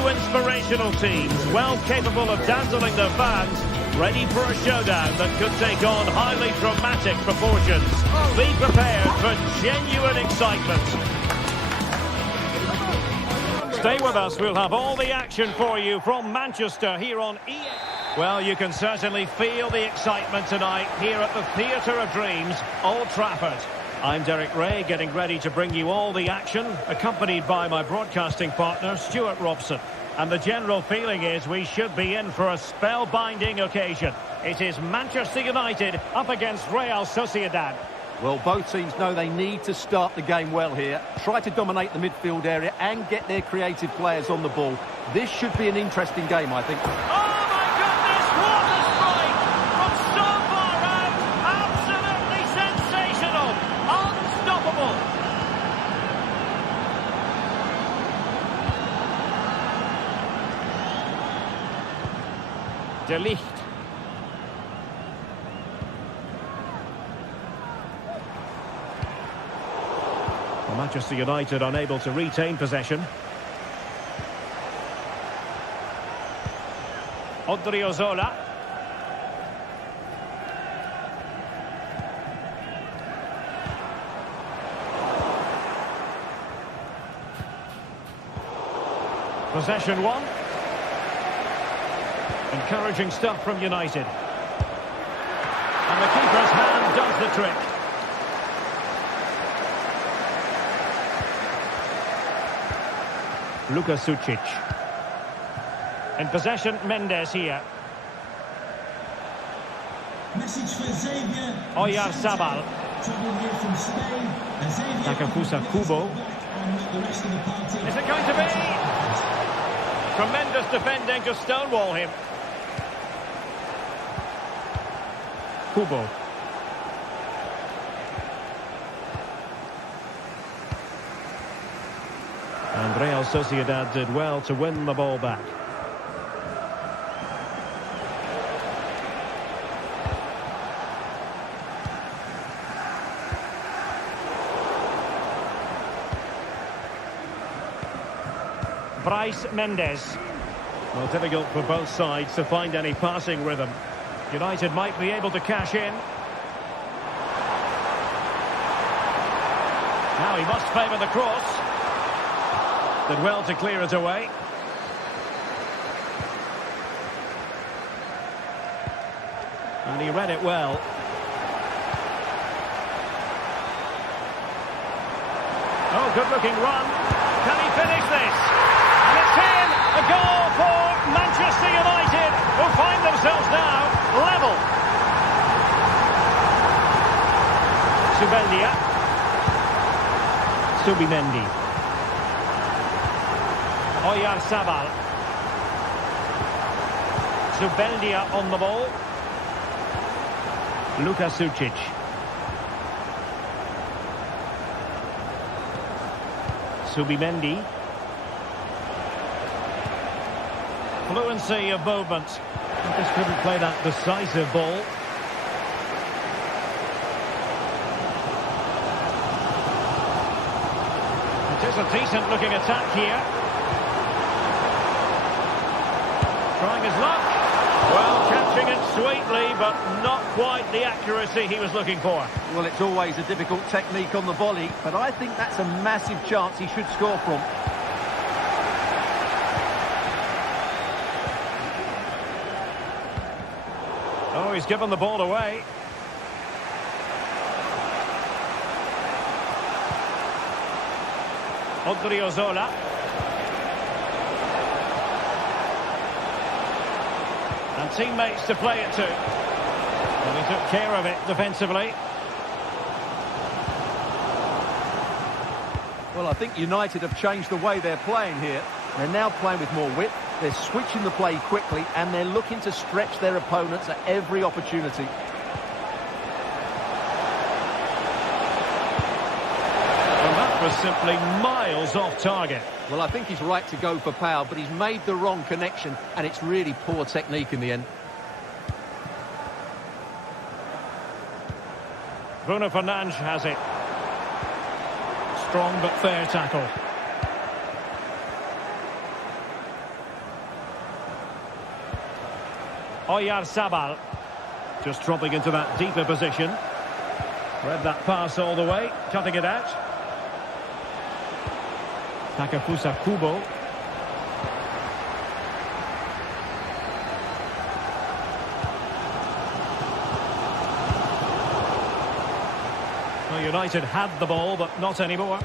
Two inspirational teams, well capable of dazzling their fans, ready for a showdown that could take on highly dramatic proportions. Be prepared for genuine excitement. Stay with us, we'll have all the action for you from Manchester here on EA. Well, you can certainly feel the excitement tonight here at the Theatre of Dreams, Old Trafford. I'm Derek Ray, getting ready to bring you all the action, accompanied by my broadcasting partner, Stuart Robson. And the general feeling is we should be in for a spellbinding occasion. It is Manchester United up against Real Sociedad. Well, both teams know they need to start the game well here. Try to dominate the midfield area and get their creative players on the ball. This should be an interesting game, I think. Oh, my goodness, what a strike! From so far out, absolutely sensational! Unstoppable! De Ligt. Manchester United unable to retain possession. Odriozola. Possession one. Encouraging stuff from United. And the keeper's hand does the trick. Luka Sucic. In possession, Mendes here. Oyarzabal. Takefusa Kubo. Is it going to be? Tremendous defending to stonewall him. Kubo. And Real Sociedad did well to win the ball back. Bryce Mendes. Well, difficult for both sides to find any passing rhythm. United might be able to cash in. Now he must favour the cross. Did well to clear it away. And he read it well. Oh, good-looking run. Can he finish this? And it's in! A goal for Manchester United, who find themselves now level. Zubeldia. Subimendi. Oyarzabal. Zubeldia on the ball. Luka Sucic. Subimendi. Fluency of movement. Just couldn't play that decisive ball. It is a decent looking attack here. Trying his luck. Well, catching it sweetly, but not quite the accuracy he was looking for. Well, it's always a difficult technique on the volley, but I think that's a massive chance he should score from. Oh, he's given the ball away. Odriozola. And teammates to play it to. And he took care of it defensively. Well, I think United have changed the way they're playing here. They're now playing with more width, they're switching the play quickly, and they're looking to stretch their opponents at every opportunity. And that was simply miles off target. Well, I think he's right to go for power, but he's made the wrong connection, and it's really poor technique in the end. Bruno Fernandes has it. Strong but fair tackle. Oyarzabal. Just dropping into that deeper position. Read that pass all the way, cutting it out. Takefusa Kubo. Well, United had the ball, but not anymore.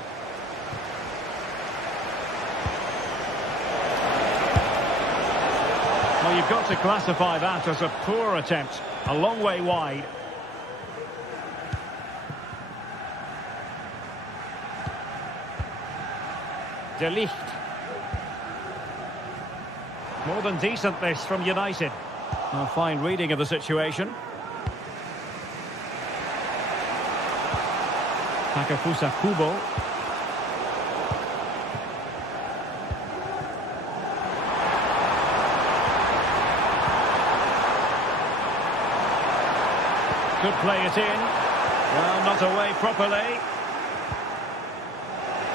Well, you've got to classify that as a poor attempt. A long way wide. De Ligt. More than decent this from United. A fine reading of the situation. Takefusa Kubo. Could play it in. Well, not away properly.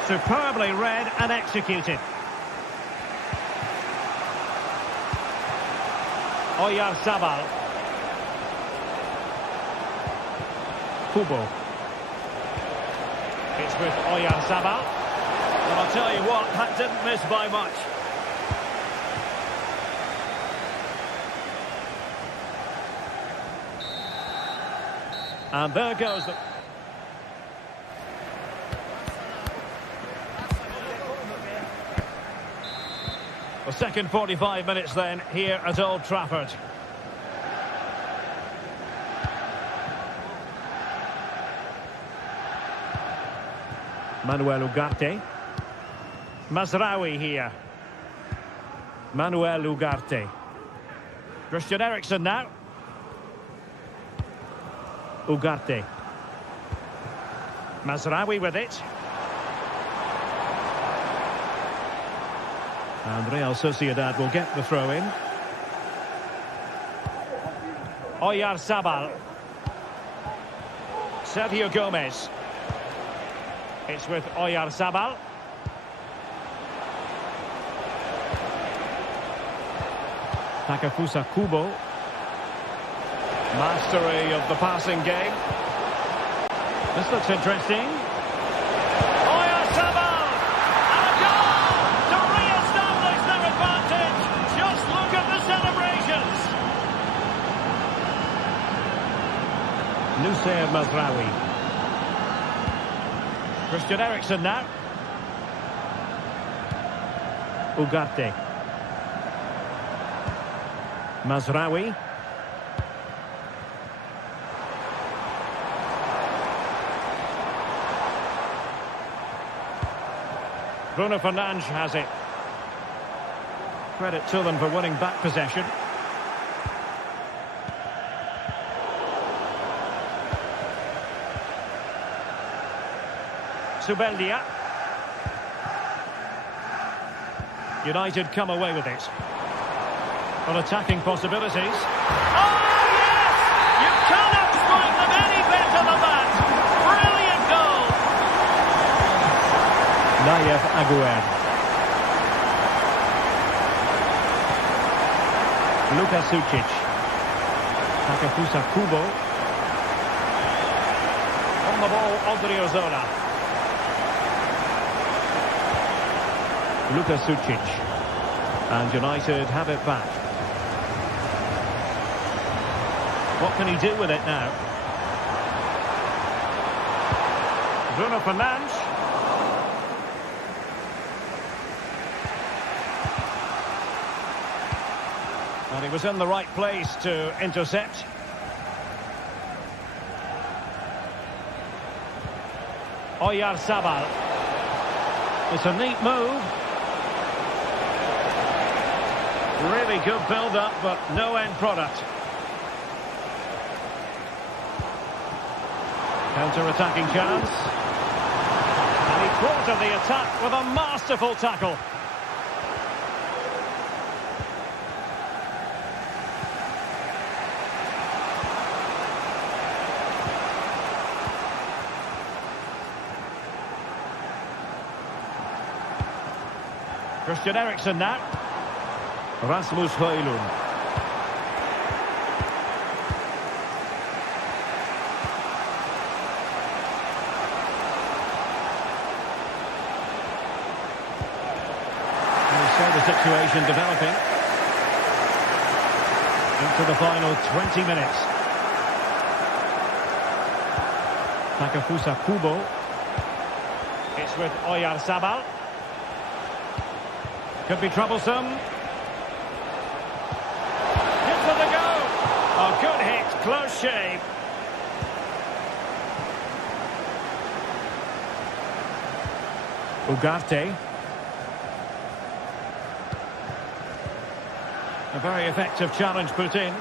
Superbly read and executed. Oyarzabal. Kubo. It's with Oyarzabal. And I'll tell you what, that didn't miss by much. And there goes the second 45 minutes then here at Old Trafford. Manuel Ugarte. Mazraoui here. Manuel Ugarte. Christian Eriksen now. Ugarte. Mazraoui with it. And Real Sociedad will get the throw in. Oyarzabal. Sergio Gomez. It's with Oyarzabal. Takefusa Kubo. Mastery of the passing game. This looks interesting. Oyarzabal! And a goal to re-establish their advantage. Just look at the celebrations. Noussair Mazraoui. Christian Eriksen now. Ugarte. Mazraoui. Bruno Fernandes has it. Credit to them for winning back possession. Subeldia. United come away with it. On attacking possibilities. Oh, yes! You cannot strike them any better than that! Brilliant goal! Nayef Aguerd. Luka Sucic. Takefusa Kubo. On the ball, Odriozola. Luka Sucic. And United have it back. What can he do with it now? Bruno Fernandes. And he was in the right place to intercept. Oyarzabal. It's a neat move. Really good build-up, but no end product. Counter-attacking chance. And he thwarted the attack with a masterful tackle. Christian Eriksen now. Rasmus Højlund. situation developing. Into the final 20 minutes. Takafusa Kubo. It's with Oyarzabal. Could be troublesome. Hit for the goal. Oh, good hit. Close shave. Ugarte. A very effective challenge put in.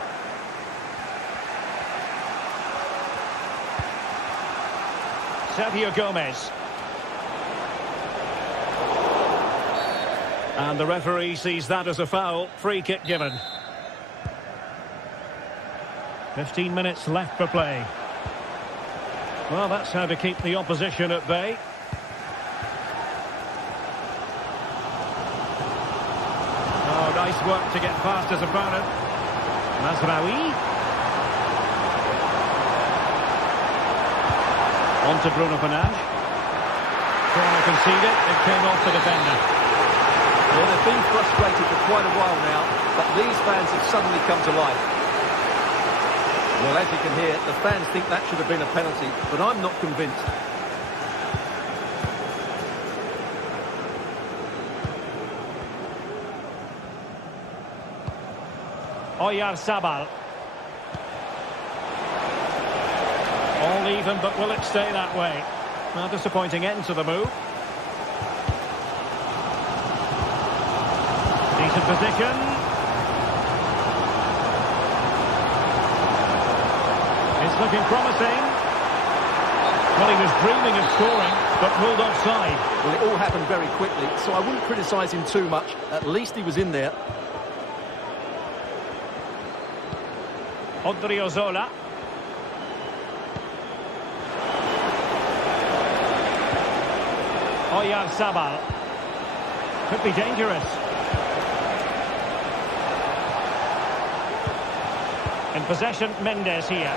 Sergio Gomez. And the referee sees that as a foul. Free kick given. 15 minutes left for play. Well, that's how to keep the opposition at bay. Oh, nice work to get past his opponent. Mazraoui. On to Bruno Fernandes. Corner conceded. It came off the defender. Yeah, they've been frustrated for quite a while now, but these fans have suddenly come to life. Well, as you can hear, the fans think that should have been a penalty, but I'm not convinced. Oyarzabal. All even, but will it stay that way? A disappointing end to the move. Decent position. It's looking promising. Well, he was dreaming of scoring, but ruled offside. Well, it all happened very quickly, so I wouldn't criticise him too much. At least he was in there. Odriozola. Oyarzabal. Could be dangerous. In possession, Mendes here.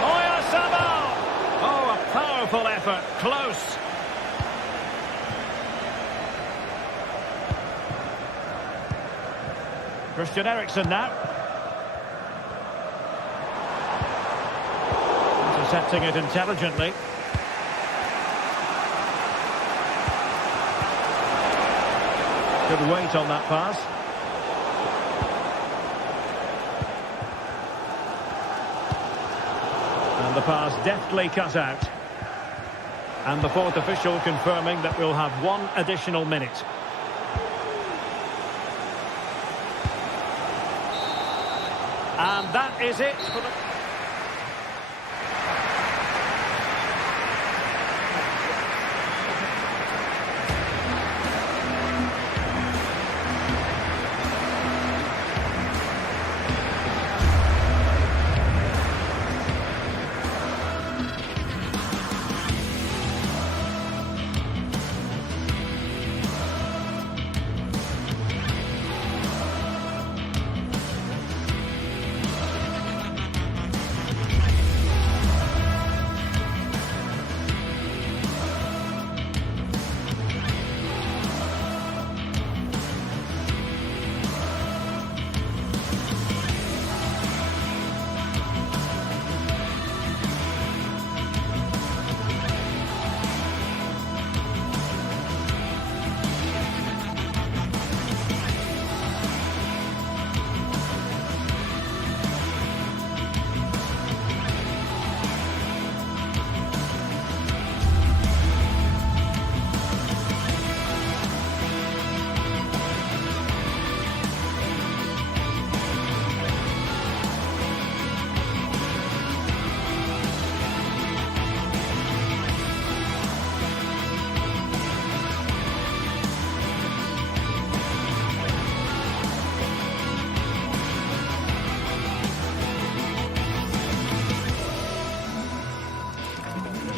Oyarzabal! Oh, a powerful effort. Close. Christian Eriksen now. Intercepting it intelligently. Good weight on that pass. And the pass deftly cut out. And the fourth official confirming that we'll have one additional minute. And that is it for the...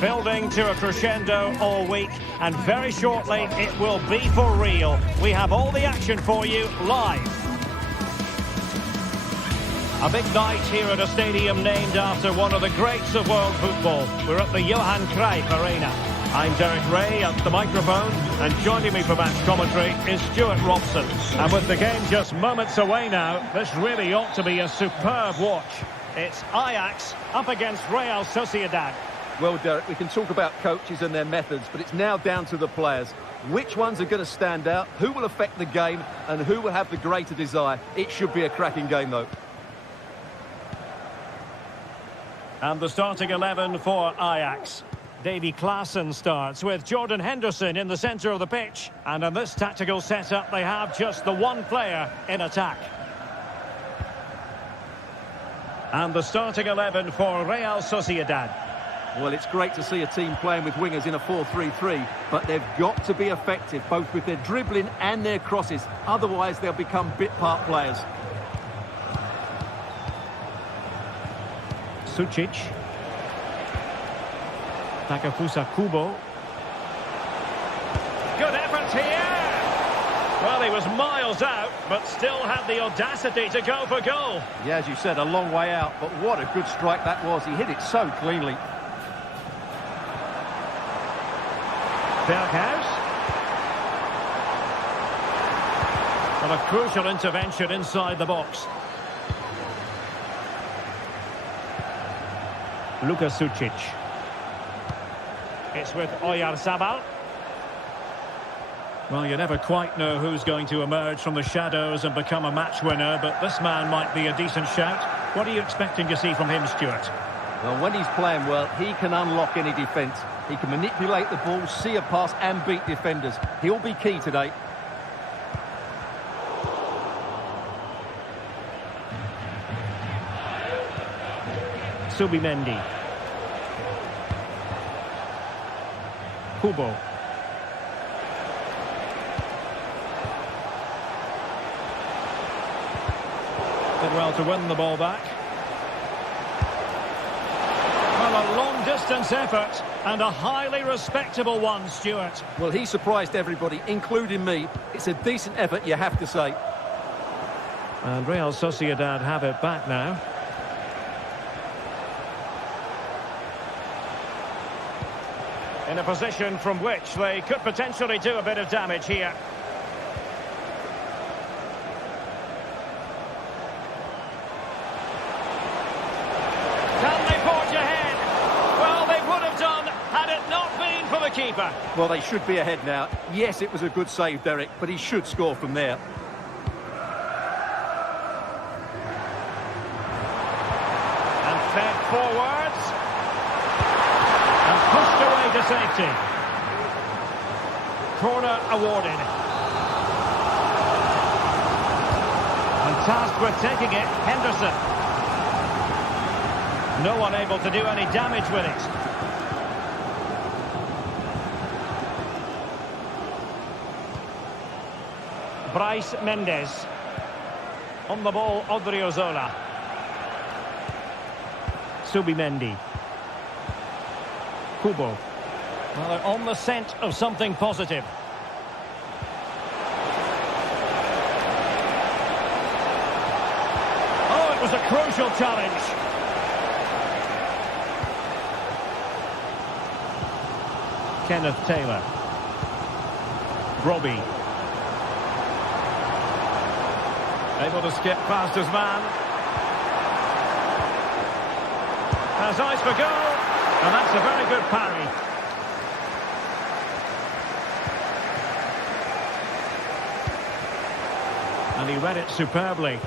Building to a crescendo all week, and very shortly it will be for real. We have all the action for you live. A big night here at a stadium named after one of the greats of world football. We're at the Johan Cruyff Arena. I'm Derek Ray at the microphone, and joining me for match commentary is Stuart Robson. And with the game just moments away now, this really ought to be a superb watch. It's Ajax up against Real Sociedad. Well, Derek, we can talk about coaches and their methods, but it's now down to the players. Which ones are going to stand out, who will affect the game, and who will have the greater desire? It should be a cracking game, though. And the starting 11 for Ajax. Davy Klaassen starts with Jordan Henderson in the centre of the pitch. And in this tactical setup, they have just the one player in attack. And the starting 11 for Real Sociedad. Well, it's great to see a team playing with wingers in a 4-3-3, but they've got to be effective, both with their dribbling and their crosses. Otherwise, they'll become bit-part players. Sucic. Takafusa Kubo. Good effort here. Well, he was miles out, but still had the audacity to go for goal. Yeah, as you said, a long way out, but what a good strike that was. He hit it so cleanly. Berghuis. Well, a crucial intervention inside the box. Luka Sucic. It's with Oyarzabal. Well, you never quite know who's going to emerge from the shadows and become a match winner, but this man might be a decent shout. What are you expecting to see from him, Stuart? Well, when he's playing well, he can unlock any defence. He can manipulate the ball, see a pass and beat defenders. He'll be key today. Subimendi. Kubo. Did well to win the ball back. Well, a long-distance effort and a highly respectable one, Stuart. Well, he surprised everybody, including me. It's a decent effort, you have to say. And Real Sociedad have it back now. In a position from which they could potentially do a bit of damage here. Can they forge ahead? Well, they would have done had it not been for the keeper. Well, they should be ahead now. Yes, it was a good save, Derek, but he should score from there. And fed forwards. And pushed away to safety. Corner awarded. And tasked with taking it, Henderson. No one able to do any damage with it. Bryce Mendes. On the ball, Odriozola. Subimendi. Kubo. Well, they're on the scent of something positive. Oh, it was a crucial challenge. Kenneth Taylor. Robbie. Able to skip past his man. Has eyes for goal. And that's a very good parry. And he read it superbly.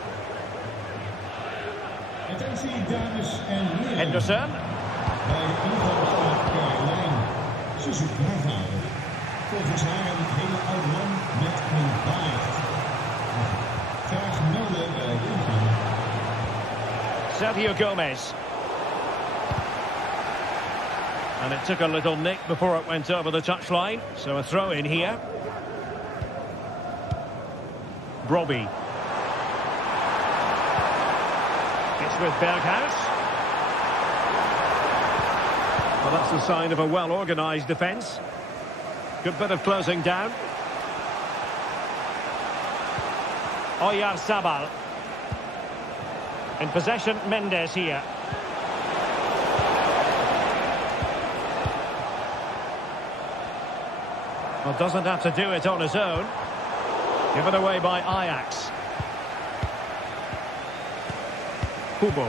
Henderson. Volgens haar een hele oude man met een baard. Graag melden bij ingang. Sergio Gomez. And it took a little nick before it went over the touchline. So a throw in here. Robbie. It's with Berghuis. Well, that's the sign of a well-organised defence. Good bit of closing down. Oyarzabal. In possession, Mendes here. Well, doesn't have to do it on his own. Given away by Ajax. Kubo.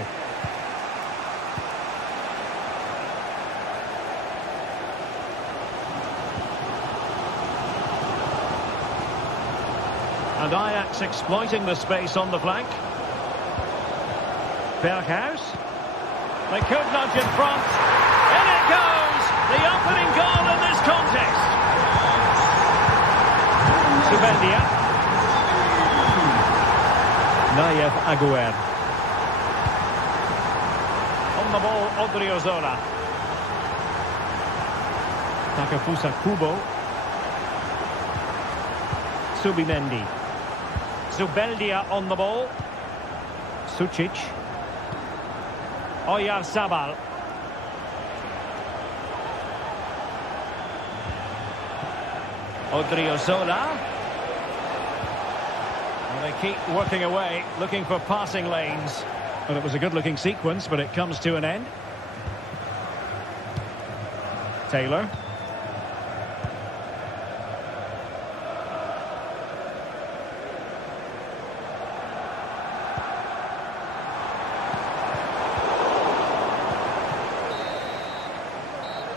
And Ajax exploiting the space on the flank. Berghuis. They could nudge in front. In it goes! The opening goal in this contest. Subendia. Nayev Aguer. On the ball, Odriozola. Takafusa Kubo. Subimendi. Zubeldia on the ball. Sucic. Oyarzabal. Odriozola. And they keep working away, looking for passing lanes. Well, it was a good-looking sequence, but it comes to an end. Taylor.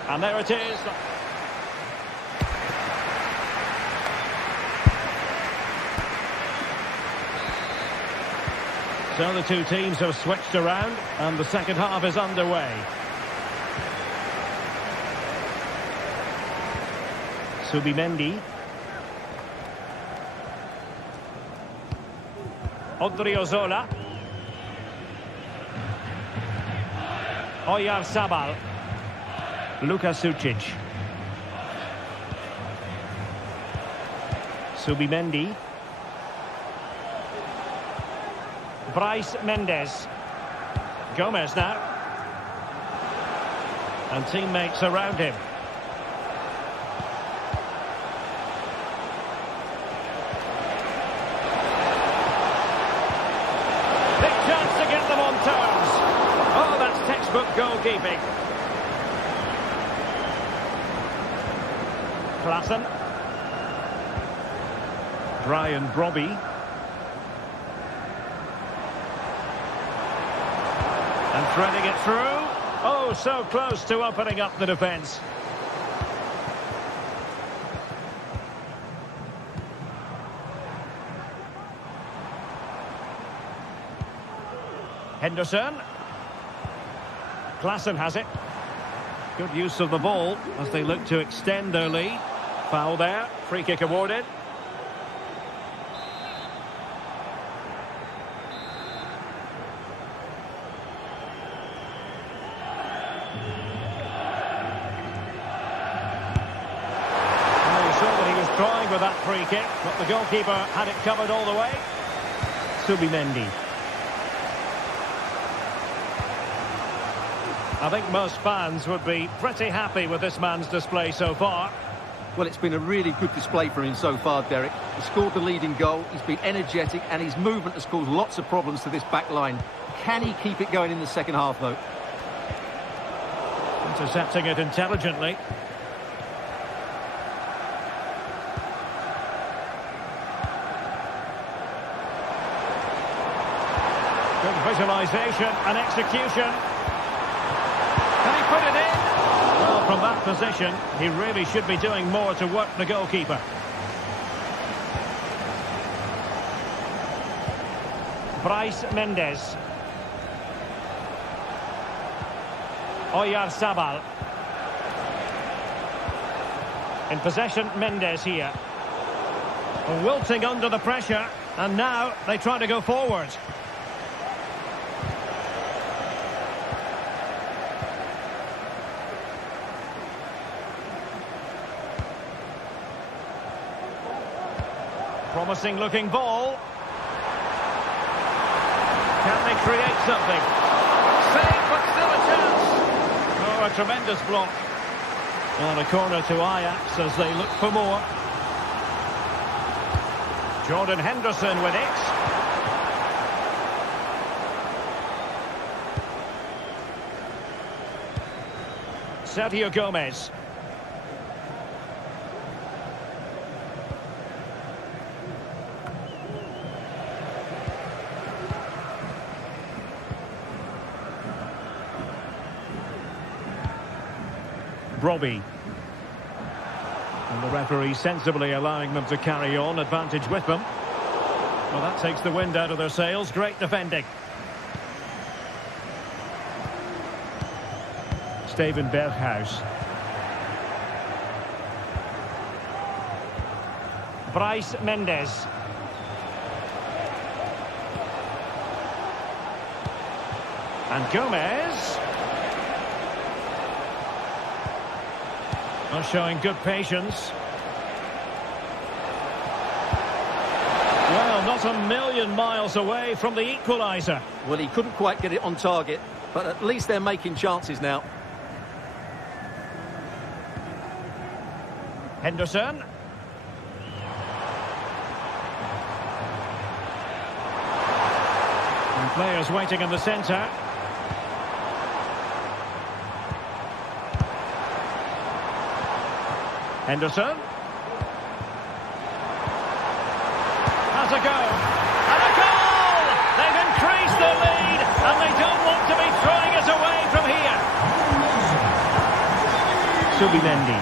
And there it is. So the two teams have switched around and the second half is underway. Subimendi. Odriozola. Oyarzabal. Luka Sucic. Subimendi. Bryce Mendes. Gomez now. And teammates around him. Big chance to get them on terms. Oh, that's textbook goalkeeping. Klassen. Brian Brobby. And threading it through. Oh, so close to opening up the defence. Henderson. Klassen has it. Good use of the ball as they look to extend their lead. Foul there. Free kick awarded. Trying with that free kick, but the goalkeeper had it covered all the way. Subimendi. I think most fans would be pretty happy with this man's display so far. Well, it's been a really good display for him so far, Derek. He scored the leading goal, he's been energetic, and his movement has caused lots of problems to this back line. Can he keep it going in the second half, though? Intercepting it intelligently. Good visualisation and execution. Can he put it in? Well, from that position, he really should be doing more to work the goalkeeper. Bryce Mendes. Oyarzabal. In possession, Mendes here. Wilting under the pressure, and now they try to go forward. Promising looking ball. Can they create something? Save, but still a chance. Oh, a tremendous block. And a corner to Ajax as they look for more. Jordan Henderson with it. Sergio Gomez. Brobby. And the referee sensibly allowing them to carry on, advantage with them. Well, that takes the wind out of their sails. Great defending. Steven Berghuis. Bryce Mendes. And Gomez. Showing good patience. Well, not a million miles away from the equaliser. Well, he couldn't quite get it on target, but at least they're making chances now. Henderson. And players waiting in the centre. Henderson. Has a go. And a goal! They've increased the lead, and they don't want to be throwing it away from here. Subimendi.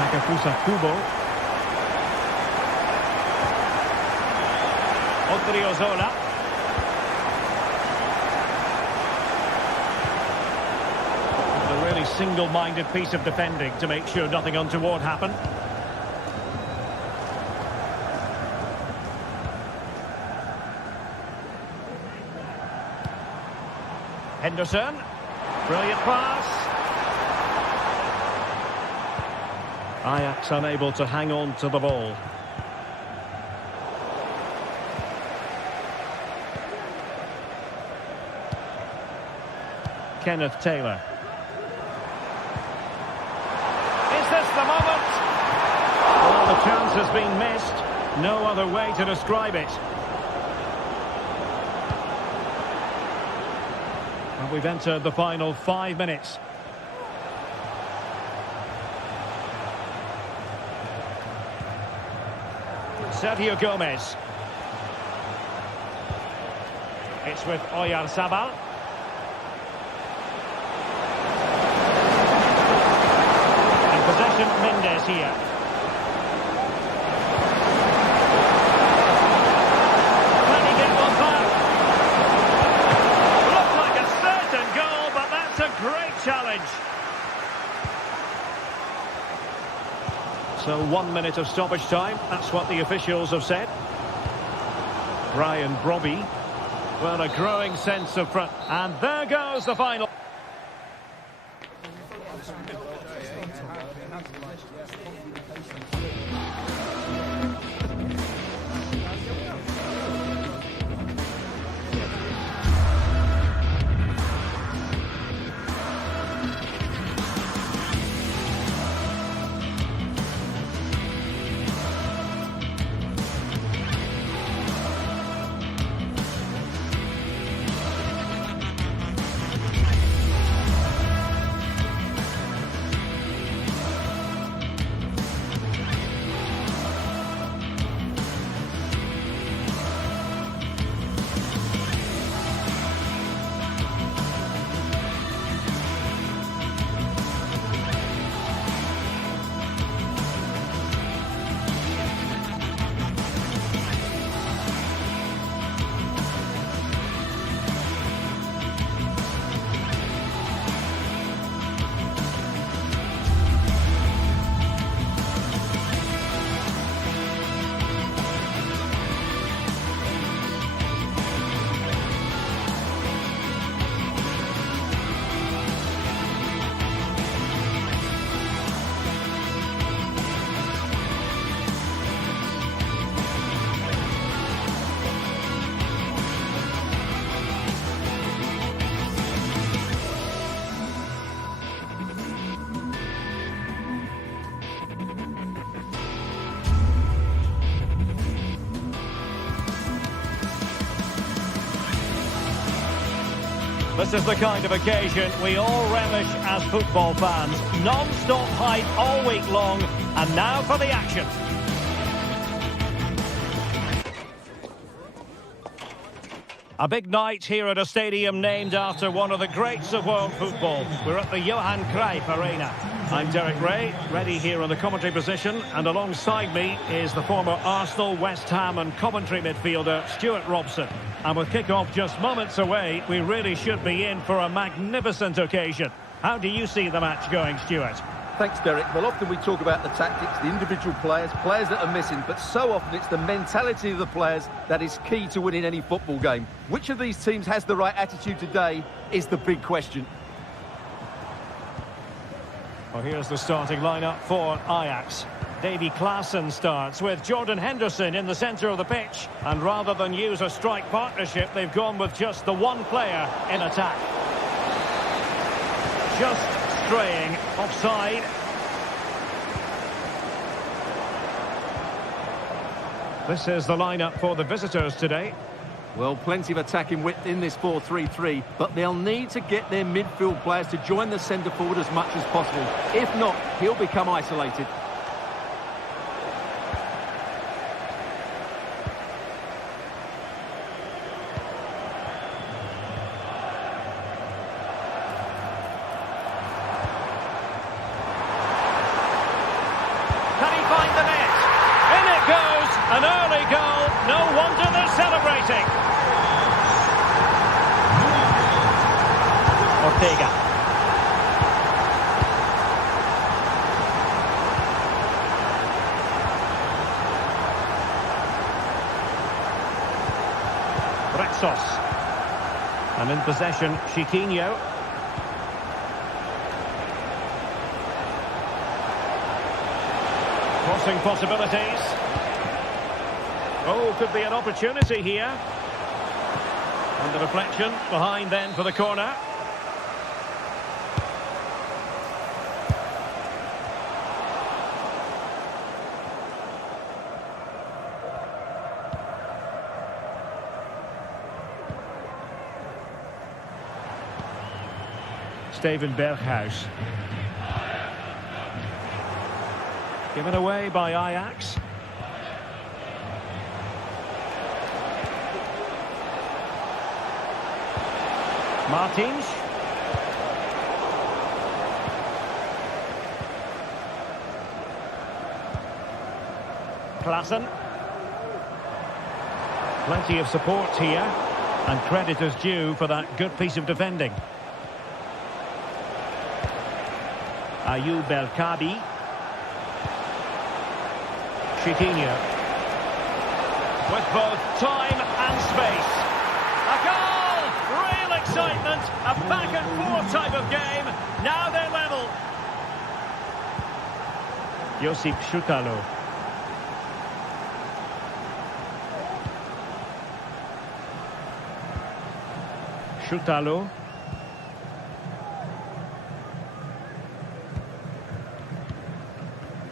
Takefusa Kubo. Odriozola. Single-minded piece of defending to make sure nothing untoward happened. Henderson. Brilliant pass. Ajax unable to hang on to the ball. Kenneth Taylor. The moment. Well, the chance has been missed. No other way to describe it. And we've entered the final 5 minutes. Sergio Gomez. It's with Oyarzabal. Mendes here. Can he get one back? Looks like a certain goal, but that's a great challenge. So 1 minute of stoppage time. That's what the officials have said. Brian Brobby. Well, a growing sense of front. And there goes the final. This is the kind of occasion we all relish as football fans. Non-stop hype all week long, and now for the action. A big night here at a stadium named after one of the greats of world football. We're at the Johan Cruyff Arena. I'm Derek Ray, ready here on the commentary position, and alongside me is the former Arsenal, West Ham and Coventry midfielder Stuart Robson. And with kick-off just moments away, we really should be in for a magnificent occasion. How do you see the match going, Stuart? Thanks, Derek. Well, often we talk about the tactics, the individual players that are missing, but so often it's the mentality of the players that is key to winning any football game. Which of these teams has the right attitude today is the big question. Well, here's the starting lineup for Ajax. Davy Klaassen starts with Jordan Henderson in the centre of the pitch. And rather than use a strike partnership, they've gone with just the one player in attack. Just straying offside. This is the lineup for the visitors today. Well, plenty of attacking width in this 4-3-3, but they'll need to get their midfield players to join the centre forward as much as possible. If not, he'll become isolated. An early goal, no wonder they're celebrating. Ortega. Rexos. And in possession, Chiquinho. Crossing possibilities. Oh, could be an opportunity here. And the deflection behind then for the corner. Steven Berghuis. Given away by Ajax. Martins. Klaassen. Plenty of support here, and credit is due for that good piece of defending. Ayoub El Kabi. Chiquinho. With both time and space. A goal! Real excitement, a back-and-forth type of game. Now they're level. Josip Schutalo. Schutalo.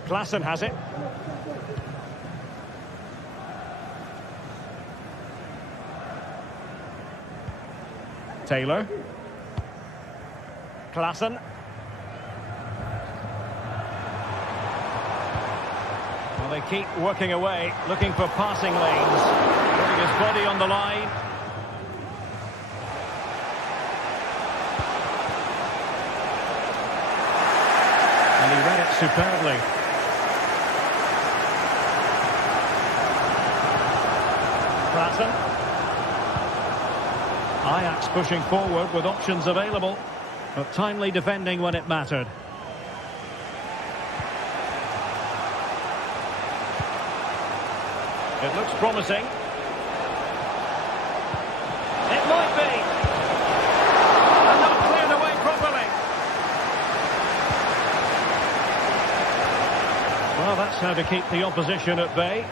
Klaassen has it. Taylor. Klaassen. Well, they keep working away, looking for passing lanes. Putting his body on the line. And he read it superbly. Klaassen. Ajax pushing forward with options available, but timely defending when it mattered. It looks promising. It might be. And not cleared away properly. Well, that's how to keep the opposition at bay.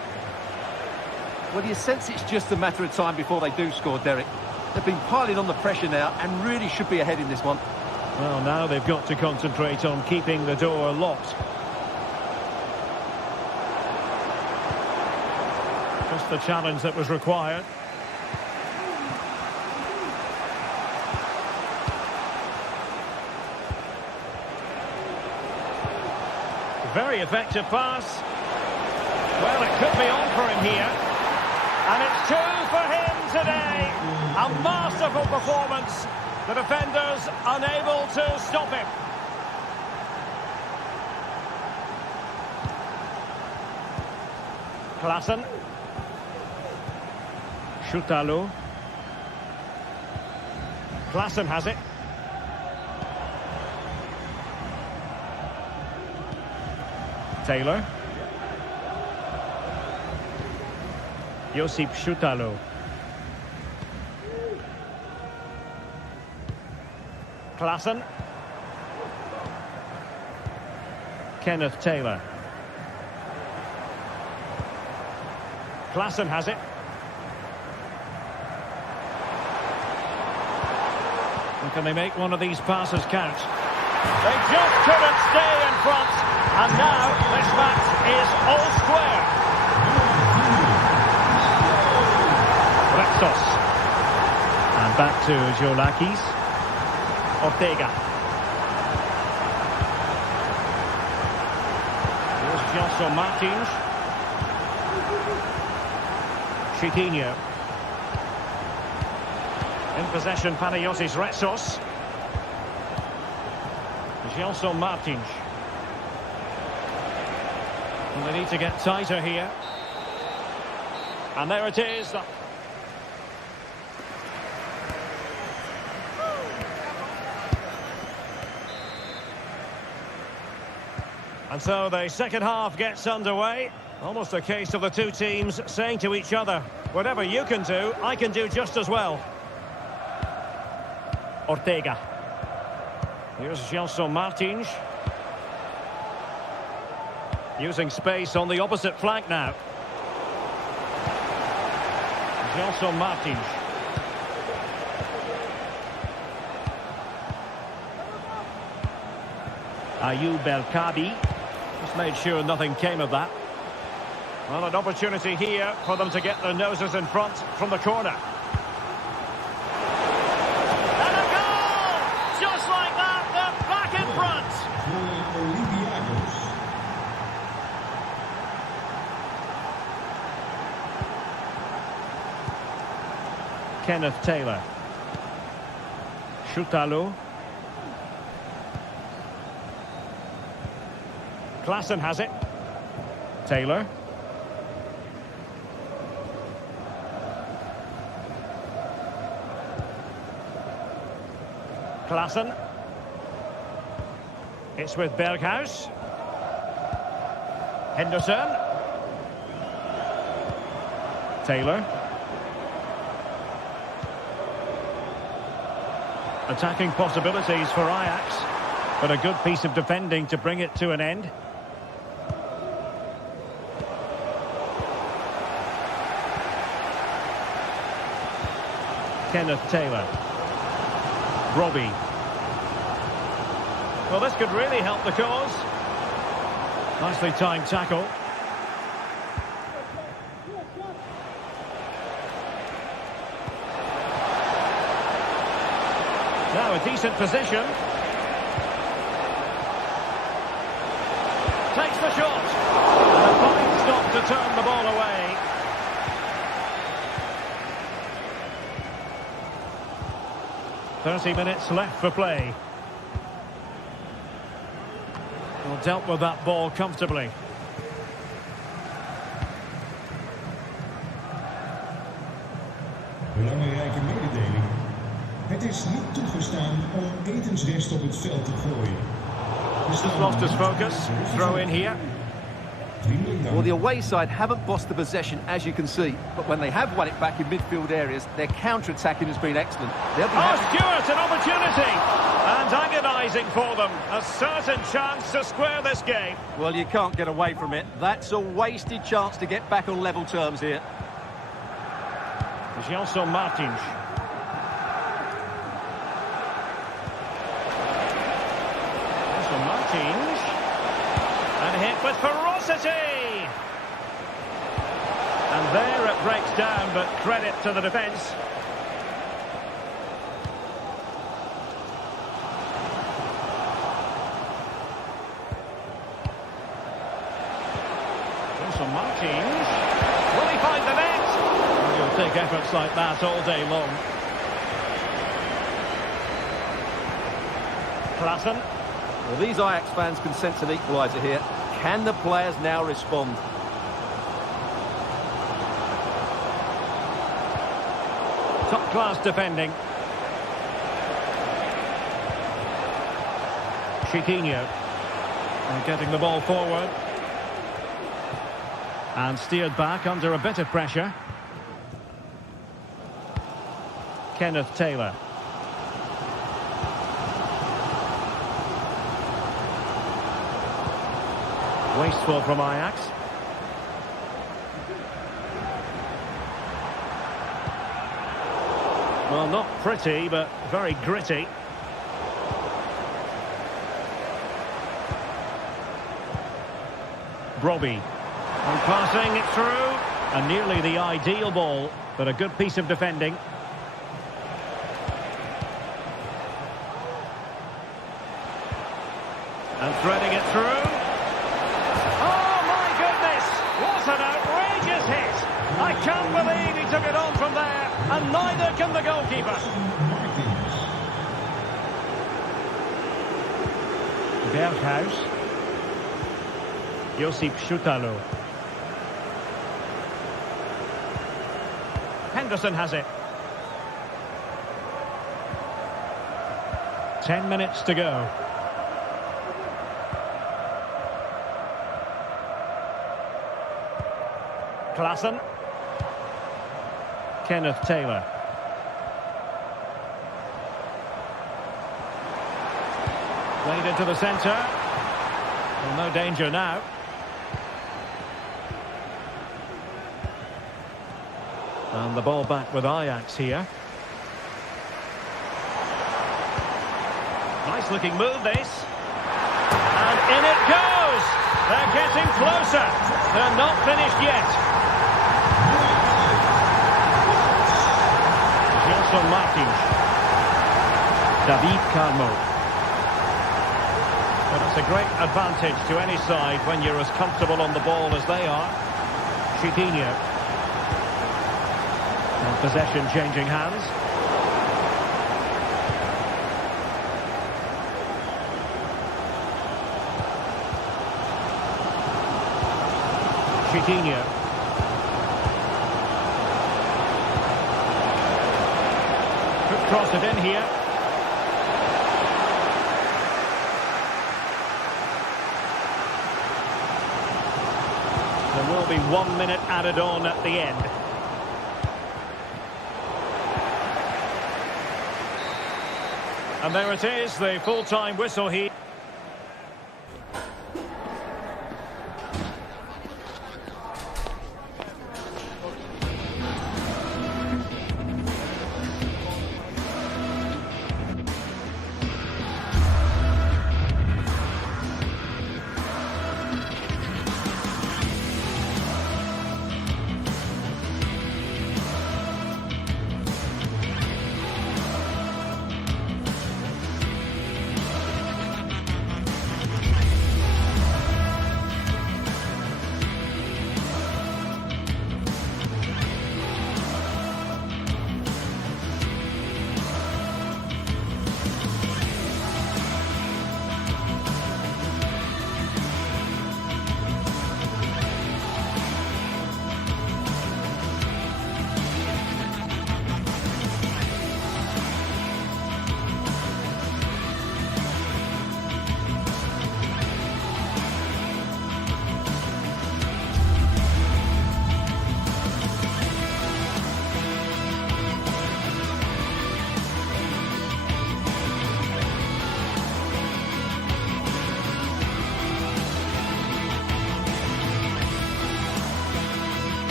Well, you sense it's just a matter of time before they do score, Derek. They've been piling on the pressure now and really should be ahead in this one. Well, now they've got to concentrate on keeping the door locked. Just the challenge that was required. Very effective pass. Well, it could be on for him here. And it's 2 for him today. A masterful performance. The defenders unable to stop him. Klaassen. Schutalo. Klaassen has it. Taylor. Josip Schutalo. Klaassen. Kenneth Taylor. Klaassen has it. And can they make one of these passes count? They just couldn't stay in front. And now this match is all square. Rexos. And back to Jolakis. Ortega. Here's Gelson Martins. Chiquinho. In possession, Panagiotis Retsos. Gelson Martins. And they need to get tighter here. And there it is. And so the second half gets underway. Almost a case of the two teams saying to each other, whatever you can do, I can do just as well. Ortega. Here's Gelson Martins. Using space on the opposite flank now. Gelson Martins. Ayoub El Kadi. Just made sure nothing came of that. Well, an opportunity here for them to get their noses in front from the corner. And a goal! Just like that, they're back in front. Kenneth Taylor. Schutalo. Klaassen has it. Taylor. Klaassen. It's with Berghuis. Henderson. Taylor. Attacking possibilities for Ajax, but a good piece of defending to bring it to an end. Kenneth Taylor. Robbie. Well, this could really help the cause. Nicely timed tackle. Now a decent position. Takes the shot. And a fine stop to turn the ball away. .30 left for play. Well, dealt with that ball comfortably. Belangrijke mededeling. Het is niet toegestaan om etensrest op het veld te gooien. Just lost his focus. Throw in here. Well, the away side haven't bossed the possession, as you can see. But when they have won it back in midfield areas, their counter-attacking has been excellent. Stewart, an opportunity! And agonising for them. A certain chance to square this game. Well, you can't get away from it. That's a wasted chance to get back on level terms here. Gelson Martins. Gelson Martins. And hit with ferocity. And there it breaks down, but credit to the defence. Gelson Martins. Will he find the net? fantastic efforts like that all day long. Klassen. Well, these Ajax fans can sense an equaliser here. Can the players now respond? Top-class defending. Chiquinho. And getting the ball forward. And steered back under a bit of pressure. Kenneth Taylor. Wasteful from Ajax. Well, not pretty, but very gritty. Brobbey. And passing it through. And nearly the ideal ball, but a good piece of defending. And threading it through. Oh, my goodness! What an outrageous hit! I can't believe he took it on from there, and neither can the goalkeeper. Berghuis. Josip Schutalo. Henderson has it. 10 minutes to go. Klassen. Kenneth Taylor. Played into the centre. Well, no danger now. And the ball back with Ajax here. Nice looking move, this. And in it goes! They're getting closer. They're not finished yet. Gelson Martins. David Carmo. Well, it's a great advantage to any side when you're as comfortable on the ball as they are. Chiquinho. And possession changing hands. Chiquinho. Could cross it in here. There will be 1 minute added on at the end. And there it is, the full-time whistle here.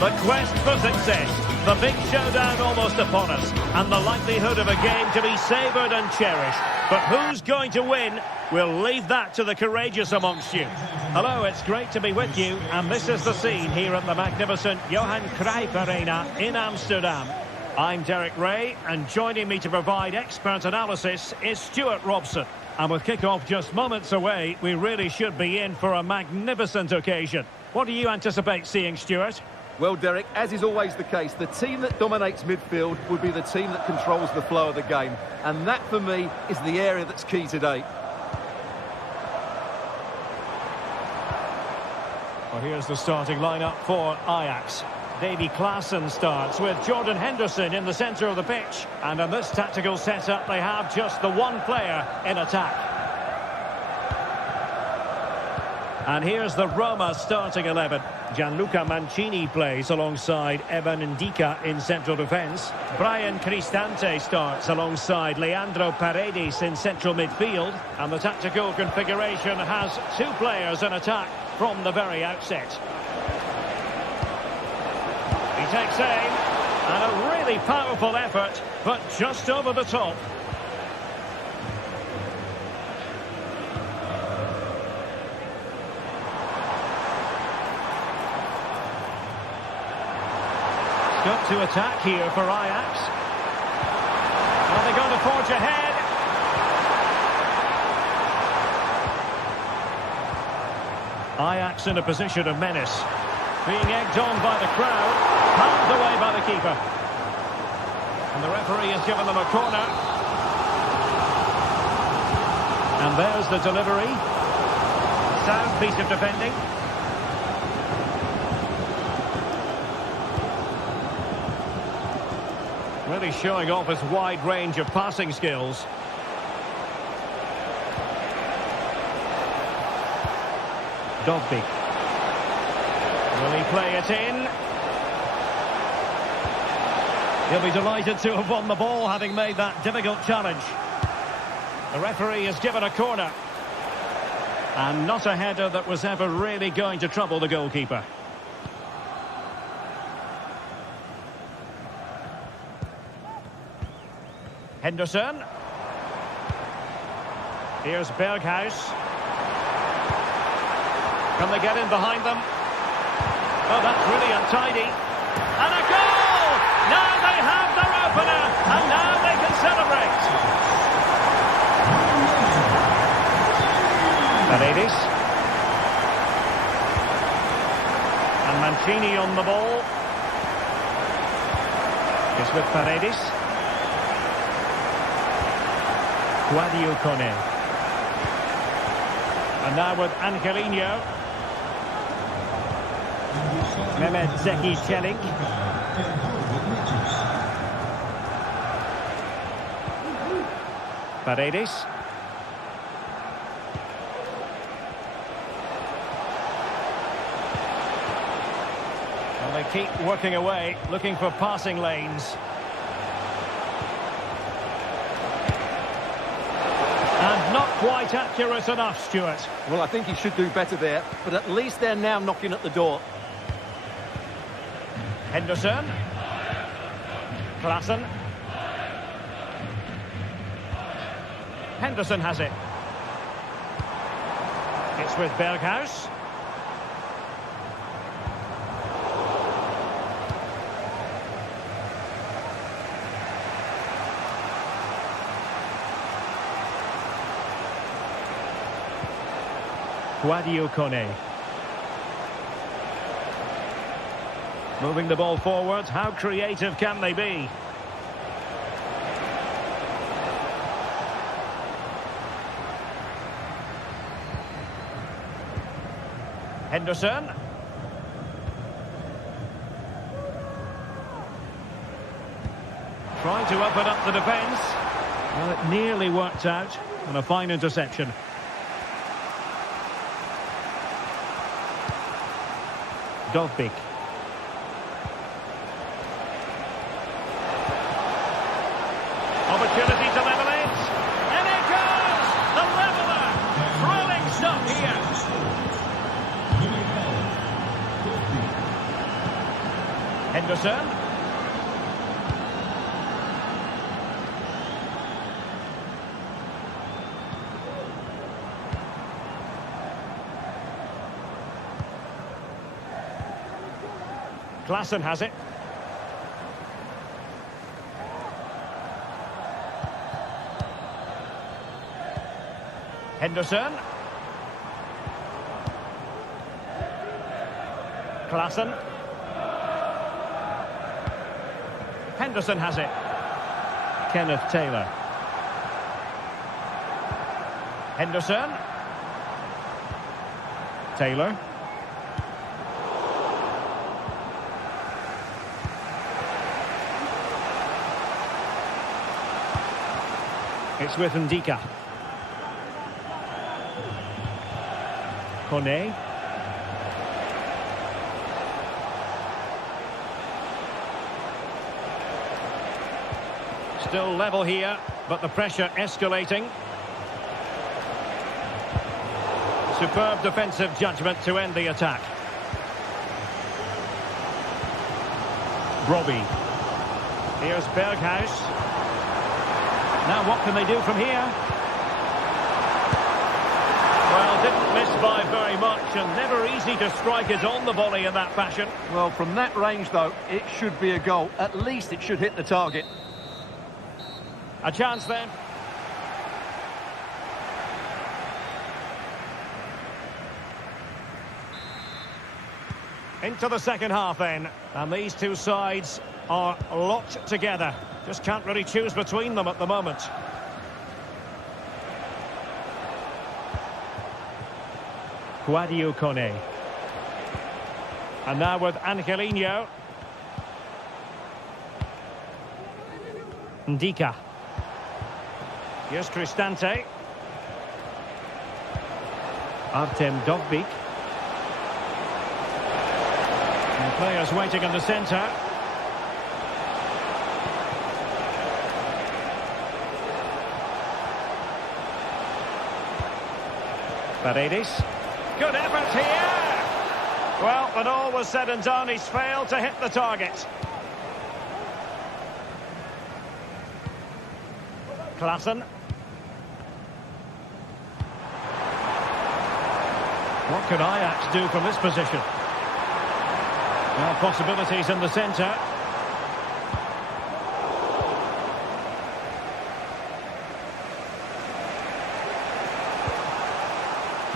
The quest for success, The big showdown almost upon us, and the likelihood of a game to be savoured and cherished. But who's going to win? We'll leave that to the courageous amongst you. Hello, it's great to be with you, and this is the scene here at the magnificent Johan Cruyff Arena in Amsterdam. I'm Derek Ray, and joining me to provide expert analysis is Stuart Robson. And with kick-off just moments away, we really should be in for a magnificent occasion. What do you anticipate seeing, Stuart? Well, Derek, as is always the case, the team that dominates midfield would be the team that controls the flow of the game. And that, for me, is the area that's key today. Well, here's the starting lineup for Ajax. Davy Klaassen starts with Jordan Henderson in the centre of the pitch. And in this tactical setup, they have just the one player in attack. And here's the Roma starting 11. Gianluca Mancini plays alongside Evan Ndika in central defence. Brian Cristante starts alongside Leandro Paredes in central midfield. And the tactical configuration has two players in attack from the very outset. He takes aim, and a really powerful effort, but just over the top. Got to attack here for Ajax. Are they going to forge ahead? Ajax in a position of menace. Being egged on by the crowd. Palmed away by the keeper. And the referee has given them a corner. And there's the delivery. Sound piece of defending. Really showing off his wide range of passing skills. Dovbyk. Will he play it in? He'll be delighted to have won the ball, having made that difficult challenge. The referee has given a corner. And not a header that was ever really going to trouble the goalkeeper. Henderson. Here's Berghuis. Can they get in behind them? Oh, that's really untidy. And a goal! Now they have their opener, and now they can celebrate. Paredes. And Mancini on the ball. It's with Paredes. Guadio Kone. And now with Angelino. Mehmet Zeki Çelik. Paredes. Well, they keep working away, looking for passing lanes. And not quite accurate enough, Stuart. Well, I think he should do better there, but at least they're now knocking at the door. Henderson. Klaassen. Henderson has it. It's with Berghuis. Guadio Kone. Moving the ball forward. How creative can they be? Henderson. Trying to open up the defence. Well, it nearly worked out. And a fine interception. Dovbyk. Opportunity to level it. And it goes! The leveller! Thrilling stuff here. Henderson. Klassen has it. Henderson. Klassen. Henderson has it. Kenneth Taylor. Henderson. Taylor. It's with Ndika. Kone. Still level here, but the pressure escalating. Superb defensive judgment to end the attack. Robbie. Here's Berghuis. Now what can they do from here? Well, didn't miss by very much, and never easy to strike it on the volley in that fashion. Well, from that range, though, it should be a goal. At least it should hit the target. A chance then. Into the second half then, and these two sides are locked together. Just can't really choose between them at the moment. Guadio Kone. And now with Angelino. Ndika. Here's Cristante. Artem Dovbyk. And players waiting in the centre. Paredes. Good effort here. Well, when all was said and done, he's failed to hit the target. Klassen. What could Ajax do from this position? Well, possibilities in the centre.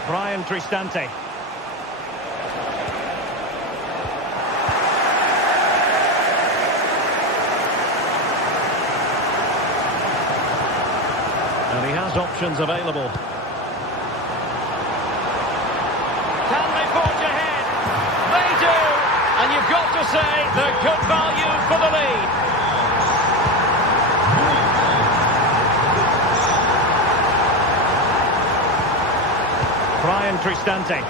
Brian Cristante. And he has options available. Can they forge ahead? They do! And you've got to say they're good value for the lead. Brian Cristante.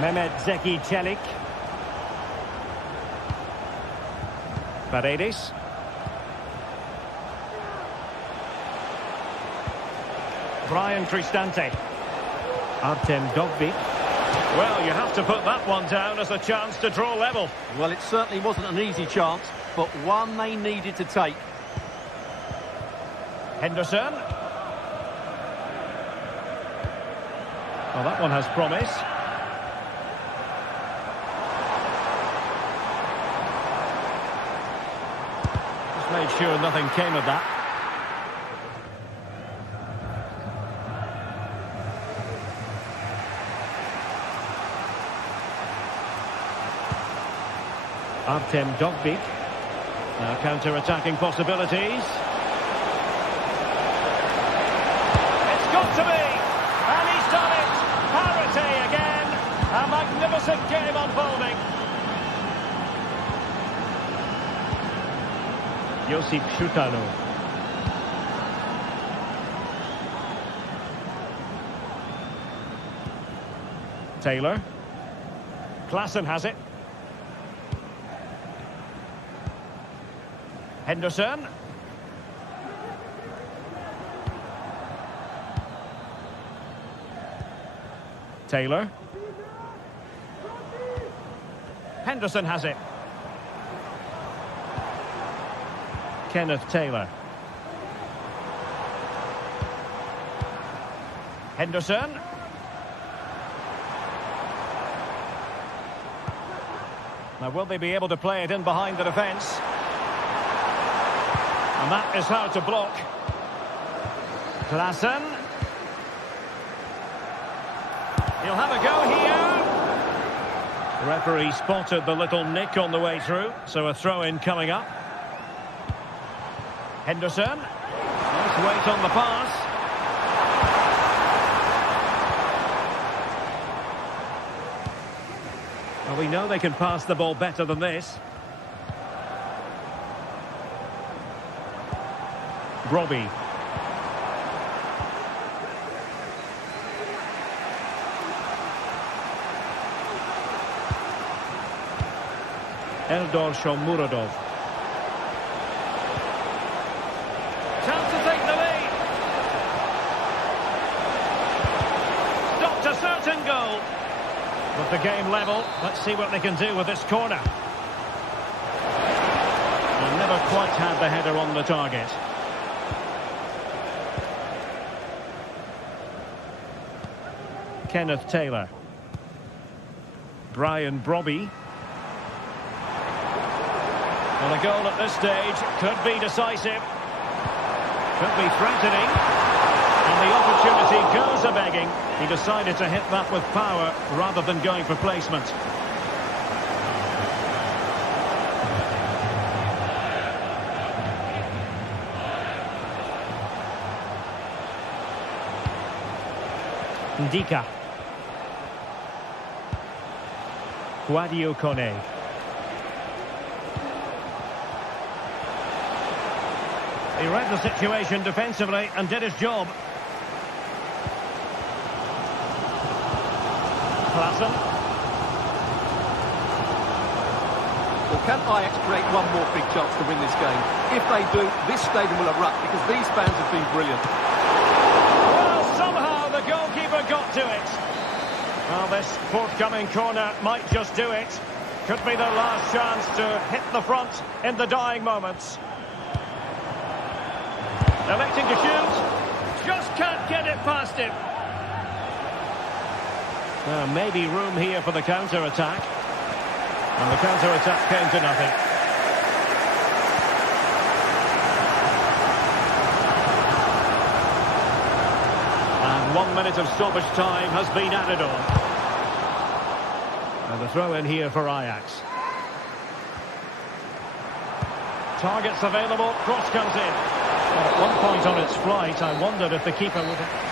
Mehmet Zeki Çelik. Paredes. Brian Cristante. Artem Dovbyk. Well, you have to put that one down as a chance to draw level. Well, it certainly wasn't an easy chance, but one they needed to take. Henderson. Well, that one has promise. Just made sure nothing came of that. Artem Dovbyk. Now counter-attacking possibilities. It's got to be! And he's done it! Parity again! A magnificent game unfolding. Josip Szutano. Taylor. Klassen has it. Henderson. Taylor. Henderson has it. Kenneth Taylor. Henderson. Now, will they be able to play it in behind the defence? And that is how to block. Klaassen. He'll have a go here. The referee spotted the little nick on the way through, so a throw-in coming up. Henderson. Nice weight on the pass. Well, we know they can pass the ball better than this. Robbie. Eldor Shomurodov. Chance to take the lead. Stopped a certain goal. With the game level, let's see what they can do with this corner. They never quite had the header on the target. Kenneth Taylor. Brian Brobby. Well, a goal at this stage could be decisive. Could be threatening. And the opportunity goes a-begging. He decided to hit that with power rather than going for placement. Ndika. Guadio Kone. He read the situation defensively and did his job. Klaassen. Well, can Ajax create one more big chance to win this game? If they do, this stadium will erupt because these fans have been brilliant. Well, somehow the goalkeeper got to it. Well, this forthcoming corner might just do it. Could be their last chance to hit the front in the dying moments. Electing to shoot. Just can't get it past him. Maybe room here for the counter-attack. And the counter-attack came to nothing. And 1 minute of stoppage time has been added on. And the throw in here for Ajax. Targets available, cross comes in. Well, at one point on its flight, I wondered if the keeper would have...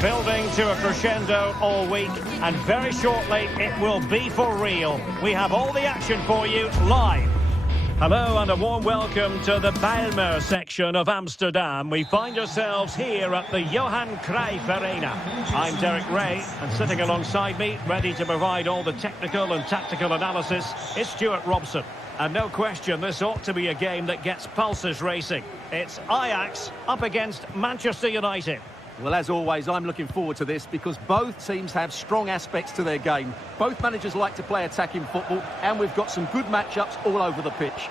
Building to a crescendo all week, and very shortly it will be for real. We have all the action for you live. Hello and a warm welcome to the Bijlmer section of Amsterdam. We find ourselves here at the Johan Cruyff Arena. I'm Derek Ray, and sitting alongside me, ready to provide all the technical and tactical analysis, is Stuart Robson. And no question, this ought to be a game that gets pulses racing. It's Ajax up against Manchester United. Well, as always, I'm looking forward to this because both teams have strong aspects to their game. Both managers like to play attacking football, and we've got some good matchups all over the pitch.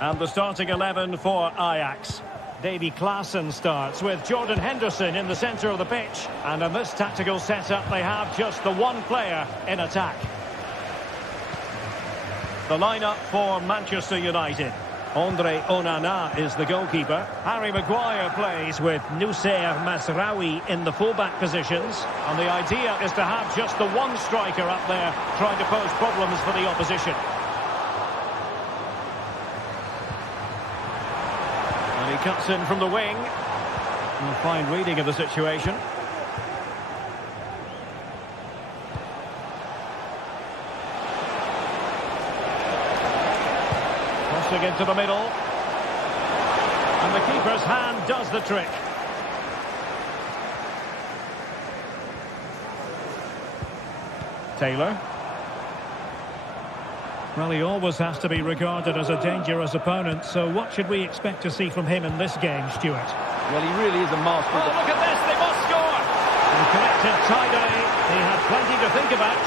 And the starting 11 for Ajax. Davy Klaassen starts with Jordan Henderson in the centre of the pitch. And in this tactical setup, they have just the one player in attack. The lineup for Manchester United. Andre Onana is the goalkeeper. Harry Maguire plays with Noussair Mazraoui in the fullback positions. And the idea is to have just the one striker up there trying to pose problems for the opposition. And he cuts in from the wing. A fine reading of the situation. Crossing into the middle. And the keeper's hand does the trick. Taylor. Well, he always has to be regarded as a dangerous opponent, so what should we expect to see from him in this game, Stuart? Well, he really is a master. Oh, look at this, they must score! And connected tidily, he had plenty to think about.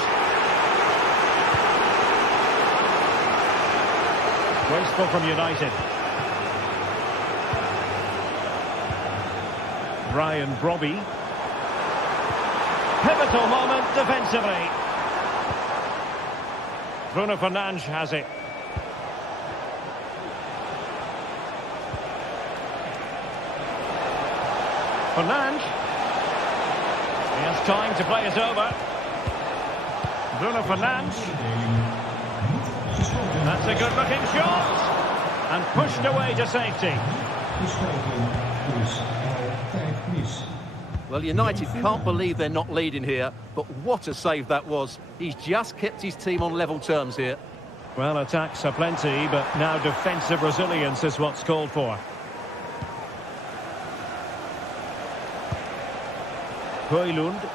Wasteful from United. Brian Brobby. Pivotal moment defensively. Bruno Fernandes has it. Fernandes. He has time to play it over. Bruno Fernandes. That's a good-looking shot. And pushed away to safety. Well, United can't believe they're not leading here, but what a save that was. He's just kept his team on level terms here. Well, attacks are plenty, but now defensive resilience is what's called for. Højlund.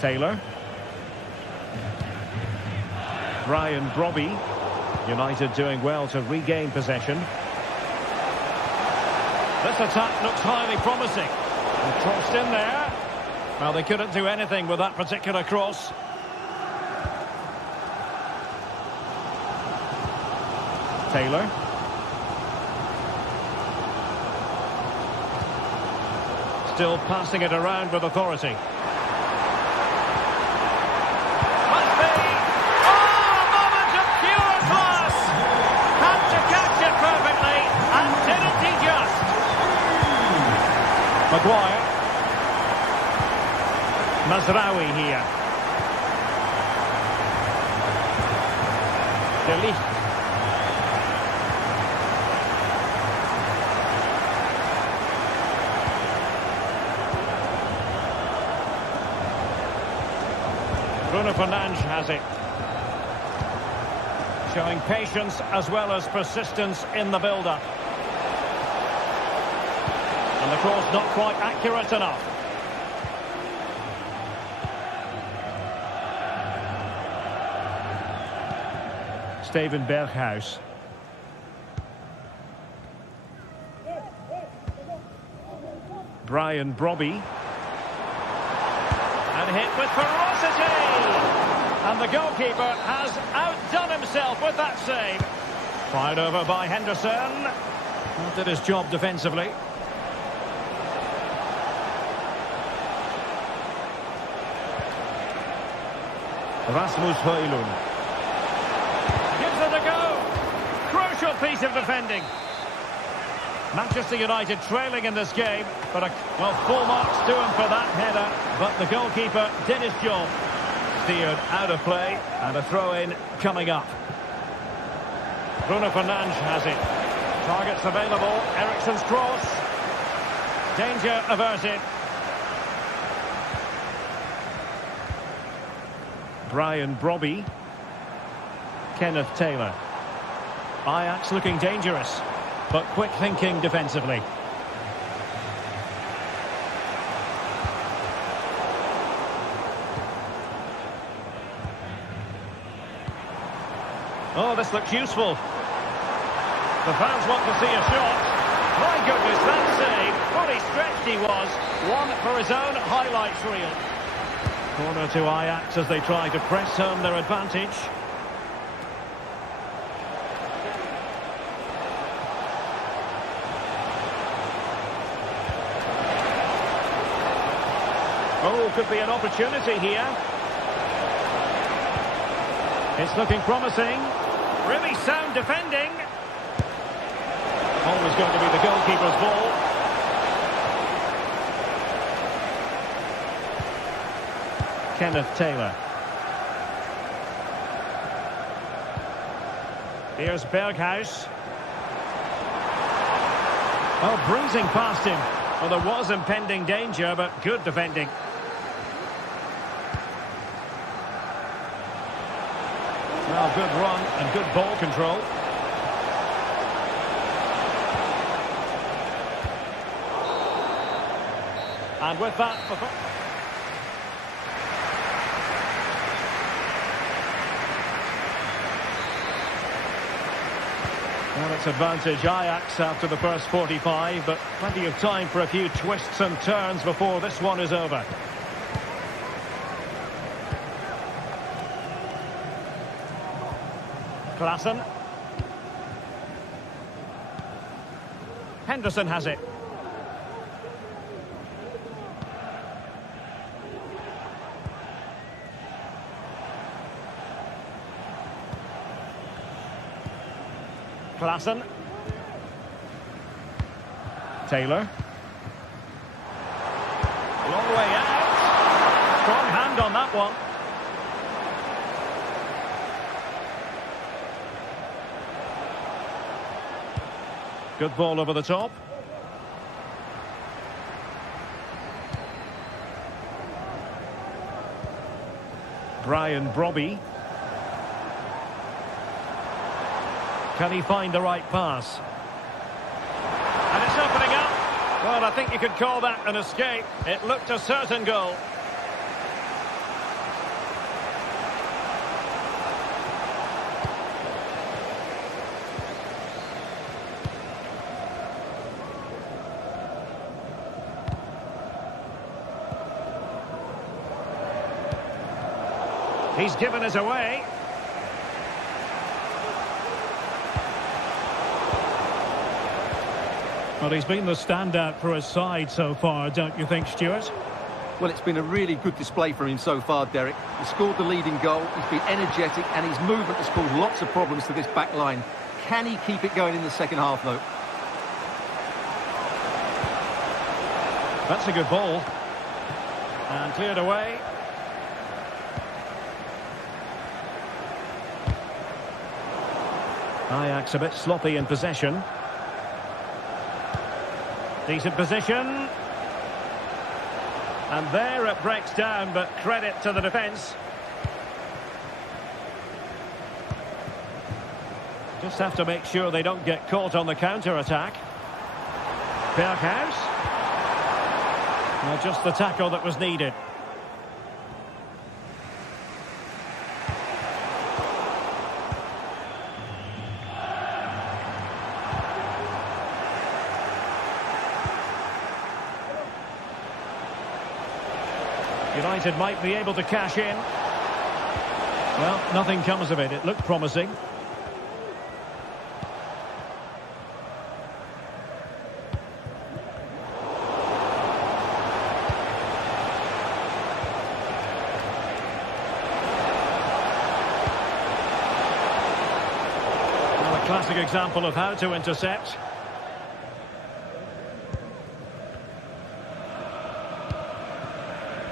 Taylor. Brian Brobby. United doing well to regain possession. This attack looks highly promising. And crossed in there. Well, they couldn't do anything with that particular cross. Taylor. Still passing it around with authority. Maguire. Mazraoui here. De Ligt. Bruno Fernandes has it. Showing patience as well as persistence in the build-up. And the cross not quite accurate enough. Steven Berghuis. Brian Brobby. And hit with ferocity. And the goalkeeper has outdone himself with that save. Fired over by Henderson. Did his job defensively. Rasmus Højlund. Gives it a go. Crucial piece of defending. Manchester United trailing in this game, but full marks to him for that header. But the goalkeeper did his job. Steered out of play, and a throw-in coming up. Bruno Fernandes has it. Targets available. Eriksen's cross. Danger averted. Brian Brobby. Kenneth Taylor. Ajax looking dangerous, but quick thinking defensively. Oh, this looks useful. The fans want to see a shot. My goodness, that save. Fully stretched he was. One for his own highlights reel. Corner to Ajax as they try to press home their advantage. Oh, could be an opportunity here. It's looking promising. Really sound defending. Always going to be the goalkeeper's ball. Kenneth Taylor. Here's Berghuis. Oh, bruising past him. Well, there was impending danger, but good defending. Well, good run and good ball control. And with that... Well, it's advantage Ajax after the first 45, but plenty of time for a few twists and turns before this one is over. Klaassen. Henderson has it. Klaassen. Taylor. Long way out. Strong hand on that one. Good ball over the top. Brian Brobby. Can he find the right pass? And it's opening up. Well, I think you could call that an escape. It looked a certain goal. He's given us away. Well, he's been the standout for his side so far, don't you think, Stuart? Well, it's been a really good display from him so far, Derek. He scored the leading goal, he's been energetic, and his movement has caused lots of problems to this back line. Can he keep it going in the second half, though? That's a good ball. And cleared away. Ajax a bit sloppy in possession. Decent position. And there it breaks down, but credit to the defence. Just have to make sure they don't get caught on the counter-attack. Berghuis. Well, just the tackle that was needed. United might be able to cash in. Well, nothing comes of it. It looked promising. Well, a classic example of how to intercept.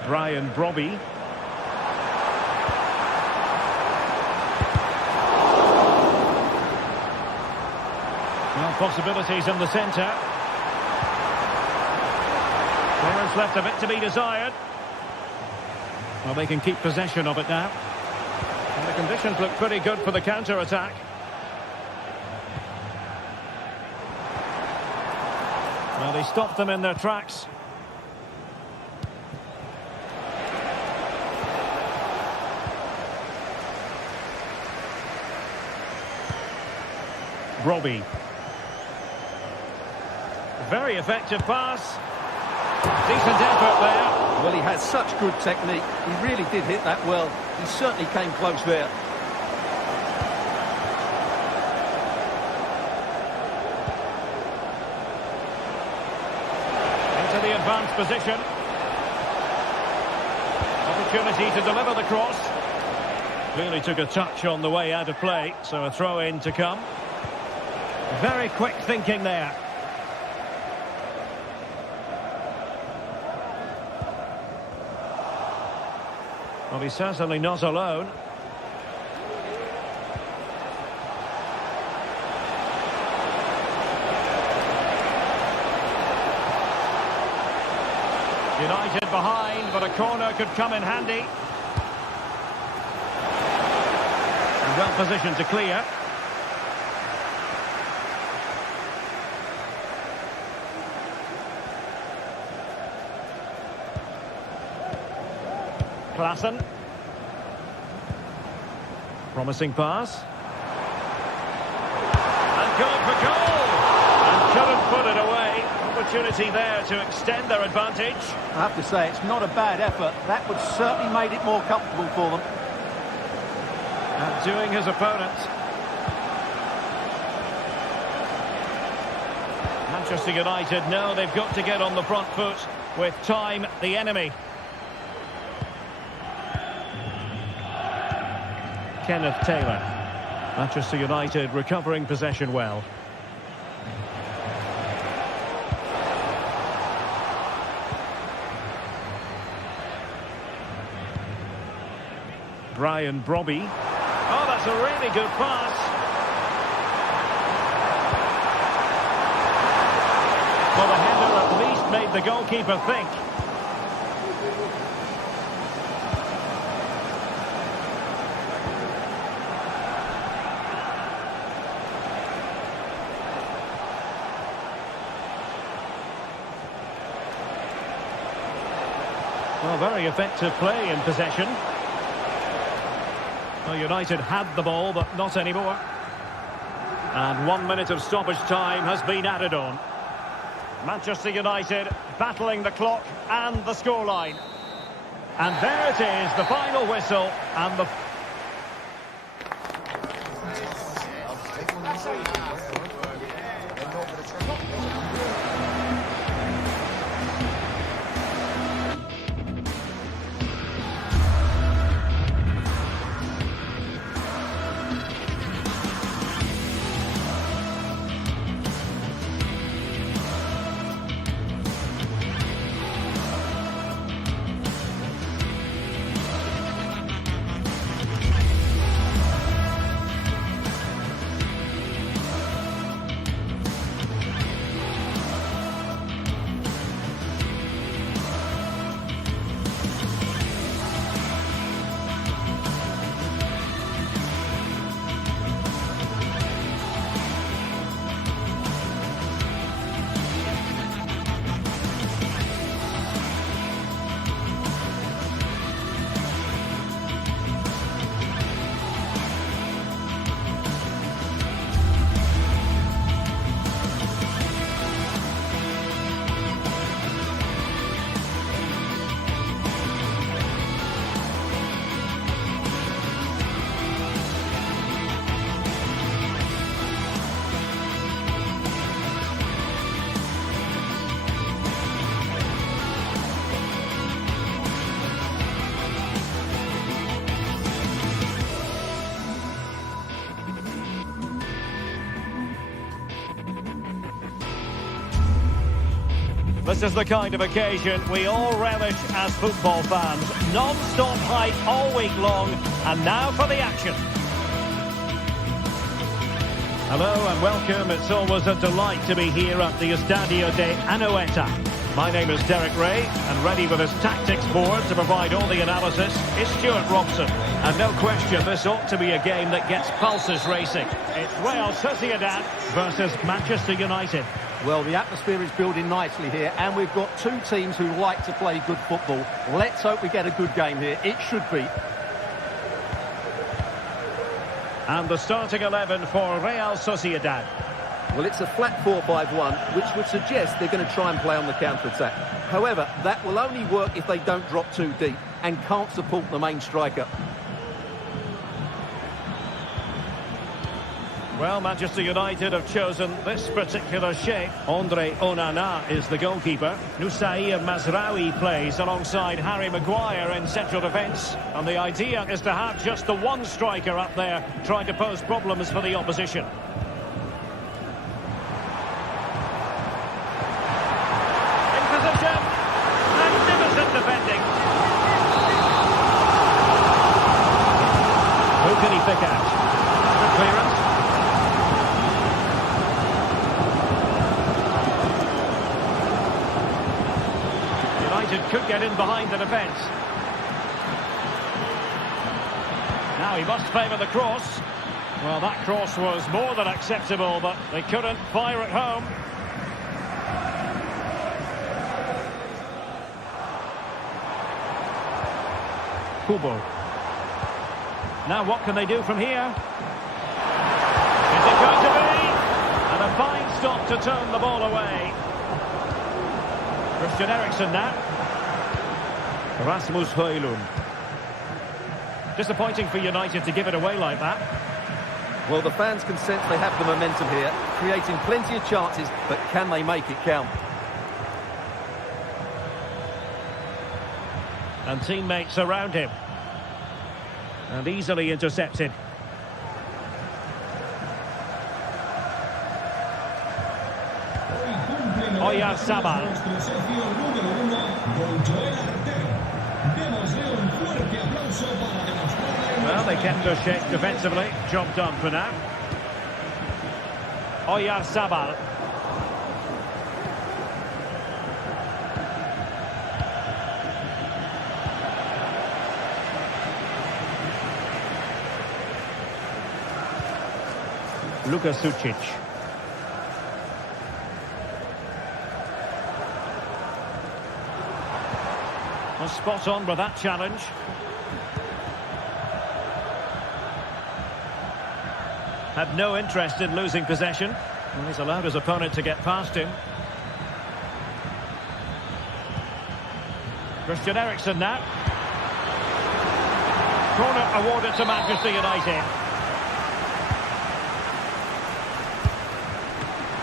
Brian Brobby. Well, possibilities in the centre. Clearance left a bit to be desired. Well, they can keep possession of it now. And the conditions look pretty good for the counter-attack. Well, they stopped them in their tracks. Robbie. Very effective pass. Decent effort there. Well, he has such good technique. He really did hit that well. He certainly came close there. Into the advanced position. Opportunity to deliver the cross. Really took a touch on the way out of play, so a throw-in to come. Very quick thinking there. Well, he's certainly not alone. United behind, but a corner could come in handy. And well positioned to clear. Klassen. Promising pass. And going for goal! And couldn't put it away. Opportunity there to extend their advantage. I have to say, it's not a bad effort. That would certainly made it more comfortable for them. Outdoing his opponent. Manchester United know they've got to get on the front foot with time the enemy. Kenneth Taylor. Manchester United recovering possession well. Brian Brobby. Oh, that's a really good pass. Well, the header at least made the goalkeeper think. Well, very effective play in possession. Well, United had the ball, but not anymore. And 1 minute of stoppage time has been added on. Manchester United battling the clock and the scoreline. And there it is, the final whistle and the... This is the kind of occasion we all relish as football fans. Non-stop hype all week long, and now for the action. Hello and welcome. It's always a delight to be here at the Estadio de Anoeta. My name is Derek Ray, and ready with his tactics board to provide all the analysis is Stuart Robson. And no question, this ought to be a game that gets pulses racing. It's Real Sociedad versus Manchester United. Well, the atmosphere is building nicely here, and we've got two teams who like to play good football. Let's hope we get a good game here. It should be. And the starting 11 for Real Sociedad. Well, it's a flat 4-5-1, which would suggest they're going to try and play on the counter-attack. However, that will only work if they don't drop too deep and can't support the main striker. Well, Manchester United have chosen this particular shape. Andre Onana is the goalkeeper. Nusair Mazraoui plays alongside Harry Maguire in central defence. And the idea is to have just the one striker up there trying to pose problems for the opposition. In position. Magnificent defending. Who can he pick out? Good clearance. Could get in behind the defence. Now he must favour the cross. Well, that cross was more than acceptable, but they couldn't fire it home. Kubo. Now what can they do from here? Is it going to be? And a fine stop to turn the ball away. Christian Eriksen now. Rasmus Højlund. Disappointing for United to give it away like that. Well, the fans can sense they have the momentum here, creating plenty of chances, but can they make it count? And teammates around him. And easily intercepted. Oyarzabal. Well, they kept their shape defensively. Job done for now. Oyarzabal. Luka Sucic. Well, spot on with that challenge. Had no interest in losing possession. Well, he's allowed his opponent to get past him. Christian Eriksen now. Corner awarded to Manchester United.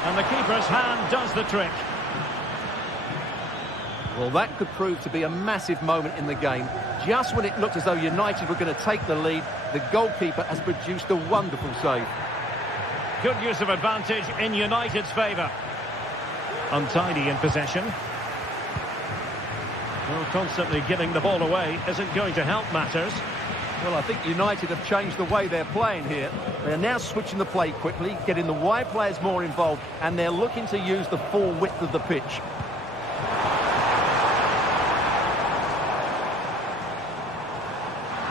And the keeper's hand does the trick. Well, that could prove to be a massive moment in the game. Just when it looked as though United were going to take the lead, the goalkeeper has produced a wonderful save. Good use of advantage in United's favour. Untidy in possession. Well, constantly giving the ball away isn't going to help matters. Well, I think United have changed the way they're playing here. They're now switching the play quickly, getting the wide players more involved, and they're looking to use the full width of the pitch.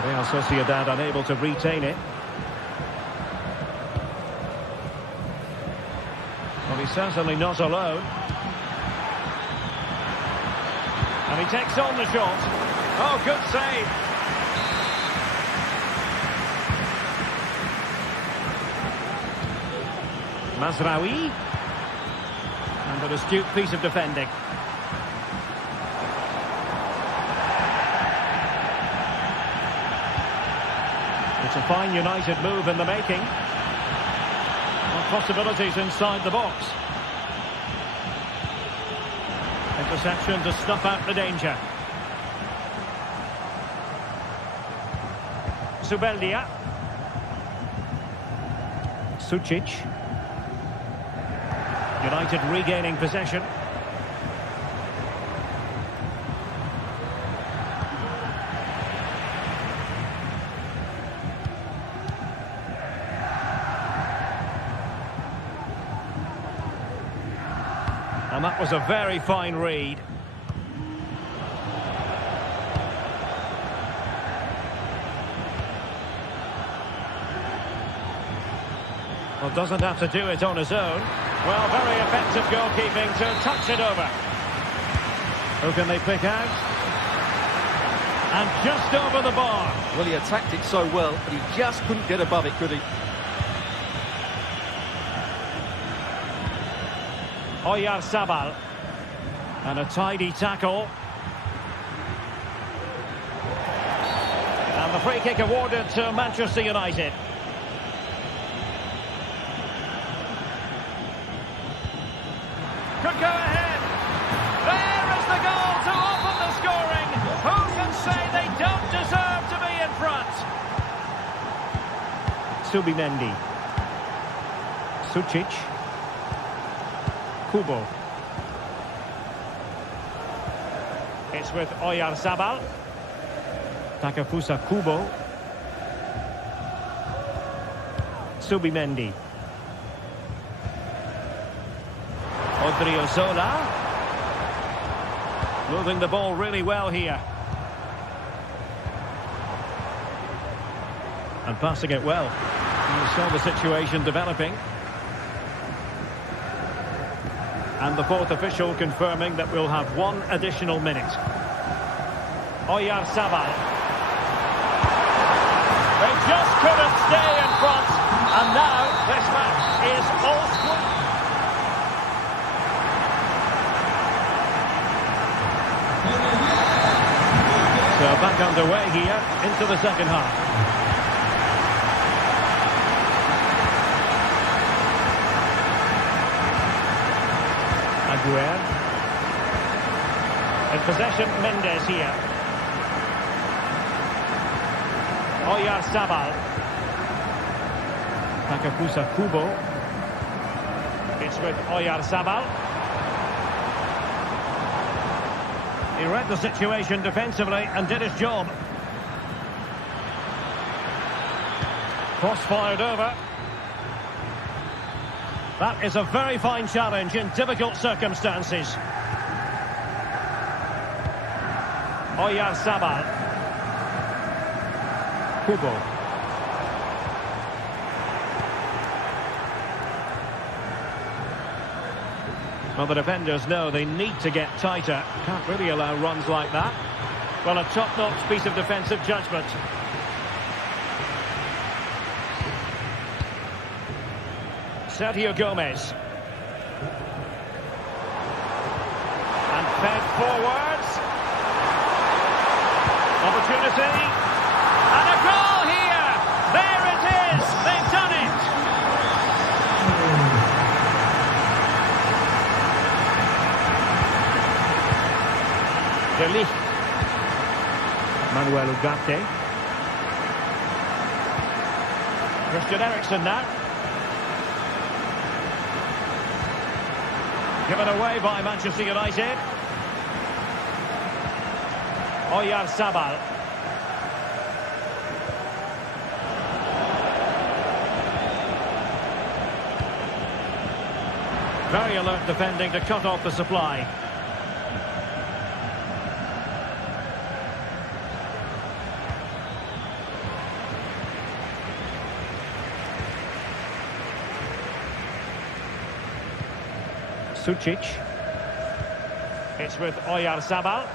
Real Sociedad unable to retain it. Well, he's certainly not alone. And he takes on the shot. Oh, good save. Mazraoui. And an astute piece of defending. It's a fine United move in the making. Well, possibilities inside the box. Interception to snuff out the danger. Zubeldia. Sucic. United regaining possession. And that was a very fine read. Well, doesn't have to do it on his own. Well, very effective goalkeeping to touch it over. Who can they pick out? And just over the bar. Well, he attacked it so well, but he just couldn't get above it, could he? Oyarzabal. And a tidy tackle. And the free kick awarded to Manchester United. Could go ahead. There is the goal to open the scoring. Who can say they don't deserve to be in front? Subimendi. Sucic. Kubo. It's with Oyarzabal. Takefusa Kubo. Subimendi. Odriozola. Moving the ball really well here. And passing it well. You saw the situation developing. And the fourth official confirming that we'll have one additional minute. Oyarzabal. They just couldn't stay in front. And now this match is all square. So back underway here into the second half. Aguirre. In possession, Mendes here. Oyarzabal. Takefusa Kubo. It's with Oyarzabal. He read the situation defensively and did his job. Cross fired over. That is a very fine challenge in difficult circumstances. Oyarzabal. Kubo. Well, the defenders know they need to get tighter. Can't really allow runs like that. Well, a top-notch piece of defensive judgment. Sergio Gomez. And fed forwards. Opportunity. And a goal here. There it is. They've done it. De Ligt. Manuel Ugarte. Christian Eriksen now. Given away by Manchester United. Oyarzabal. Very alert defending to cut off the supply. Sucic. It's with Oyarzabal.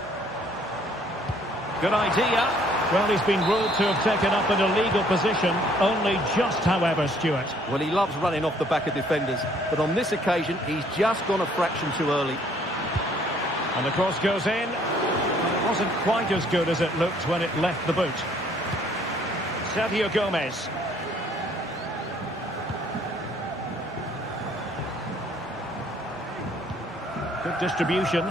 Good idea. Well, he's been ruled to have taken up an illegal position. Only just, however, Stuart. Well, he loves running off the back of defenders, but on this occasion, he's just gone a fraction too early. And the cross goes in. It wasn't quite as good as it looked when it left the boot. Sergio Gomez. Good distribution.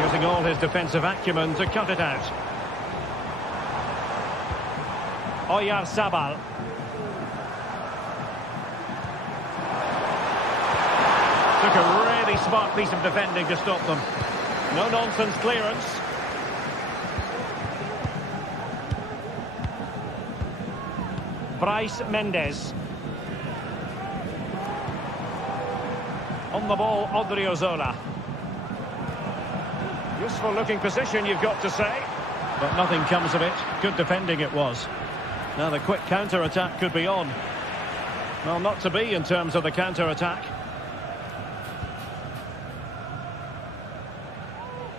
Using all his defensive acumen to cut it out. Oyarzabal. Took a really smart piece of defending to stop them. No-nonsense clearance. Bryce Mendes. On the ball, Odriozola. Useful looking position, you've got to say. But nothing comes of it. Good defending it was. Now the quick counter-attack could be on. Well, not to be in terms of the counter-attack.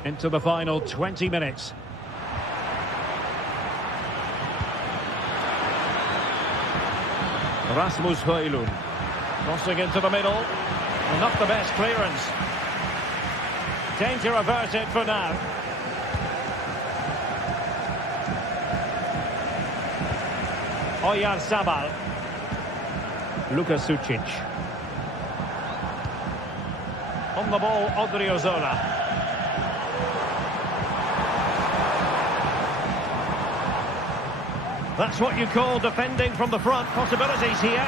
Into the final 20 minutes. Rasmus Højlund. Crossing into the middle. Well, not the best clearance. Danger averted for now. Oyarzabal. Luka Sucic. On the ball, Odriozola. That's what you call defending from the front. Possibilities here.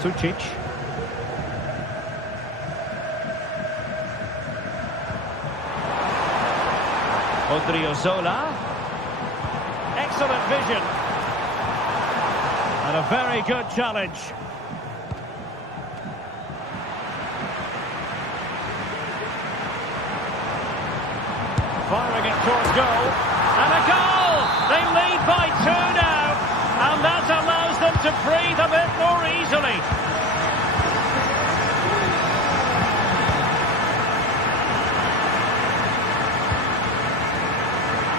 Sucic. Odriozola. Excellent vision. And a very good challenge. Firing it towards goal. And a goal! They lead by 2 now. And that allows them to breathe a bit more easily.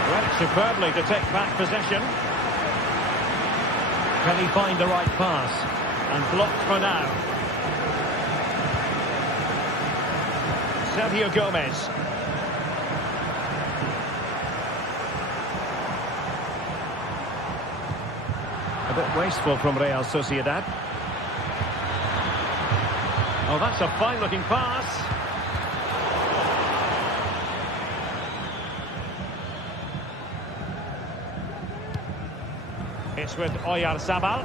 Went superbly to take back possession. Can he find the right pass? And blocked for now. Sergio Gomez. A bit wasteful from Real Sociedad. Oh, that's a fine-looking pass. It's with Oyarzabal.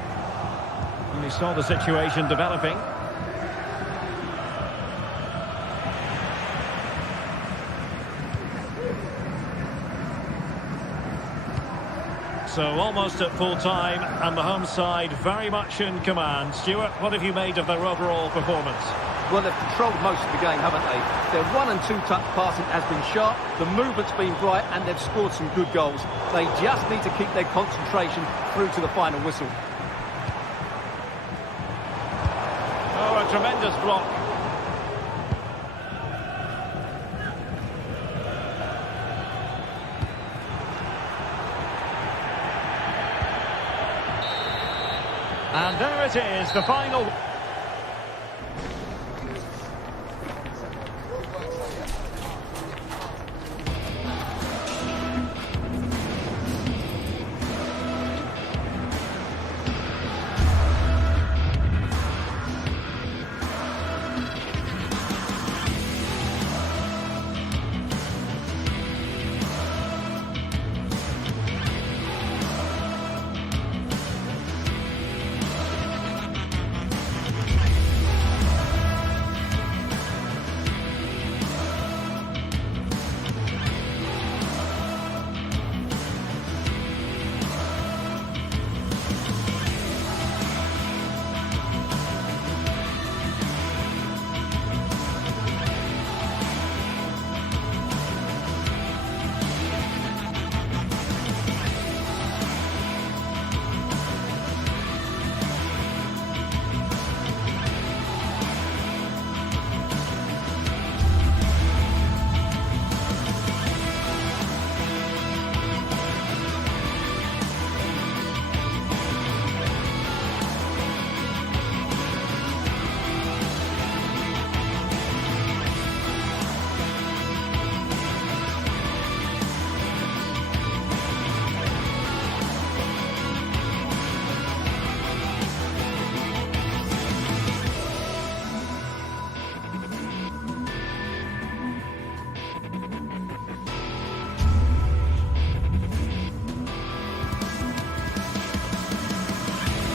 And he saw the situation developing. So almost at full time, and the home side very much in command. Stuart, what have you made of their overall performance? Well, they've controlled most of the game, haven't they? Their 1- and 2-touch passing has been sharp, the movement's been bright, and they've scored some good goals. They just need to keep their concentration through to the final whistle. Oh, a tremendous block. And there it is, the final.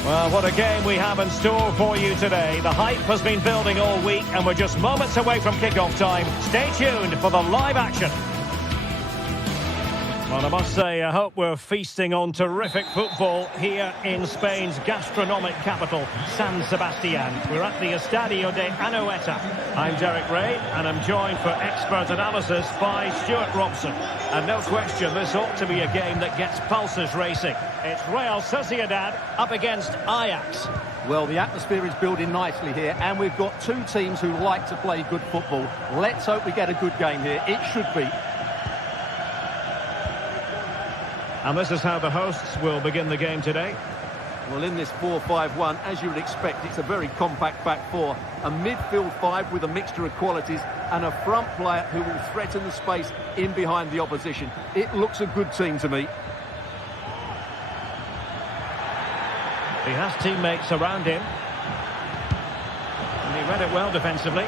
Well, what a game we have in store for you today. The hype has been building all week, and we're just moments away from kick-off time. Stay tuned for the live action. Well, I must say, I hope we're feasting on terrific football here in Spain's gastronomic capital, San Sebastian. We're at the Estadio de Anoeta. I'm Derek Ray, and I'm joined for expert analysis by Stuart Robson. And no question, this ought to be a game that gets pulses racing. It's Real Sociedad up against Ajax. Well, the atmosphere is building nicely here, and we've got two teams who like to play good football. Let's hope we get a good game here. It should be. And this is how the hosts will begin the game today. Well, in this 4-5-1, as you would expect, it's a very compact back four. A midfield five with a mixture of qualities and a front player who will threaten the space in behind the opposition. It looks a good team to me. He has teammates around him. And he read it well defensively.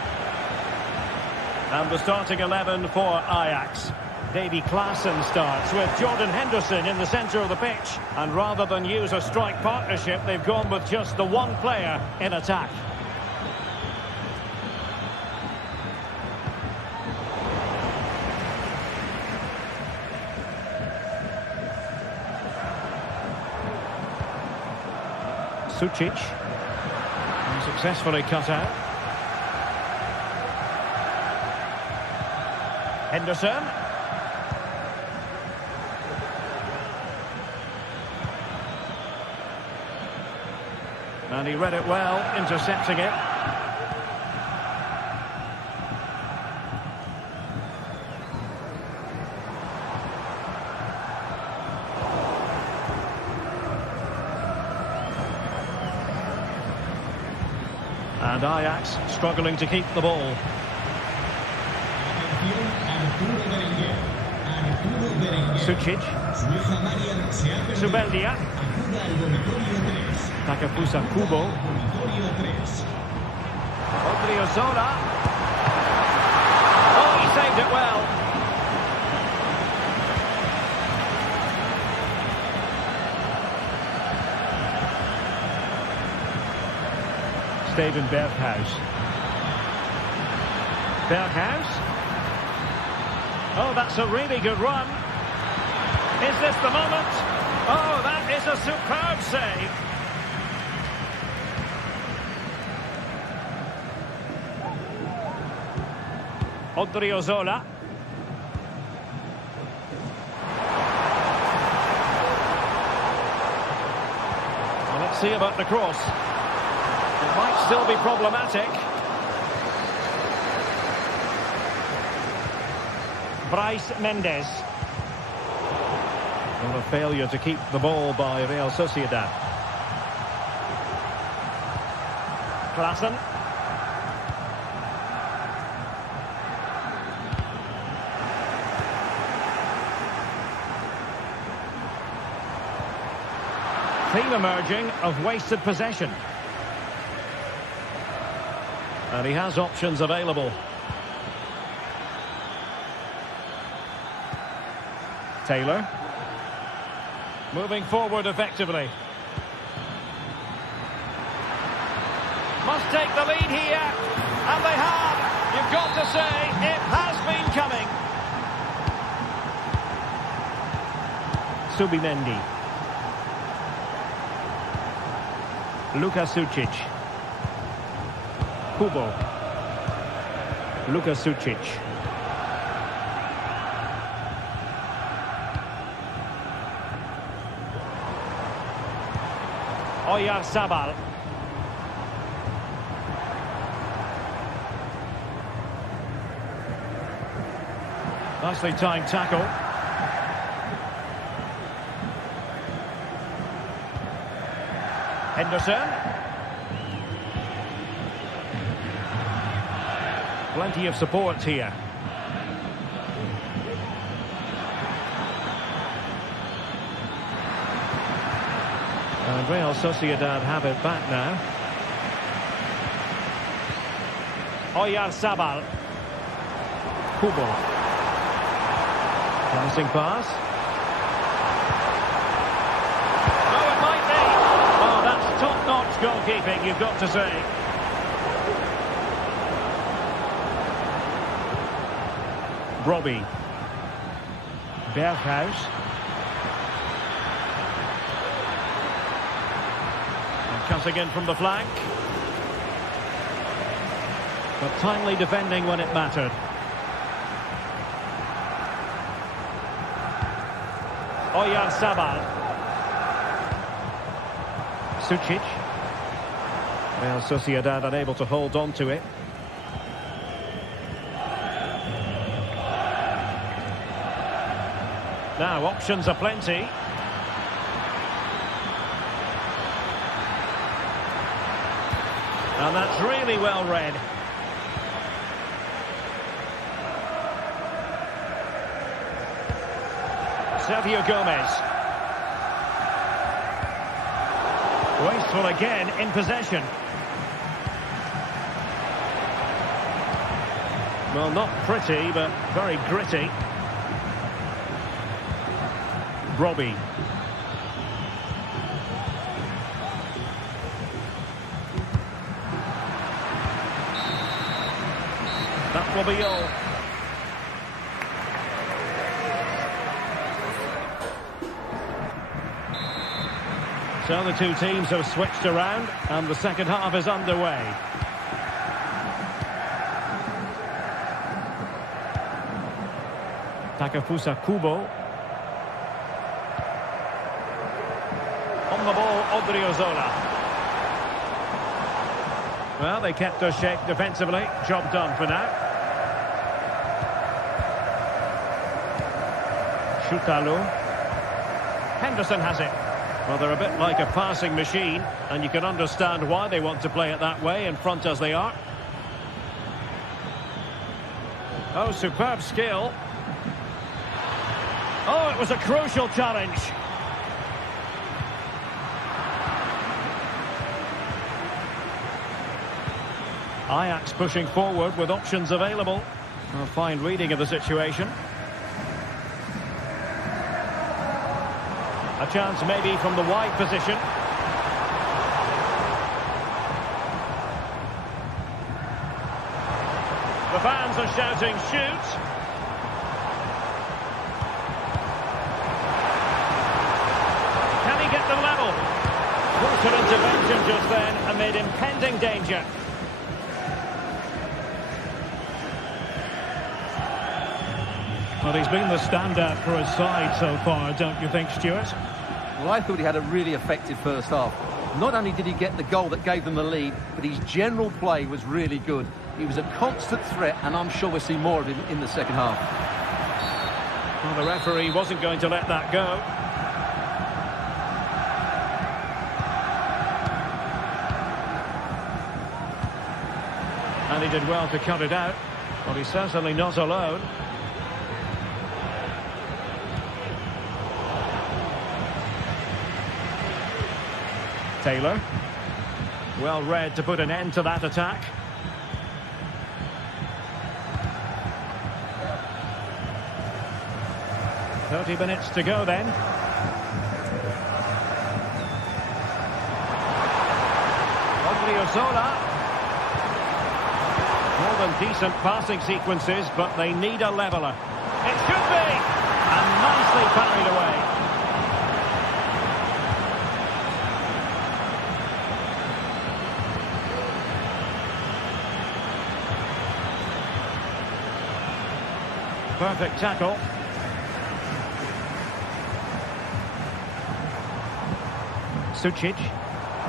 And the starting 11 for Ajax. Davy Klaassen starts with Jordan Henderson in the centre of the pitch. And rather than use a strike partnership, they've gone with just the one player in attack. Sucic. And successfully cut out. Henderson. And he read it well, intercepting it. And Ajax struggling to keep the ball. Sucic. Zubeldia. Takefusa Kubo. Odriozola. Oh, he saved it well. Steven Berghuis. Berghuis. Oh, that's a really good run. Is this the moment? Oh, that is a superb save. Odriozola. Well, let's see about the cross. It might still be problematic. Bryce Mendes. Well, a failure to keep the ball by Real Sociedad. Klaassen. Theme emerging of wasted possession. And he has options available. Taylor. Moving forward effectively. Must take the lead here. And they have. You've got to say, it has been coming. Subimendi. Luka Sucic. Kubo. Luka Sucic. Oyarzabal. Nicely timed tackle. Henderson. Plenty of support here. And Real Sociedad have it back now. Oyarzabal. Kubo. Promising pass. Oh, it might be. Oh, that's top-notch goalkeeping, you've got to say. Robbie. Berghuis. And cutting in from the flank. But timely defending when it mattered. Oyarzabal. Sucic. Real Sociedad unable to hold on to it. Now options are plenty. And that's really well read. Sergio Gomez. Wasteful again in possession. Well, not pretty, but very gritty. Robbie. That will be all. So the two teams have switched around and the second half is underway. Takefusa Kubo. On the ball, Odriozola. Well, they kept their shape defensively. Job done for now. Shutalo. Henderson has it. Well, they're a bit like a passing machine, and you can understand why they want to play it that way, in front as they are. Oh, superb skill. Oh, it was a crucial challenge. Ajax pushing forward with options available. A fine reading of the situation. A chance maybe from the wide position. The fans are shouting, shoot! Can he get them level? Crucial intervention just then amid impending danger. Well, he's been the standout for his side so far, don't you think, Stuart? Well, I thought he had a really effective first half. Not only did he get the goal that gave them the lead, but his general play was really good. He was a constant threat, and I'm sure we'll see more of him in the second half. Well, the referee wasn't going to let that go. And he did well to cut it out. Well, he's certainly not alone. Taylor. Well read to put an end to that attack. "30 minutes to go then. Odriozola. More than decent passing sequences, but they need a leveller. It should be! And nicely parried away. Perfect tackle. Sucic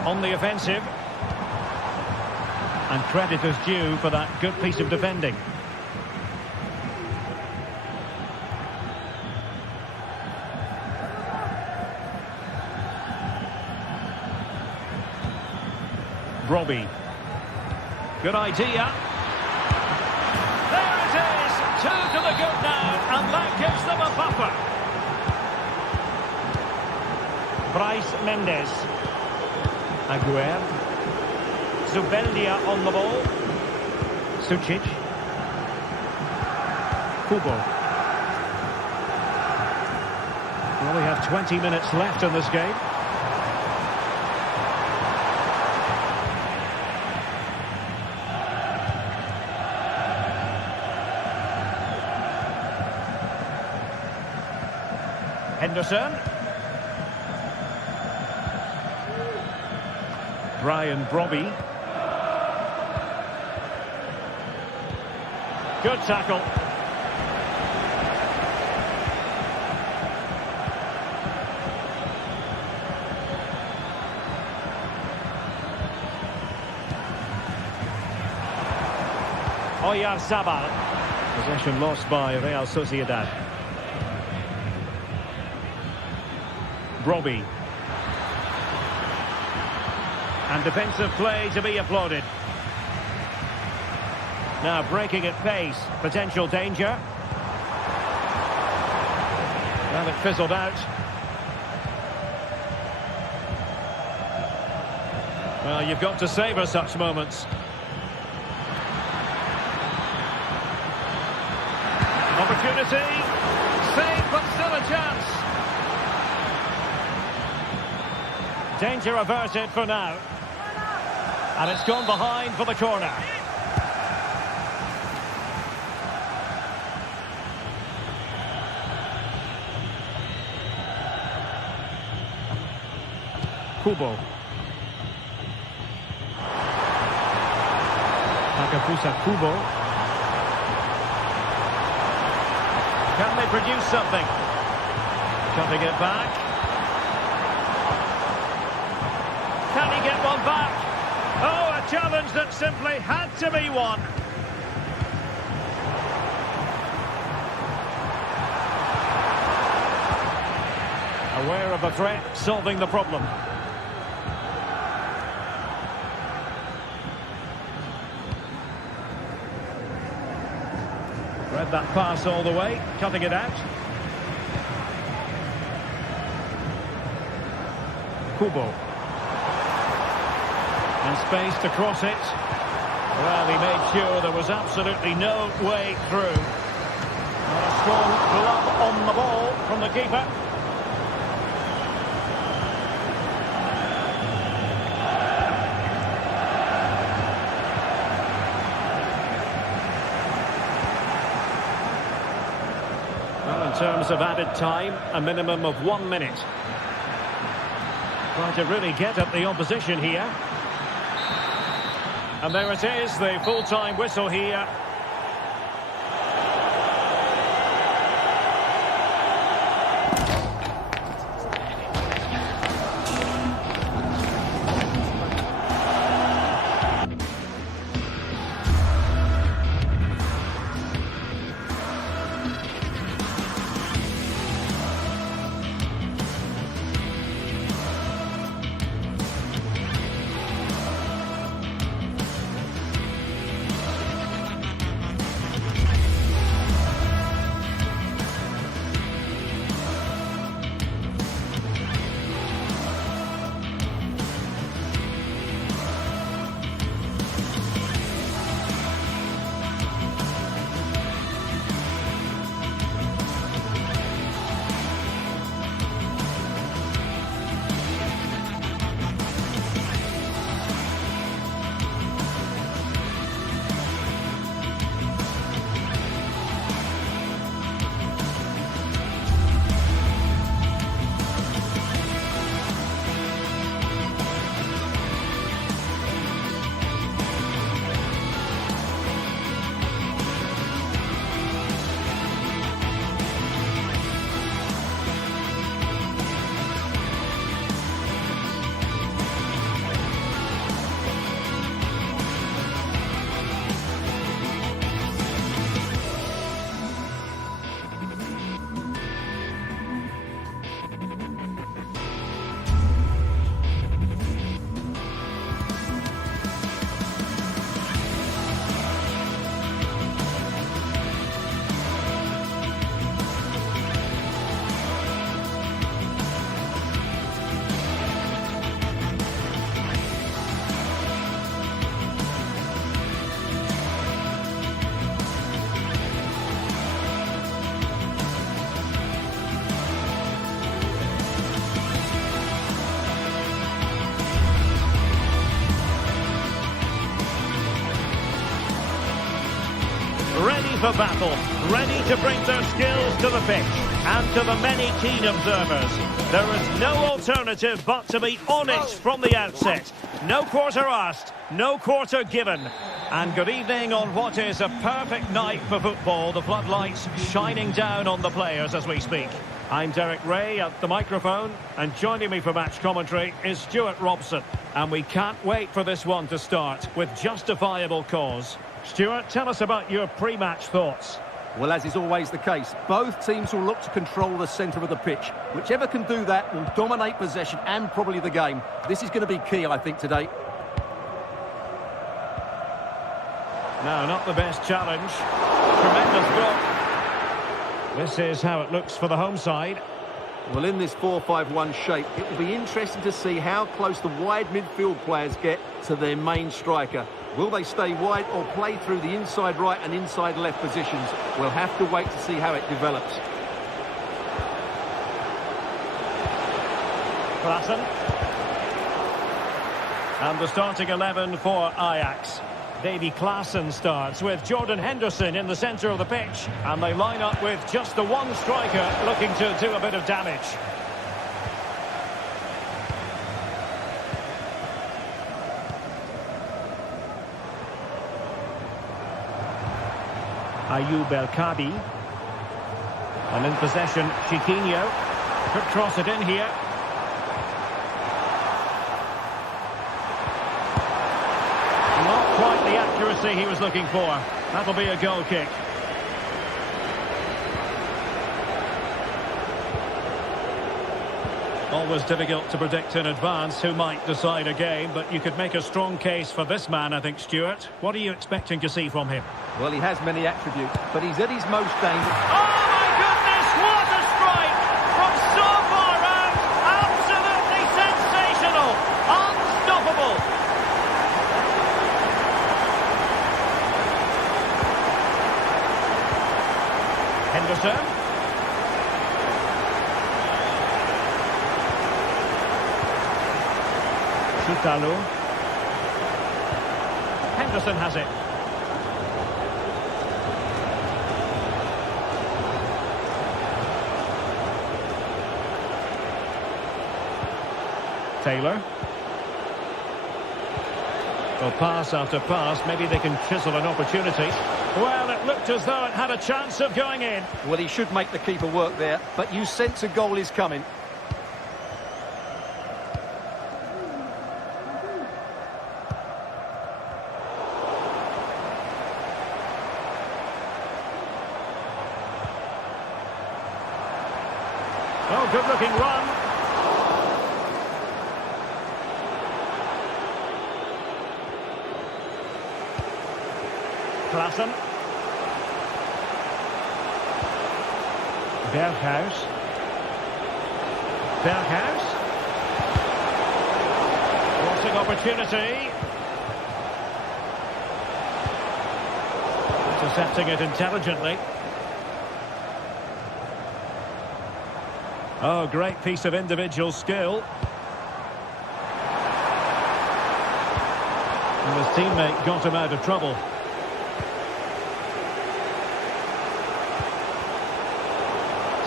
on the offensive. And credit is due for that good piece of defending. Robbie. Good idea. There it is! Two to the good now, and that gives them a buffer. Bryce Mendes. Aguerd. Zubeldia on the ball. Sucic. Kubo. Well, we have 20 minutes left in this game. Henderson. Brian Brobby. Good tackle. Oyarzabal. Possession lost by Real Sociedad. Brobby. And defensive play to be applauded. Now breaking at pace. Potential danger. Well, it fizzled out. Well, you've got to savour such moments. Opportunity. Save, but still a chance. Danger averted for now. And it's gone behind for the corner. Kubo. Takafusa Kubo. Can they produce something? Cutting it back. Can he get one back? Oh, a challenge that simply had to be won. Aware of a threat, solving the problem. Read that pass all the way, cutting it out. Kubo. And space to cross it. Well, he made sure there was absolutely no way through. And a strong glove on the ball from the keeper. Well, in terms of added time, a minimum of 1 minute. Trying to really get at the opposition here. And there it is, the full-time whistle here. Ready for battle, ready to bring their skills to the pitch. And to the many keen observers, there is no alternative but to be on it from the outset. No quarter asked, no quarter given. And good evening on what is a perfect night for football. The floodlights shining down on the players as we speak. I'm Derek Ray at the microphone, and joining me for match commentary is Stuart Robson. And we can't wait for this one to start with justifiable cause. Stuart, tell us about your pre-match thoughts. Well, as is always the case, both teams will look to control the centre of the pitch. Whichever can do that will dominate possession and probably the game. This is going to be key, I think, today. No, not the best challenge. Tremendous block. This is how it looks for the home side. Well, in this 4-5-1 shape, it will be interesting to see how close the wide midfield players get to their main striker. Will they stay wide or play through the inside right and inside left positions? We'll have to wait to see how it develops. Klaassen. And the starting 11 for Ajax. Davy Klaassen starts with Jordan Henderson in the centre of the pitch. And they line up with just the one striker looking to do a bit of damage. Ayoub El Kadi. And in possession, Chiquinho. Could cross it in here. Not quite the accuracy he was looking for. That'll be a goal kick. Always difficult to predict in advance who might decide a game, but you could make a strong case for this man, I think, Stuart. What are you expecting to see from him? Well, he has many attributes, but he's at his most dangerous. Oh, my goodness, what a strike! From so far out, absolutely sensational! Unstoppable! Henderson. Chutalo. Henderson has it. Taylor. Well, pass after pass, maybe they can chisel an opportunity. Well, it looked as though it had a chance of going in. Well, he should make the keeper work there, but you sense a goal is coming. Oh, good-looking run. Klaassen. Berghuis. Berghuis. Crossing opportunity. Intercepting it intelligently. Oh, great piece of individual skill. And his teammate got him out of trouble.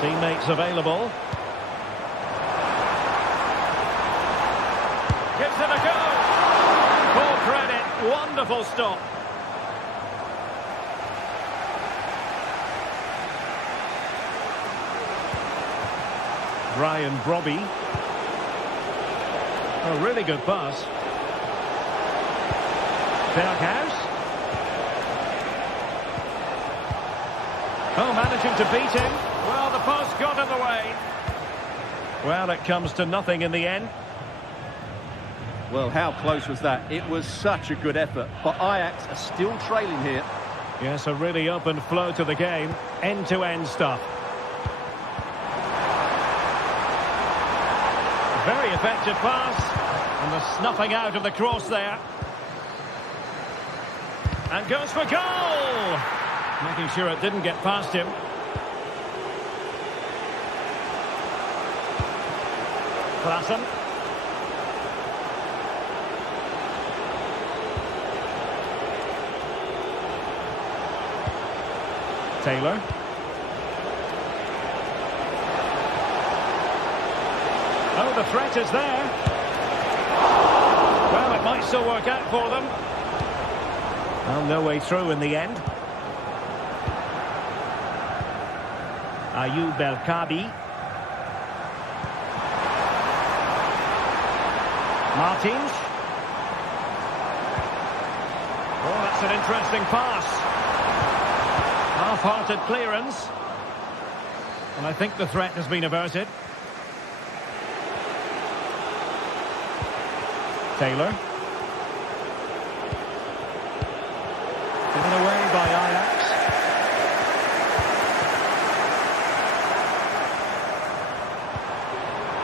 Teammates available. Gives it a go. Full credit. Wonderful stop. Brian Brobby. A really good pass. Berghuis. Oh, managing to beat him. Well, the post got in the way. Well, it comes to nothing in the end. Well, how close was that? It was such a good effort, but Ajax are still trailing here. Yes, a really open flow to the game. End-to-end stuff. Very effective pass. And the snuffing out of the cross there. And goes for goal! Making sure it didn't get past him. Klaassen. Taylor. the threat is there. Well, it might still work out for them. Well, no way through in the end. Ayoub El Kabi. Martins. Oh, that's an interesting pass. Half-hearted clearance. And I think the threat has been averted. Taylor. Given away by Ajax.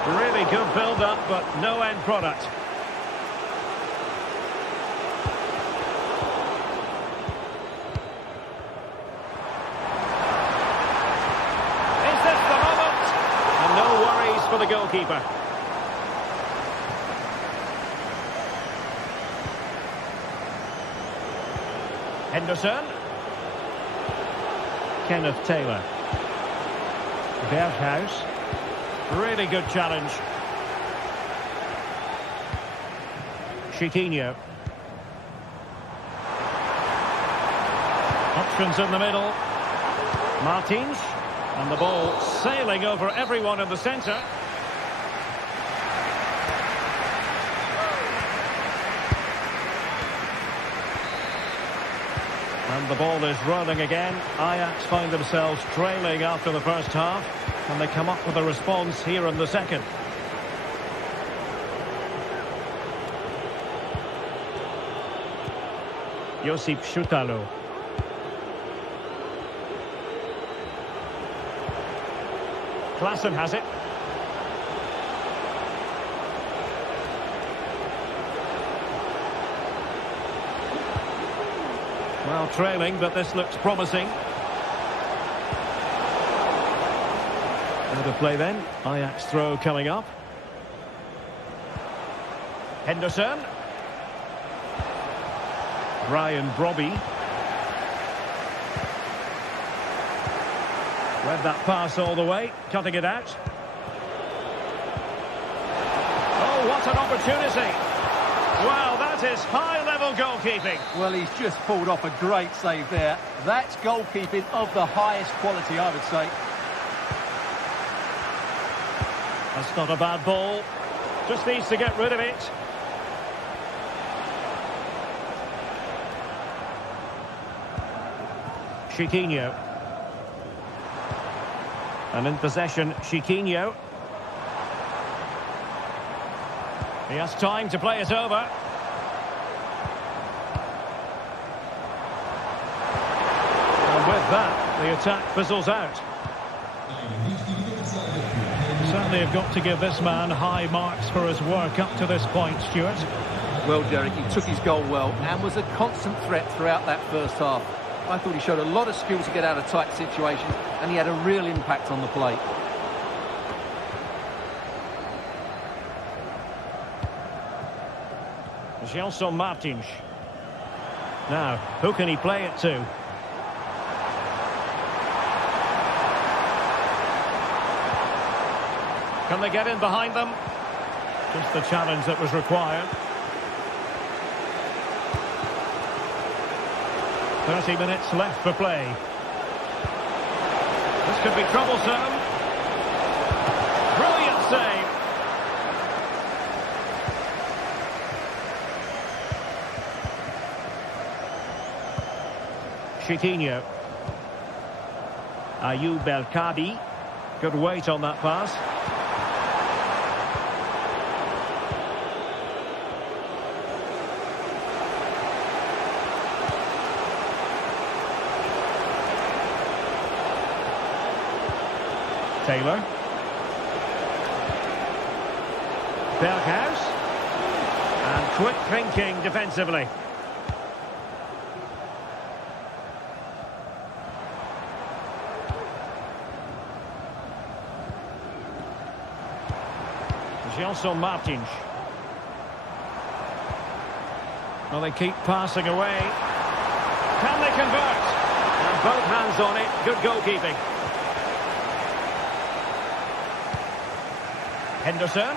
Really good build-up, but no end product. Is this the moment? And no worries for the goalkeeper. Henderson. Kenneth Taylor. Berghuis. Really good challenge. Chiquinho. Options in the middle. Martins. And the ball sailing over everyone in the centre. And the ball is rolling again. Ajax find themselves trailing after the first half. And they come up with a response here in the second. Josip Schutalo. Klaassen has it. Well, trailing, but this looks promising. Out of play then. Ajax throw coming up. Henderson. Ryan Brobby. Read that pass all the way, cutting it out. Oh, what an opportunity. Well, that is high-level goalkeeping. Well, he's just pulled off a great save there. That's goalkeeping of the highest quality, I would say. That's not a bad ball. Just needs to get rid of it. Chiquinho. And in possession, Chiquinho. He has time to play it over. And with that, the attack fizzles out. Certainly have got to give this man high marks for his work up to this point, Stuart. Well, Derek, he took his goal well and was a constant threat throughout that first half. I thought he showed a lot of skill to get out of tight situations, and he had a real impact on the play. Gelson Martins. Now, who can he play it to? Can they get in behind them? Just the challenge that was required. 30 minutes left for play. This could be troublesome. Brilliant save. Chiquinho. Ayoub El Kabi. Good weight on that pass. Taylor. Berghuis. And quick thinking defensively. Gelson Martins. Well, they keep passing away. Can they convert? And both hands on it. Good goalkeeping. Henderson.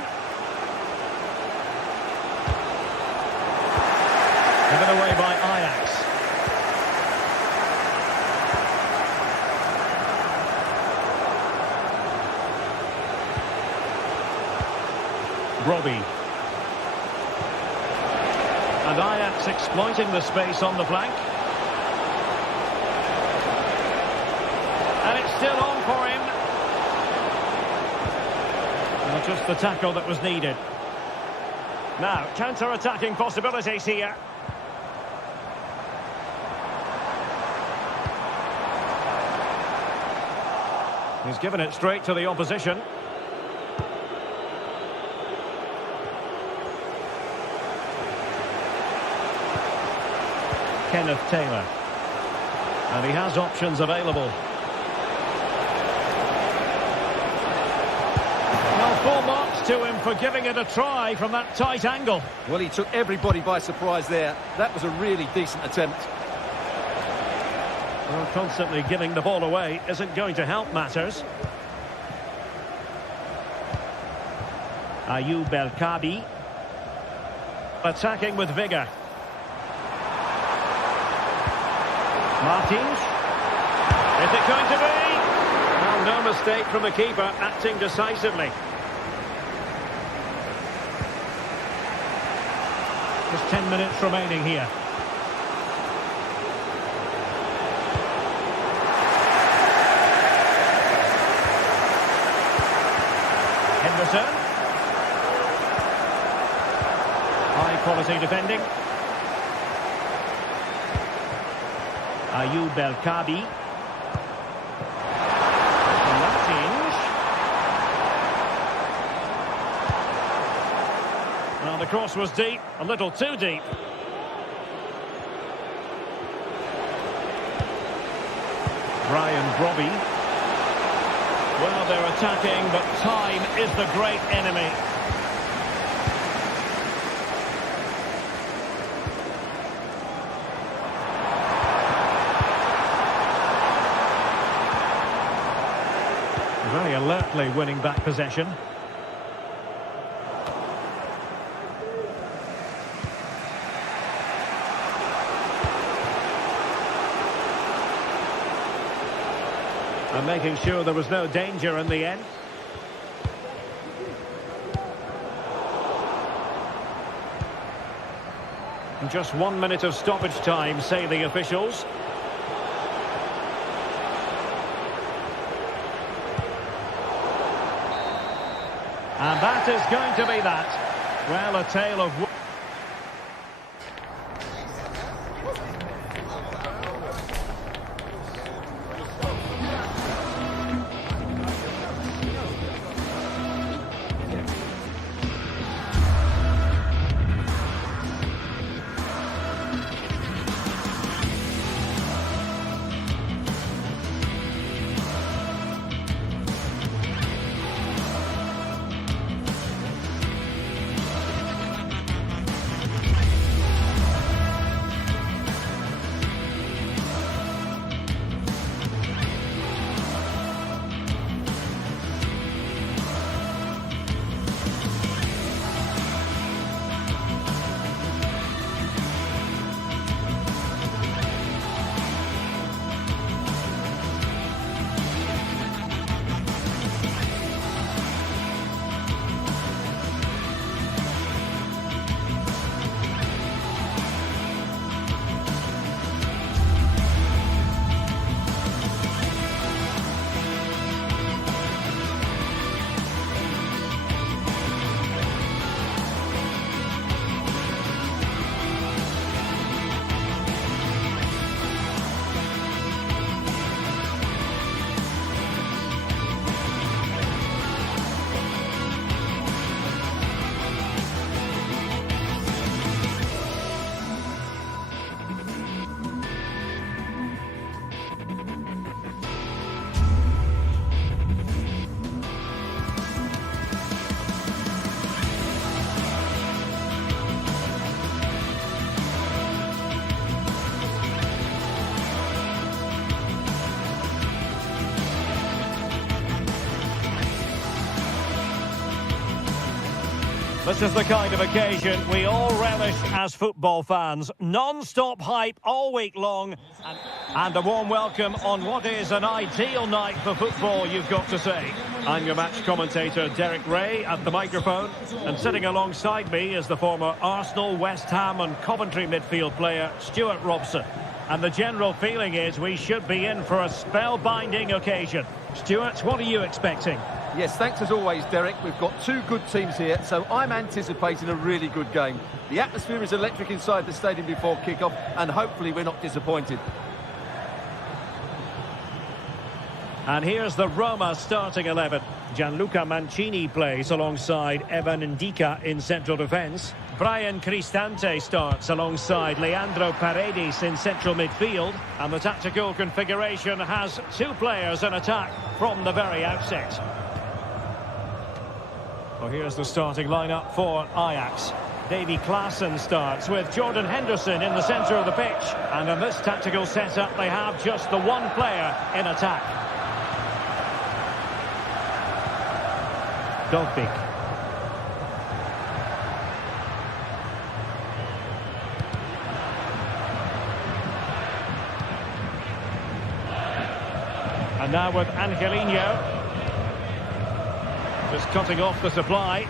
Given away by Ajax. Robbie. And Ajax exploiting the space on the flank. And it's still on for him. Well, just the tackle that was needed. Now, counter-attacking possibilities here. He's given it straight to the opposition. Kenneth Taylor. And he has options available. Well, full marks to him for giving it a try from that tight angle. Well, he took everybody by surprise there. That was a really decent attempt. Well, constantly giving the ball away isn't going to help matters. Ayoub El Kabi. Attacking with vigour. Martins. Is it going to be? Well, no mistake from the keeper, acting decisively. Just 10 minutes remaining here. Henderson. High quality defending. Ayoub El Kabi. Martins. Well, the cross was deep, a little too deep. Brian Robbie. Well, they're attacking, but time is the great enemy. Very alertly winning back possession. And making sure there was no danger in the end. And just 1 minute of stoppage time, say the officials. And that is going to be that. Well, a tale of... This is the kind of occasion we all relish as football fans. Non-stop hype all week long. And a warm welcome on what is an ideal night for football, you've got to say. I'm your match commentator, Derek Ray, at the microphone. And sitting alongside me is the former Arsenal, West Ham and Coventry midfield player, Stuart Robson. And the general feeling is we should be in for a spellbinding occasion. Stuart, what are you expecting? Yes, thanks as always, Derek. We've got two good teams here, so I'm anticipating a really good game. The atmosphere is electric inside the stadium before kick-off, and hopefully we're not disappointed. And here's the Roma starting 11. Gianluca Mancini plays alongside Evan Ndika in central defence. Brian Cristante starts alongside Leandro Paredes in central midfield. And the tactical configuration has two players in attack from the very outset. Well, here's the starting lineup for Ajax. Davy Klaassen starts with Jordan Henderson in the centre of the pitch. And in this tactical setup, they have just the one player in attack. Dogbik. And now with Angelino. Just cutting off the supply.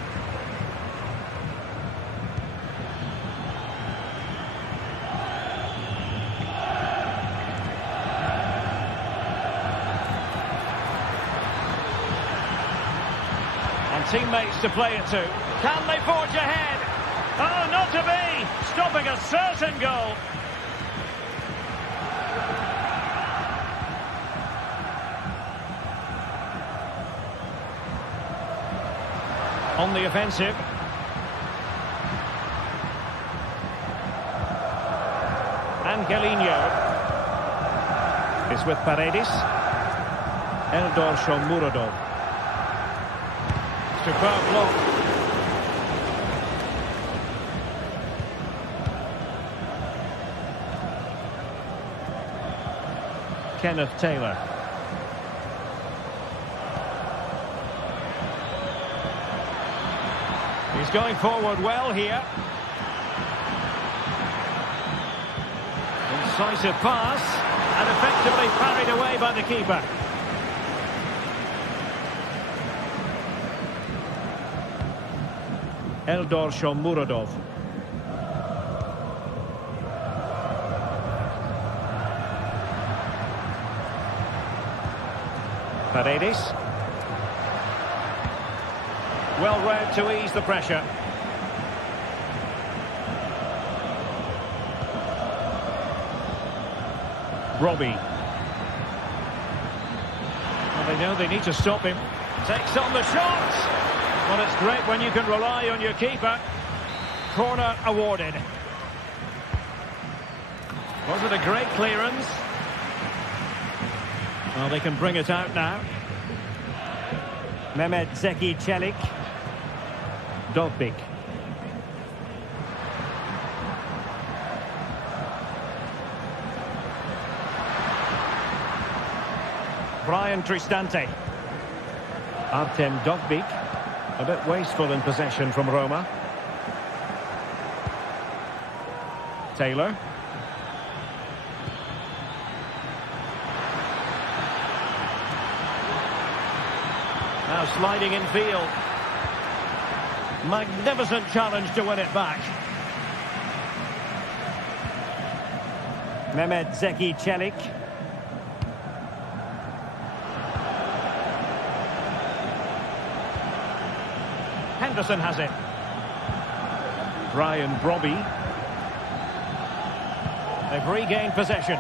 And teammates to play it to. Can they forge ahead? Oh, not to be! Stopping a certain goal. On the offensive. Angelino is with Paredes. Eldor Shomurodov. Superb block. Kenneth Taylor. He's going forward well here. Incisive pass, and effectively parried away by the keeper. Eldor Shomurodov. Paredes. Well read to ease the pressure. Robbie. Well, they know they need to stop him. Takes on the shot. Well, it's great when you can rely on your keeper. Corner awarded. Was it a great clearance? Well, they can bring it out now. Mehmet Zeki Çelik. Dogbik. Brian Cristante. Artem Dogbik. A bit wasteful in possession from Roma. Taylor. Now sliding in field. Magnificent challenge to win it back. Mehmet Zeki Çelik. Henderson has it. Brian Brobby. They've regained possession.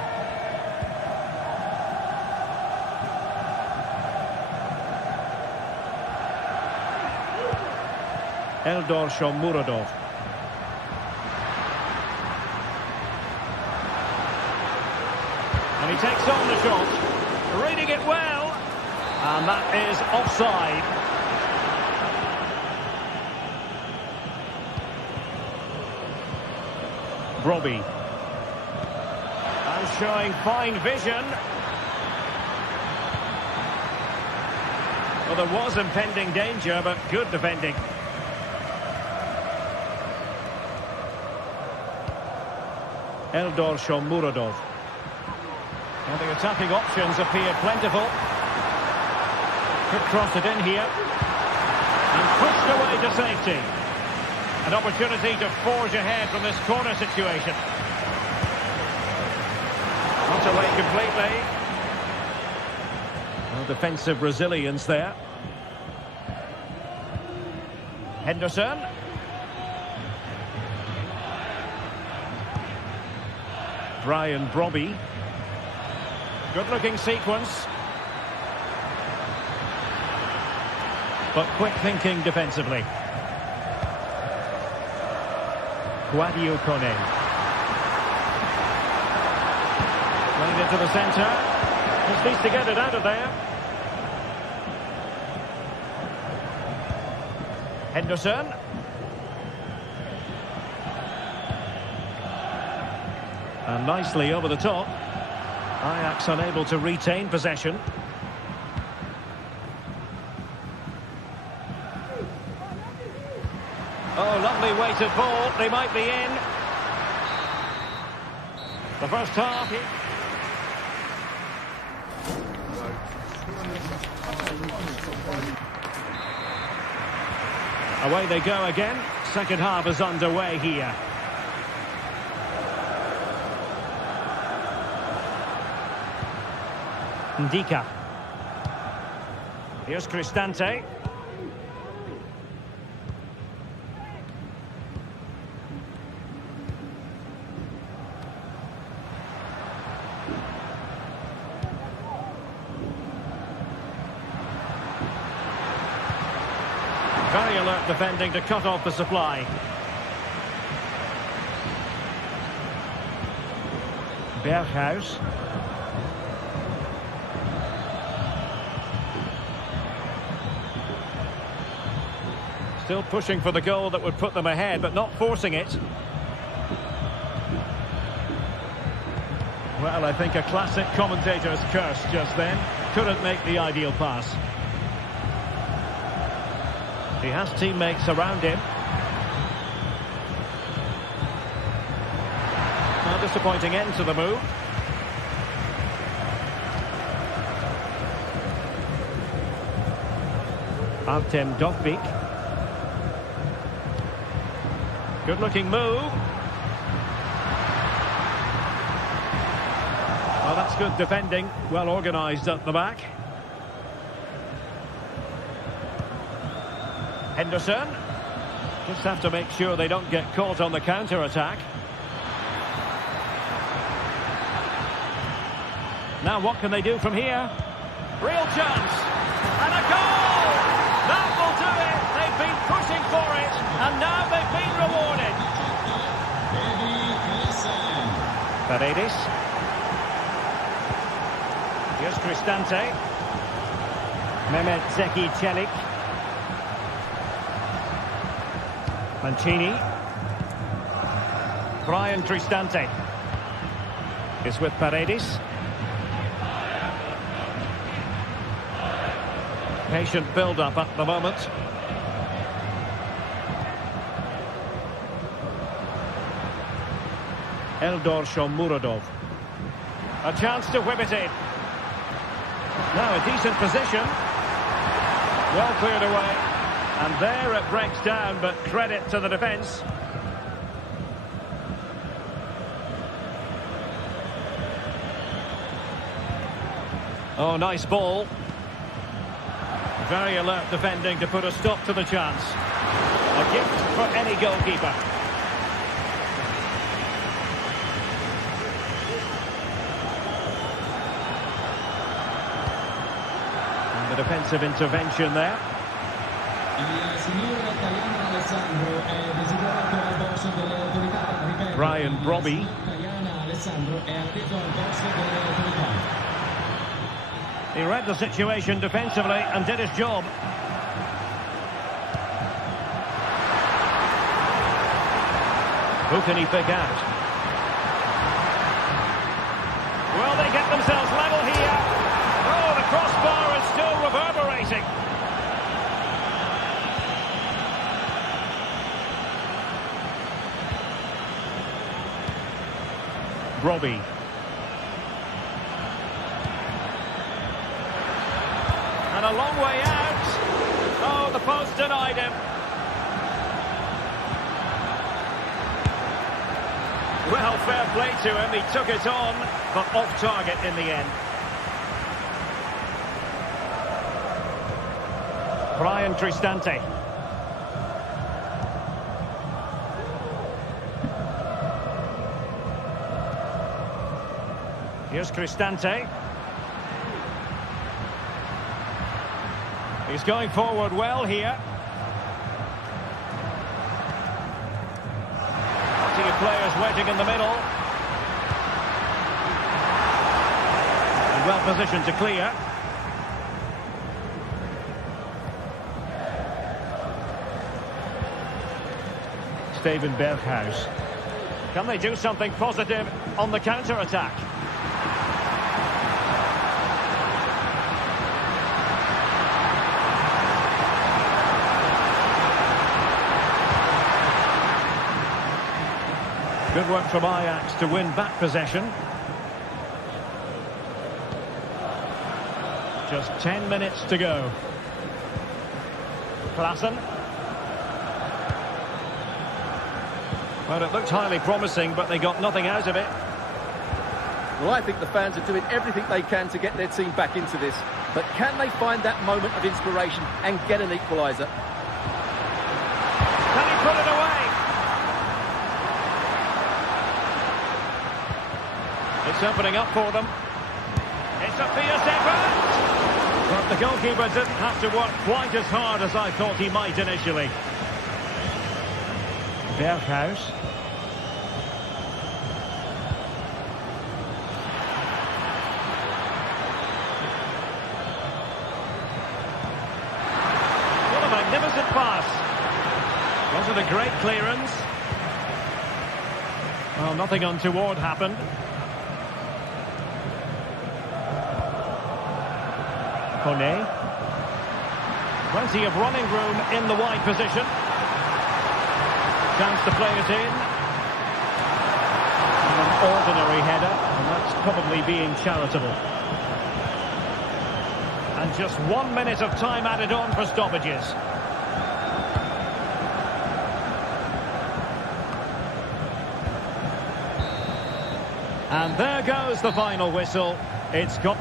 Eldor Shomurodov. And he takes on the shot. Reading it well. And that is offside. Robbie. And showing fine vision. Well, there was impending danger, but good defending. Eldor Shomurodov. And the attacking options appear plentiful. Could cross it in here. And pushed away to safety. An opportunity to forge ahead from this corner situation. Not away completely. Well, defensive resilience there. Henderson. Brian Brobby. Good-looking sequence. But quick thinking defensively. Guadio Kone. Playing it to the centre. Just needs to get it out of there. Henderson. And nicely over the top. Ajax unable to retain possession. Oh, lovely weighted ball. They might be in. The first half. Away they go again. Second half is underway here. Ndika. Here's Cristante. Very alert defending to cut off the supply. Berghuis. Still pushing for the goal that would put them ahead, but not forcing it. Well, I think a classic commentator's curse just then. Couldn't make the ideal pass. He has teammates around him. A disappointing end to the move. Artem Dovbyk. Good-looking move. Well, that's good defending. Well organised at the back. Henderson. Just have to make sure they don't get caught on the counter-attack. Now what can they do from here? Real chance. And a goal! That will do it. They've been pushing for it. And now they've been rewarded. Paredes. Here's Cristante. Mehmet Zeki Çelik. Mancini. Brian Cristante is with Paredes. Patient build-up at the moment. Eldor Shomurodov. A chance to whip it in. Now a decent position. Well cleared away. And there it breaks down, but credit to the defence. Oh, nice ball. Very alert defending to put a stop to the chance. A gift for any goalkeeper. And the defensive intervention there. Brian Brobby. He read the situation defensively and did his job. Who can he pick out? Will they get themselves level here? Oh, the crossbar is still reverberating. Brobbey. And a long way out. Oh, the post denied him. Well, fair play to him. He took it on, but off target in the end. Brian Cristante. Here's Cristante. He's going forward well here. Plenty of players waiting in the middle. And well positioned to clear. Steven Berghuis. Can they do something positive on the counter-attack? Good work from Ajax to win back possession. Just 10 minutes to go. Klaassen. Well, it looked highly promising, but they got nothing out of it. Well, I think the fans are doing everything they can to get their team back into this. But can they find that moment of inspiration and get an equaliser? Can he put it away? It's opening up for them. It's a fierce effort. But the goalkeeper didn't have to work quite as hard as I thought he might initially. Berghuis. What a magnificent pass. Was it a great clearance? Well, nothing untoward happened. Kone. Plenty of running room in the wide position. Chance to play it in. An ordinary header, and that's probably being charitable. And just 1 minute of time added on for stoppages. And there goes the final whistle. It's got...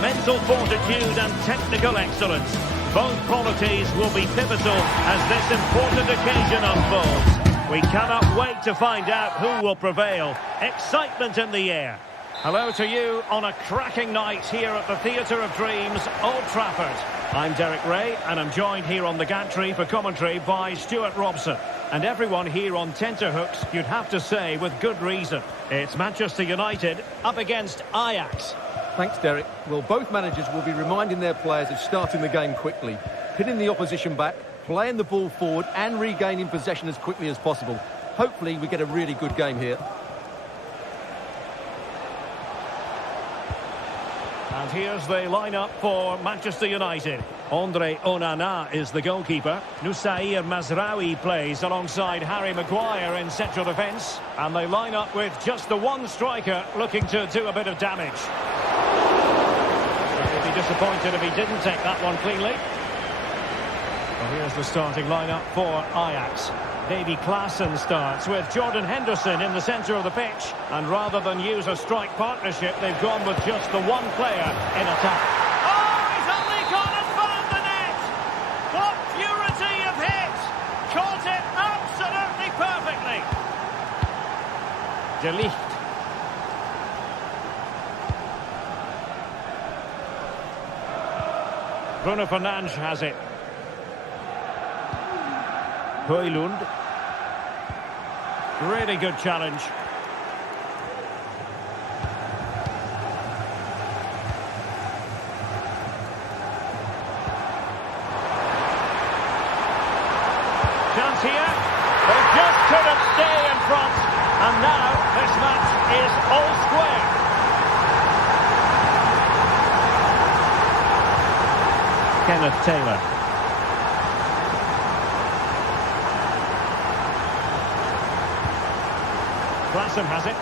Mental fortitude and technical excellence. Both qualities will be pivotal as this important occasion unfolds. We cannot wait to find out who will prevail. Excitement in the air. Hello to you on a cracking night here at the Theatre of Dreams, Old Trafford. I'm Derek Ray, and I'm joined here on the gantry for commentary by Stuart Robson. And everyone here on tenterhooks, you'd have to say, with good reason. It's Manchester United up against Ajax. Thanks, Derek. Well, both managers will be reminding their players of starting the game quickly, pinning the opposition back, playing the ball forward and regaining possession as quickly as possible. Hopefully we get a really good game here. And here's the lineup for Manchester United. Andre Onana is the goalkeeper. Nusair Mazraoui plays alongside Harry Maguire in central defence. And they line up with just the one striker looking to do a bit of damage. He'd be disappointed if he didn't take that one cleanly. Well, here's the starting lineup for Ajax. Davy Klaassen starts with Jordan Henderson in the centre of the pitch. And rather than use a strike partnership, they've gone with just the one player in attack. Oh, he's only gone and found the net! What purity of hit! Caught it absolutely perfectly! De Ligt. Bruno Fernandes has it. Højlund. Really good challenge. Chance here. They just couldn't stay in front. And now this match is all square. Kenneth Taylor. Klaassen has it.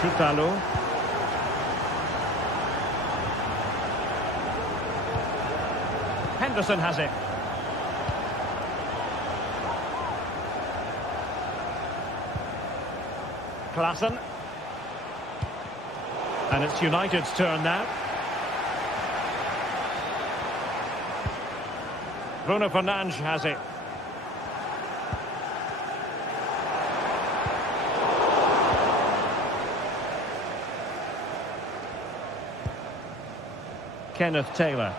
Schutalo. Henderson has it. Klaassen. And it's United's turn now. Bruno Fernandes has it. Kenneth Taylor.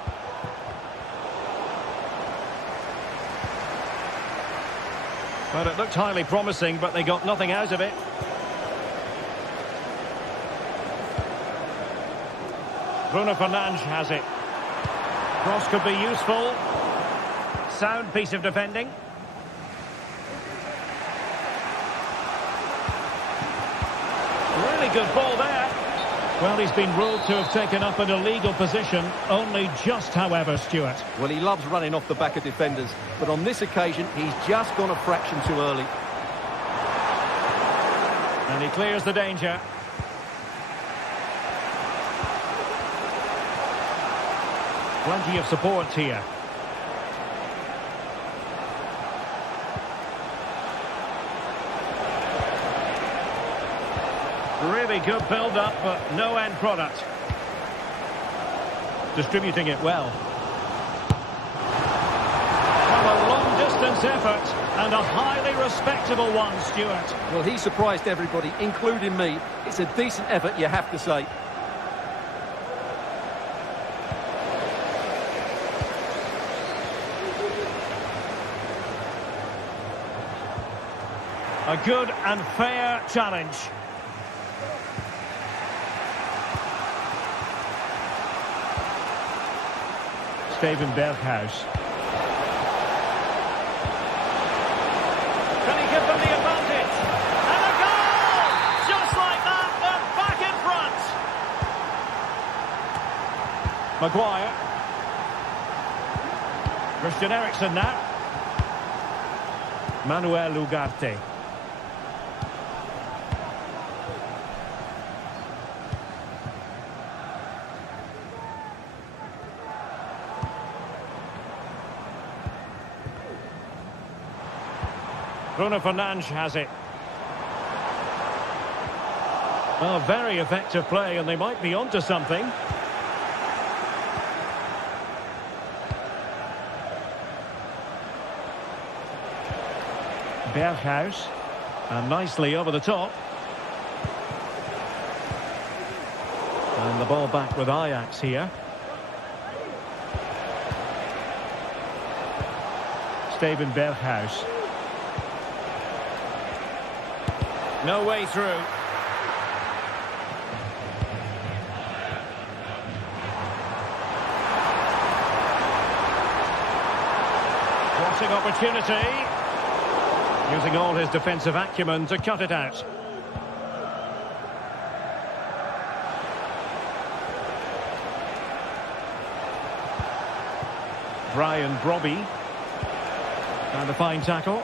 Well, it looked highly promising, but they got nothing out of it. Bruno Fernandes has it. Cross could be useful. Sound piece of defending. Really good ball there. Well, he's been ruled to have taken up an illegal position, only just, however, Stuart. Well, he loves running off the back of defenders, but on this occasion, he's just gone a fraction too early. And he clears the danger. Plenty of support here. Really good build-up, but no end product. Distributing it well. Well, a long-distance effort, and a highly respectable one, Stuart. Well, he surprised everybody, including me. It's a decent effort, you have to say. A good and fair challenge. Steven Berghuis. Can he give them the advantage? And a goal! Just like that, they're back in front. Maguire. Christian Eriksen now. Manuel Ugarte. Bruno Fernandes has it. Well, very effective play, and they might be onto something. Berghuis. And nicely over the top. And the ball back with Ajax here. Steven Berghuis. No way through. Crossing opportunity. Using all his defensive acumen to cut it out. Brian Brobby. And a fine tackle.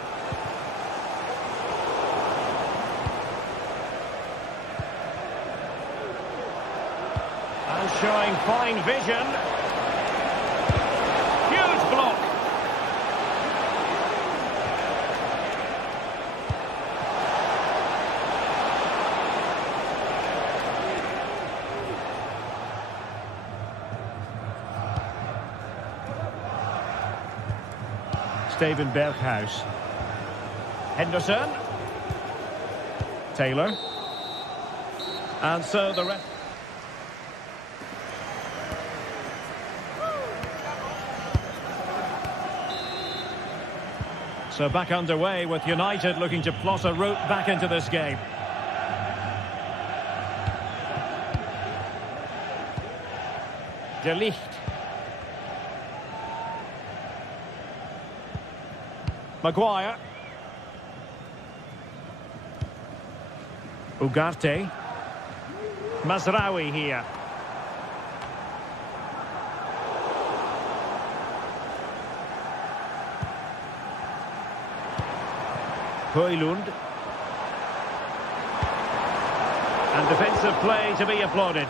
And showing fine vision. Huge block. Steven Berghuis. Henderson. Taylor. And so the rest. So back underway with United looking to plot a route back into this game. De Ligt. Maguire. Ugarte. Mazraoui here. Højlund. And defensive play to be applauded.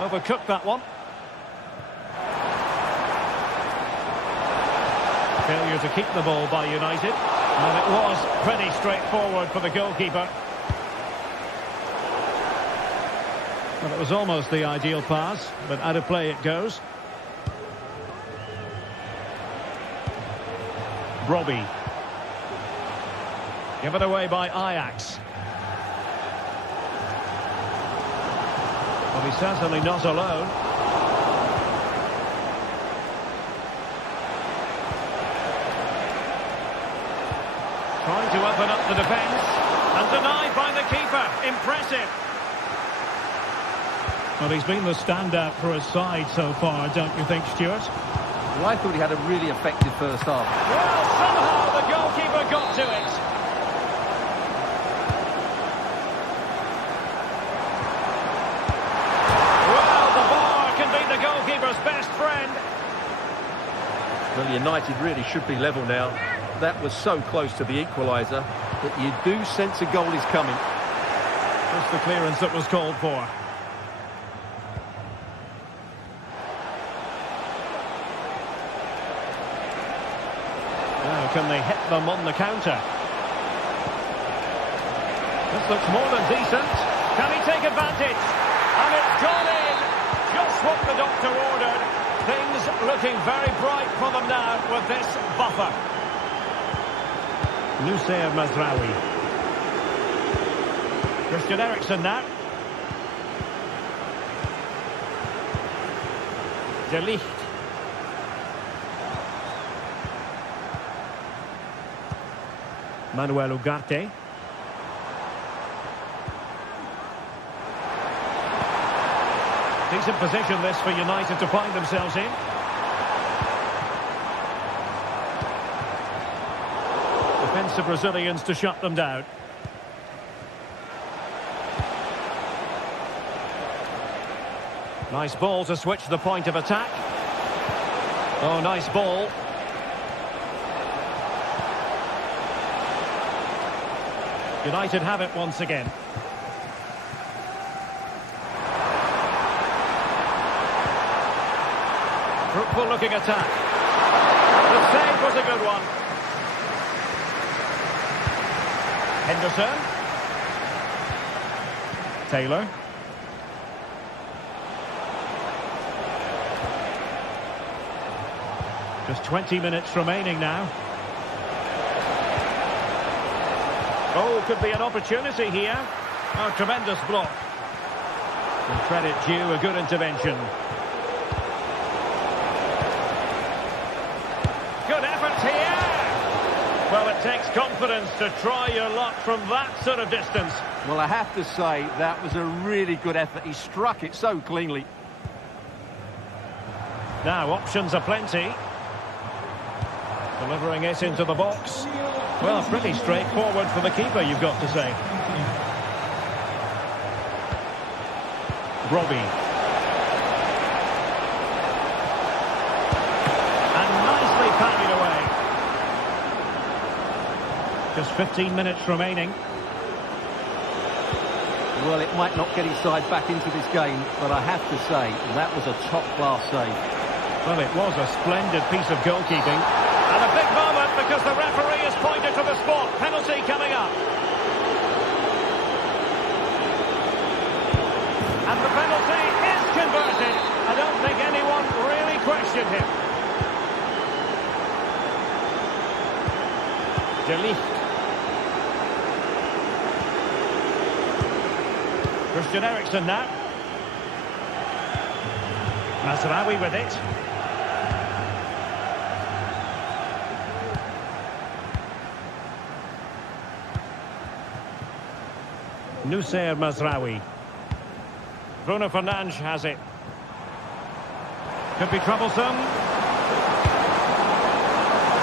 Overcooked that one. Failure to keep the ball by United. And it was pretty straightforward for the goalkeeper. Well, it was almost the ideal pass, but out of play it goes. Brobby. Given away by Ajax. Well, he's certainly not alone. Trying to open up the defence. And denied by the keeper. Impressive. Well, he's been the standout for his side so far, don't you think, Stuart? Well, I thought he had a really effective first half. Well, somehow the goalkeeper got to it. Well, the bar can be the goalkeeper's best friend. Well, United really should be level now. That was so close to the equaliser that you do sense a goal is coming. Just the clearance that was called for. Can they hit them on the counter? This looks more than decent. Can he take advantage? And it's gone in. Just what the doctor ordered. Things looking very bright for them now with this buffer. Nusayr Mazraoui. Christian Eriksen now. De Ligt. Manuel Ugarte. Decent position this for United to find themselves in. Defensive Brazilians to shut them down. Nice ball to switch the point of attack. Oh, nice ball. United have it once again. Fruitful looking attack. The save was a good one. Henderson. Taylor. Just 20 minutes remaining now. Oh, could be an opportunity here. Oh, tremendous block. And credit due, a good intervention. Good effort here. Well, it takes confidence to try your luck from that sort of distance. Well, I have to say, that was a really good effort. He struck it so cleanly. Now, options are plenty. Delivering it into the box. Well, pretty straightforward for the keeper, you've got to say. Robbie. And nicely parried away. Just 15 minutes remaining. Well, it might not get his side back into this game, but I have to say, that was a top-class save. Well, it was a splendid piece of goalkeeping. And a big moment because the referee has pointed to the spot. Penalty coming up. And the penalty is converted. I don't think anyone really questioned him. De Ligt. Christian Eriksen now. Mazraoui with it. Noussair Mazraoui. Bruno Fernandes has it. Could be troublesome.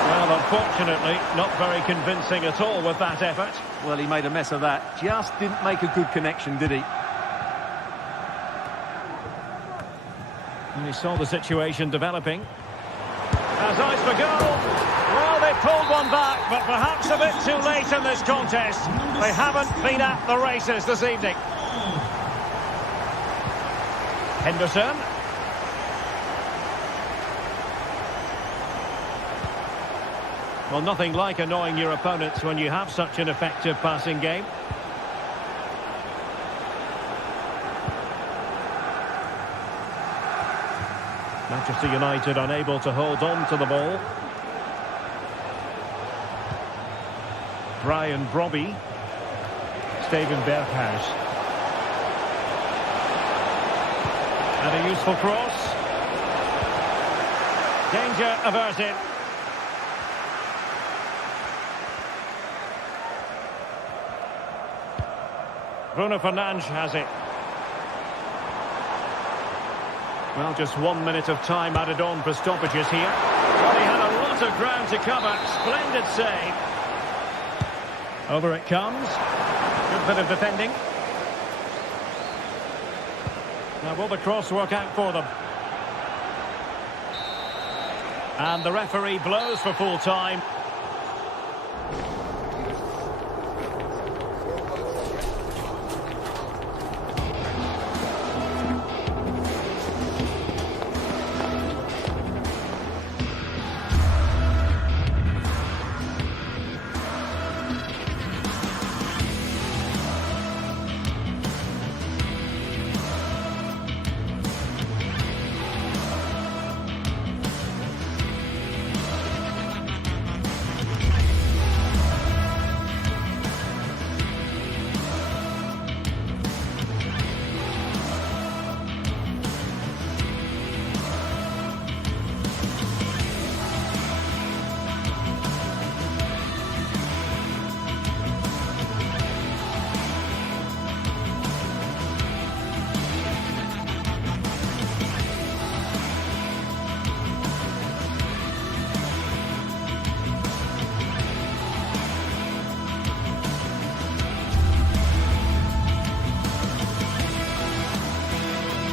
Well, unfortunately, not very convincing at all with that effort. Well, he made a mess of that. Just didn't make a good connection, did he? And he saw the situation developing. Has eyes for goal. Well, they pulled one back, but perhaps a bit too late in this contest. They haven't been at the races this evening. Henderson. Well, nothing like annoying your opponents when you have such an effective passing game. Manchester United unable to hold on to the ball. Brian Brobby. Steven Berghuis. And a useful cross. Danger averted. Bruno Fernandes has it. Well, just 1 minute of time added on for stoppages here. Well, he had a lot of ground to cover. Splendid save. Over it comes. Good bit of defending. Now, will the cross work out for them? And the referee blows for full time.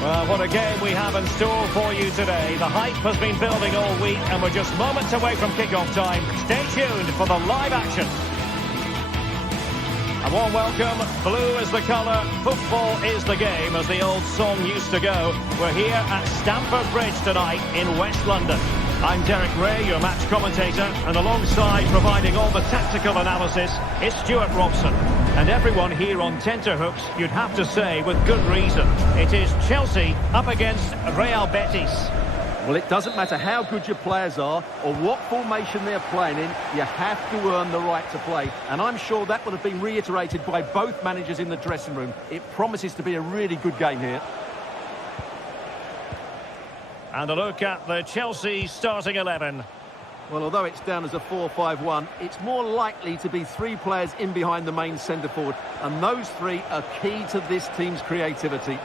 Well, what a game we have in store for you today. The hype has been building all week and we're just moments away from kick-off time. Stay tuned for the live action. A warm welcome. Blue is the colour, football is the game, as the old song used to go. We're here at Stamford Bridge tonight in West London. I'm Derek Ray, your match commentator, and alongside providing all the tactical analysis is Stuart Robson. And everyone here on tenterhooks, you'd have to say with good reason. It is Chelsea up against Real Betis. Well, it doesn't matter how good your players are or what formation they're playing in, you have to earn the right to play. And I'm sure that would have been reiterated by both managers in the dressing room. It promises to be a really good game here. And a look at the Chelsea starting 11. Well, although it's down as a 4-5-1, it's more likely to be 3 players in behind the main centre-forward. And those 3 are key to this team's creativity.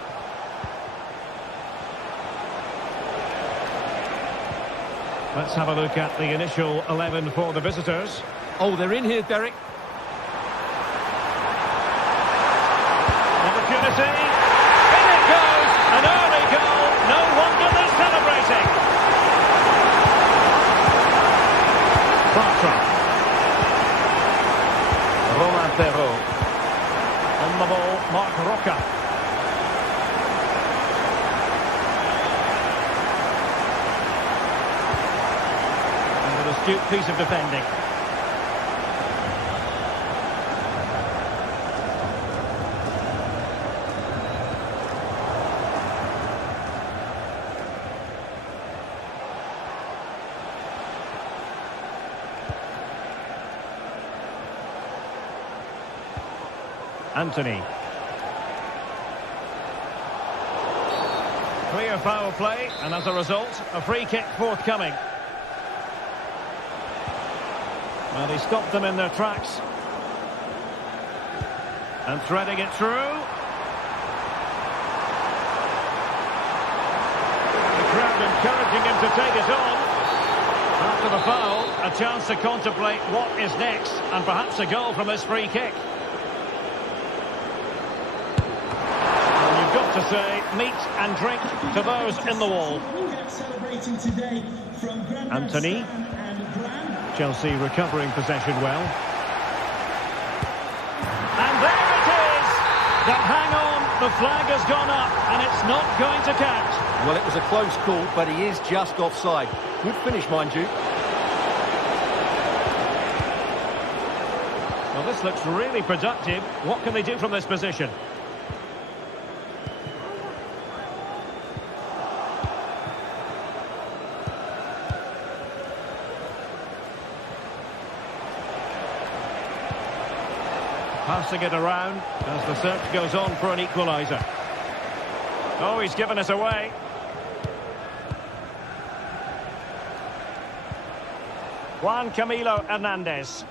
Let's have a look at the initial 11 for the visitors. Oh, they're in here, Derek. Opportunity. In it goes. An early goal. No wonder they're celebrating. Bartra. Roland Perrault. On the ball, Marc Roca. Astute piece of defending. Anthony. Clear foul play, and as a result, a free kick forthcoming. Well, he stopped them in their tracks. And threading it through. The crowd encouraging him to take it on. After the foul, a chance to contemplate what is next, and perhaps a goal from this free kick. And you've got to say, meat and drink to those in the wall. Anthony. Chelsea recovering possession well. And there it is! But hang on, the flag has gone up and it's not going to count. Well, it was a close call, but he is just offside. Good finish, mind you. Well, this looks really productive. What can they do from this position? Passing it around as the search goes on for an equaliser. Oh, he's given us away. Juan Camilo Hernandez.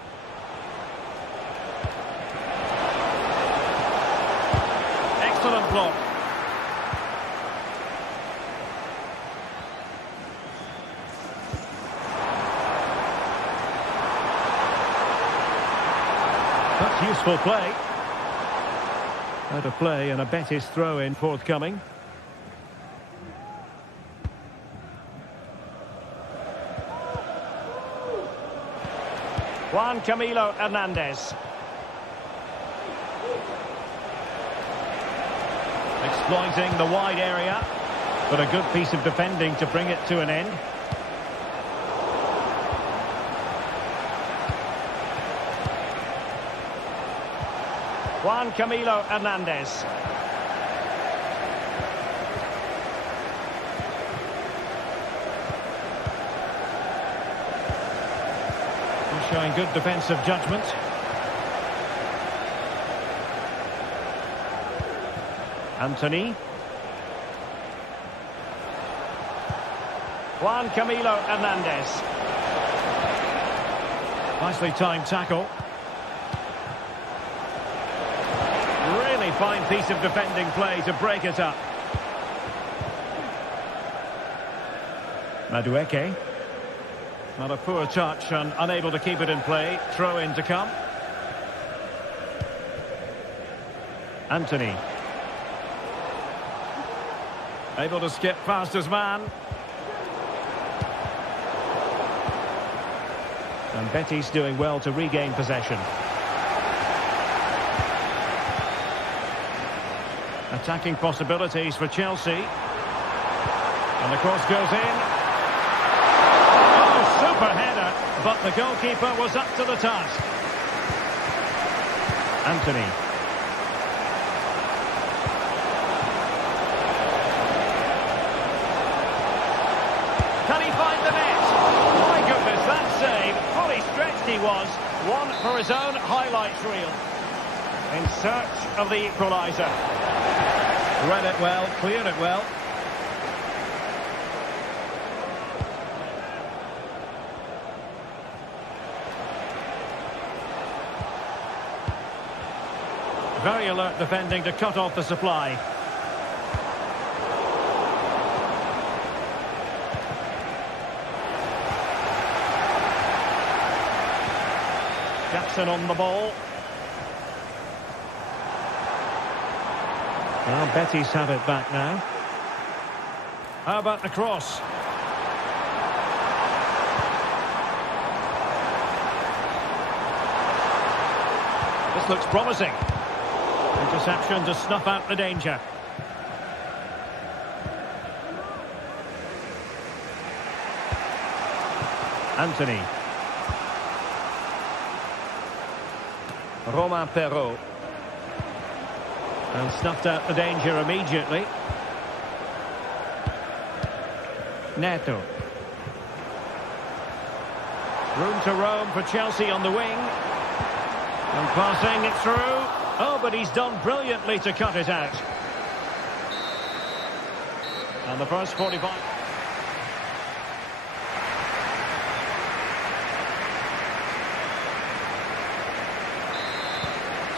Excellent block. That's useful play. Out of play and a Betis throw-in forthcoming. Juan Camilo Hernandez. Exploiting the wide area, but a good piece of defending to bring it to an end. Juan Camilo Hernandez. He's showing good defensive judgment. Anthony. Juan Camilo Hernandez. Nicely timed tackle. Really fine piece of defending play to break it up. Madueke. Not a poor touch and unable to keep it in play. Throw in to come. Anthony. Able to skip past his man. And Betis doing well to regain possession. Attacking possibilities for Chelsea. And the cross goes in. Oh, super header. But the goalkeeper was up to the task. Anthony. was, one for his own highlights reel. In search of the equaliser. Read it well, cleared it well. Very alert defending to cut off the supply. Jackson on the ball. Well, Betis have it back now. How about the cross? This looks promising. Interception to snuff out the danger. Anthony. Romain Perrault. And snuffed out the danger immediately. Neto. Room to roam for Chelsea on the wing. And passing it through. Oh, but he's done brilliantly to cut it out. And the first 45.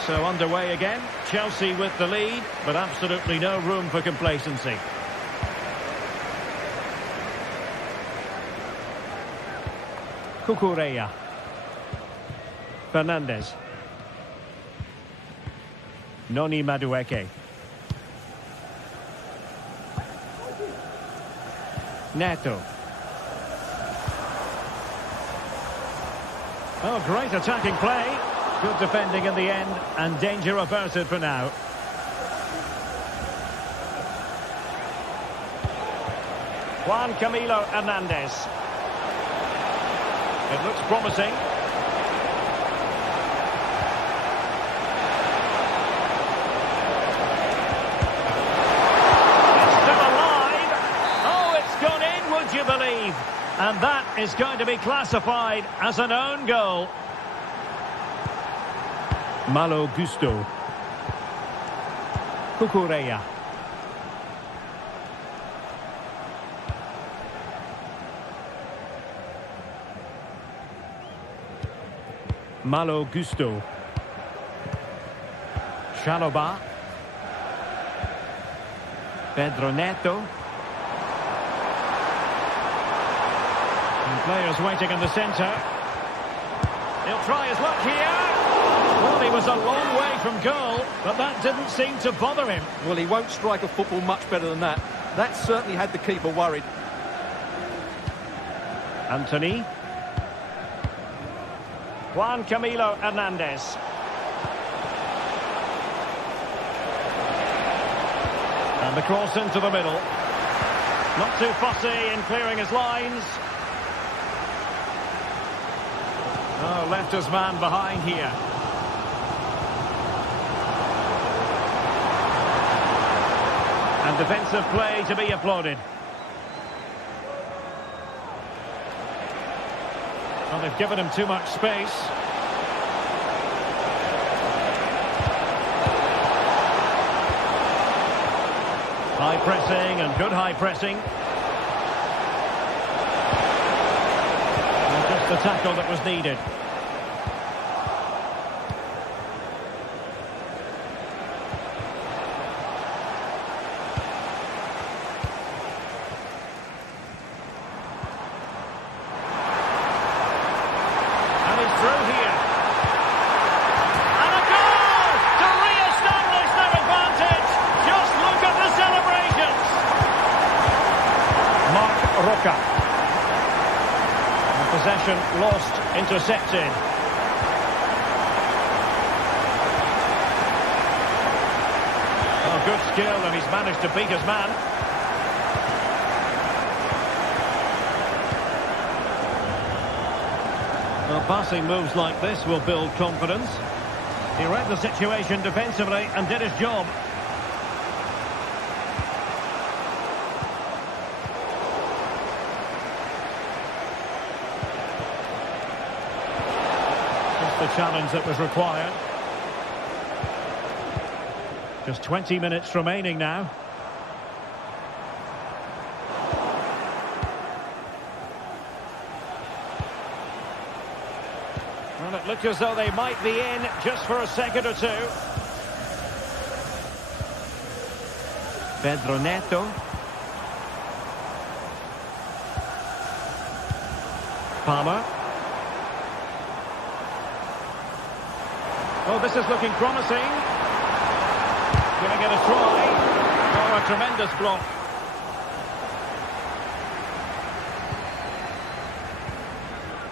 So underway again. Chelsea with the lead, but absolutely no room for complacency. Cucurella. Fernandez. Noni Madueke. Neto. Oh, great attacking play. Good defending in the end, and danger averted for now. Juan Camilo Hernandez. It looks promising. It's still alive. Oh, it's gone in, would you believe? And that is going to be classified as an own goal. Malo Gusto. Cucurella. Malo Gusto. Chalobah. Pedro Neto. And players waiting in the centre. He'll try his luck here. Well, he was a long way from goal, but that didn't seem to bother him. Well, he won't strike a football much better than that. That certainly had the keeper worried. Anthony. Juan Camilo Hernandez. And the cross into the middle. Not too fussy in clearing his lines. Oh, left his man behind here. And defensive play to be applauded. Well, they've given him too much space. High pressing and good high pressing. And just the tackle that was needed. Possession lost, intercepted. Oh, good skill, and he's managed to beat his man. Well, passing moves like this will build confidence. He read the situation defensively and did his job. the challenge that was required. Just 20 minutes remaining now. Well, it looked as though they might be in just for a second or two. Pedro Neto. Palmer. Oh, this is looking promising. Giving it a try. Oh, a tremendous block.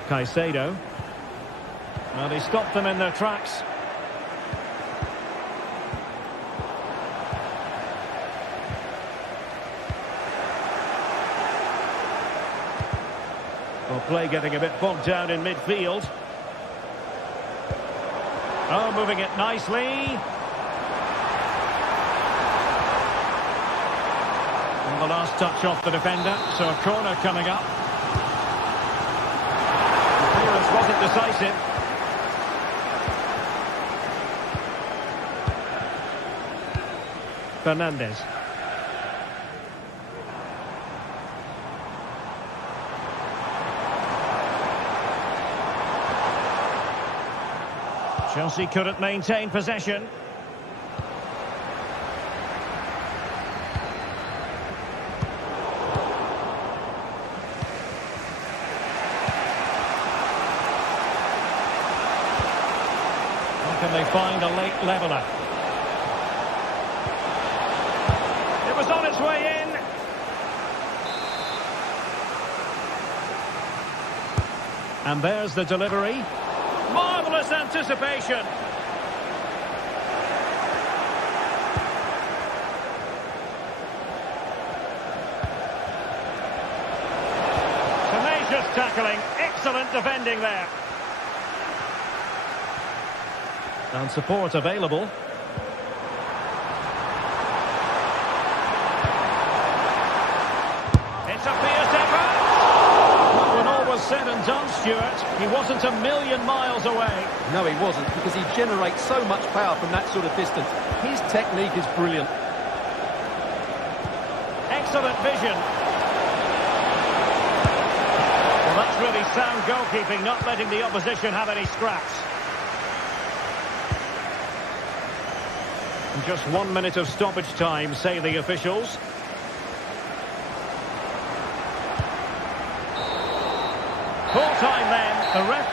Caicedo. Well, he stopped them in their tracks. Well, play getting a bit bogged down in midfield. Oh, moving it nicely. And the last touch off the defender, so a corner coming up. The clearance wasn't decisive. Fernandez. Chelsea couldn't maintain possession. How can they find a late leveller? It was on its way in. And there's the delivery. Marvellous anticipation. Tenacious tackling. Excellent defending there. And support available. It's a fierce effort. Well, when all was said and done, Stuart, he wasn't a million miles away. No, he wasn't, because he generates so much power from that sort of distance. His technique is brilliant. Excellent vision. Well, that's really sound goalkeeping, not letting the opposition have any scraps. And just 1 minute of stoppage time, say the officials. Full time then, the ref.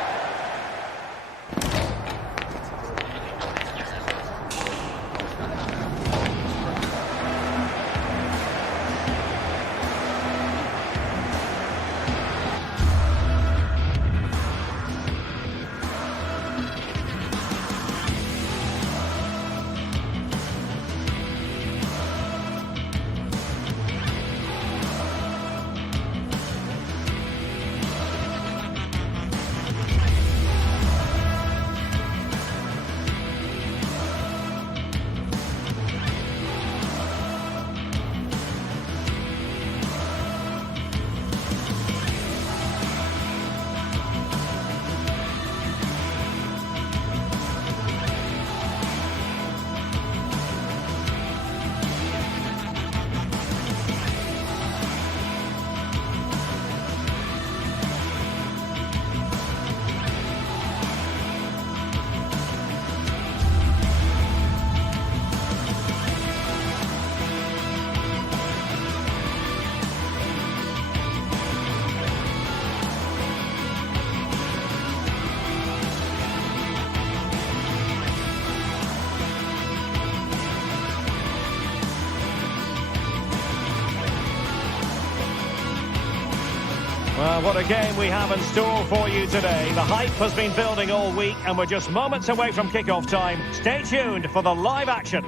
Well, what a game we have in store for you today. The hype has been building all week and we're just moments away from kick-off time. Stay tuned for the live action.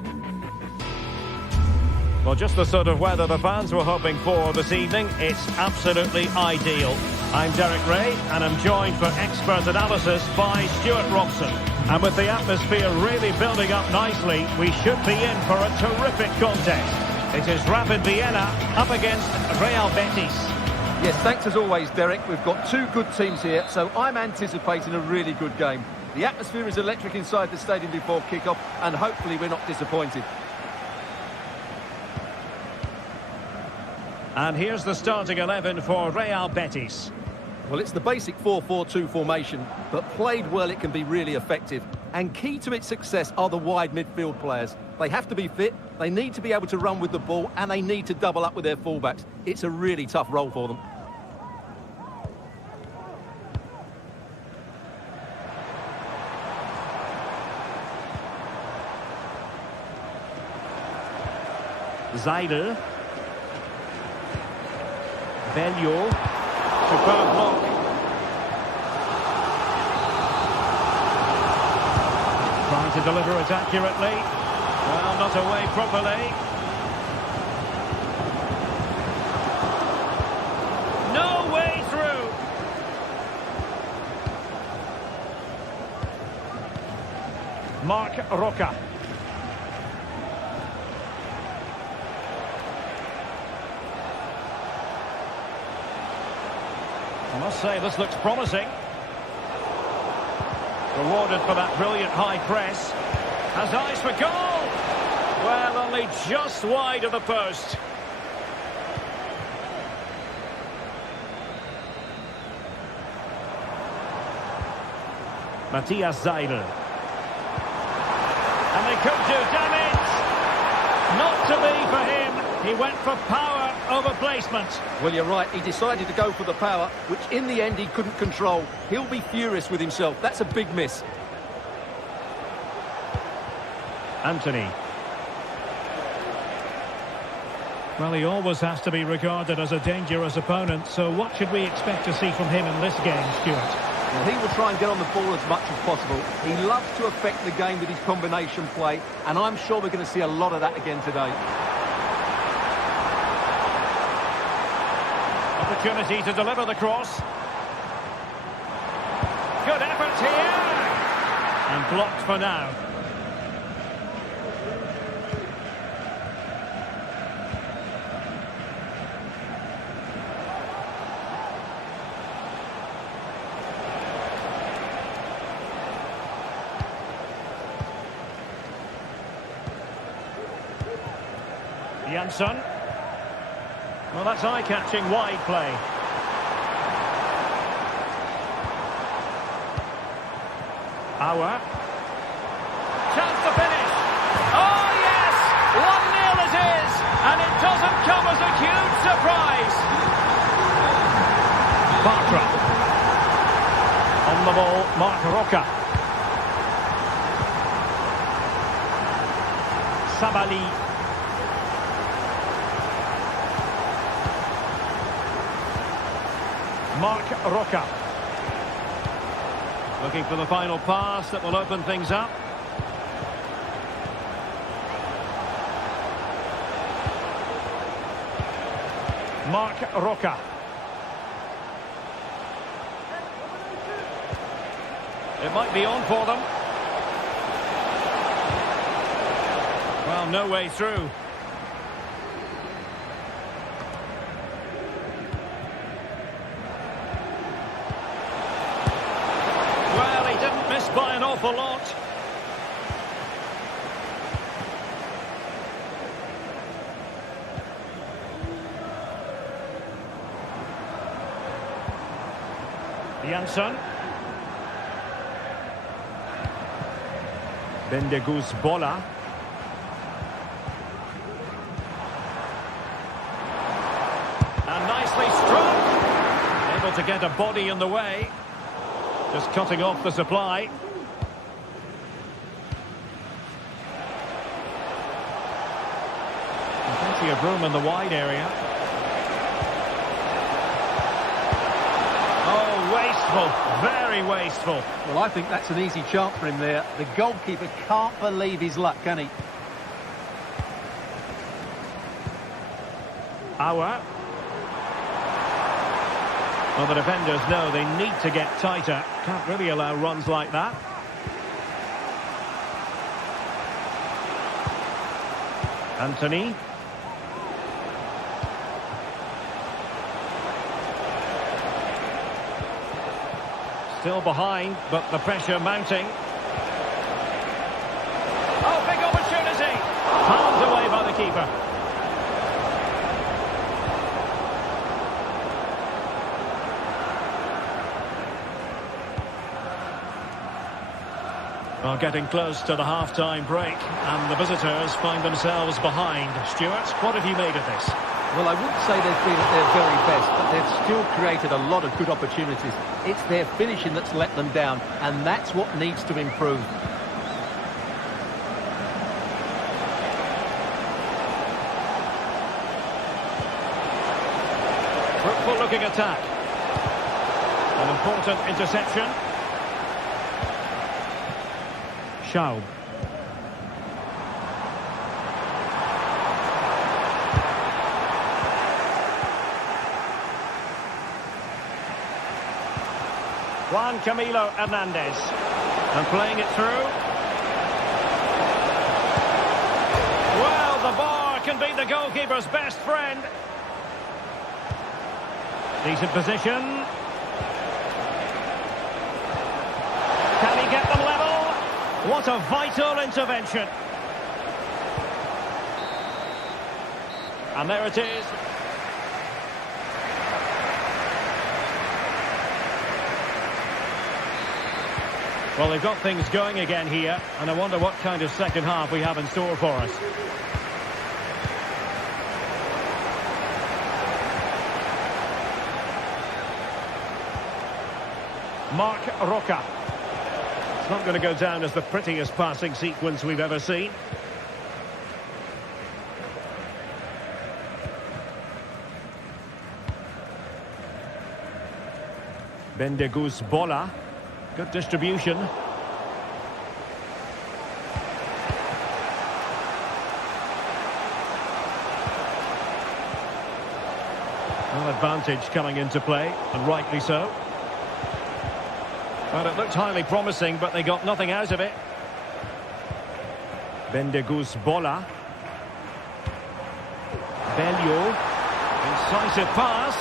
Well, just the sort of weather the fans were hoping for this evening. It's absolutely ideal. I'm Derek Ray and I'm joined for expert analysis by Stuart Robson. And with the atmosphere really building up nicely, we should be in for a terrific contest. It is Rapid Vienna up against Real Betis. Yes, thanks as always, Derek. We've got two good teams here, so I'm anticipating a really good game. The atmosphere is electric inside the stadium before kick-off, and hopefully we're not disappointed. And here's the starting 11 for Real Betis. Well, it's the basic 4-4-2 formation, but played well it can be really effective. And key to its success are the wide midfield players. They have to be fit, they need to be able to run with the ball, and they need to double up with their fullbacks. It's a really tough role for them. Zaidel. Bellew. Superb block. Trying to deliver it accurately. Well, not away properly. No way through. Marc Roca. I must say, this looks promising. Rewarded for that brilliant high press. Has eyes for goal. Well, only just wide of the post. Matthias Zaidel. And they could do damage. Not to be for him. He went for power over placement. Well, you're right. He decided to go for the power, which in the end he couldn't control. He'll be furious with himself. That's a big miss. Anthony. Well, he always has to be regarded as a dangerous opponent, so what should we expect to see from him in this game, Stuart? Well, he will try and get on the ball as much as possible. He loves to affect the game with his combination play, and I'm sure we're going to see a lot of that again today. Opportunity to deliver the cross. Good effort here. And blocked for now. Jansson. Well, that's eye-catching wide play. Auer. Chance to finish. Oh, yes! 1-0 it is! And it doesn't come as a huge surprise. Bartra. On the ball, Marc Roca. Sabali. Marc Roca. Looking for the final pass that will open things up. Marc Roca. It might be on for them. Well, no way through. By an awful lot. Jansson. Bendegus Bola. And nicely struck. Able to get a body in the way. Just cutting off the supply. Plenty of room in the wide area. Oh, wasteful. Very wasteful. Well, I think that's an easy chance for him there. The goalkeeper can't believe his luck, can he? Auer. Well, the defenders know they need to get tighter. Can't really allow runs like that. Anthony. Still behind, but the pressure mounting. Oh, big opportunity! Palmed away by the keeper. Well, getting close to the half-time break, and the visitors find themselves behind. Stuart, what have you made of this? Well, I wouldn't say they've been at their very best, but they've still created a lot of good opportunities. It's their finishing that's let them down, and that's what needs to improve. Fruitful-looking attack. An important interception. Schaub. Juan Camilo Hernandez. And playing it through. Well, the bar can be the goalkeeper's best friend. Decent position. Can he get them level? What a vital intervention. And there it is. Well, they've got things going again here, and I wonder what kind of second half we have in store for us. Marc Roca. It's not going to go down as the prettiest passing sequence we've ever seen. Bendegus Bola. Good distribution. Well, advantage coming into play, and rightly so. Well, it looked highly promising, but they got nothing out of it. Bendegus Bola. Bellew. Incisive pass.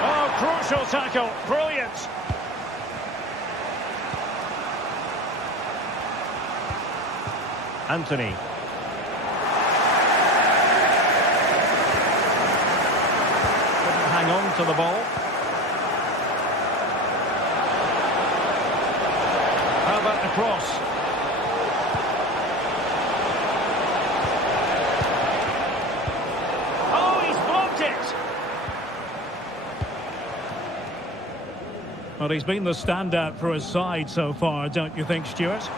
Oh, crucial tackle. Brilliant. Anthony. Couldn't hang on to the ball. How about the cross? Oh, he's blocked it! Well, he's been the standout for his side so far, don't you think, Stuart?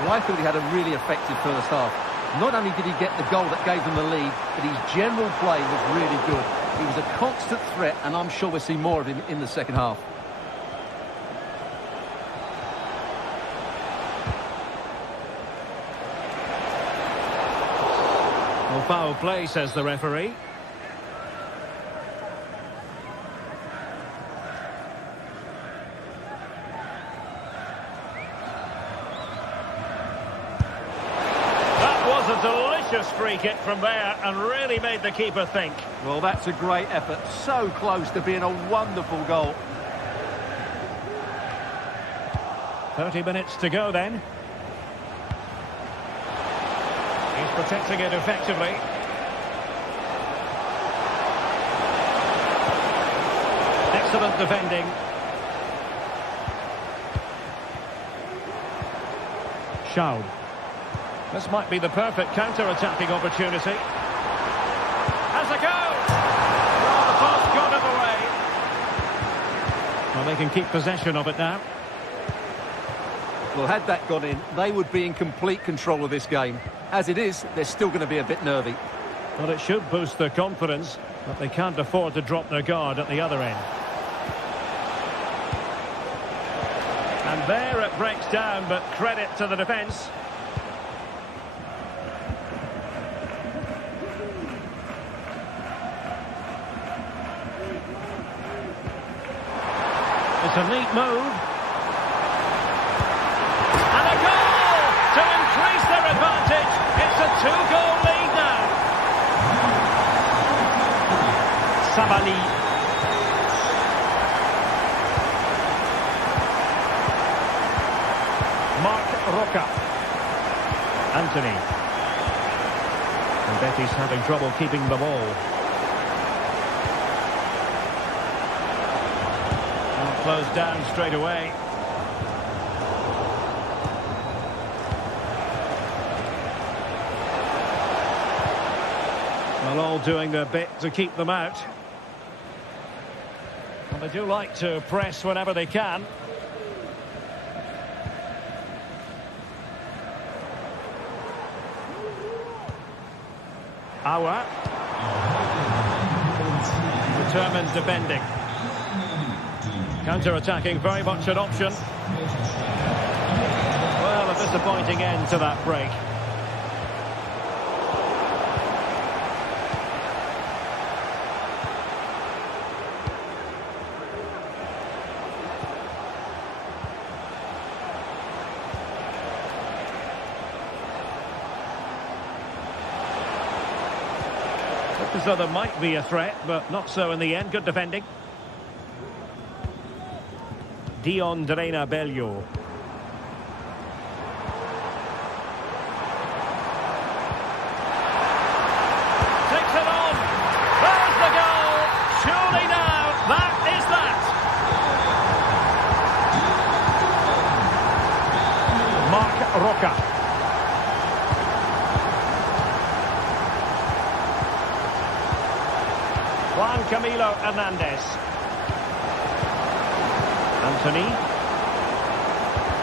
Well, I thought he had a really effective first half. Not only did he get the goal that gave them the lead, but his general play was really good. He was a constant threat, and I'm sure we'll see more of him in the second half. Well, foul play, says the referee. A delicious free kick from there and really made the keeper think. Well, that's a great effort. So close to being a wonderful goal. 30 minutes to go then. He's protecting it effectively. Excellent defending. Schaub. This might be the perfect counter-attacking opportunity. Has a go! Oh, the pass got in the way. Well, they can keep possession of it now. Well, had that gone in, they would be in complete control of this game. As it is, they're still going to be a bit nervy. Well, it should boost their confidence, but they can't afford to drop their guard at the other end. And there it breaks down, but credit to the defence. It's a neat move. And a goal to increase their advantage. It's a two-goal lead now. Sabali. Roca. Anthony. And Betis having trouble keeping the ball. And closed down straight away. Well, all doing their bit to keep them out. Well, they do like to press whenever they can. Awa. Determined defending. Counter-attacking, very much an option. Well, a disappointing end to that break. So there might be a threat, but not so in the end. Good defending. Dion Drena Bello. Takes it on. There's the goal. Surely now, that is that. Marc Roca. Juan Camilo Hernandez. Anthony.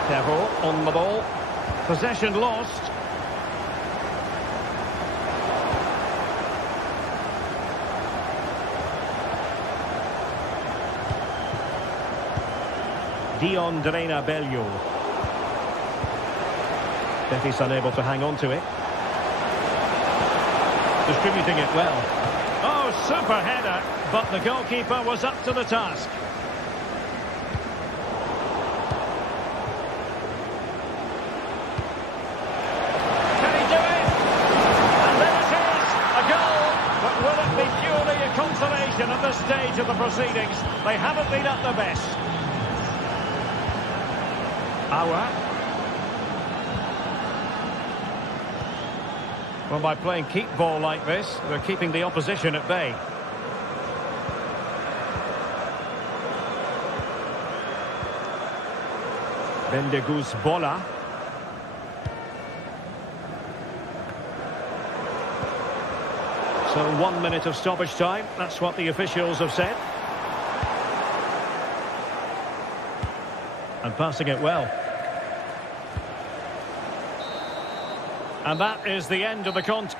Terro on the ball. Possession lost. Dion Drena Bello. Betis unable to hang on to it. Distributing it well. Oh, super header, but the goalkeeper was up to the task. Can he do it? And there it is, a goal. But will it be purely a consolation at this stage of the proceedings? They haven't been at their best. Awa. Well, by playing keep ball like this, they're keeping the opposition at bay. Bendegus Bola. So 1 minute of stoppage time, that's what the officials have said. And passing it well. And that is the end of the contest.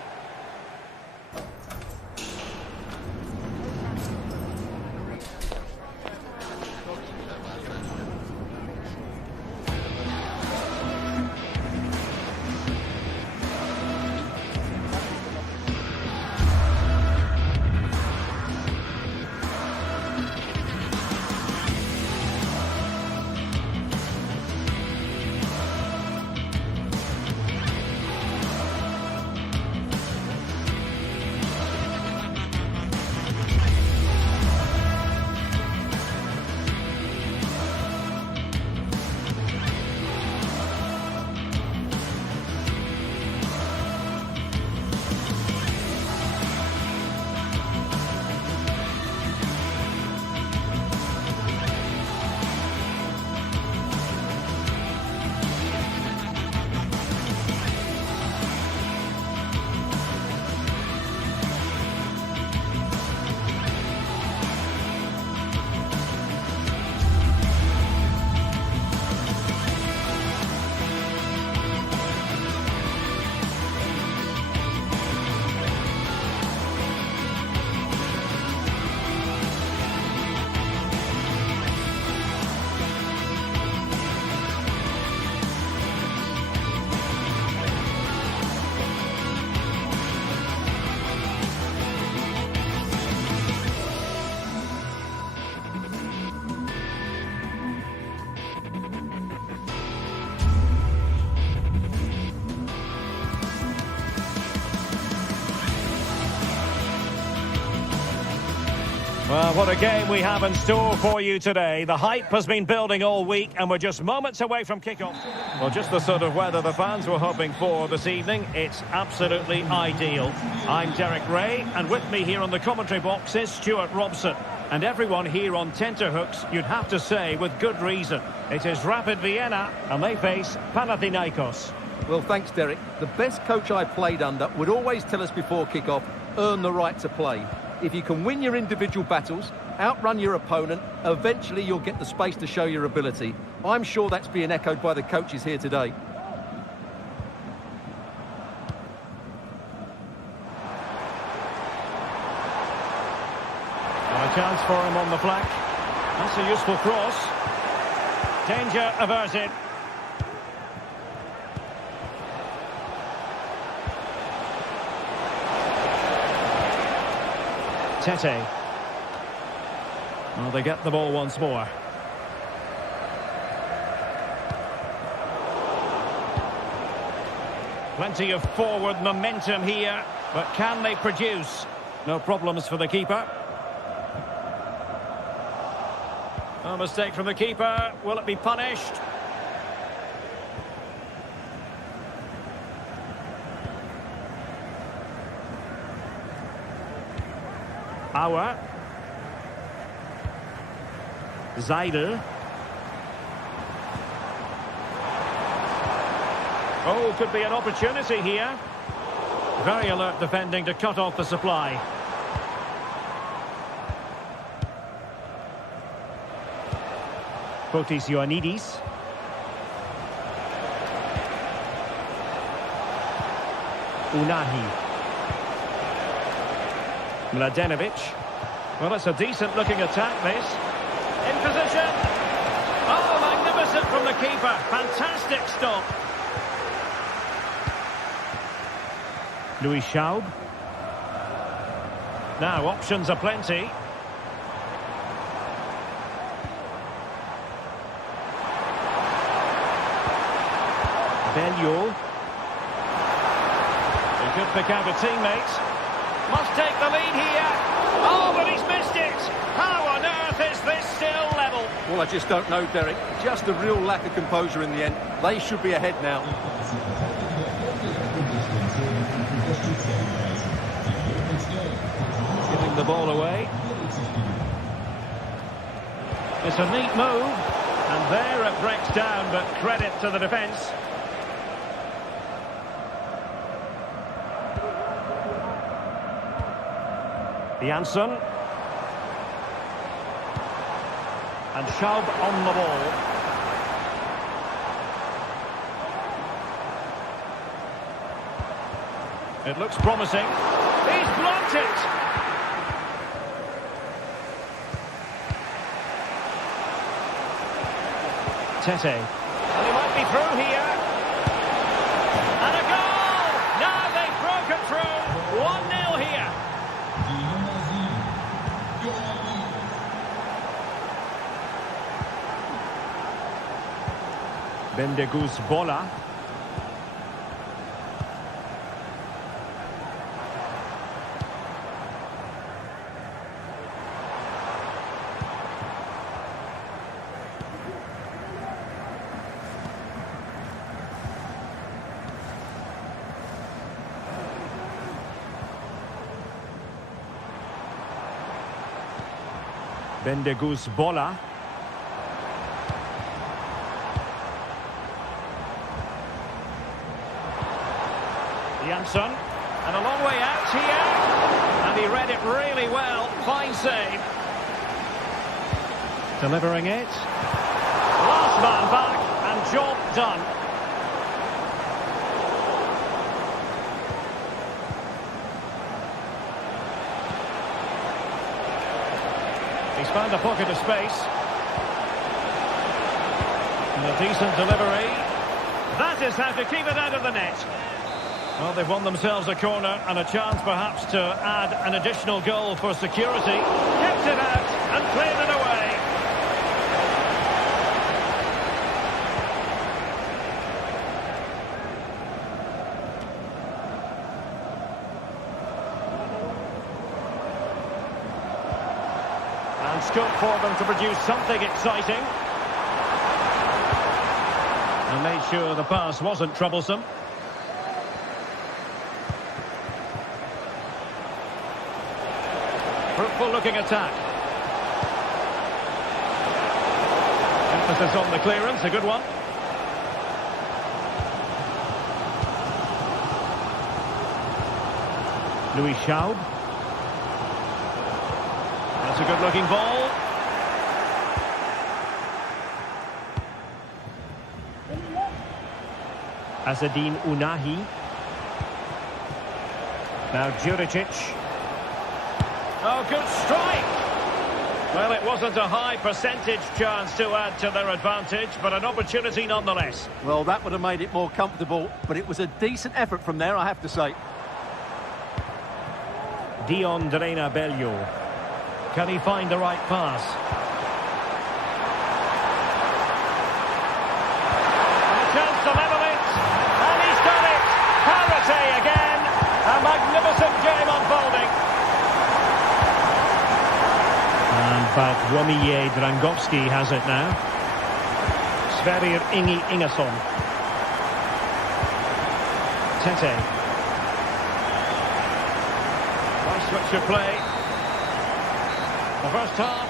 Well, what a game we have in store for you today. The hype has been building all week and we're just moments away from kickoff. Well, just the sort of weather the fans were hoping for this evening. It's absolutely ideal. I'm Derek Ray, and with me here on the commentary box is Stuart Robson. And everyone here on tenterhooks, you'd have to say with good reason. It is Rapid Vienna and they face Panathinaikos. Well, thanks, Derek. The best coach I played under would always tell us before kick-off, earn the right to play. If you can win your individual battles, outrun your opponent, eventually you'll get the space to show your ability. I'm sure that's being echoed by the coaches here today. And a chance for him on the flank. That's a useful cross. Danger averted. Tete. Well, they get the ball once more. Plenty of forward momentum here, but can they produce? No problems for the keeper. No mistake from the keeper. Will it be punished? Auer. Seidel. Oh, could be an opportunity here. Very alert defending to cut off the supply. Fotis Ioannidis. Unahi. Mladenovic. Well, it's a decent-looking attack, this. In position. Oh, magnificent from the keeper. Fantastic stop. Louis Schaub. Now, options are plenty. Belleau. He could pick out a teammate. Must take the lead here. Oh, but he's missed it. How on earth is this still level? Well, I just don't know, Derek. Just a real lack of composure in the end. They should be ahead now. Giving the ball away. It's a neat move. And there it breaks down, but credit to the defence. Jansson. And Schaub on the ball. It looks promising. He's blocked it! Tete. And he might be through here. And a goal! Now they've broken through. 1-0 here. Bendegus Bola. Bendegus Bola. Jansson, and a long way out here, and he read it really well. Fine save. Delivering it. Last man back, and job done. He's found a pocket of space. And a decent delivery. That is how to keep it out of the net. Well, they've won themselves a corner and a chance perhaps to add an additional goal for security. Kept it out and cleared it away. scope for them to produce something exciting. And made sure the pass wasn't troublesome. Fruitful looking attack. Emphasis on the clearance, a good one. Louis Schaub. That's a good looking ball. Azzedine Ounahi. Now Juricic. Oh, good strike! Well, it wasn't a high percentage chance to add to their advantage, but an opportunity nonetheless. Well, that would have made it more comfortable, but it was a decent effort from there, I have to say. Dion Drena Bello. Can he find the right pass? And a chance to level it, and he's done it! Parity again! A magnificent game unfolding. And Bartłomiej Drangowski has it now. Sverrir Ingi Ingason. Tete. Nice switch of play. The first half.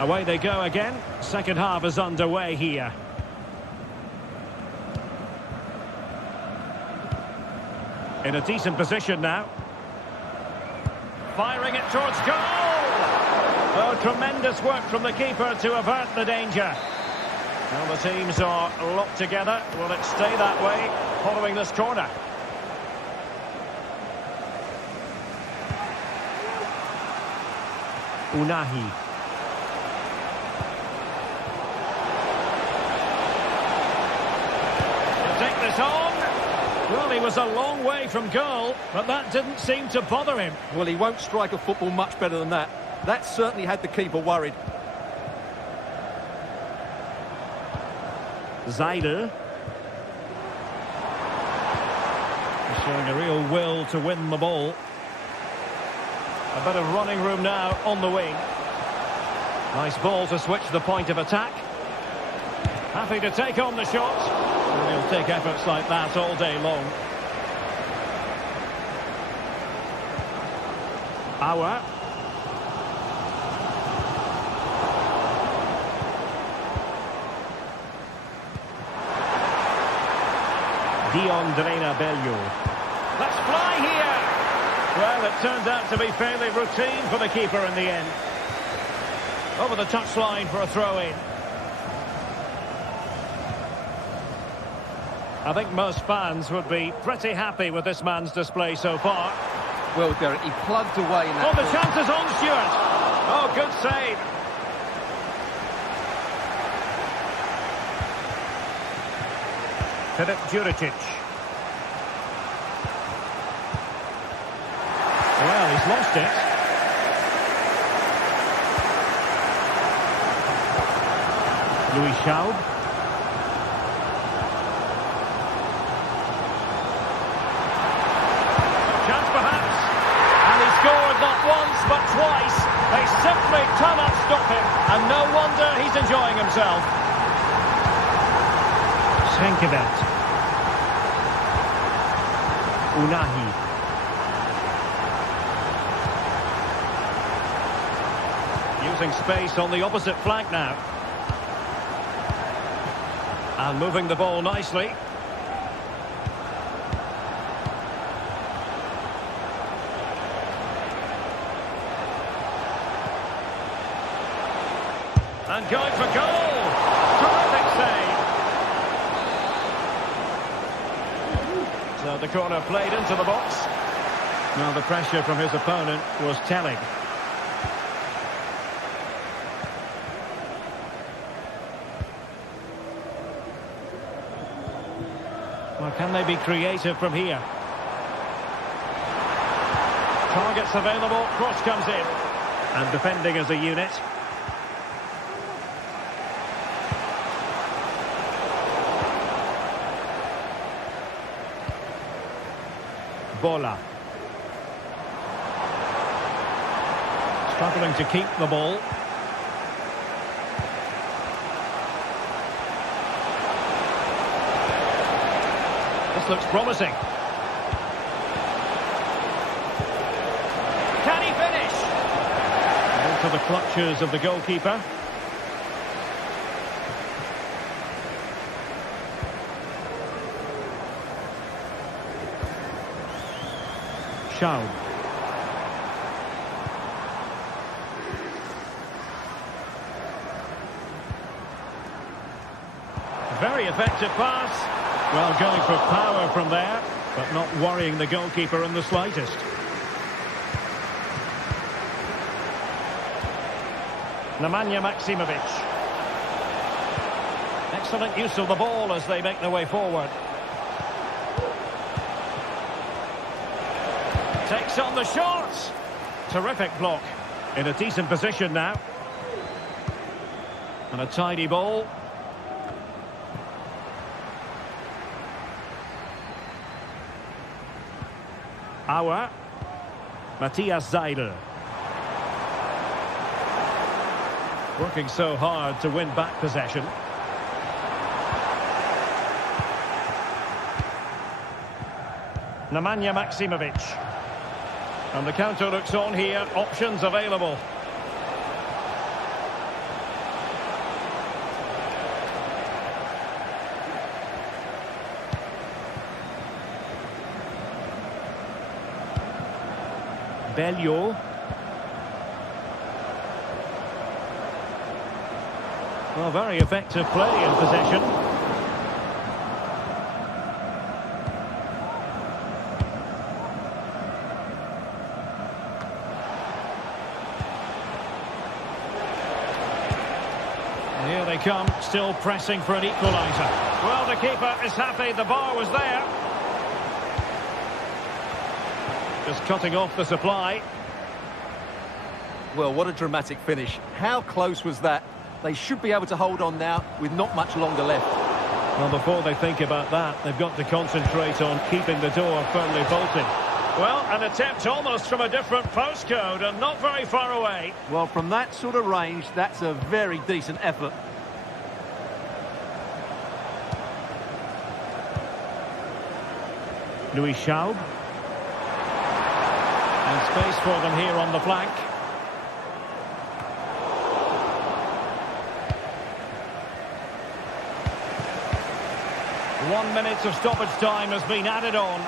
Away they go again. Second half is underway here. In a decent position now. Firing it towards goal! Oh, tremendous work from the keeper to avert the danger. Well, the teams are locked together. Will it stay that way following this corner? Ounahi. He'll take this on. Well, he was a long way from goal, but that didn't seem to bother him. Well, he won't strike a football much better than that. That certainly had the keeper worried. Zeidel. He's showing a real will to win the ball. A bit of running room now on the wing. Nice ball to switch the point of attack. Happy to take on the shot. He'll take efforts like that all day long. Auer. Dion Drena Bello. Let's fly here! Well, it turned out to be fairly routine for the keeper in the end. Over the touchline for a throw-in. I think most fans would be pretty happy with this man's display so far. Well, Derek, he plugged away in that. Oh, the chance is on, Stuart. Oh, good save. Filip Juricic. Well, he's lost it. Louis Schaub. Chance perhaps. And he scored not once but twice. They simply cannot stop him. And no wonder he's enjoying himself. Schenkevet. Ounahi. Using space on the opposite flank now. And moving the ball nicely. And going for goal! Terrific save! So the corner played into the box. Now the pressure from his opponent was telling. Well, can they be creative from here? Targets available, cross comes in. And defending as a unit. Bola. Struggling to keep the ball. This looks promising. Can he finish? Into the clutches of the goalkeeper. Schaub. Very effective pass. Well, going for power from there, but not worrying the goalkeeper in the slightest. Nemanja Maksimovic. Excellent use of the ball as they make their way forward. Takes on the shots. Terrific block. In a decent position now. And a tidy ball. Auer. Matthias Seidel. Working so hard to win back possession. Nemanja Maksimovic. And the counter looks on here. Options available. Bellio. Well, very effective play in possession. Here they come, still pressing for an equaliser. Well, the keeper is happy, the bar was there. Just cutting off the supply. Well, what a dramatic finish. How close was that? They should be able to hold on now with not much longer left. Well, before they think about that, they've got to concentrate on keeping the door firmly bolted. Well, an attempt almost from a different postcode and not very far away. Well, from that sort of range, that's a very decent effort. Louis Schaub. And space for them here on the flank. One minute of stoppage time has been added on.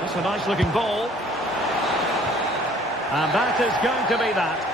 That's a nice looking ball. And that is going to be that.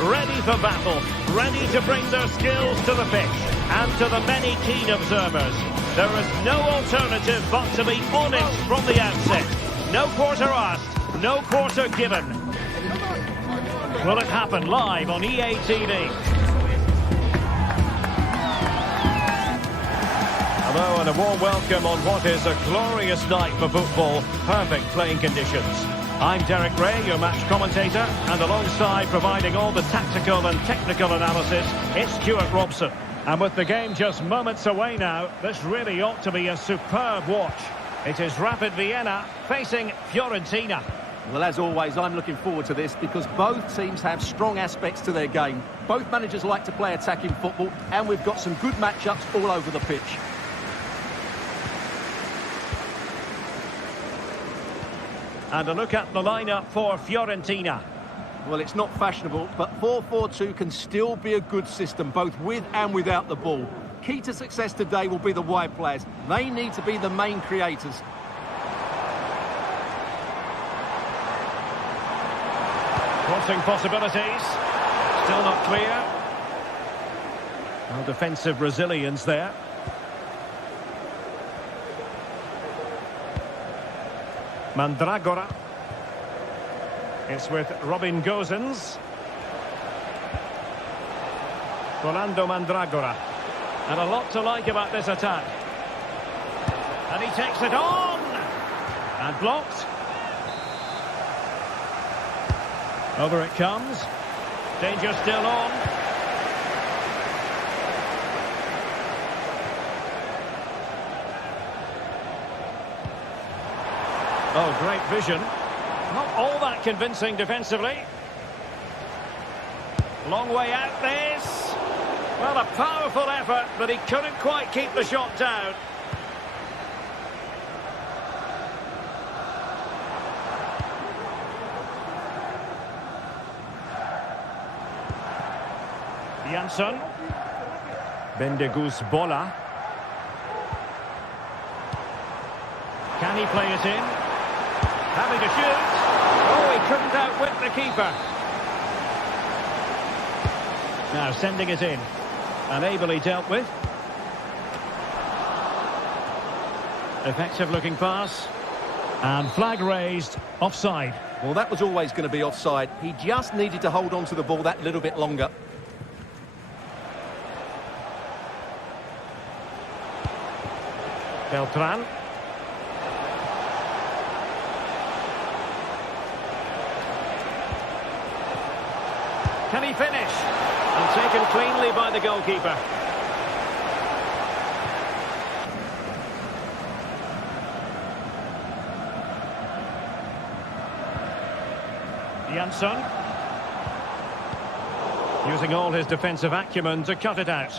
Ready for battle, ready to bring their skills to the pitch. And to the many keen observers, there is no alternative but to be honest from the outset. No quarter asked, no quarter given. Will it happen live on EA TV? Hello and a warm welcome on what is a glorious night for football. Perfect playing conditions. I'm Derek Ray, your match commentator, and alongside providing all the tactical and technical analysis, it's Stuart Robson. And with the game just moments away now, this really ought to be a superb watch. It is Rapid Vienna facing Fiorentina. Well, as always, I'm looking forward to this because both teams have strong aspects to their game. Both managers like to play attacking football, and we've got some good matchups all over the pitch. And a look at the lineup for Fiorentina. Well, it's not fashionable, but 4-4-2 can still be a good system, both with and without the ball. Key to success today will be the wide players. They need to be the main creators. Crossing possibilities. Still not clear. No defensive resilience there. Mandragora. It's with Robin Gosens. Rolando Mandragora. And a lot to like about this attack. And he takes it on! And blocked. Over it comes. Danger still on. Oh, great vision. Not all that convincing defensively. Long way out this. Well, a powerful effort, but he couldn't quite keep the shot down. Jansson. Bendegus Bola. Can he play it in? Having to shoot. Oh, he couldn't outwit the keeper. Now sending it in. And ably dealt with. Effective looking pass. And flag raised. Offside. Well, that was always going to be offside. He just needed to hold on to the ball that little bit longer. Beltran. Can he finish? And taken cleanly by the goalkeeper. Jansson. Using all his defensive acumen to cut it out.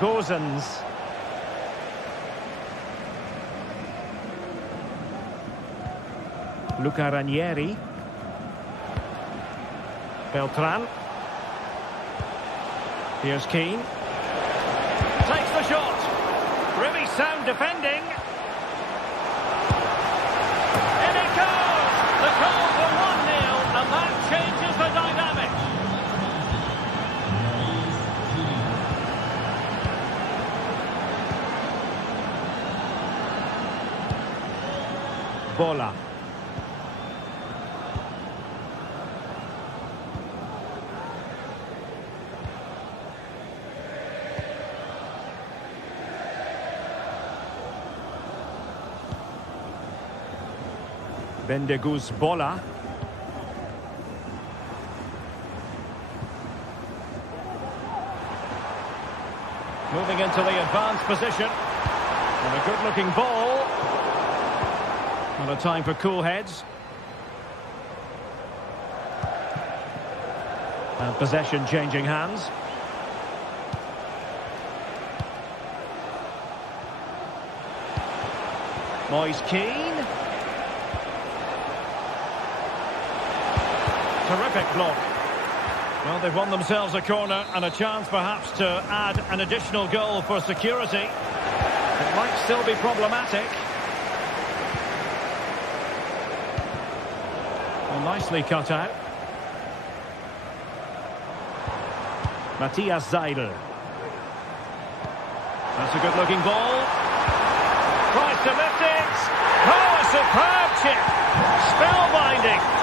Gosens. Luca Ranieri. Beltran. Here's Keane. Takes the shot. Really sound defending. In it goes! The goal for 1-0, and that changes the dynamic. Bola. Bendegus Bola. Moving into the advanced position. And a good-looking ball. Not a time for cool heads. And possession changing hands. Moise Keane. Terrific block. Well, they've won themselves a corner and a chance perhaps to add an additional goal for security. It might still be problematic. Well, nicely cut out. Matthias Seidel. That's a good-looking ball. Tries to lift it. Oh, a superb chip. Spellbinding.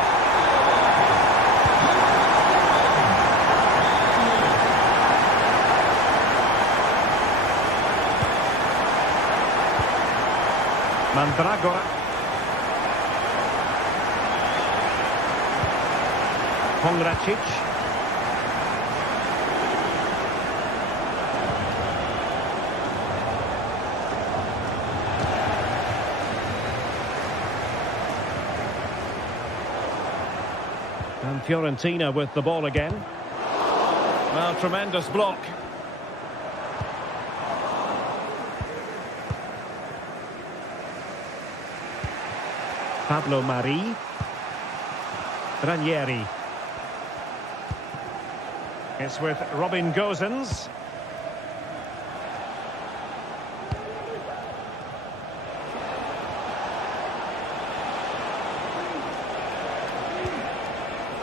Mandragora. Pongracic. And Fiorentina with the ball again. Well, tremendous block. Pablo Mari. Ranieri. It's with Robin Gosens.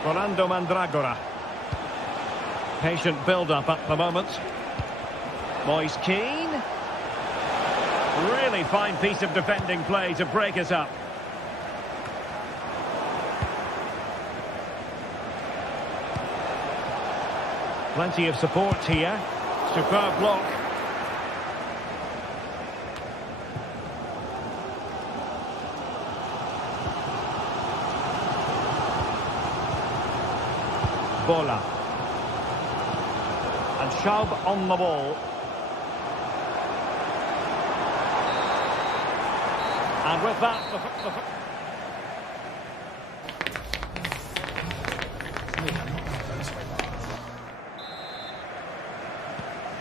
Rolando Mandragora. Patient build-up at the moment. Moise Keane. Really fine piece of defending play to break it up. Plenty of support here. Superb block. Bola. And Schaub on the ball. And with that,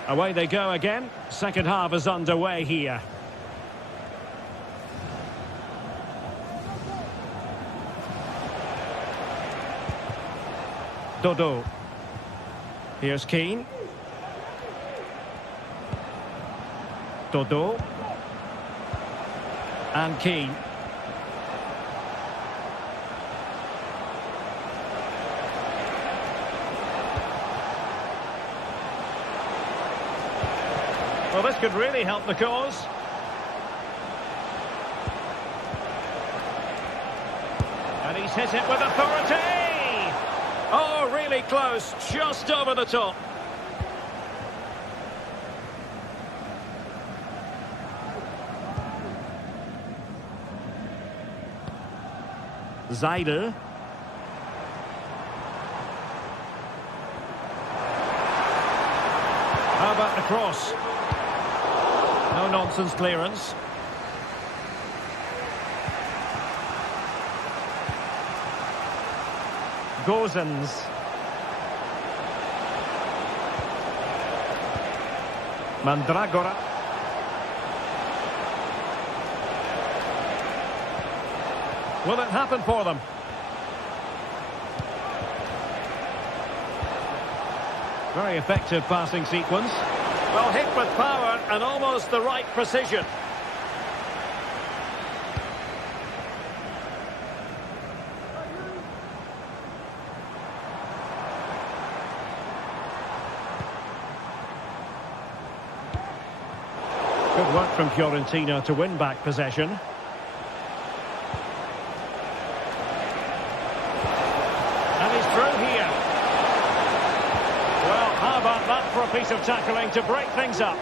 away they go again. Second half is underway here. Dodo. Here's Keane. Dodo. And Keane. Well, this could really help the cause. And he's hit it with authority. Oh, really close, just over the top. Seidel. How about the cross? No nonsense clearance. Gosens. Mandragora. Will it happen for them? Very effective passing sequence. Well, hit with power and almost the right precision. Good work from Fiorentina to win back possession. And he's through here. Well, how about that for a piece of tackling to break things up?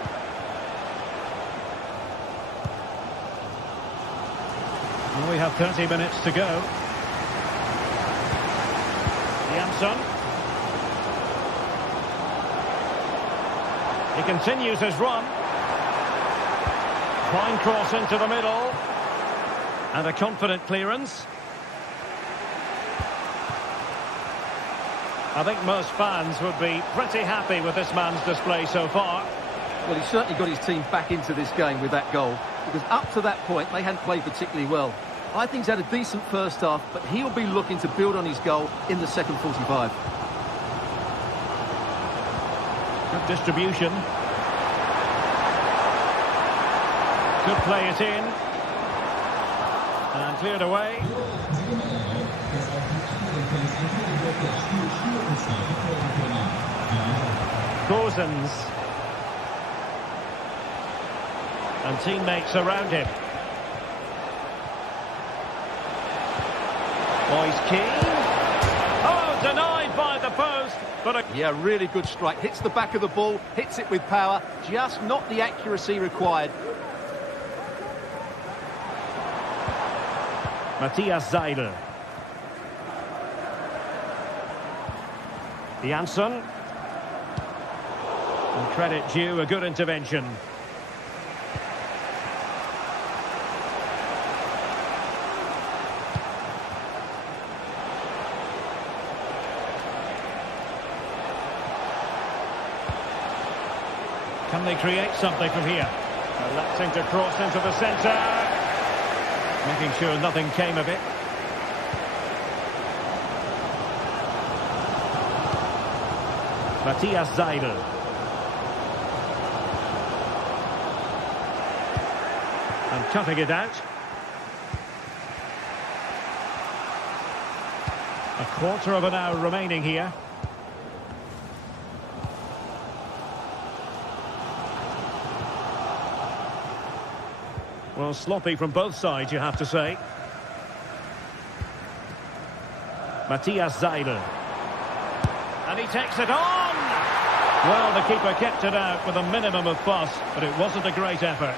Well, we have 30 minutes to go. Jansson. He continues his run. Fine cross into the middle. And a confident clearance. I think most fans would be pretty happy with this man's display so far. Well, he certainly got his team back into this game with that goal, because up to that point they hadn't played particularly well. I think he's had a decent first half, but he'll be looking to build on his goal in the second 45. Good distribution. Could play it in. And cleared away. Gosens. And teammates around him. Moise Keane. Oh, denied by the post. But yeah, really good strike. Hits the back of the ball, hits it with power. Just not the accuracy required. Matthias Seidel. Janssen. And credit due, a good intervention. Can they create something from here? Electing to cross into the centre. Making sure nothing came of it. Matthias Seidel. And cutting it out. A quarter of an hour remaining here. Well, sloppy from both sides, you have to say. Matthias Seidel. And he takes it on! Well, the keeper kept it out with a minimum of fuss, but it wasn't a great effort.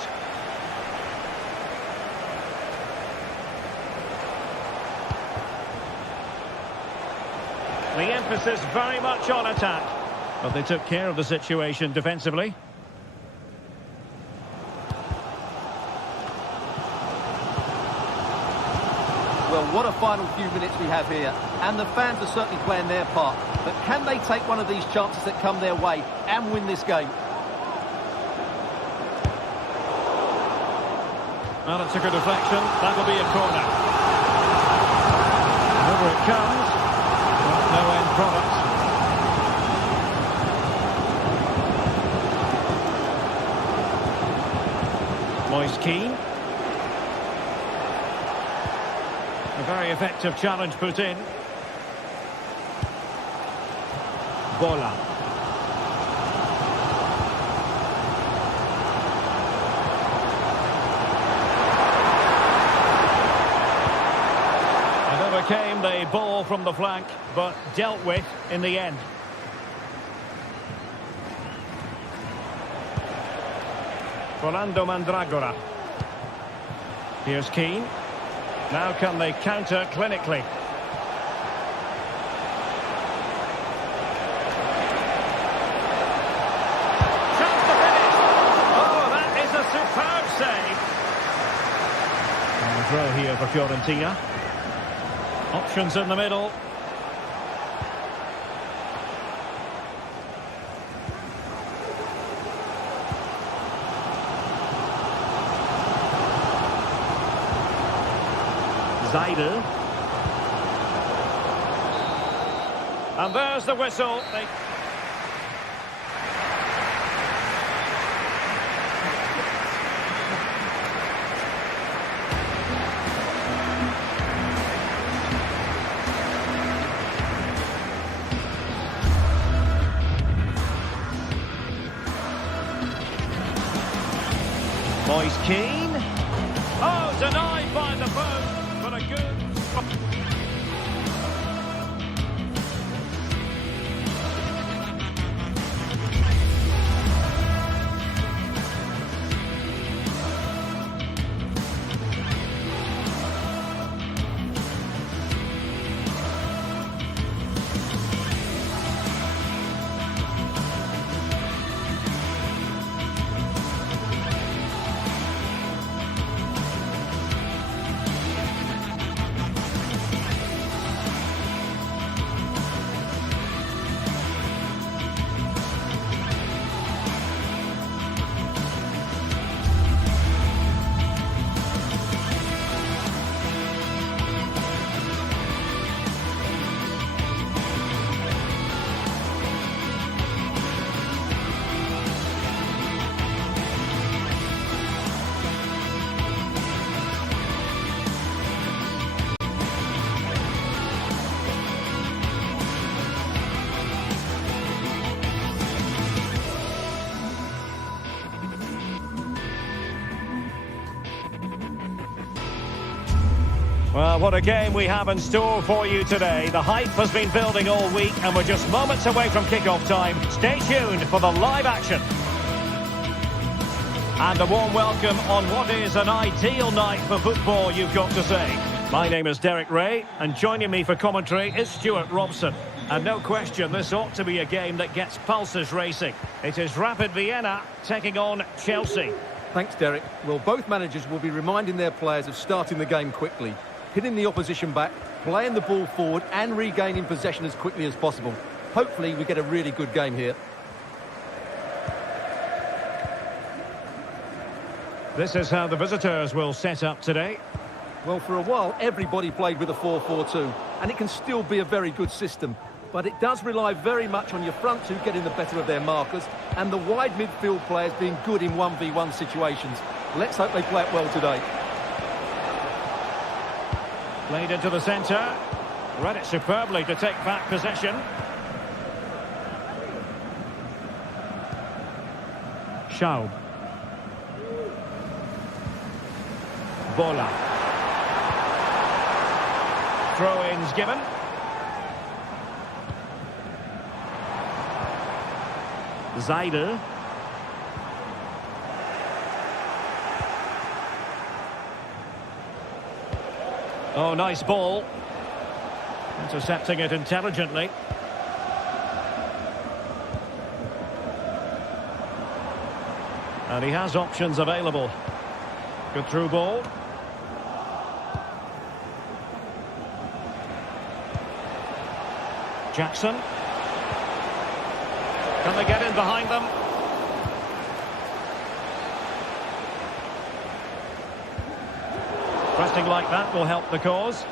The emphasis very much on attack. But they took care of the situation defensively. Well, what a final few minutes we have here. And the fans are certainly playing their part. But can they take one of these chances that come their way and win this game? Well, it's a good deflection. That'll be a corner. Over it comes. Well, no end product. Moise Keane. A very effective challenge put in. Bola. And overcame the ball from the flank, but dealt with in the end. Rolando Mandragora. Here's Keane. Now can they counter clinically? Chance to finish! Oh, that is a superb save! And a throw here for Fiorentina. Options in the middle. Seidel. And there's the whistle. Moise Keane. Oh, denied by the post. But a good... Well, what a game we have in store for you today. The hype has been building all week and we're just moments away from kick-off time. Stay tuned for the live action. And a warm welcome on what is an ideal night for football, you've got to say. My name is Derek Ray, and joining me for commentary is Stuart Robson. And no question, this ought to be a game that gets pulses racing. It is Rapid Vienna taking on Chelsea. Thanks, Derek. Well, both managers will be reminding their players of starting the game quickly, hitting the opposition back, playing the ball forward and regaining possession as quickly as possible. Hopefully we get a really good game here. This is how the visitors will set up today. Well, for a while, everybody played with a 4-4-2, and it can still be a very good system. But it does rely very much on your front two getting the better of their markers and the wide midfield players being good in 1v1 situations. Let's hope they play it well today. Played into the centre. Read it superbly to take back possession. Schaub. Bola. Throw-ins given. Seidel. Oh, nice ball. Intercepting it intelligently. And he has options available. Good through ball. Jackson. Can they get in behind them? Pressing like that will help the cause.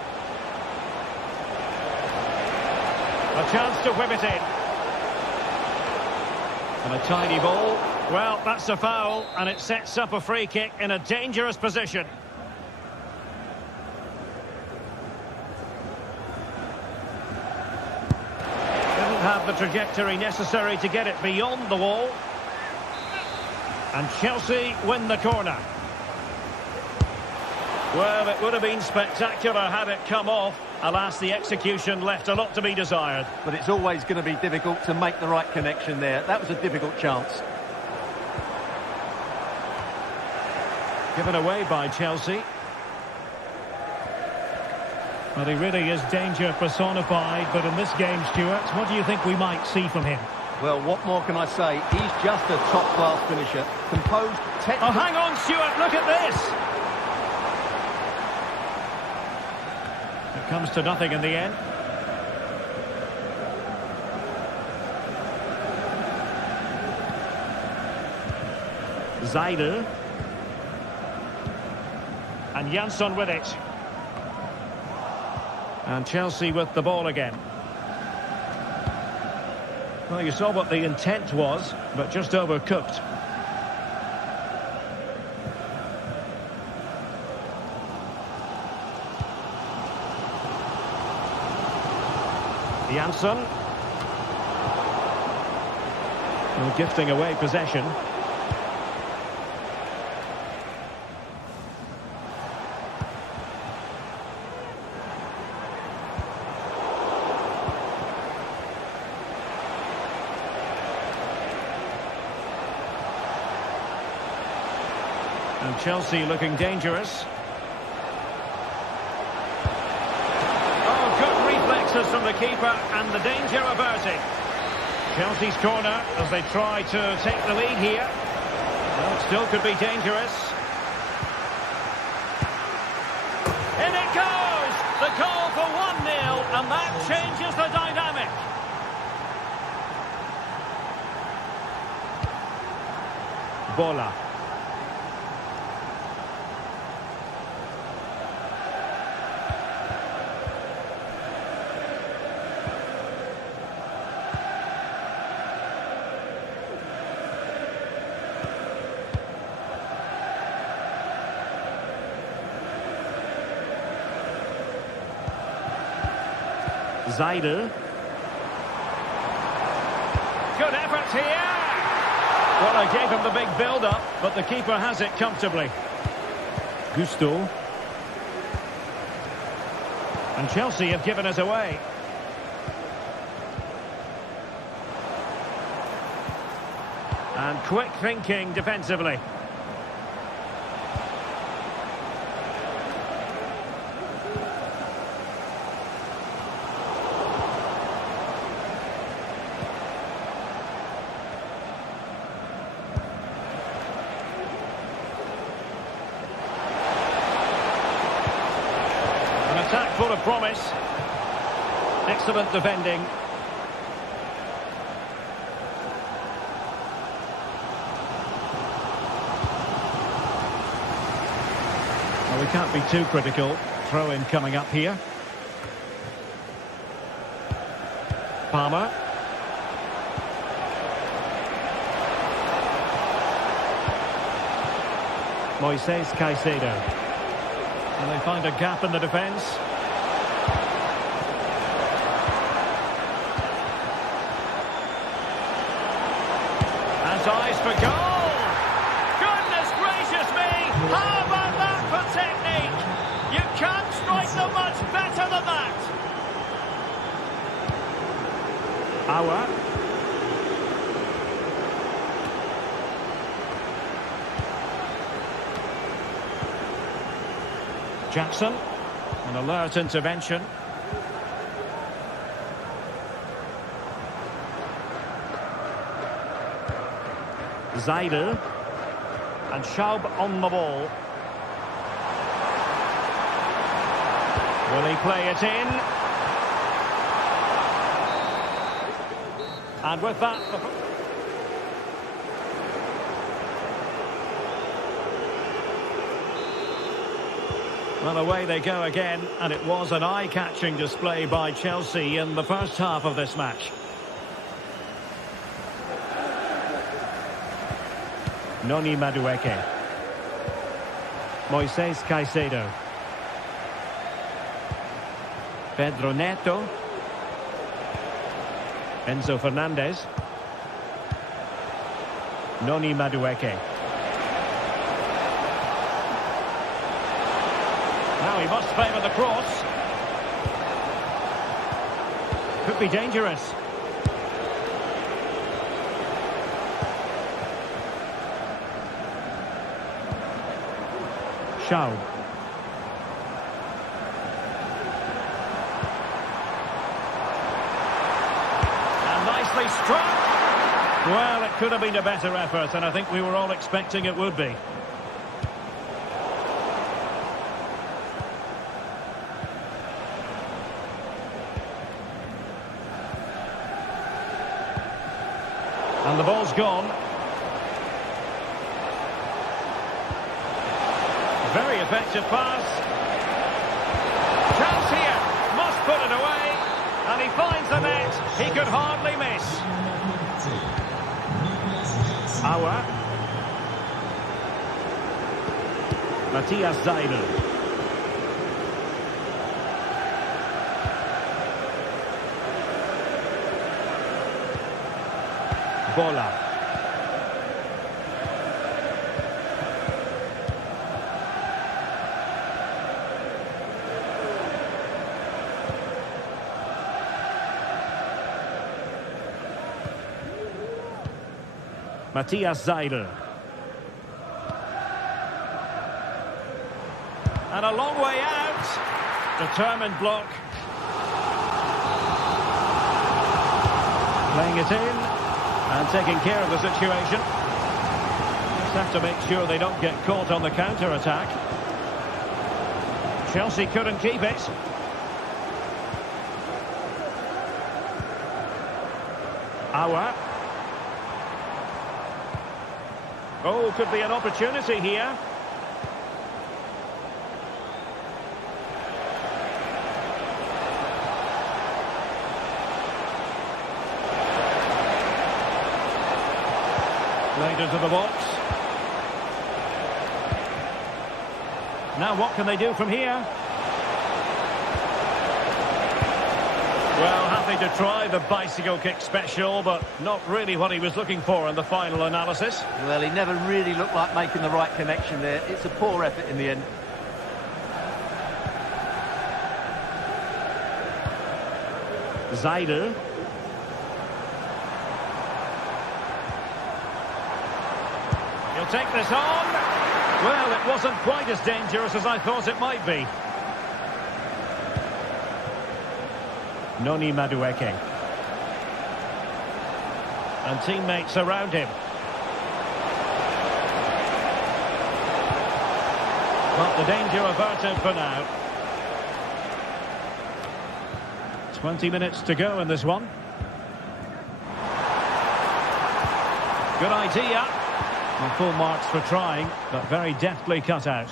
A chance to whip it in. And a tiny ball. Well, that's a foul, and it sets up a free kick in a dangerous position. Have the trajectory necessary to get it beyond the wall. And Chelsea win the corner. Well, it would have been spectacular had it come off. Alas, the execution left a lot to be desired. But it's always going to be difficult to make the right connection there. That was a difficult chance. Given away by Chelsea. Well, he really is danger personified, but in this game, Stuart, what do you think we might see from him? Well, what more can I say? He's just a top-class finisher. Composed, technical... Oh, hang on, Stuart, look at this! It comes to nothing in the end. Seidel. And Jansson with it. And Chelsea with the ball again. Well, you saw what the intent was, but just overcooked. Jansson. Well, gifting away possession. And Chelsea looking dangerous. Oh, good reflexes from the keeper and the danger averted. Chelsea's corner as they try to take the lead here. Well, it still could be dangerous. In it goes! The goal for 1-0, and that changes the dynamic. Bola. Seidel. Good effort here. Well, I gave him the big build-up, but the keeper has it comfortably. Gusto. And Chelsea have given us away. And quick thinking defensively. full of promise. Excellent defending. Well, we can't be too critical. Throw-in coming up here. Palmer. Moises Caicedo. And they find a gap in the defence. Has eyes for goal. Goodness gracious me! How about that for technique? You can't strike them much better than that. Auer. Jackson, an alert intervention. Zaidel and Schaub on the ball. Will he play it in? And with that... Well, away they go again, and it was an eye-catching display by Chelsea in the first half of this match. Noni Madueke. Moises Caicedo. Pedro Neto. Enzo Fernandez. Noni Madueke. Now he must favour the cross. Could be dangerous. Schaub. And nicely struck. Well, it could have been a better effort, and I think we were all expecting it would be. And the ball's gone. Very effective pass. Chance here. Must put it away. And he finds the net. He could hardly miss. Auer. Matthias Zaidel. Bola. Matthias Zaidel. And a long way out. Determined block. Playing it in. And taking care of the situation. Just have to make sure they don't get caught on the counter-attack. Chelsea couldn't keep it. Auer. Oh, could be an opportunity here. Played into the box. Now what can they do from here? Well, happy to try the bicycle kick special, but not really what he was looking for in the final analysis. Well, he never really looked like making the right connection there. It's a poor effort in the end. Zaidel. He'll take this on. Well, it wasn't quite as dangerous as I thought it might be. Noni Madueke. And teammates around him. But the danger averted for now. 20 minutes to go in this one. Good idea. And full marks for trying, but very deftly cut out.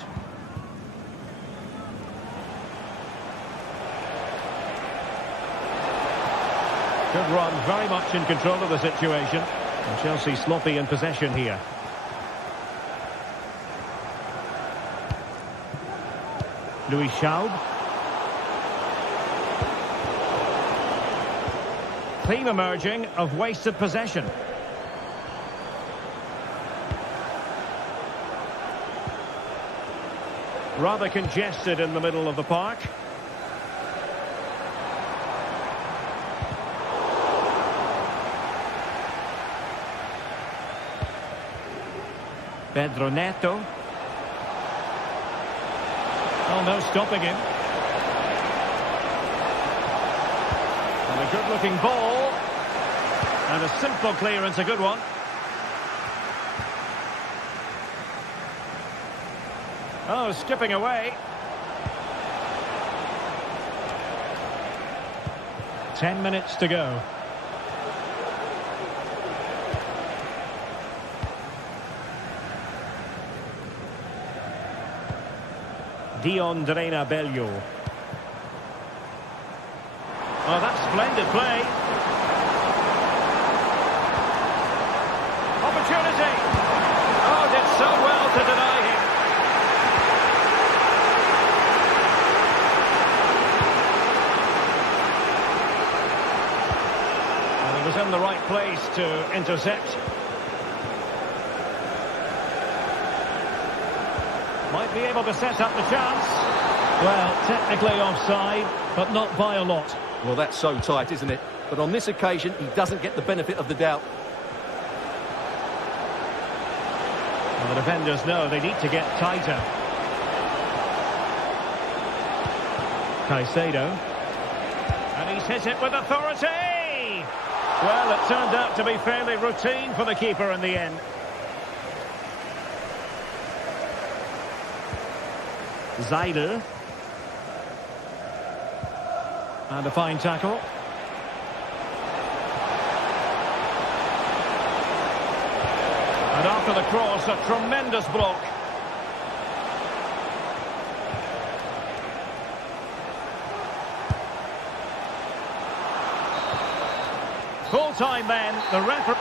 Good run, very much in control of the situation. And Chelsea sloppy in possession here. Louis Schaub. Theme emerging of wasted possession. Rather congested in the middle of the park. Pedro Neto. Oh, no stopping him. And a good-looking ball. And a simple clearance, a good one. Oh, skipping away. 10 minutes to go. Dion Bello. Oh, that's splendid play. Opportunity. Oh, did so well to deny him. And he was in the right place to intercept. Might be able to set up the chance. Well, technically offside, but not by a lot. Well, that's so tight, isn't it? But on this occasion, he doesn't get the benefit of the doubt. Well, the defenders know they need to get tighter. Caicedo. And he's hit it with authority! Well, it turned out to be fairly routine for the keeper in the end. Zaidel. And a fine tackle. And after the cross, a tremendous block. Full time then, the referee.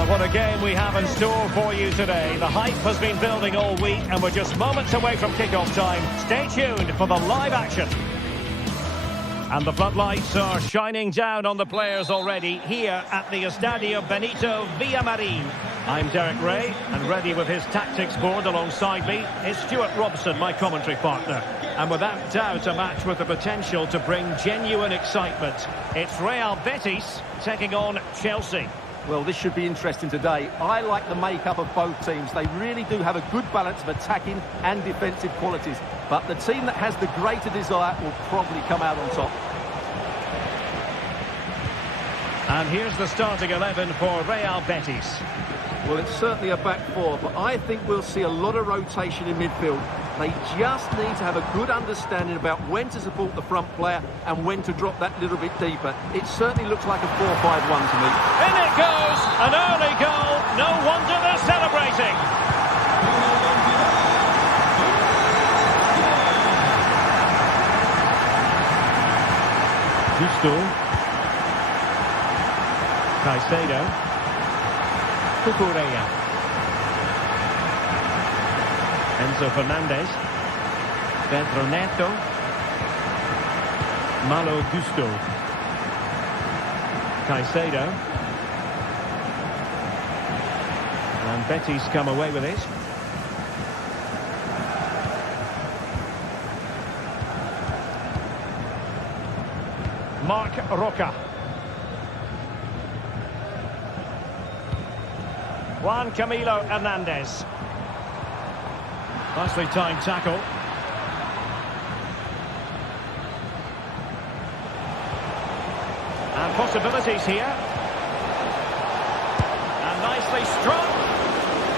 Well, what a game we have in store for you today. The hype has been building all week, and we're just moments away from kickoff time. Stay tuned for the live action. And the floodlights are shining down on the players already here at the Estadio Benito Villamarín. I'm Derek Ray, and ready with his tactics board alongside me is Stuart Robson, my commentary partner. And without doubt, a match with the potential to bring genuine excitement. It's Real Betis taking on Chelsea. Well, this should be interesting today. I like the makeup of both teams. They really do have a good balance of attacking and defensive qualities. But the team that has the greater desire will probably come out on top. And here's the starting 11 for Real Betis. Well, it's certainly a back four, but I think we'll see a lot of rotation in midfield. They just need to have a good understanding about when to support the front player and when to drop that little bit deeper. It certainly looks like a 4-5-1 to me. In it goes! An early goal! No wonder they're celebrating! Gusto. Caicedo. Cucurella. Enzo Fernandez. Pedro Neto. Malo Gusto. Caicedo. And Betis come away with it. Marc Roca. Juan Camilo Hernandez. Nicely timed tackle. And possibilities here. And nicely struck.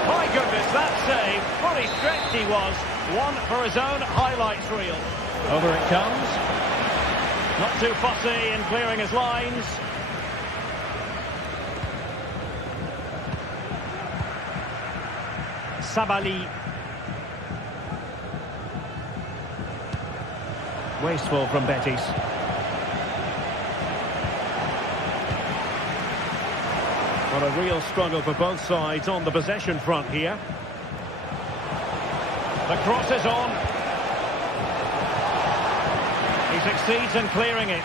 My goodness, that save. Fully stretched he was. One for his own highlights reel. Over it comes. Not too fussy in clearing his lines. Sabali. Wasteful from Betis. What a real struggle for both sides on the possession front here. The cross is on. He succeeds in clearing it.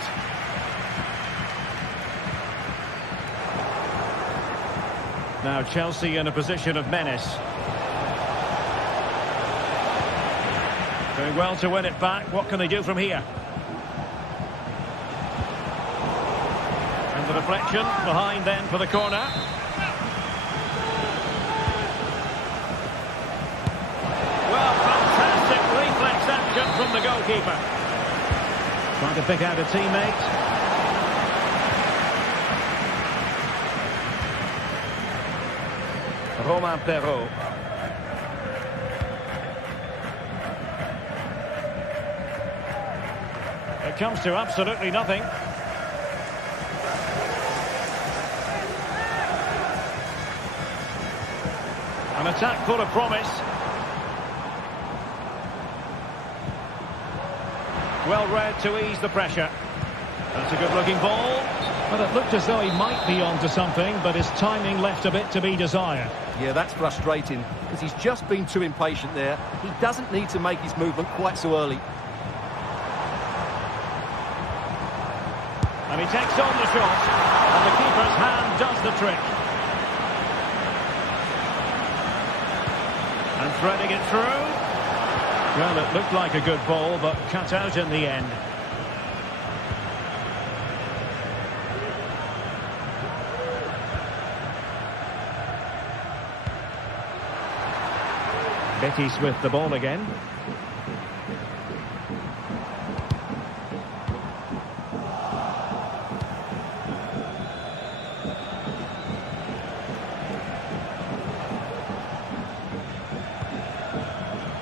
Now Chelsea in a position of menace. Doing well to win it back. What can they do from here? And the deflection behind then for the corner. Well, fantastic reflex action from the goalkeeper. Trying to pick out a teammate. Romain Perrault. It comes to absolutely nothing. An attack full of promise. Well read to ease the pressure. That's a good-looking ball. But it looked as though he might be onto something, but his timing left a bit to be desired. Yeah, that's frustrating, because he's just been too impatient there. He doesn't need to make his movement quite so early. And he takes on the shot, and the keeper's hand does the trick. And threading it through. Well, it looked like a good ball, but cut out in the end. Betis with the ball again.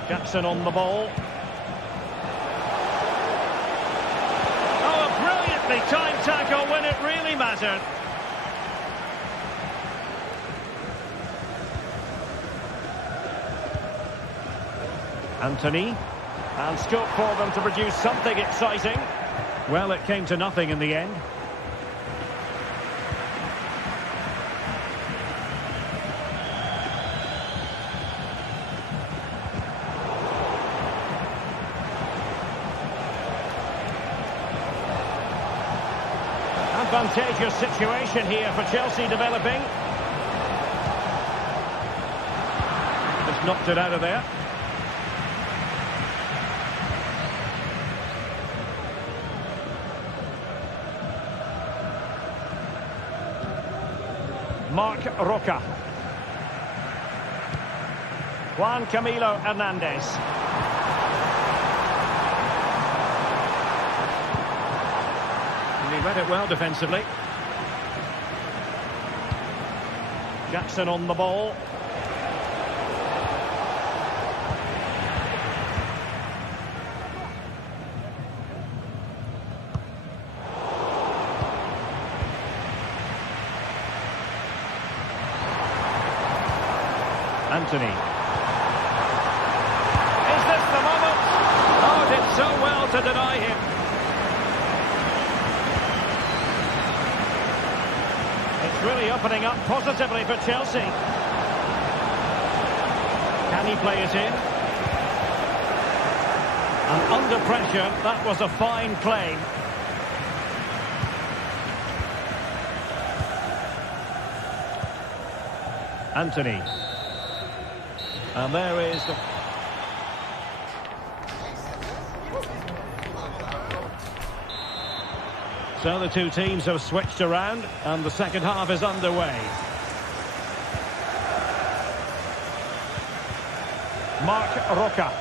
Jackson on the ball. Oh, a brilliantly timed tackle when it really mattered. Anthony, and scope for them to produce something exciting. Well, it came to nothing in the end. advantageous situation here for Chelsea developing. Just knocked it out of there. Marc Roca. Juan Camilo Hernandez. And he read it well defensively. Jackson on the ball. Anthony. Is this the moment? Oh, did so well to deny him. It's really opening up positively for Chelsea. Can he play it in? And under pressure, that was a fine claim. Anthony. And there is the... So the two teams have switched around and the second half is underway. Marc Roca.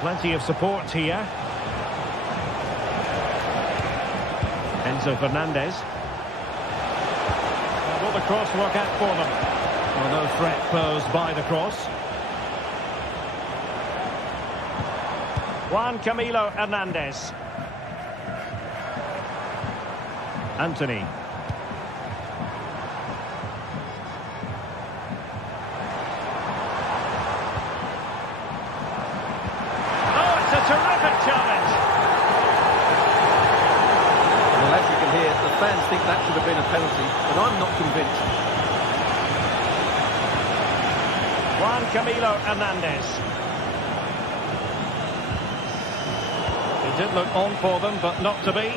Plenty of support here. Enzo Fernandez. Will the cross work out for them? Well, no threat posed by the cross. Juan Camilo Hernandez. Anthony. Oh, it's a terrific challenge. Well, as you can hear, the fans think that should have been a penalty, but I'm not convinced. Juan Camilo Hernandez. It did look on for them, but not to be.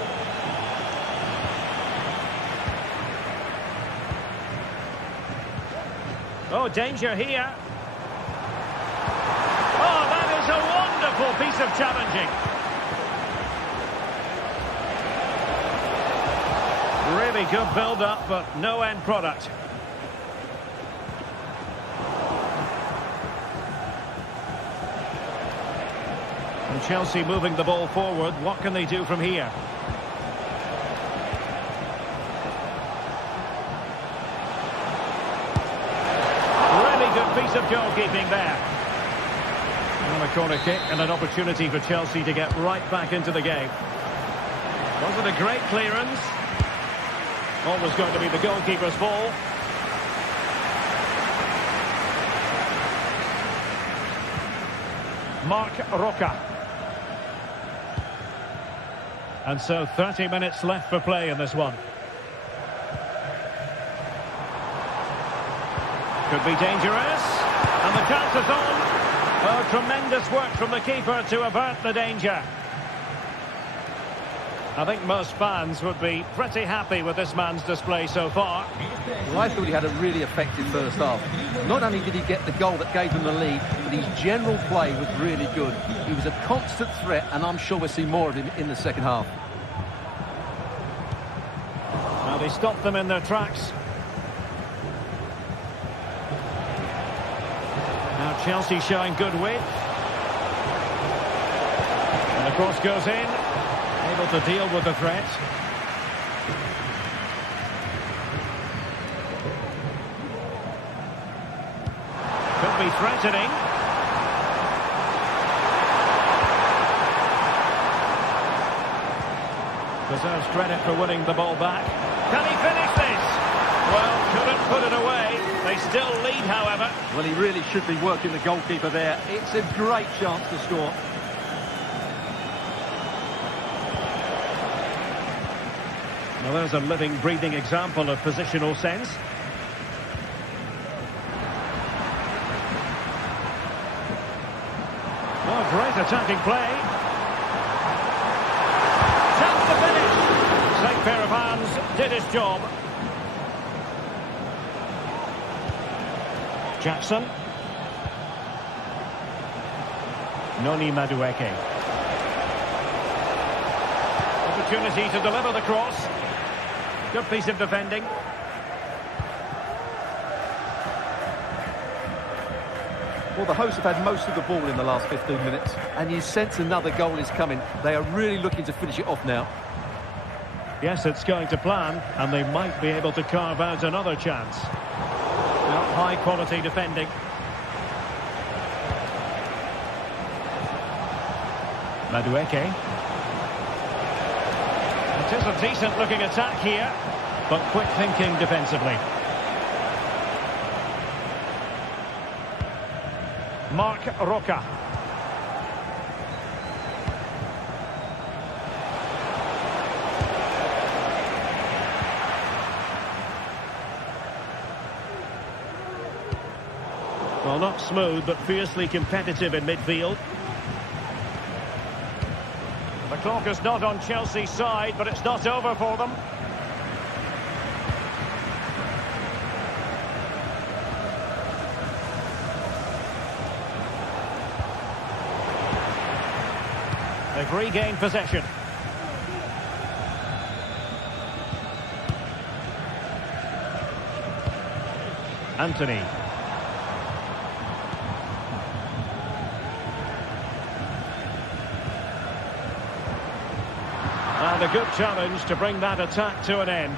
Oh, danger here. Oh, that is a wonderful piece of challenging. Really good build-up, but no end product. And Chelsea moving the ball forward. What can they do from here? Really good piece of goalkeeping there. And a corner kick and an opportunity for Chelsea to get right back into the game. Wasn't a great clearance. Always going to be the goalkeeper's ball. Marc Roca. And so 30 minutes left for play in this one. Could be dangerous. And the chance is on. Oh, tremendous work from the keeper to avert the danger. I think most fans would be pretty happy with this man's display so far. Well, I thought he had a really effective first half. Not only did he get the goal that gave them the lead, but his general play was really good. He was a constant threat, and I'm sure we'll see more of him in the second half. Well, they stopped them in their tracks. Now Chelsea showing good width. And the cross goes in. Able to deal with the threat. Could be threatening. Deserves credit for winning the ball back. Can he finish this? Well, couldn't put it away. They still lead, however. Well, he really should be working the goalkeeper there. It's a great chance to score. Well, there's a living, breathing example of positional sense. attacking play. Chance to finish. Same pair of hands, did his job. Jackson. Noni Madueke. Opportunity to deliver the cross. Good piece of defending. Well, the hosts have had most of the ball in the last 15 minutes, and you sense another goal is coming. They are really looking to finish it off now. Yes, it's going to plan, and they might be able to carve out another chance. High-quality defending. Madueke. It is a decent-looking attack here, but quick thinking defensively. Mark Roca. Well, not smooth, but fiercely competitive in midfield. The clock is not on Chelsea's side, but it's not over for them. They've regained possession. Anthony. And a good challenge to bring that attack to an end.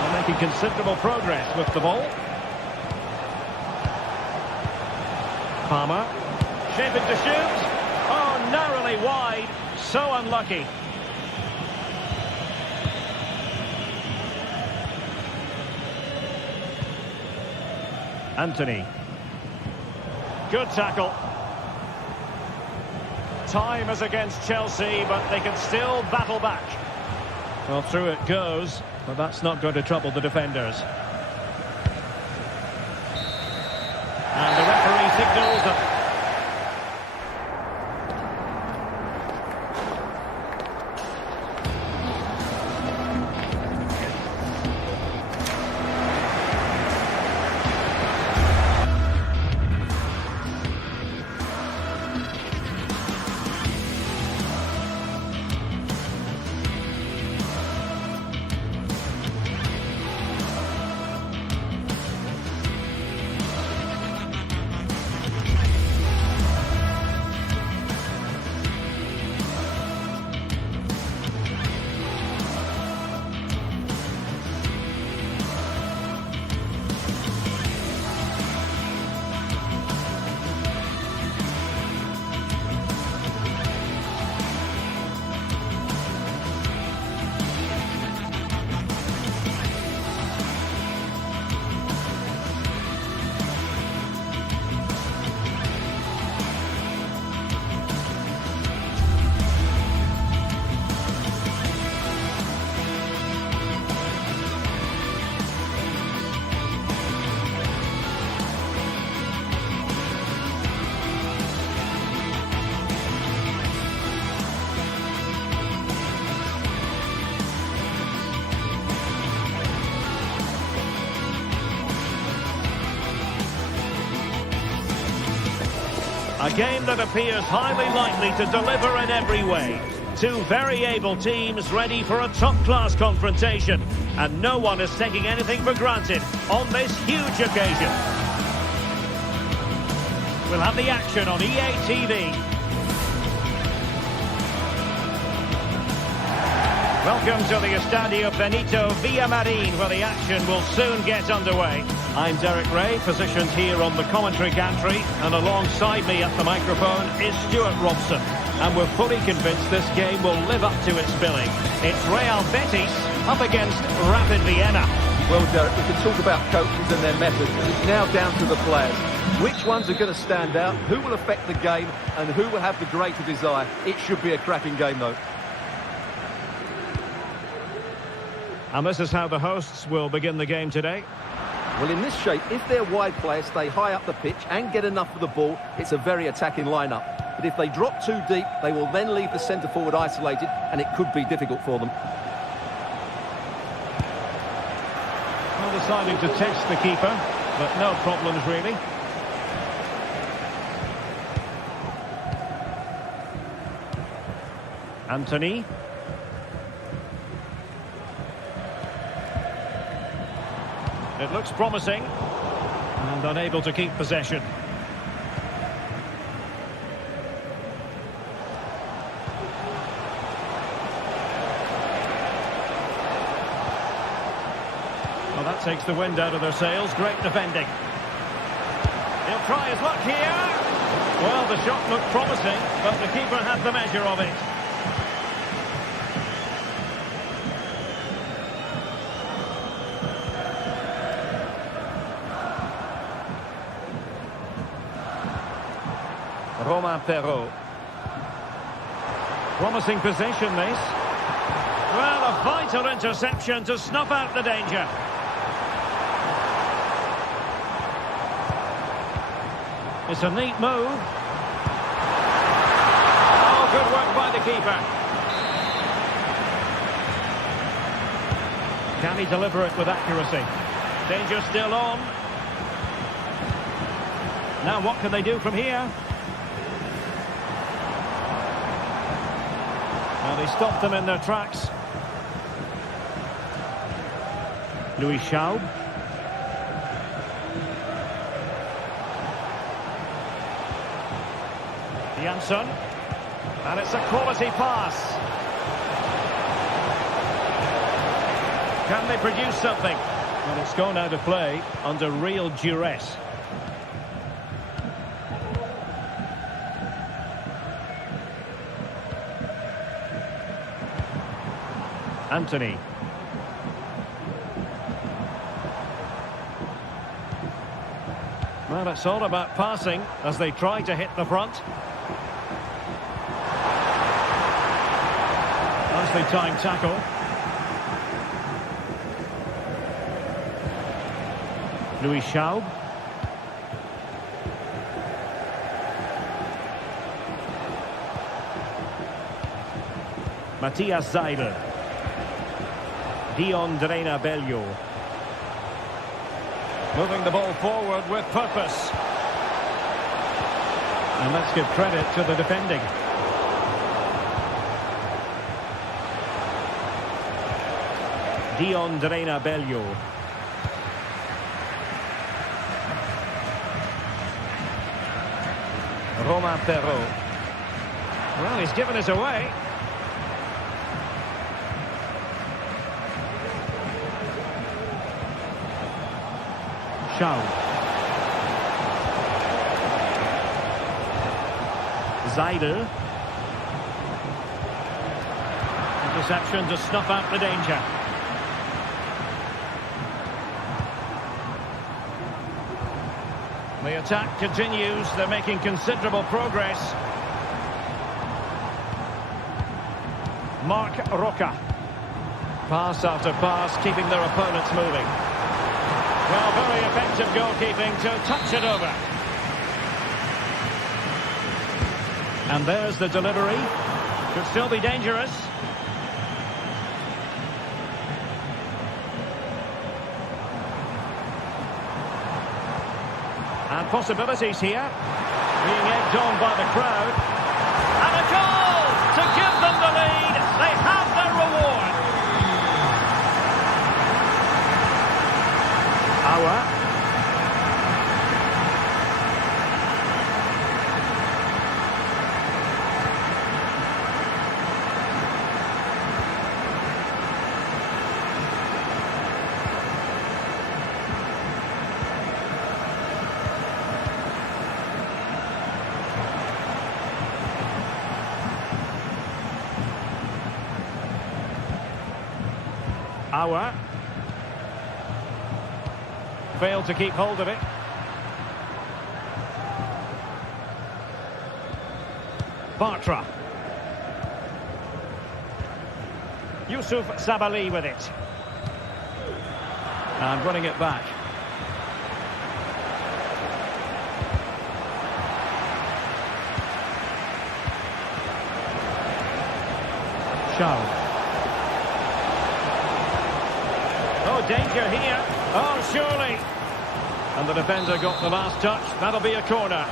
They're making considerable progress with the ball. Palmer. Shaping to shoot. Oh, narrowly wide. So unlucky. Anthony. Good tackle. Time is against Chelsea, but they can still battle back. Well, through it goes, but that's not going to trouble the defenders. And the referee signals that. A game that appears highly likely to deliver in every way. Two very able teams ready for a top-class confrontation. And no one is taking anything for granted on this huge occasion. We'll have the action on EA TV. Welcome to the Estadio Benito Villamarin, where the action will soon get underway. I'm Derek Ray, positioned here on the commentary gantry, and alongside me at the microphone is Stuart Robson. And we're fully convinced this game will live up to its billing. It's Real Betis up against Rapid Vienna. Well, Derek, we can talk about coaches and their methods, but it's now down to the players. Which ones are going to stand out? Who will affect the game? And who will have the greater desire? It should be a cracking game, though. And this is how the hosts will begin the game today. Well, in this shape, if their wide players stay high up the pitch and get enough of the ball, it's a very attacking lineup. But if they drop too deep, they will then leave the centre-forward isolated, and it could be difficult for them. Well, deciding to test the keeper, but no problems really. Anthony. It looks promising, and unable to keep possession. Well, that takes the wind out of their sails. Great defending. He'll try his luck here. Well, the shot looked promising, but the keeper had the measure of it. Romain Perrault. Promising possession, this. Well, a vital interception to snuff out the danger. It's a neat move. Oh, good work by the keeper. Can he deliver it with accuracy? Danger still on. Now what can they do from here? Well, they stopped them in their tracks. Louis Schaub. Jansson. And it's a quality pass. Can they produce something? Well, it's gone out of play under real duress. Anthony. Well, it's all about passing as they try to hit the front. Nicely timed tackle. Louis Schaub. Matthias Seidel. Dion Bello. Moving the ball forward with purpose. And let's give credit to the defending. Dion Bello. Romain Perrault. Well, he's given us away. Schaub. Seidel. Interception to snuff out the danger. The attack continues. They're making considerable progress. Marc Roca. Pass after pass, keeping their opponents moving. Well, very effective goalkeeping to touch it over. And there's the delivery. Could still be dangerous. And possibilities here. Being egged on by the crowd. And a goal to give them the lead. They have their reward. Aouar. Aouar. Failed to keep hold of it. Bartra. Yusuf Sabali with it. And running it back. Charles. Oh, danger here. Oh, surely. And the defender got the last touch. That'll be a corner.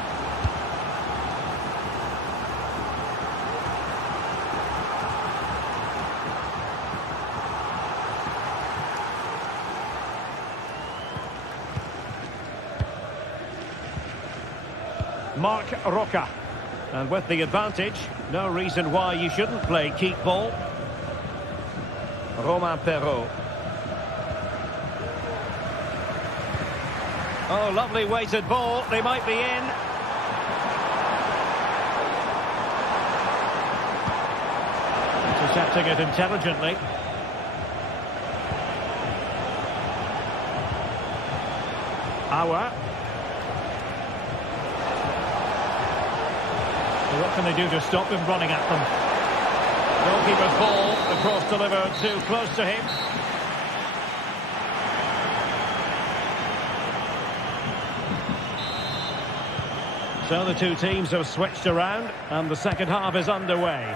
Marc Roca. And with the advantage, no reason why you shouldn't play keep ball. Romain Perrault. Oh, lovely weighted ball. They might be in. Intercepting it intelligently. Aouar. What can they do to stop him running at them? Goalkeeper's ball, the cross delivered too close to him. So the two teams have switched around and the second half is underway.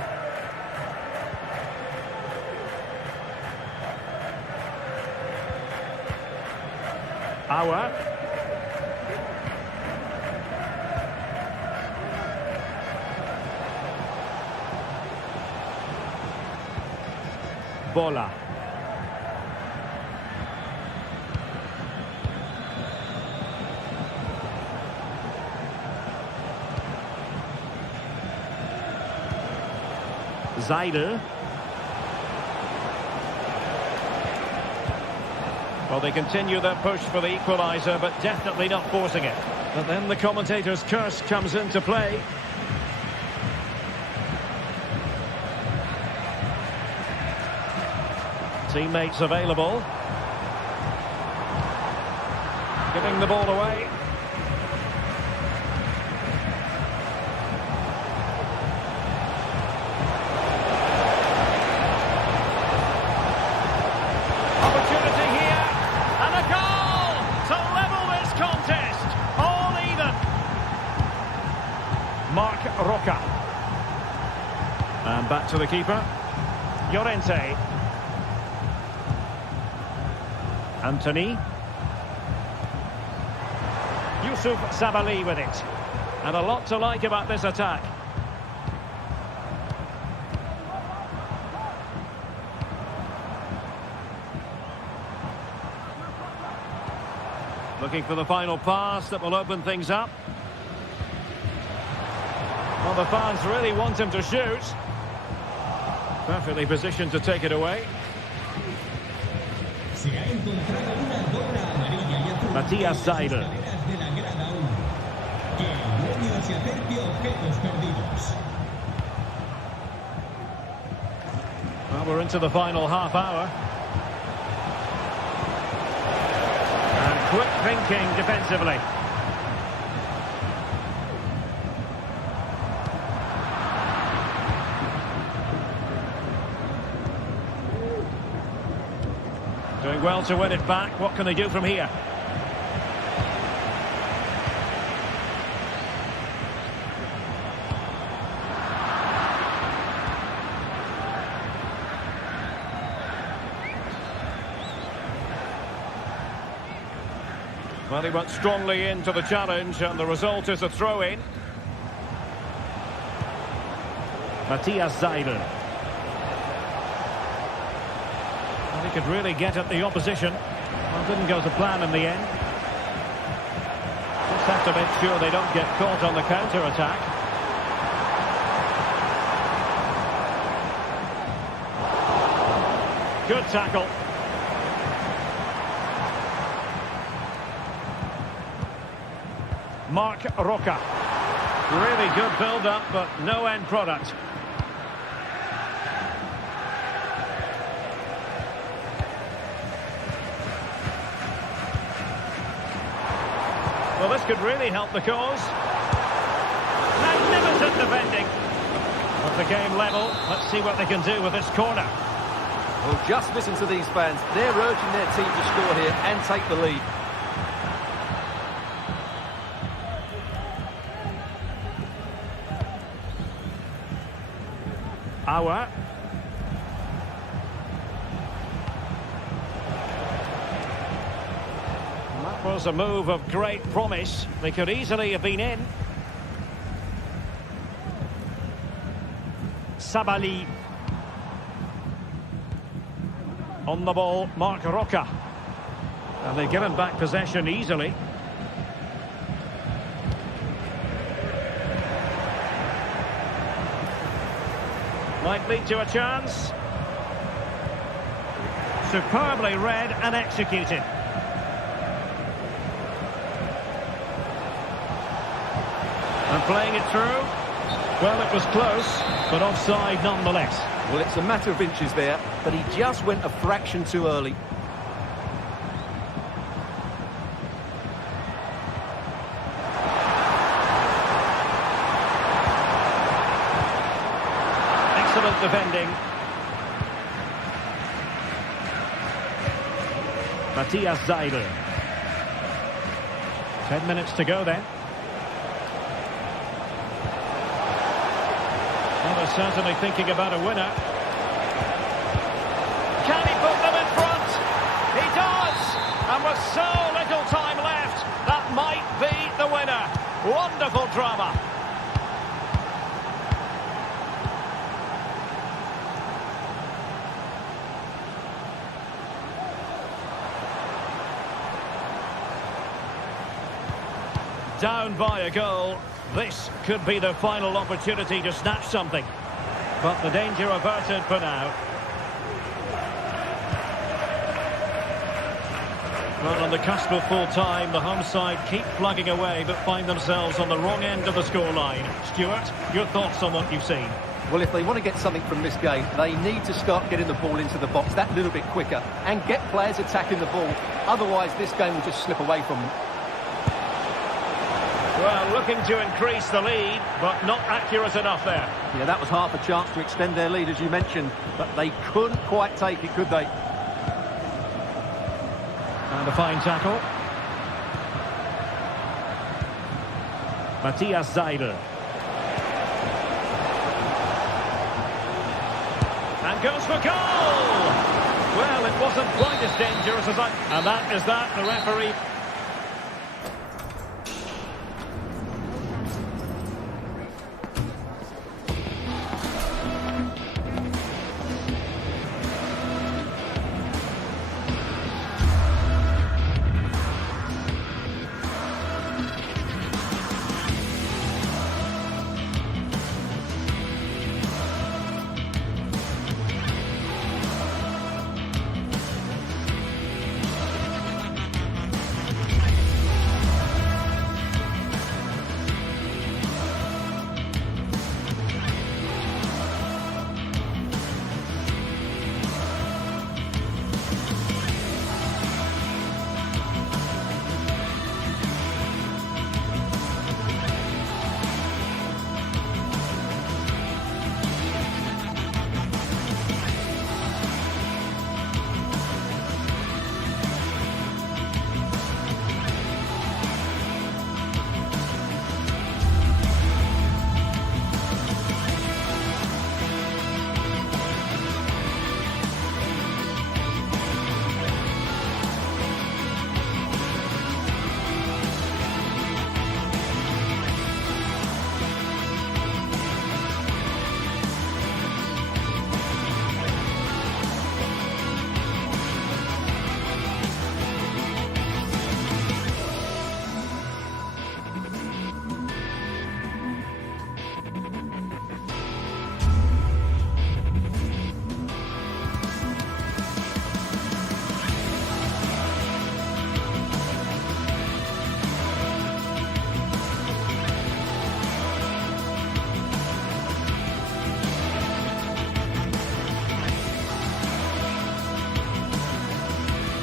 Aouar. Bola. Seidel. Well, they continue their push for the equaliser, but definitely not forcing it. But then the commentator's curse comes into play. Teammates available. Giving the ball away. Opportunity here. And a goal to level this contest. All even. Marc Roca. And back to the keeper. Llorente. Anthony. Yusuf Sabali with it. And a lot to like about this attack. Looking for the final pass that will open things up. Well, the fans really want him to shoot. Perfectly positioned to take it away. Matthias Seidel. Well, we're into the final half hour. And quick thinking defensively. Doing well to win it back. What can they do from here? Well, he went strongly into the challenge, and the result is a throw-in. Matthias Seidel. Well, he could really get at the opposition. Well, didn't go to plan in the end. Just have to make sure they don't get caught on the counter-attack. Good tackle. Marc Roca. Really good build-up, but no end product. Well, this could really help the cause. Magnificent defending. The game level. Let's see what they can do with this corner. Well, just listen to these fans. They're urging their team to score here and take the lead. Awa. That was a move of great promise. They could easily have been in. Sabali. On the ball, Mark Roca. And they've given back possession easily. Might lead to a chance. Superbly read and executed. And playing it through. Well, it was close, but offside nonetheless. Well, it's a matter of inches there, but he just went a fraction too early. Excellent defending. Matthias Seidel. 10 minutes to go then. Well, they're certainly thinking about a winner. Can he put them in front? He does! And with so little time left, that might be the winner. Wonderful drama. Down by a goal. This could be the final opportunity to snatch something. But the danger averted for now. Well, on the cusp of full time, the home side keep plugging away but find themselves on the wrong end of the scoreline. Stuart, your thoughts on what you've seen? Well, if they want to get something from this game, they need to start getting the ball into the box that little bit quicker and get players attacking the ball. Otherwise, this game will just slip away from them. Well, looking to increase the lead, but not accurate enough there. Yeah, that was half a chance to extend their lead, as you mentioned, but they couldn't quite take it, could they? And a fine tackle. Matthias Seidel. And goes for goal! Well, it wasn't quite as dangerous as that. And that is that, the referee.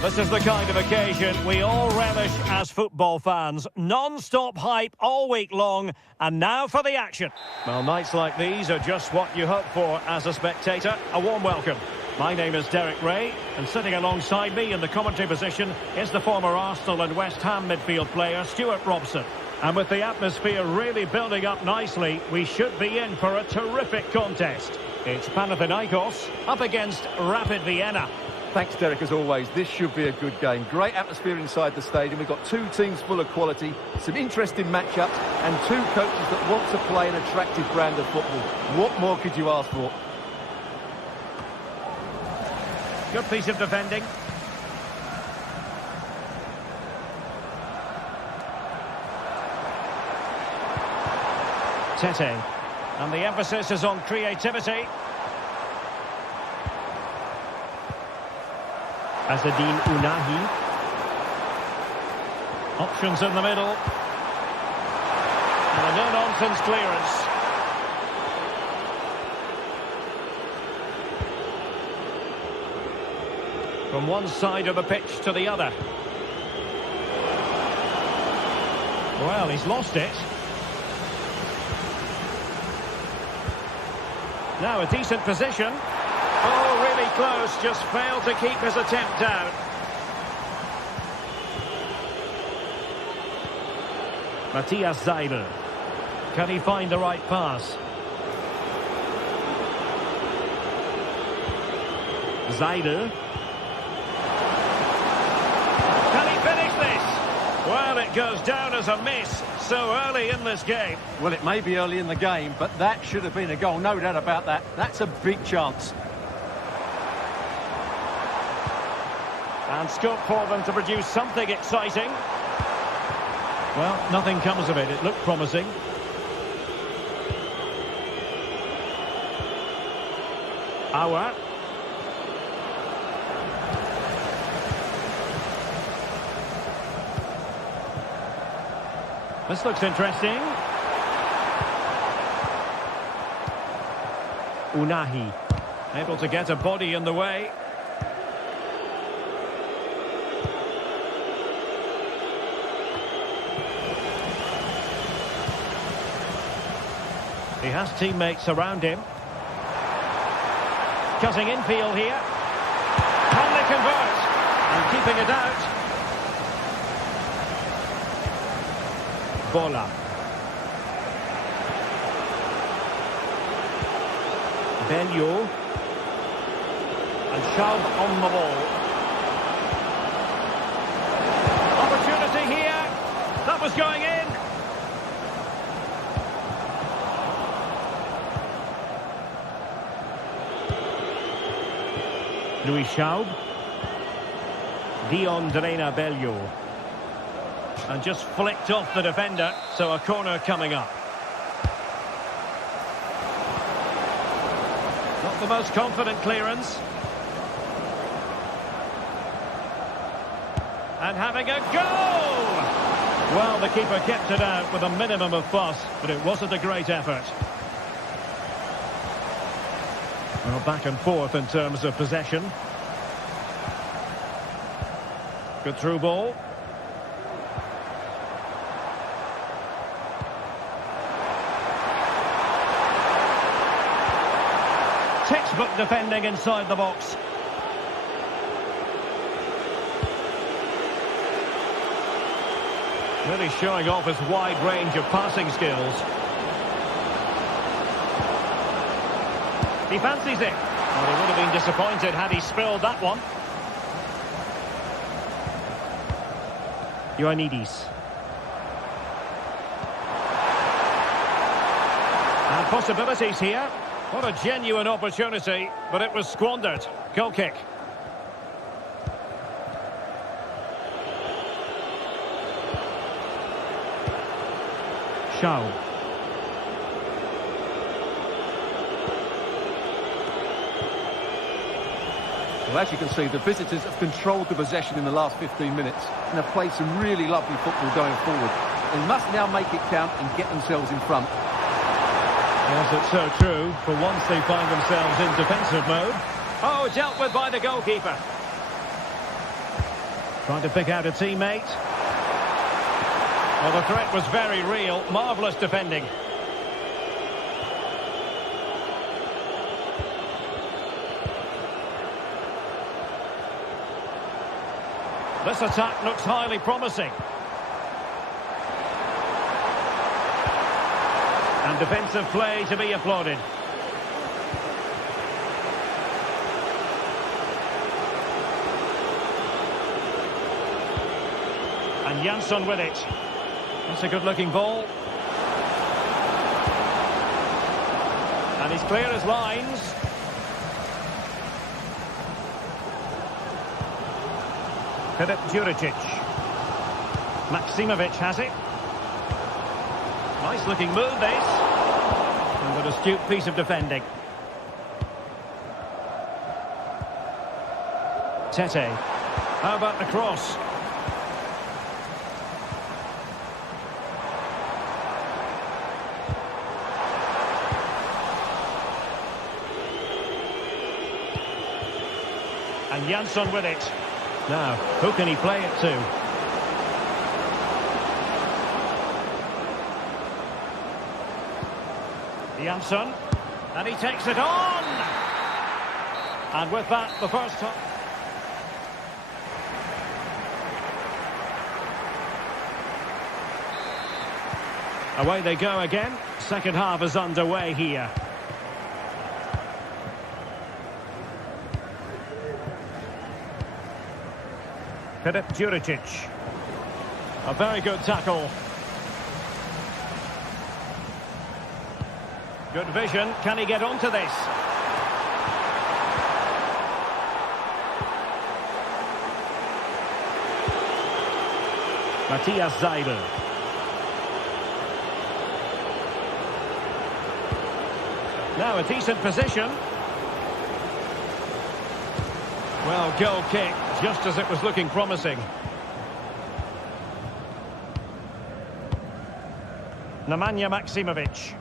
This is the kind of occasion we all relish as football fans. Non-stop hype all week long, and now for the action. Well, nights like these are just what you hope for as a spectator. A warm welcome. My name is Derek Ray, and sitting alongside me in the commentary position is the former Arsenal and West Ham midfield player, Stuart Robson. And with the atmosphere really building up nicely, we should be in for a terrific contest. It's Panathinaikos up against Rapid Vienna. Thanks, Derek, as always. This should be a good game. Great atmosphere inside the stadium. We've got two teams full of quality, some interesting matchups, and two coaches that want to play an attractive brand of football. What more could you ask for? Good piece of defending. Tete. And the emphasis is on creativity. Azzedine Ounahi. Options in the middle. And a no-nonsense clearance. From one side of the pitch to the other. Well, he's lost it. Now a decent position. Oh, really close. Just failed to keep his attempt down. Matthias Seidel. Can he find the right pass? Seidel. Can he finish this? Well, it goes down as a miss so early in this game. Well, it may be early in the game, but that should have been a goal. No doubt about that. That's a big chance. And scope for them to produce something exciting. Well, nothing comes of it. It looked promising. Aouar. This looks interesting. Ounahi. Able to get a body in the way. He has teammates around him. Cutting infield here. Can they convert? And keeping it out. Bola. Belleau. And Schaub on the ball. Opportunity here. That was going in. Louis Schaub. Dion Drena Belleau. And just flicked off the defender, so a corner coming up. Not the most confident clearance. And having a goal! Well, the keeper kept it out with a minimum of fuss, but it wasn't a great effort. Well, back and forth in terms of possession. Good through ball. Textbook defending inside the box. Really showing off his wide range of passing skills. He fancies it. Well, he would have been disappointed had he spilled that one. Ioannidis. And possibilities here. What a genuine opportunity, but it was squandered. Goal kick. Schaub. Well, as you can see, the visitors have controlled the possession in the last 15 minutes and have played some really lovely football going forward. They must now make it count and get themselves in front. Yes, it's so true. For once they find themselves in defensive mode. Oh, dealt with by the goalkeeper. Trying to pick out a teammate. Well, the threat was very real. Marvellous defending. This attack looks highly promising. And defensive play to be applauded. And Jansson with it. That's a good-looking ball. And he's clear as lines. Filip Juricic. Maksimovic has it. Nice-looking move, this. And an astute piece of defending. Tete. How about the cross? And Jansson with it. Now, who can he play it to? Jansson. And he takes it on! And with that, the first time. Away they go again. Second half is underway here. Filip Juricic. A very good tackle. Good vision. Can he get onto this? Matthias Seidel. Now a decent position. Well, goal kick, just as it was looking promising. Nemanja Maksimovic.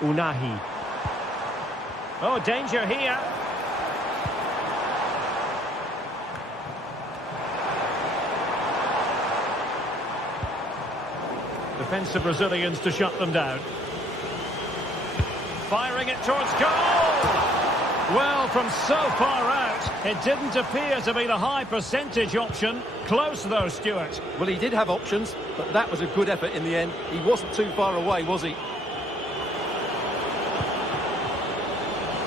Unahi. Oh, danger here. Defensive Brazilians to shut them down. Firing it towards goal! Well, from so far out, it didn't appear to be the high percentage option. Close though, Stuart. Well, he did have options, but that was a good effort in the end. He wasn't too far away, was he?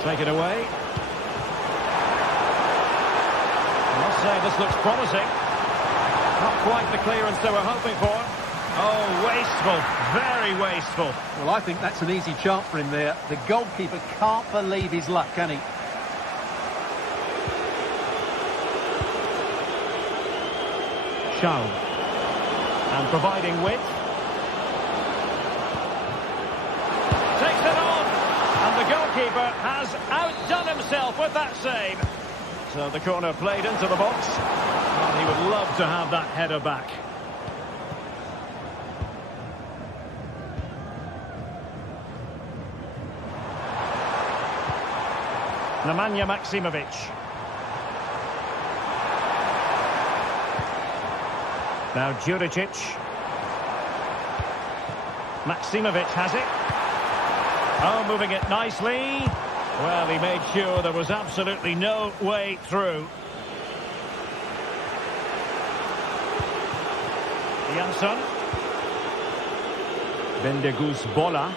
Take it away. I must say, this looks promising. Not quite the clearance they were hoping for. Oh, wasteful. Very wasteful. Well, I think that's an easy chance for him there. The goalkeeper can't believe his luck, can he? Schaub. And providing width. Takes it on. And the goalkeeper has outdone himself with that save. So the corner played into the box. Well, he would love to have that header back. Nemanja Maksimovic. Now Juricic. Maksimovic has it. Oh, moving it nicely. Well, he made sure there was absolutely no way through. Jansson. Bendegus Bola.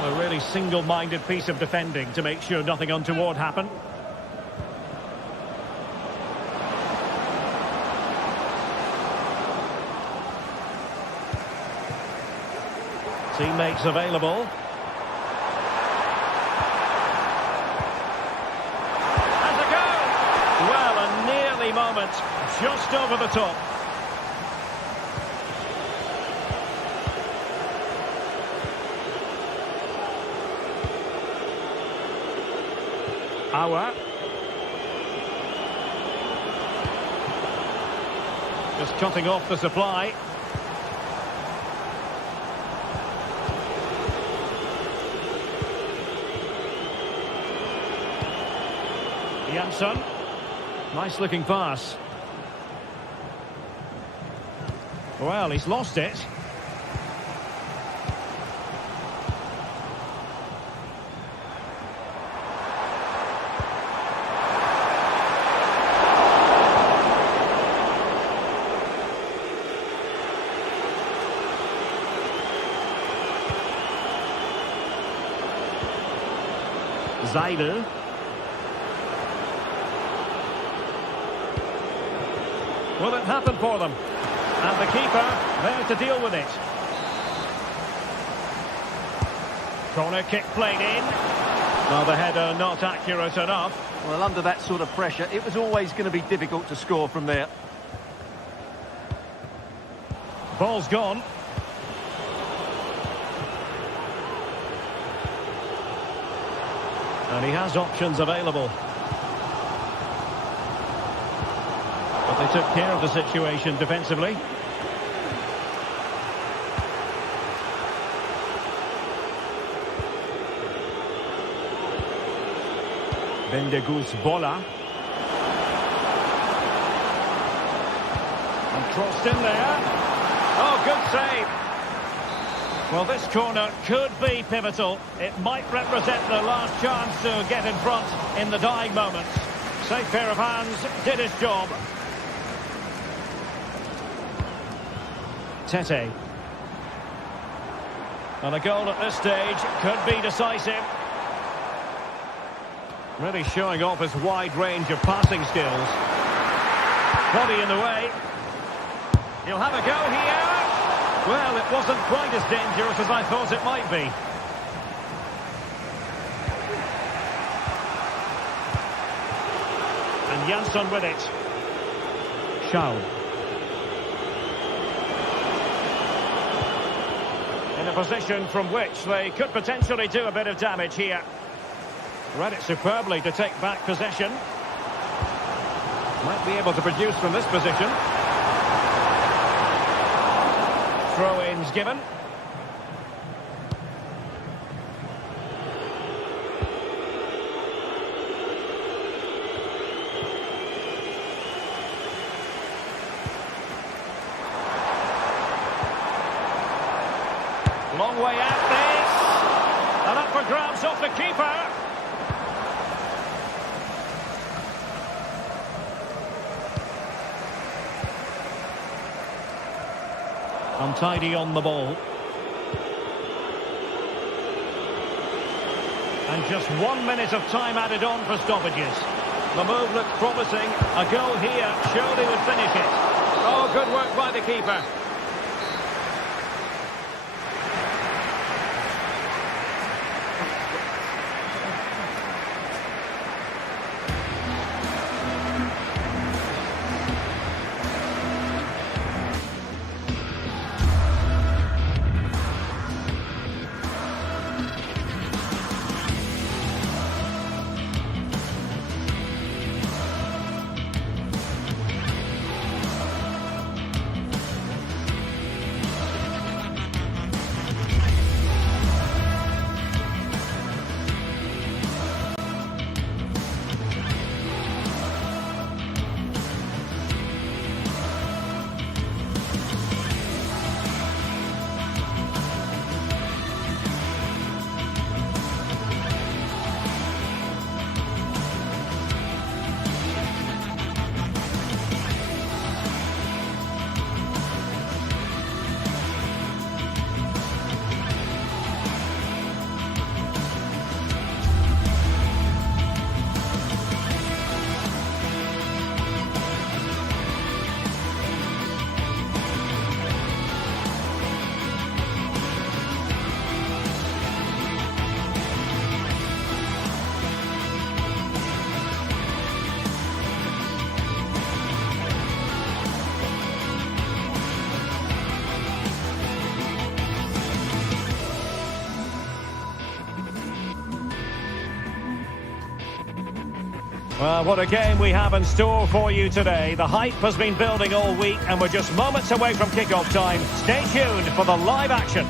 A really single-minded piece of defending to make sure nothing untoward happened. Teammates available. Has a go! Well, a nearly moment, just over the top. Auer. Just cutting off the supply. Jansson. Nice looking pass. Well, he's lost it. Seidel. Will it happen for them? And the keeper there to deal with it. Corner kick played in. Well, the header not accurate enough. Well, under that sort of pressure, it was always going to be difficult to score from there. Ball's gone. And he has options available. But they took care of the situation defensively. Bendegus Bola. And crossed in there. Oh, good save. Well, this corner could be pivotal. It might represent the last chance to get in front in the dying moments. Safe pair of hands, did his job. Tete. And a goal at this stage could be decisive. Really showing off his wide range of passing skills. Body in the way. He'll have a go here. Well, it wasn't quite as dangerous as I thought it might be. And Jansson with it. Schaub. In a position from which they could potentially do a bit of damage here. Read it superbly to take back possession. Might be able to produce from this position. Throw-ins given. Long way out this. And up for grabs off the keeper. Untidy on the ball. And just 1 minute of time added on for stoppages. The move looks promising. A goal here surely would finish it. Oh, good work by the keeper. Well, what a game we have in store for you today. The hype has been building all week and we're just moments away from kick-off time. Stay tuned for the live action.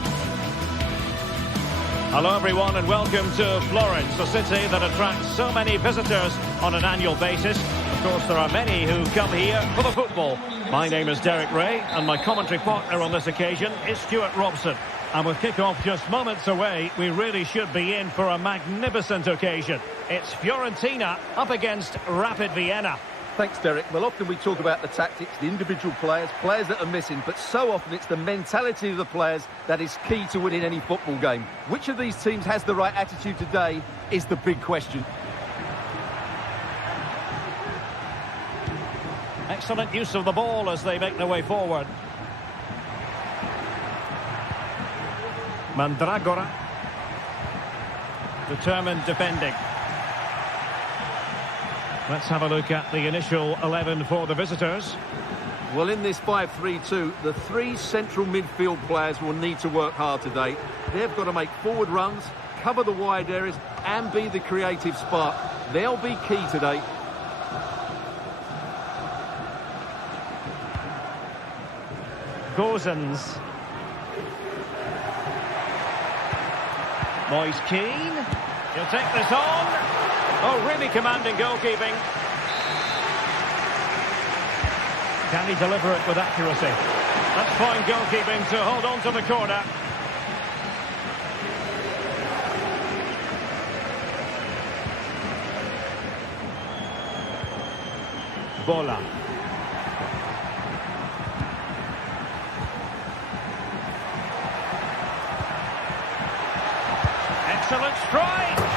Hello everyone and welcome to Florence, a city that attracts so many visitors on an annual basis. Of course, there are many who come here for the football. My name is Derek Ray and my commentary partner on this occasion is Stuart Robson. And with kick-off just moments away, we really should be in for a magnificent occasion. It's Fiorentina up against Rapid Vienna. Thanks, Derek. Well, often we talk about the tactics, the individual players that are missing, but so often it's the mentality of the players that is key to winning any football game. Which of these teams has the right attitude today is the big question. Excellent use of the ball as they make their way forward. Mandragora. Determined defending. Let's have a look at the initial 11 for the visitors. Well, in this 5-3-2, the three central midfield players will need to work hard today. They've got to make forward runs, cover the wide areas, and be the creative spark. They'll be key today. Gozens. Moise Keane. He'll take this on. Oh, really commanding goalkeeping. Can he deliver it with accuracy? That's fine goalkeeping to hold on to the corner. Bola. Excellent strike.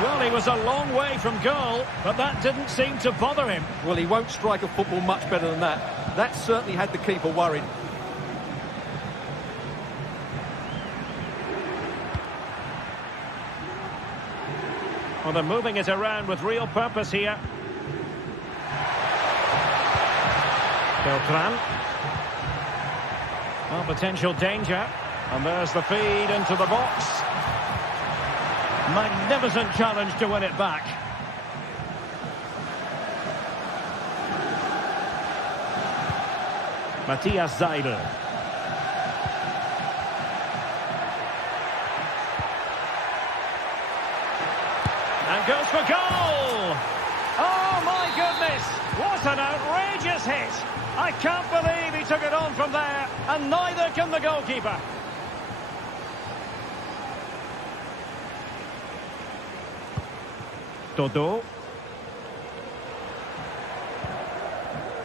Well, he was a long way from goal, but that didn't seem to bother him. Well, he won't strike a football much better than that. That certainly had the keeper worried. Well, they're moving it around with real purpose here. Beltran. Well, potential danger. And there's the feed into the box. Magnificent challenge to win it back. Matthias Seidel. And goes for goal! Oh my goodness! What an outrageous hit! I can't believe he took it on from there, and neither can the goalkeeper. Dodo.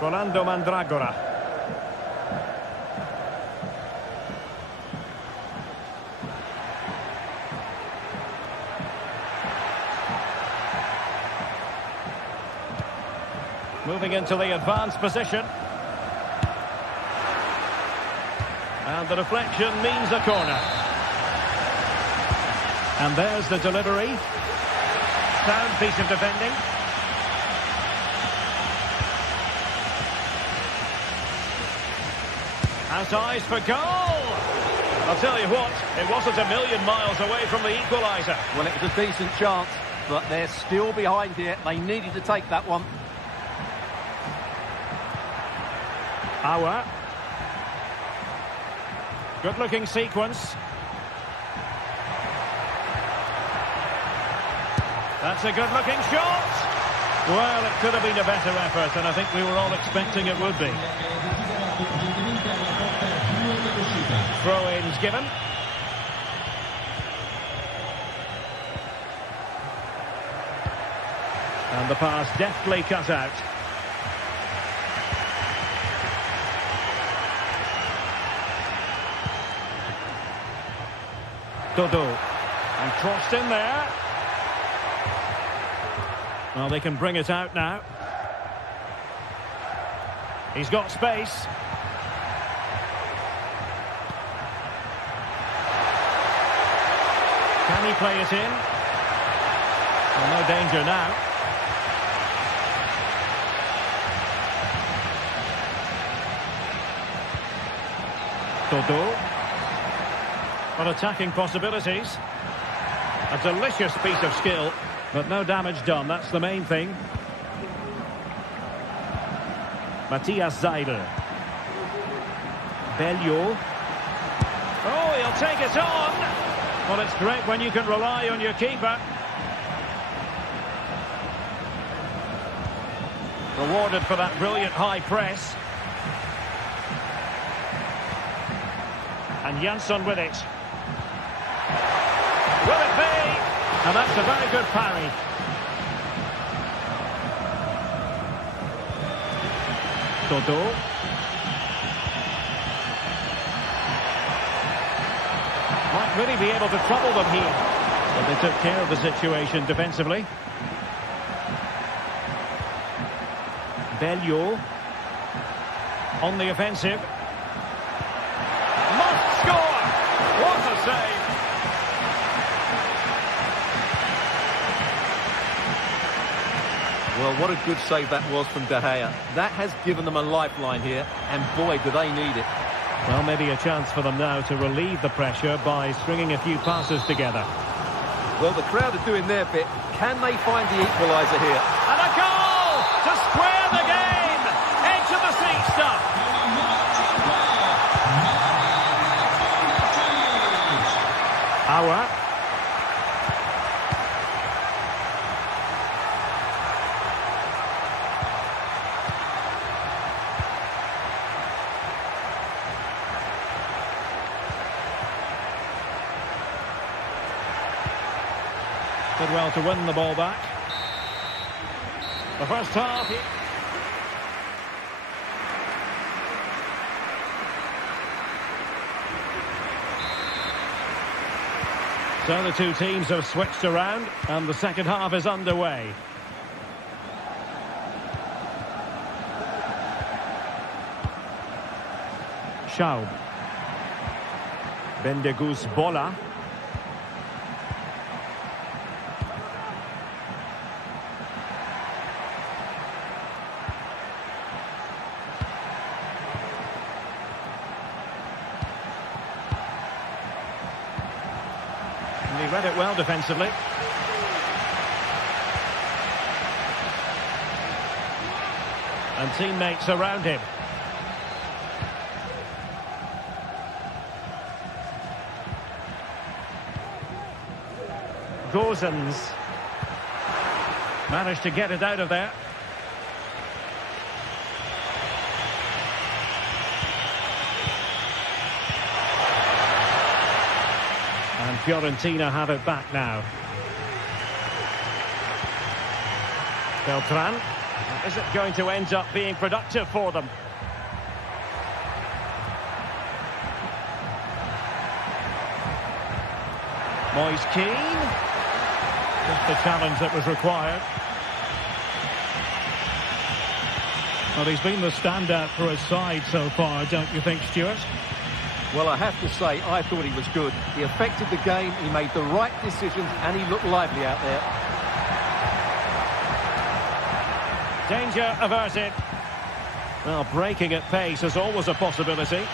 Rolando Mandragora. Moving into the advanced position. And the deflection means a corner. And there's the delivery. Sound piece of defending. Has eyes for goal. I'll tell you what, it wasn't a million miles away from the equaliser. Well, it was a decent chance, but they're still behind here. They needed to take that one. Auer. Good-looking sequence. That's a good-looking shot. Well, it could have been a better effort, and I think we were all expecting it would be. Throw-ins given. And the pass deftly cut out. Dodo. And crossed in there. Well, they can bring it out now. He's got space. Can he play it in? Well, no danger now. Dodo. But attacking possibilities. A delicious piece of skill. But no damage done, that's the main thing. Matthias Seidel. Bellio. Oh, he'll take it on. Well, it's great when you can rely on your keeper. Rewarded for that brilliant high press. And Jansson with it. Will it be? And that's a very good parry. Dodo. Might really be able to trouble them here. But they took care of the situation defensively. Bellio on the offensive. Must score! What a save! Well, what a good save that was from De Gea. That has given them a lifeline here, and boy, do they need it. Well, maybe a chance for them now to relieve the pressure by stringing a few passes together. Well, the crowd are doing their bit. Can they find the equaliser here? And a goal to square the game! Edge of the seat stuff. Aouar. Did well to win the ball back. The first half. So the two teams have switched around and the second half is underway. Schaub. Bendegus Bola. He read it well defensively. And teammates around him. Gozens managed to get it out of there. And Fiorentina have it back now. Beltran. Is it going to end up being productive for them? Moise Keane. Just the challenge that was required. Well, he's been the standout for his side so far, don't you think, Stuart? Well, I have to say, I thought he was good. He affected the game, he made the right decisions, and he looked lively out there. Danger averted. Well, breaking at pace is always a possibility.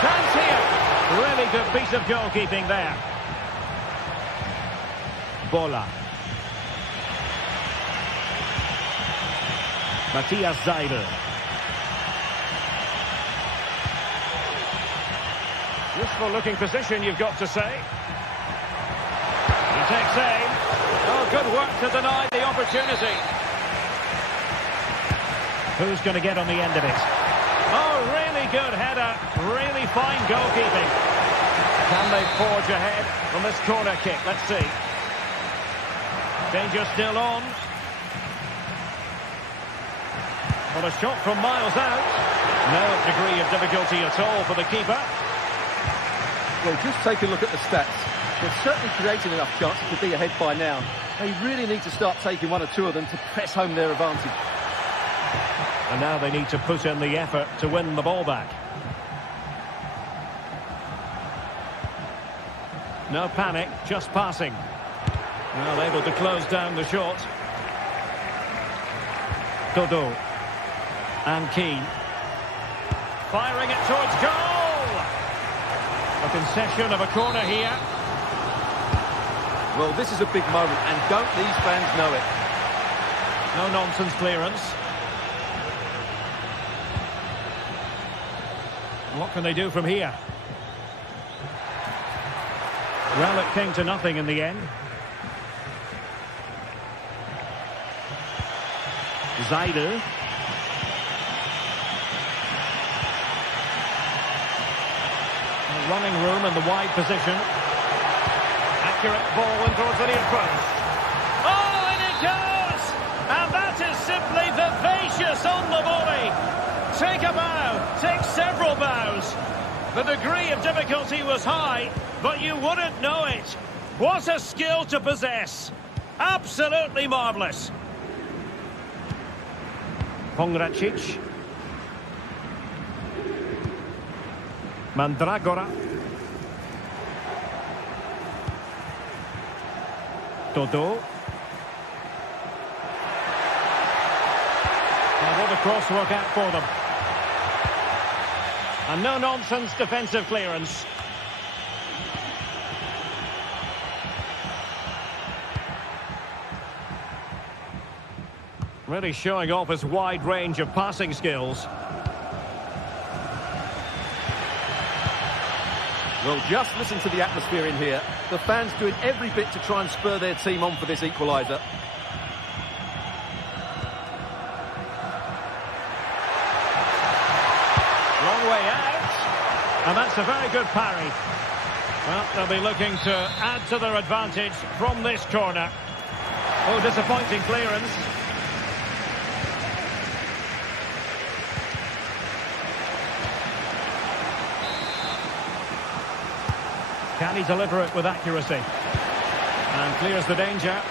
Chance here. Really good piece of goalkeeping there. Bola. Matthias Seidel. Useful looking position, you've got to say. He takes aim. Oh, good work to deny the opportunity. Who's going to get on the end of it? Oh, really good header. Really fine goalkeeping. Can they forge ahead from this corner kick? Let's see. Danger still on. Well, a shot from miles out. No degree of difficulty at all for the keeper. Well, just take a look at the stats. They've certainly created enough chances to be ahead by now. They really need to start taking one or two of them to press home their advantage. And now they need to put in the effort to win the ball back. No panic, just passing. Well, able to close down the shot. Dodo. And Keane. Firing it towards goal! A concession of a corner here. Well, this is a big moment, and don't these fans know it? No nonsense clearance. What can they do from here? Well, it came to nothing in the end. Zaidel. Running room in the wide position. Accurate ball in towards the near post. Oh, and it goes! And that is simply vivacious on the volley. Take a bow, take several bows. The degree of difficulty was high, but you wouldn't know it. What a skill to possess. Absolutely marvellous. Pongracic. Mandragora. Dodo. Now will the cross work out for them? And no-nonsense defensive clearance. Really showing off his wide range of passing skills. Well, just listen to the atmosphere in here. The fans doing every bit to try and spur their team on for this equaliser. Long way out. And that's a very good parry. Well, they'll be looking to add to their advantage from this corner. Oh, disappointing clearance. Can he deliver it with accuracy? And clears the danger.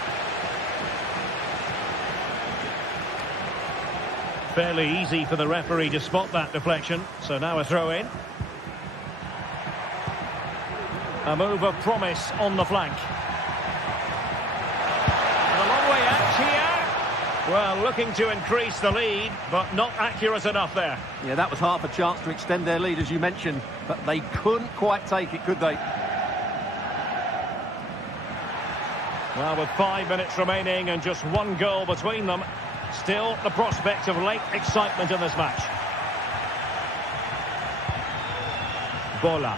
Fairly easy for the referee to spot that deflection. So now a throw in. A move of promise on the flank. And a long way out here. Well, looking to increase the lead, but not accurate enough there. Yeah, that was half a chance to extend their lead, as you mentioned, but they couldn't quite take it, could they? Well, with 5 minutes remaining and just one goal between them, still the prospect of late excitement in this match. Bola.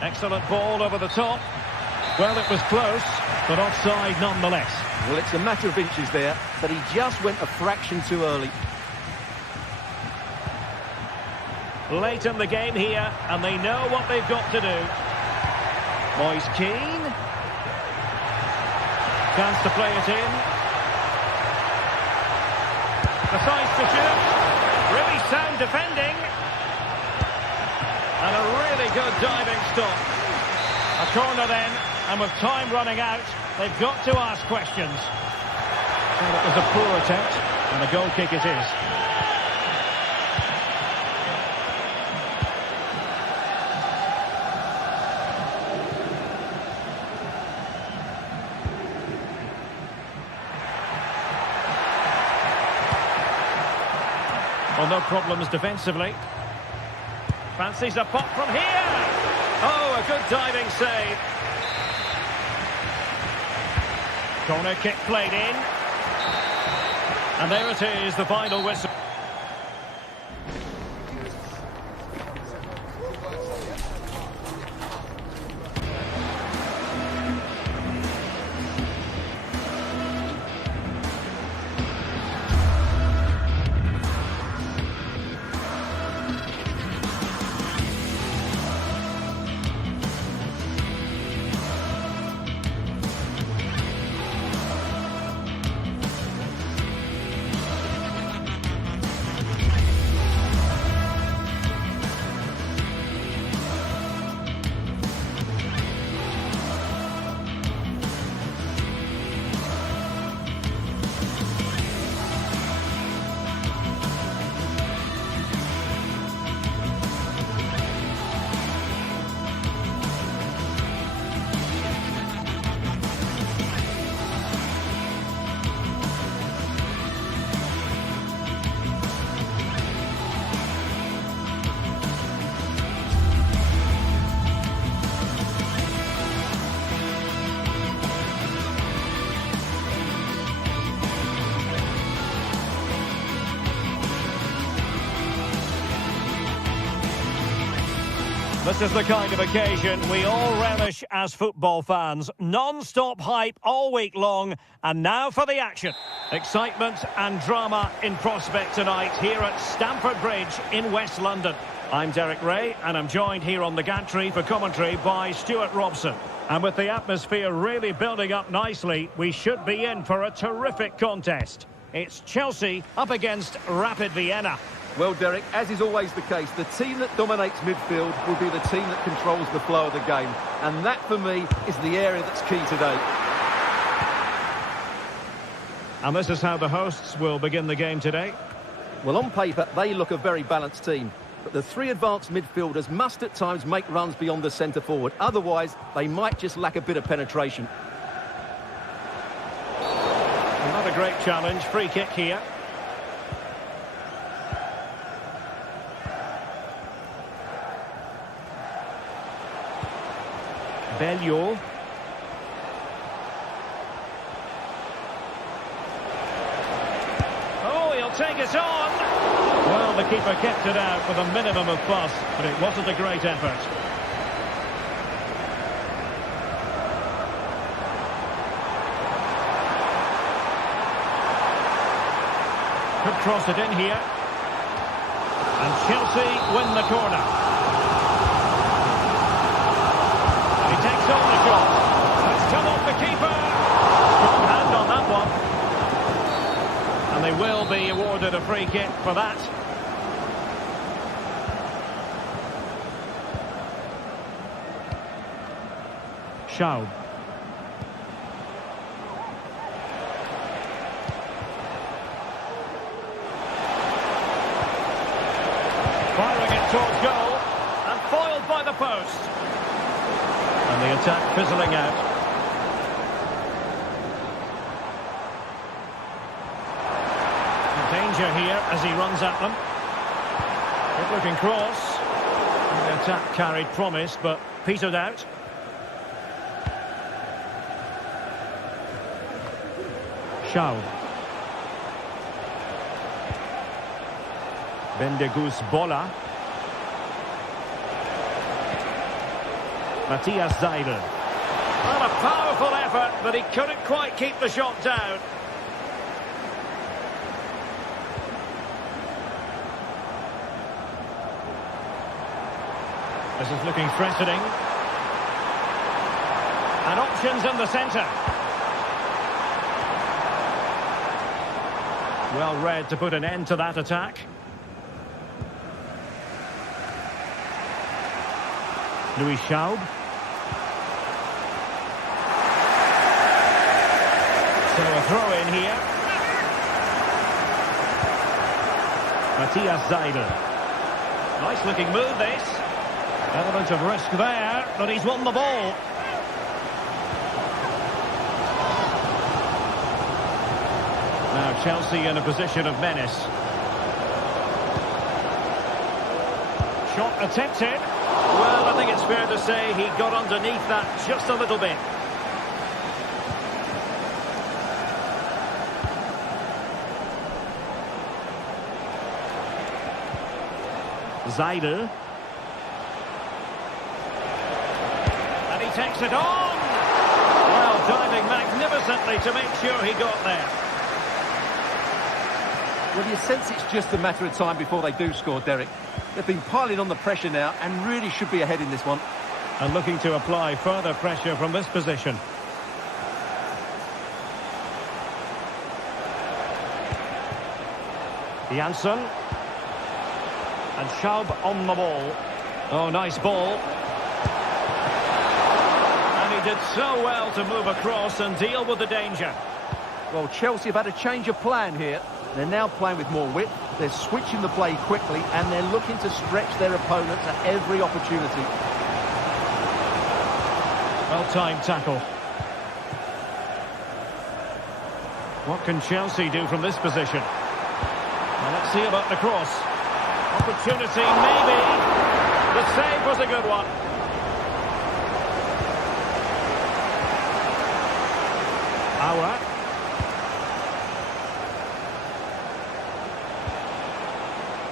Excellent ball over the top. Well, it was close, but offside nonetheless. Well, it's a matter of inches there, but he just went a fraction too early. Late in the game here, and they know what they've got to do. Moise Keane. Chance to play it in. Decides to shoot. Really sound defending. And a really good diving stop. A corner then, and with time running out, they've got to ask questions. Well, it was a poor attempt, and a goal kick it is. Well, no problems defensively. Fancies a pop from here. Oh, a good diving save. Corner kick played in. And there it is, the final whistle. This is the kind of occasion we all relish as football fans. Non-stop hype all week long, and now for the action. Excitement and drama in prospect tonight here at Stamford Bridge in West London. I'm Derek Ray, and I'm joined here on the gantry for commentary by Stuart Robson. And with the atmosphere really building up nicely, we should be in for a terrific contest. It's Chelsea up against Rapid Vienna. Well, Derek, as is always the case, the team that dominates midfield will be the team that controls the flow of the game. And that, for me, is the area that's key today. And this is how the hosts will begin the game today. Well, on paper, they look a very balanced team. But the three advanced midfielders must at times make runs beyond the centre-forward. Otherwise, they might just lack a bit of penetration. Another great challenge. Free kick here. Belleau. Oh, he'll take it on. Well, the keeper kept it out with a minimum of fuss, but it wasn't a great effort. Could cross it in here. And Chelsea win the corner. Takes on the shot. It's come off the keeper. Strong hand on that one. And they will be awarded a free kick for that. Schaub. Firing it towards goal. And foiled by the post. And the attack fizzling out. Danger here as he runs at them. Good looking cross. And the attack carried promise, but petered out. Schaub. Bendegus Bola. Matthias Seidel. Well, a powerful effort, but he couldn't quite keep the shot down. This is looking threatening. And options in the centre. Well read to put an end to that attack. Louis Schaub. So a throw in here. Matthias Seidel. Nice looking move this. Element of risk there, but he's won the ball. Now Chelsea in a position of menace. Shot attempted. Well, I think it's fair to say he got underneath that just a little bit. Seidel. And he takes it on. Well, diving magnificently to make sure he got there. Well, you sense it's just a matter of time before they do score, Derek. They've been piling on the pressure now and really should be ahead in this one. And looking to apply further pressure from this position. Janssen. And Schaub on the ball. Oh, nice ball. And he did so well to move across and deal with the danger. Well, Chelsea have had a change of plan here. They're now playing with more width. They're switching the play quickly and they're looking to stretch their opponents at every opportunity. Well-timed tackle. What can Chelsea do from this position? Well, let's see about the cross. Opportunity, maybe. The save was a good one. Auer.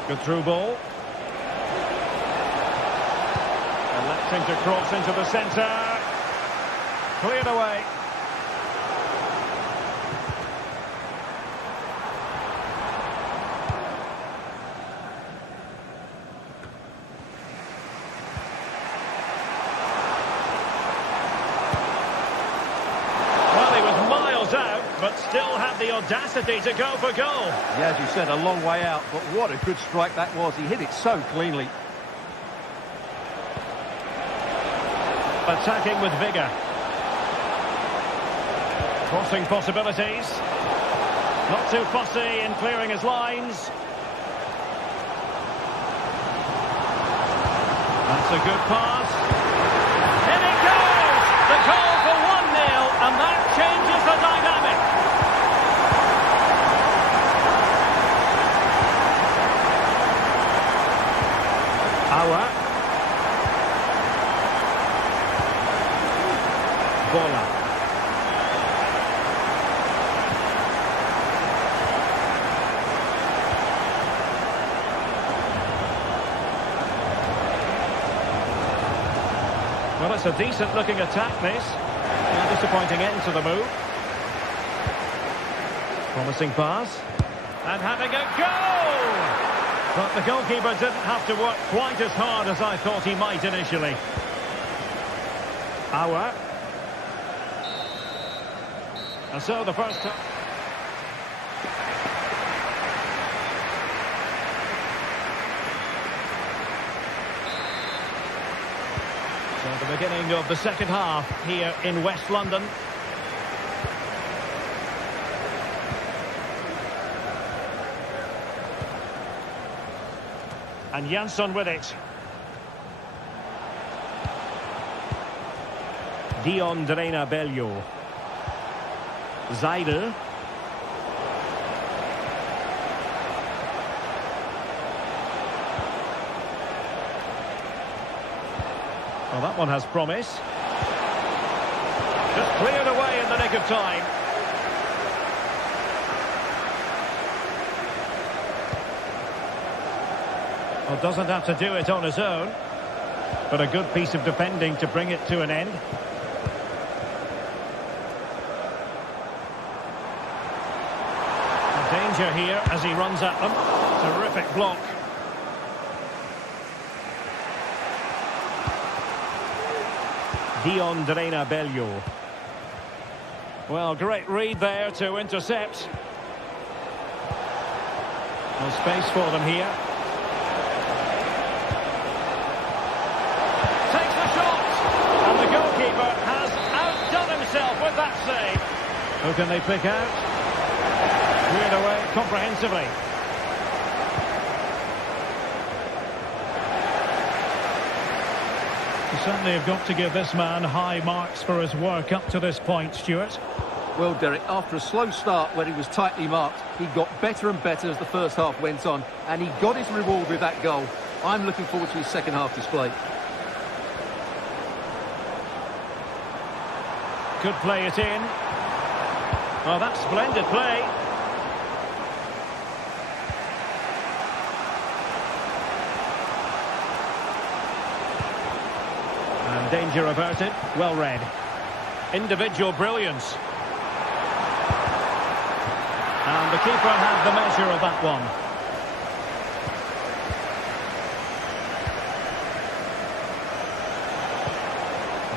Good through ball. Electing to cross into the centre. Cleared away. Well, he was miles out, but still had the audacity to go for goal. Yeah, as you said, a long way out, but what a good strike that was. He hit it so cleanly. Attacking with vigour. Crossing possibilities. Not too fussy in clearing his lines. That's a good pass. In it goes! The goal for 1-0, and that changes the dynamic. Awa. Bola. Well, it's a decent-looking attack, this. A disappointing end to the move. Promising pass. And having a go! But the goalkeeper didn't have to work quite as hard as I thought he might initially. Awa. And so the first time. So the beginning of the second half here in West London. And Jansson with it. Dion Drena Bello. Zaidel. Well, that one has promise. Just cleared away in the nick of time. Well, doesn't have to do it on his own, but a good piece of defending to bring it to an end. Danger here as he runs at them. Terrific block. Dion Drena Bello. Well, great read there to intercept. No space for them here. Takes the shot! And the goalkeeper has outdone himself with that save. Who can they pick out? Cleared away comprehensively. You certainly have got to give this man high marks for his work up to this point, Stuart. Well, Derek, after a slow start when he was tightly marked, he got better and better as the first half went on, and he got his reward with that goal. I'm looking forward to his second half display. Could play it in. Oh, that's splendid play. And danger averted. Well read. Individual brilliance. And the keeper had the measure of that one.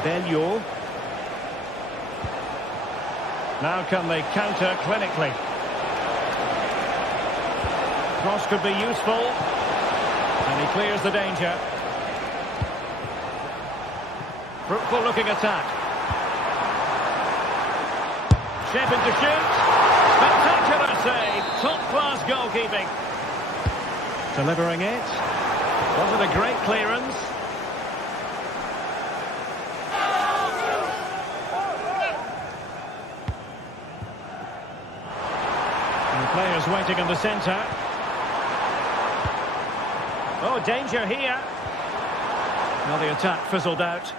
Bello. Now can they counter clinically? Cross could be useful. And he clears the danger. Fruitful looking attack. Shaping to shoot. Spectacular save. Top class goalkeeping. Delivering it. Was it a great clearance? And players waiting in the centre. Oh, danger here. Now the attack fizzled out.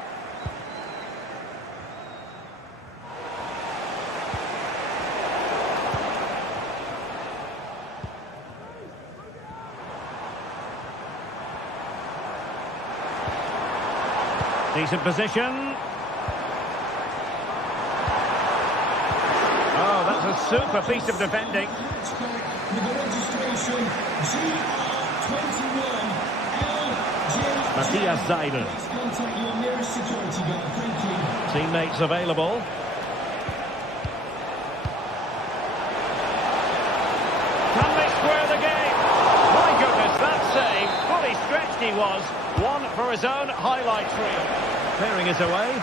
Decent position. Oh, that's a super piece of defending. With the registration GR21 Matthias Seidel. Contact your nearest security guard. Thank you. Teammates available. Can they square the game? My goodness, that save. Fully stretched he was. One for his own highlights reel. Clearing it away.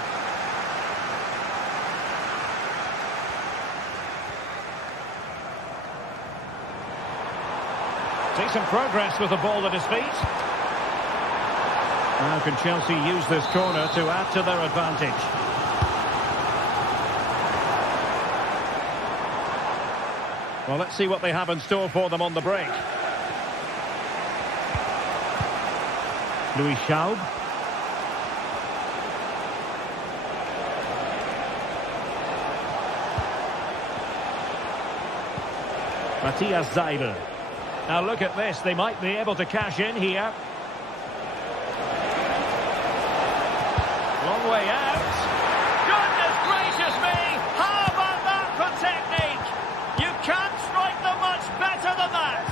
Decent progress with the ball at his feet. Now can Chelsea use this corner to add to their advantage? Well, let's see what they have in store for them on the break. Louis Schaub. Matthias Seidel. Now look at this, they might be able to cash in here. Long way out. Goodness gracious me! How about that for technique? You can't strike them much better than that.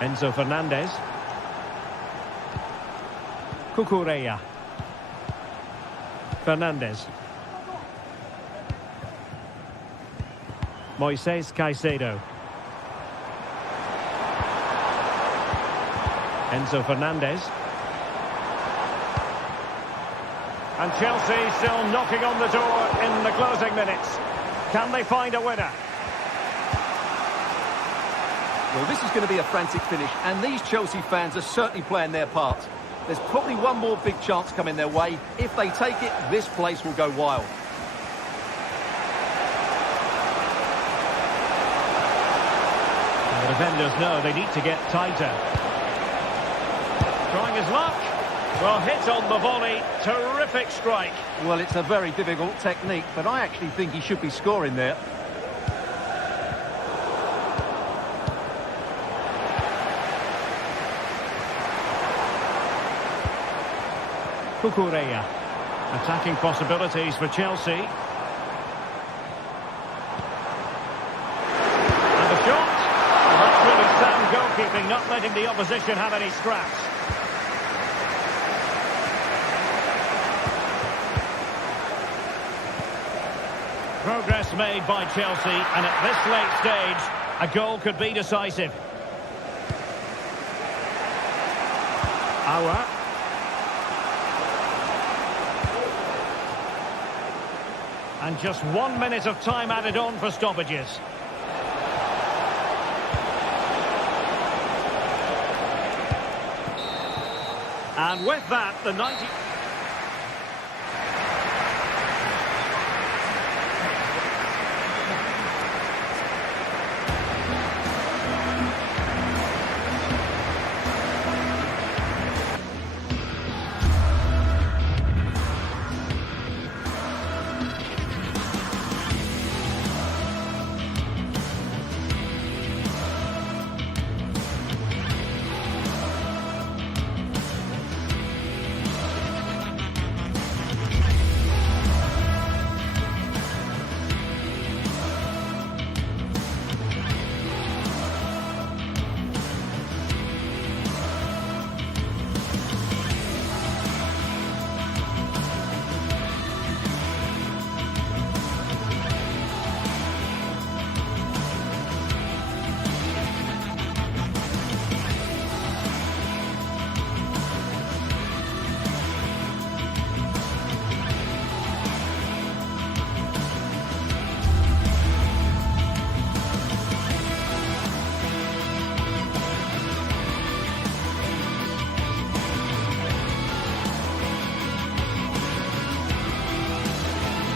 Enzo Fernandez. Cucurella. Fernandez. Moises Caicedo. Enzo Fernandez. And Chelsea still knocking on the door in the closing minutes. Can they find a winner? Well, this is going to be a frantic finish, and these Chelsea fans are certainly playing their part. There's probably one more big chance coming their way. If they take it, this place will go wild. The defenders know they need to get tighter. Trying his luck. Well, hit on the volley. Terrific strike. Well, it's a very difficult technique, but I actually think he should be scoring there. Cucurella. Attacking possibilities for Chelsea. And the shot. That's really sound goalkeeping, not letting the opposition have any scraps. Progress made by Chelsea, and at this late stage, a goal could be decisive. Aouar. And just 1 minute of time added on for stoppages. And with that, the 90...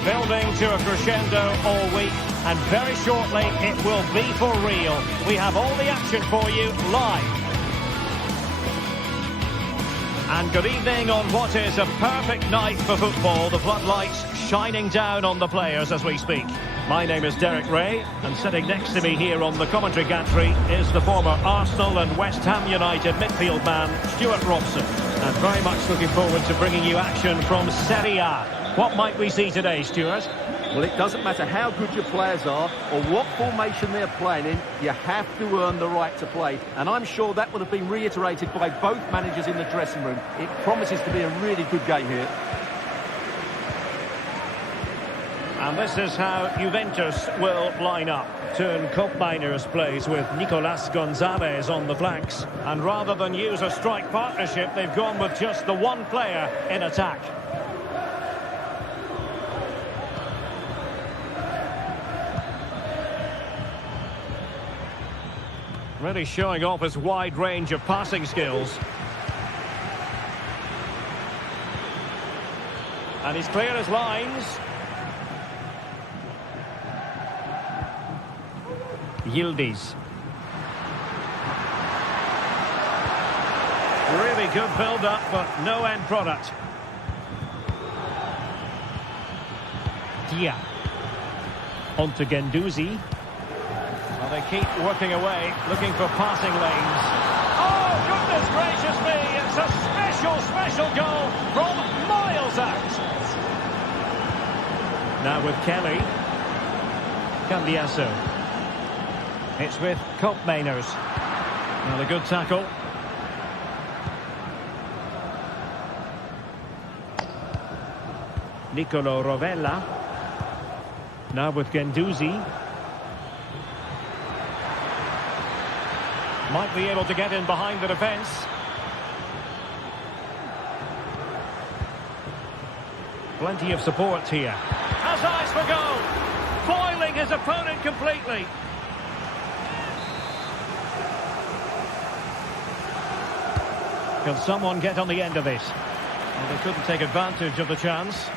Building to a crescendo all week, and very shortly it will be for real. We have all the action for you live. And good evening on what is a perfect night for football. The floodlights shining down on the players as we speak. My name is Derek Ray, and sitting next to me here on the commentary gantry is the former Arsenal and West Ham United midfield man, Stuart Robson. And very much looking forward to bringing you action from Serie A. What might we see today, Stuart? Well, it doesn't matter how good your players are or what formation they're playing in, you have to earn the right to play. And I'm sure that would have been reiterated by both managers in the dressing room. It promises to be a really good game here. And this is how Juventus will line up. Turn Koopmeiners plays with Nicolas Gonzalez on the flanks. And rather than use a strike partnership, they've gone with just the one player in attack. Really showing off his wide range of passing skills. And he's clear as lines. Yildiz. Really good build-up, but no end product. Dia. On to Guendouzi. Well, they keep working away, looking for passing lanes. Oh, goodness gracious me! It's a special goal from miles out. Now with Kelly. Cambiasso. It's with Koopmeiners. Well, a good tackle. Nicolo Rovella. Now with Guendouzi. Might be able to get in behind the defence. Plenty of support here. Has eyes for goal. Foiling his opponent completely. Can someone get on the end of this? Well, they couldn't take advantage of the chance.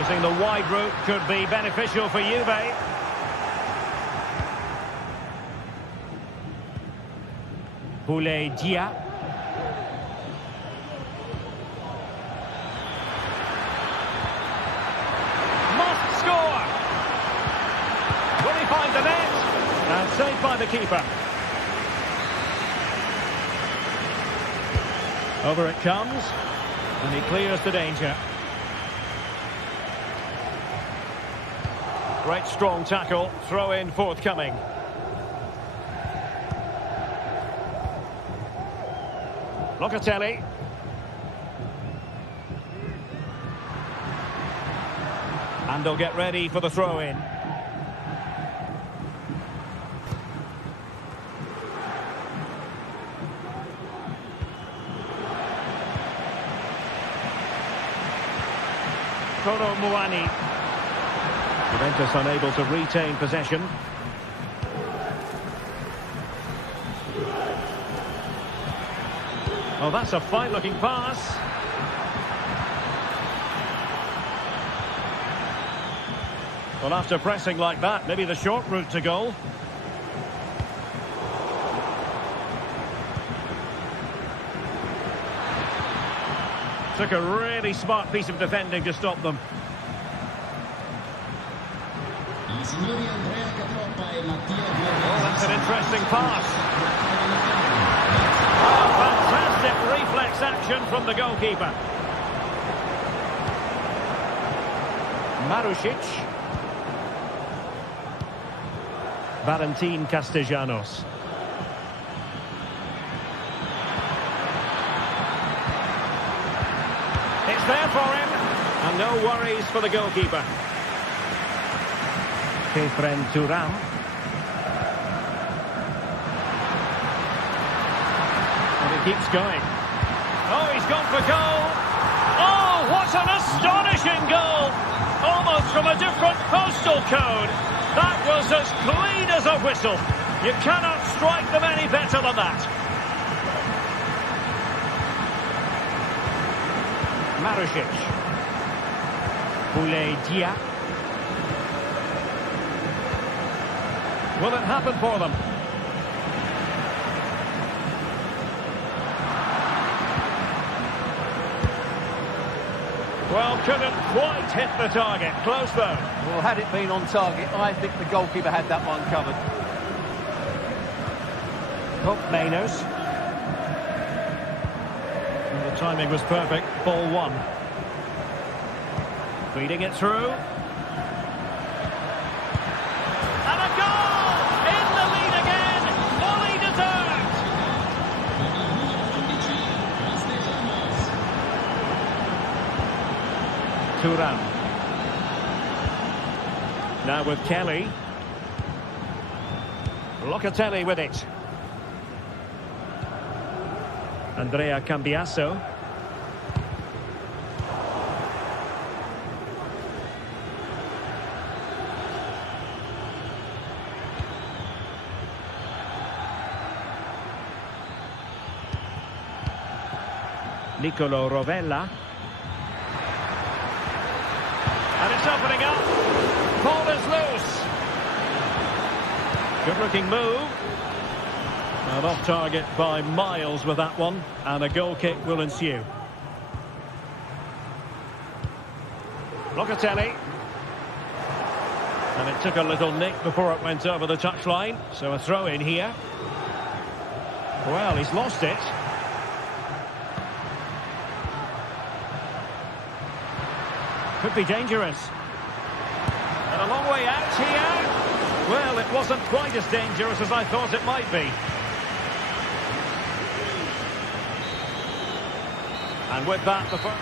Using the wide route could be beneficial for Juve. Boulaye Dia. Must score! Will he find the net? And saved by the keeper. Over it comes. And he clears the danger. Great strong tackle. Throw in forthcoming. Locatelli. And they'll get ready for the throw in. Kolo Muani. Juventus unable to retain possession. Oh, that's a fine-looking pass. Well, after pressing like that, maybe the short route to goal. Took a really smart piece of defending to stop them. Oh, that's an interesting pass. Oh, fantastic reflex action from the goalkeeper. Marusic. Valentin Castellanos. It's there for him. And no worries for the goalkeeper. Kefren Turam. And he keeps going. Oh, he's gone for goal. Oh, what an astonishing goal. Almost from a different postal code. That was as clean as a whistle. You cannot strike them any better than that. Marusic. Boulaye Dia. Will it happen for them? Well, couldn't quite hit the target. Close, though. Well, had it been on target, I think the goalkeeper had that one covered. Hook Mainers. And the timing was perfect. Ball one. Feeding it through. And a goal! In the lead again! Fully deserved! Thuram. Now with Kelly. Locatelli with it. Andrea Cambiasso. Nicolo Rovella. And it's opening up. Ball is loose. Good looking move. And off target by miles with that one. And a goal kick will ensue. Locatelli. And it took a little nick before it went over the touchline. So a throw in here. Well, he's lost it. Could be dangerous. And a long way out here. Well, it wasn't quite as dangerous as I thought it might be. And with that, the first...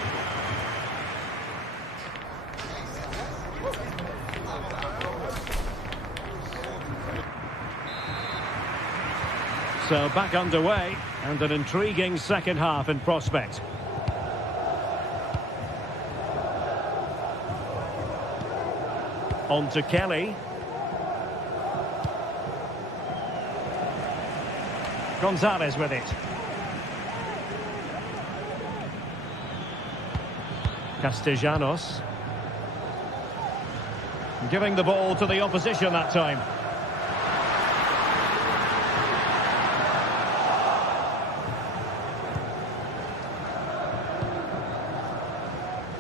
So back underway, and an intriguing second half in prospect. On to Kelly. Gonzalez with it. Castellanos. Giving the ball to the opposition that time.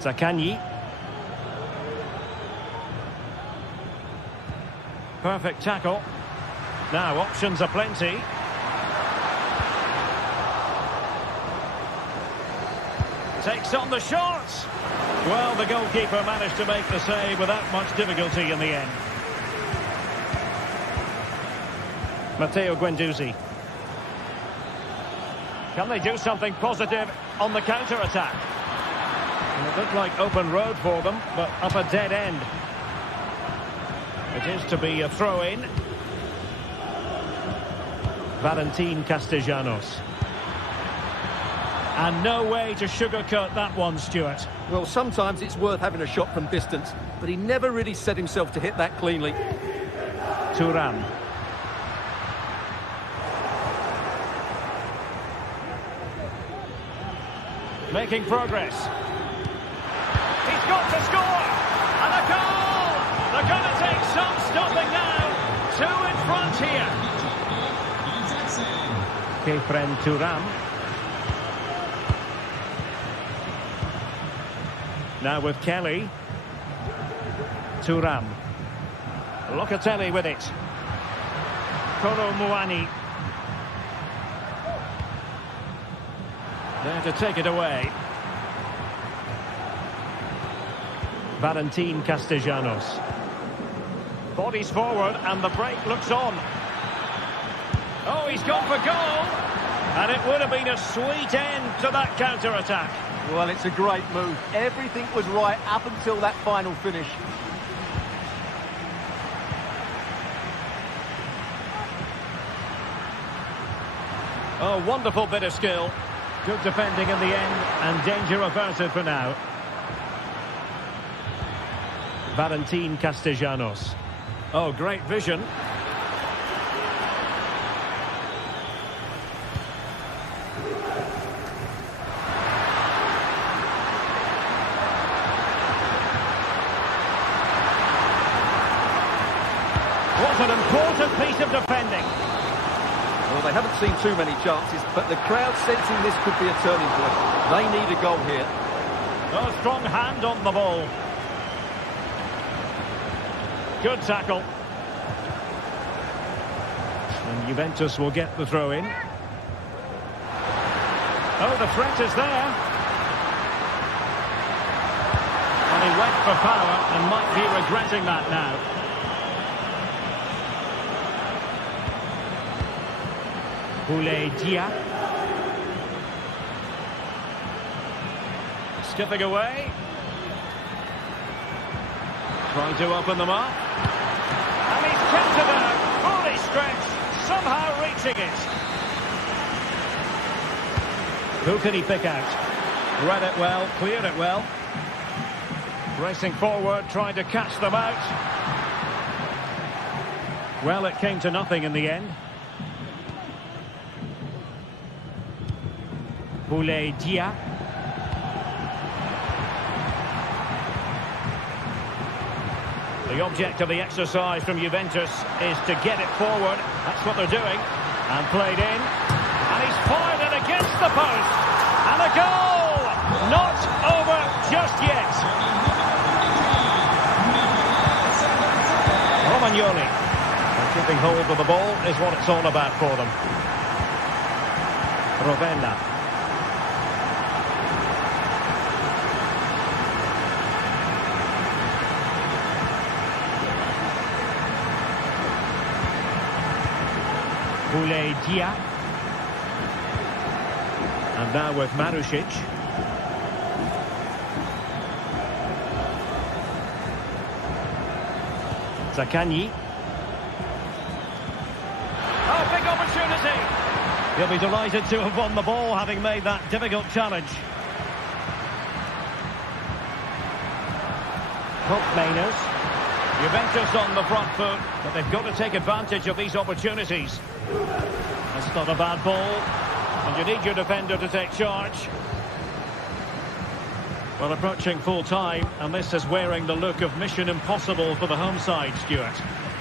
Zaccagni. Perfect tackle. Now options are plenty. Takes on the shots. Well, the goalkeeper managed to make the save without much difficulty in the end. Matteo Guendouzi. Can they do something positive on the counter-attack? And it looked like open road for them, but up a dead end. It is to be a throw-in. Valentin Castellanos. And no way to sugarcoat that one, Stuart. Well, sometimes it's worth having a shot from distance, but he never really set himself to hit that cleanly. Thuram. Making progress. He's got to score! And a goal! They're going to take some stopping now. Two in front here. Kefren Thuram. Now with Kelly. Thuram. Locatelli with it. Kolo Muani. There to take it away. Valentin Castellanos. Bodies forward and the break looks on. Oh, he's gone for goal. And it would have been a sweet end to that counter-attack. Well, it's a great move. Everything was right up until that final finish. Oh, wonderful bit of skill. Good defending in the end, and danger averted for now. Valentin Castellanos. Oh, great vision. What an important piece of defending. Well, they haven't seen too many chances, but the crowd sensing this could be a turning point. They need a goal here. Oh, strong hand on the ball. Good tackle. And Juventus will get the throw in. Oh, the threat is there. And he went for power and might be regretting that now. Dia. Skipping away. Trying to open them up. And he's kept it out. Fully stretched. Somehow reaching it. Who can he pick out? Read it well, cleared it well. Racing forward, trying to catch them out. Well, it came to nothing in the end. Dia. The object of the exercise from Juventus is to get it forward. That's what they're doing. And played in. And he's fired it against the post. And a goal! Not over just yet. Romagnoli. And keeping hold of the ball is what it's all about for them. Rovella. Dia. And now with Marusic. Zaccagni. Oh, big opportunity. He'll be delighted to have won the ball, having made that difficult challenge. Mayners. Juventus on the front foot, but they've got to take advantage of these opportunities. That's not a bad ball, and you need your defender to take charge. Well, approaching full time, and this is wearing the look of mission impossible for the home side, Stuart.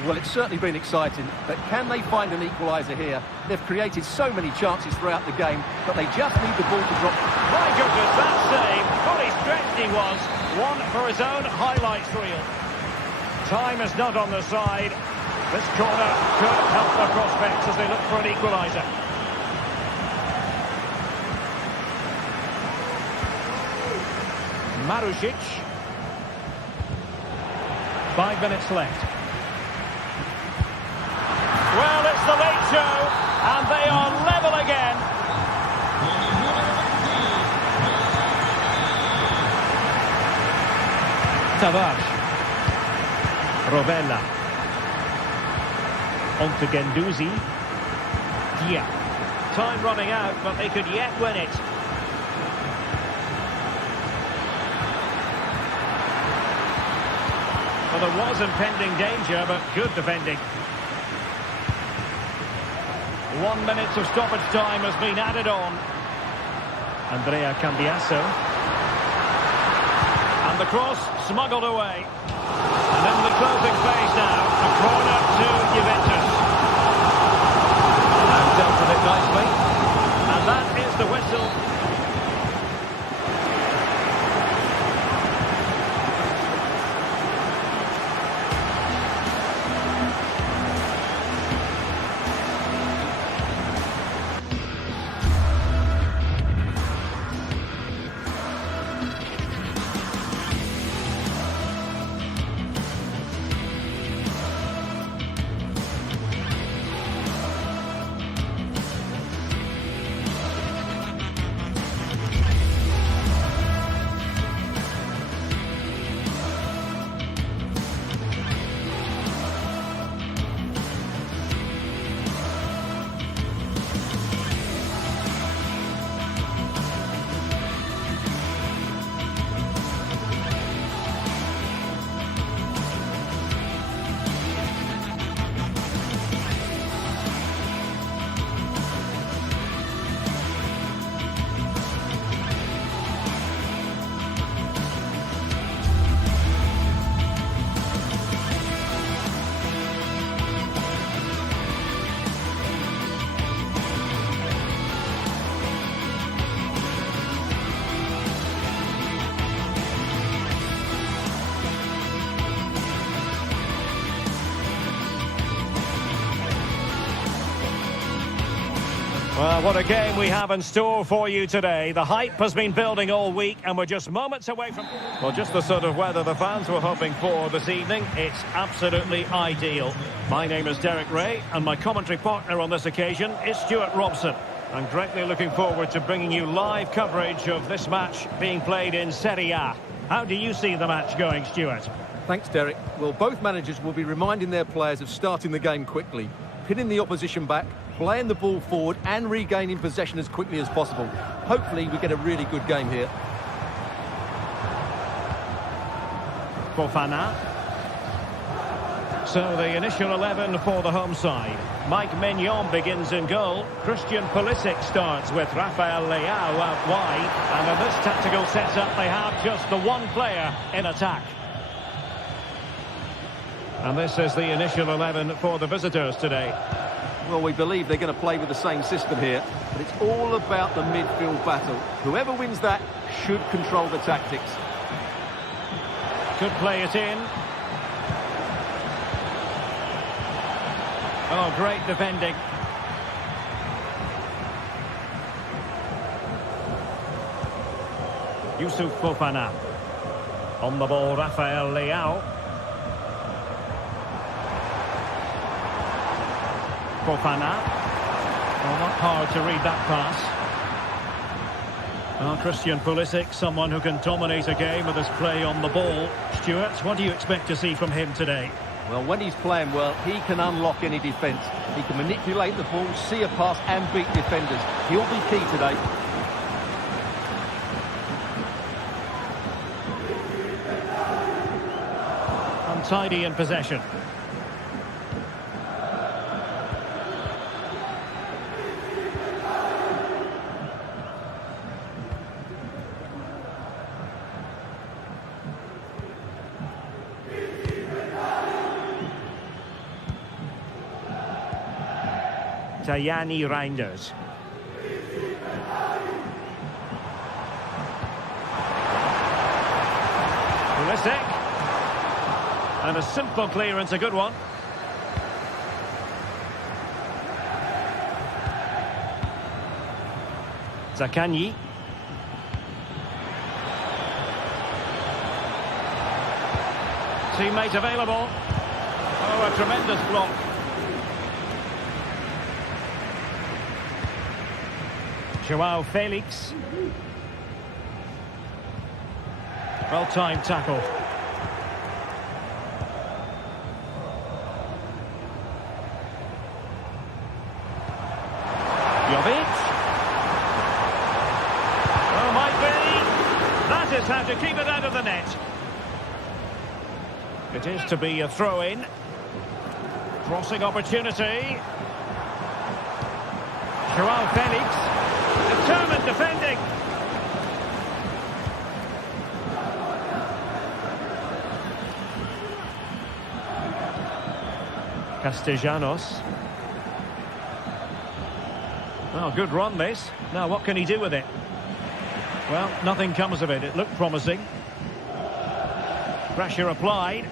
Well, it's certainly been exciting, but can they find an equaliser here? They've created so many chances throughout the game, but they just need the ball to drop. My goodness, that save! Fully stretched he was. One for his own highlights reel. Time is not on the side. This corner could help their prospects as they look for an equaliser. Marusic. 5 minutes left. Well, it's the late show, and they are level again. Tavares. Rovella. On to Guendouzi. Dia. Time running out, but they could yet win it. Well, there was impending danger, but good defending. 1 minute of stoppage time has been added on. Andrea Cambiasso. And the cross smuggled away. And in the closing phase now, a corner to Juventus. And dealt with it nicely. And that is the whistle. Well, what a game we have in store for you today. The hype has been building all week and we're just moments away from... Well, just the sort of weather the fans were hoping for this evening. It's absolutely ideal. My name is Derek Ray and my commentary partner on this occasion is Stuart Robson. I'm greatly looking forward to bringing you live coverage of this match being played in Serie A. How do you see the match going, Stuart? Thanks, Derek. Well, both managers will be reminding their players of starting the game quickly, pinning the opposition back, playing the ball forward and regaining possession as quickly as possible. Hopefully we get a really good game here. Fofana. So the initial 11 for the home side. Mike Mignon begins in goal. Christian Pulisic starts with Rafael Leao out wide. And in this tactical setup they have just the one player in attack. And this is the initial 11 for the visitors today. Well, we believe they're going to play with the same system here, but it's all about the midfield battle. Whoever wins that should control the tactics. Could play it in. Oh, great defending. Youssouf Fofana. On the ball, Rafael Leao. Fofana. Well, not hard to read that pass. Well, Christian Pulisic, someone who can dominate a game with his play on the ball. Stuart, what do you expect to see from him today? Well, when he's playing well, he can unlock any defence. He can manipulate the ball, see a pass and beat defenders. He'll be key today. Untidy in possession. Tajani Reinders. Pulisic. And a simple clearance, a good one. Zaccagni. Teammate available. Oh, a tremendous block. Joao Felix. Well-timed tackle. Jovic. Oh, might be. That is how to keep it out of the net. It is to be a throw-in. Crossing opportunity. Joao Felix. Determined defending. Castellanos. Well, good run this. Now what can he do with it? Well, nothing comes of it. It looked promising. Pressure applied.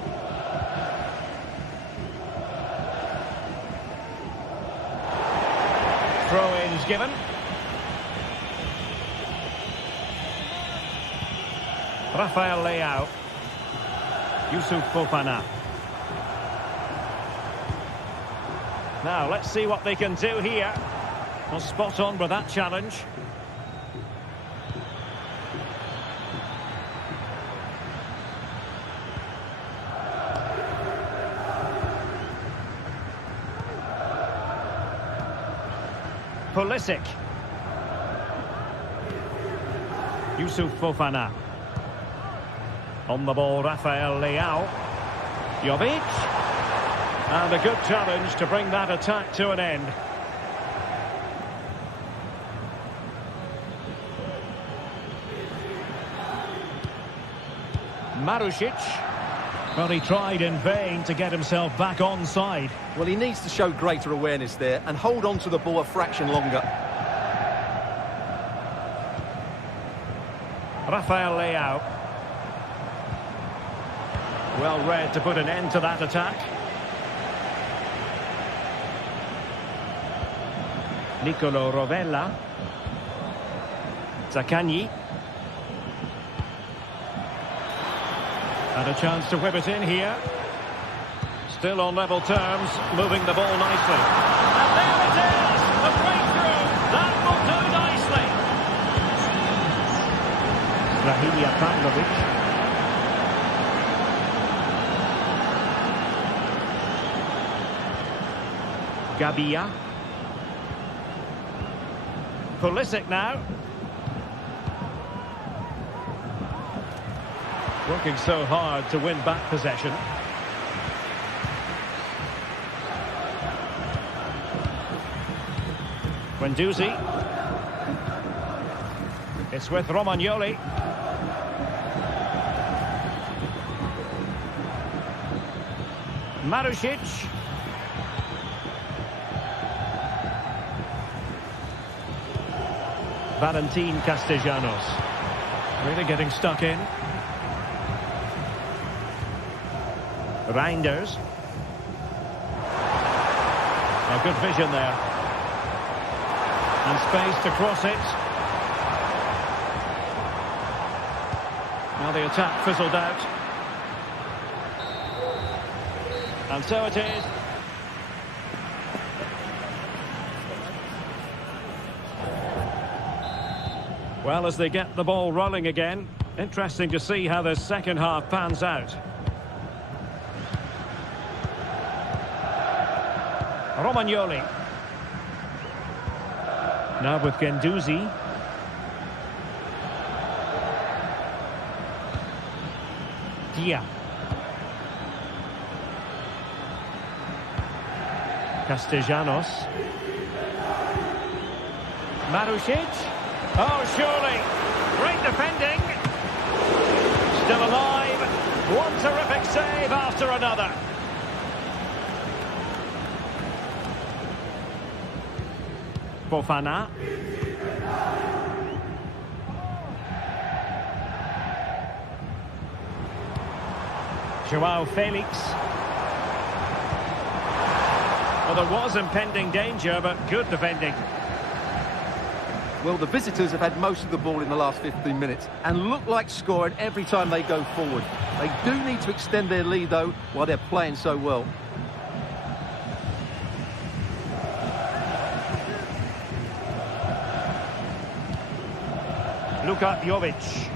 Throw-ins given. Rafael Leao. Youssouf Fofana. Now, let's see what they can do here. Well, spot on with that challenge. Pulisic. Youssouf Fofana. On the ball, Rafael Leao. Jovic. And a good challenge to bring that attack to an end. Marusic. Well, he tried in vain to get himself back onside. Well, he needs to show greater awareness there and hold on to the ball a fraction longer. Rafael Leao. Well read to put an end to that attack. Nicolo Rovella. Zaccagni. And a chance to whip it in here. Still on level terms, moving the ball nicely. And there it is! The breakthrough! That will do nicely! Rahilia Pavlovic. Gabia. Pulisic now. Working so hard to win back possession. Guendouzi. It's with Romagnoli. Marusic. Valentin Castellanos. Really getting stuck in. Reinders. A good vision there. And space to cross it. Now the attack fizzled out. And so it is. Well, as they get the ball rolling again, interesting to see how the second half pans out. Romagnoli. Now with Guendouzi. Dia. Castellanos. Marusic. Oh, surely. Great defending. Still alive. One terrific save after another. Fofana. Joao Felix. Well, there was impending danger, but good defending. Well, the visitors have had most of the ball in the last 15 minutes and look like scoring every time they go forward. They do need to extend their lead, though, while they're playing so well. Luka Jovic.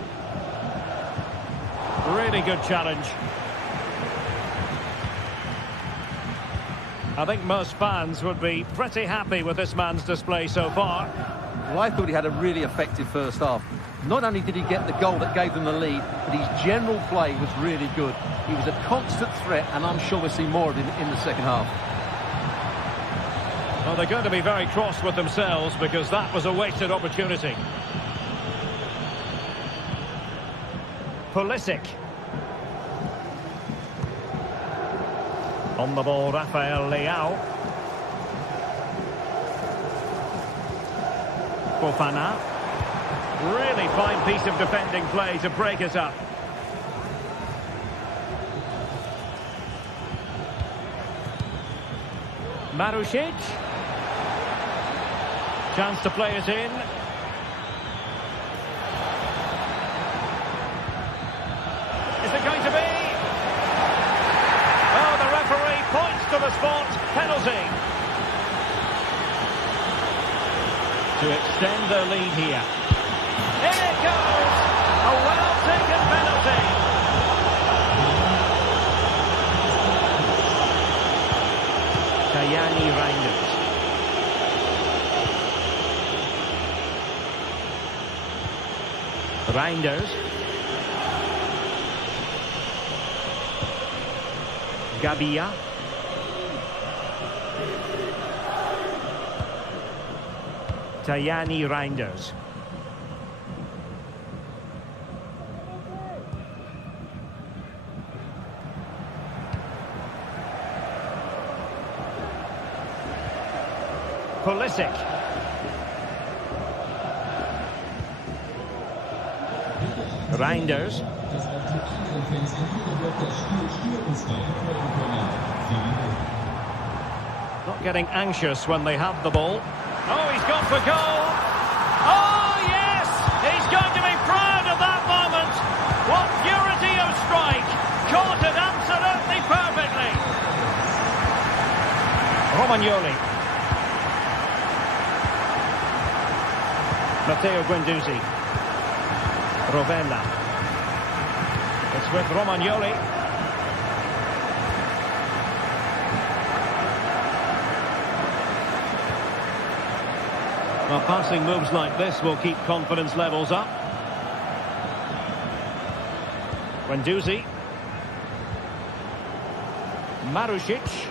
Really good challenge. I think most fans would be pretty happy with this man's display so far. Well, I thought he had a really effective first half. Not only did he get the goal that gave them the lead, but his general play was really good. He was a constant threat, and I'm sure we'll see more of him in the second half. Well, they're going to be very cross with themselves because that was a wasted opportunity. Pulisic. On the ball, Rafael Leao. Fofana. Really fine piece of defending play to break it up. Marusic. Chance to play it in. Is it going to be? Oh, the referee points to the spot. Penalty. To extend their lead here. In it goes! A well-taken penalty. Tajani Reinders. Reinders. Gabia. Tajani Reinders. Pulisic. Reinders. Not getting anxious when they have the ball. Oh, he's gone for goal. Oh, yes! He's going to be proud of that moment. What purity of strike. Caught it absolutely perfectly. Romagnoli. Matteo Guendouzi. Rovella. It's with Romagnoli. Well, passing moves like this will keep confidence levels up. Guendouzi. Marušić.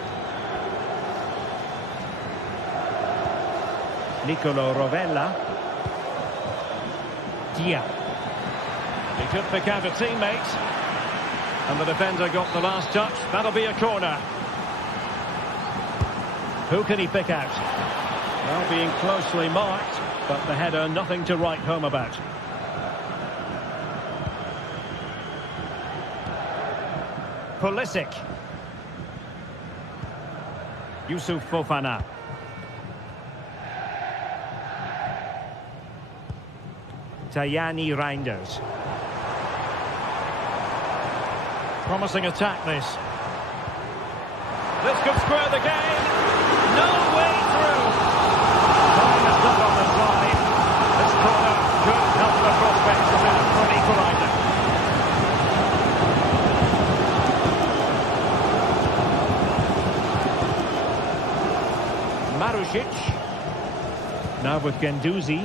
Nicolo Rovella. Dia. He could pick out a teammate. And the defender got the last touch. That'll be a corner. Who can he pick out? Well, being closely marked, but the header nothing to write home about. Pulisic. Yusuf Fofana. Tajani Reinders. Promising attack, this. This could square the game. No way through. Time is not on the side. This corner could help the prospects of it for an equaliser. Marušić. Now with Guendouzi.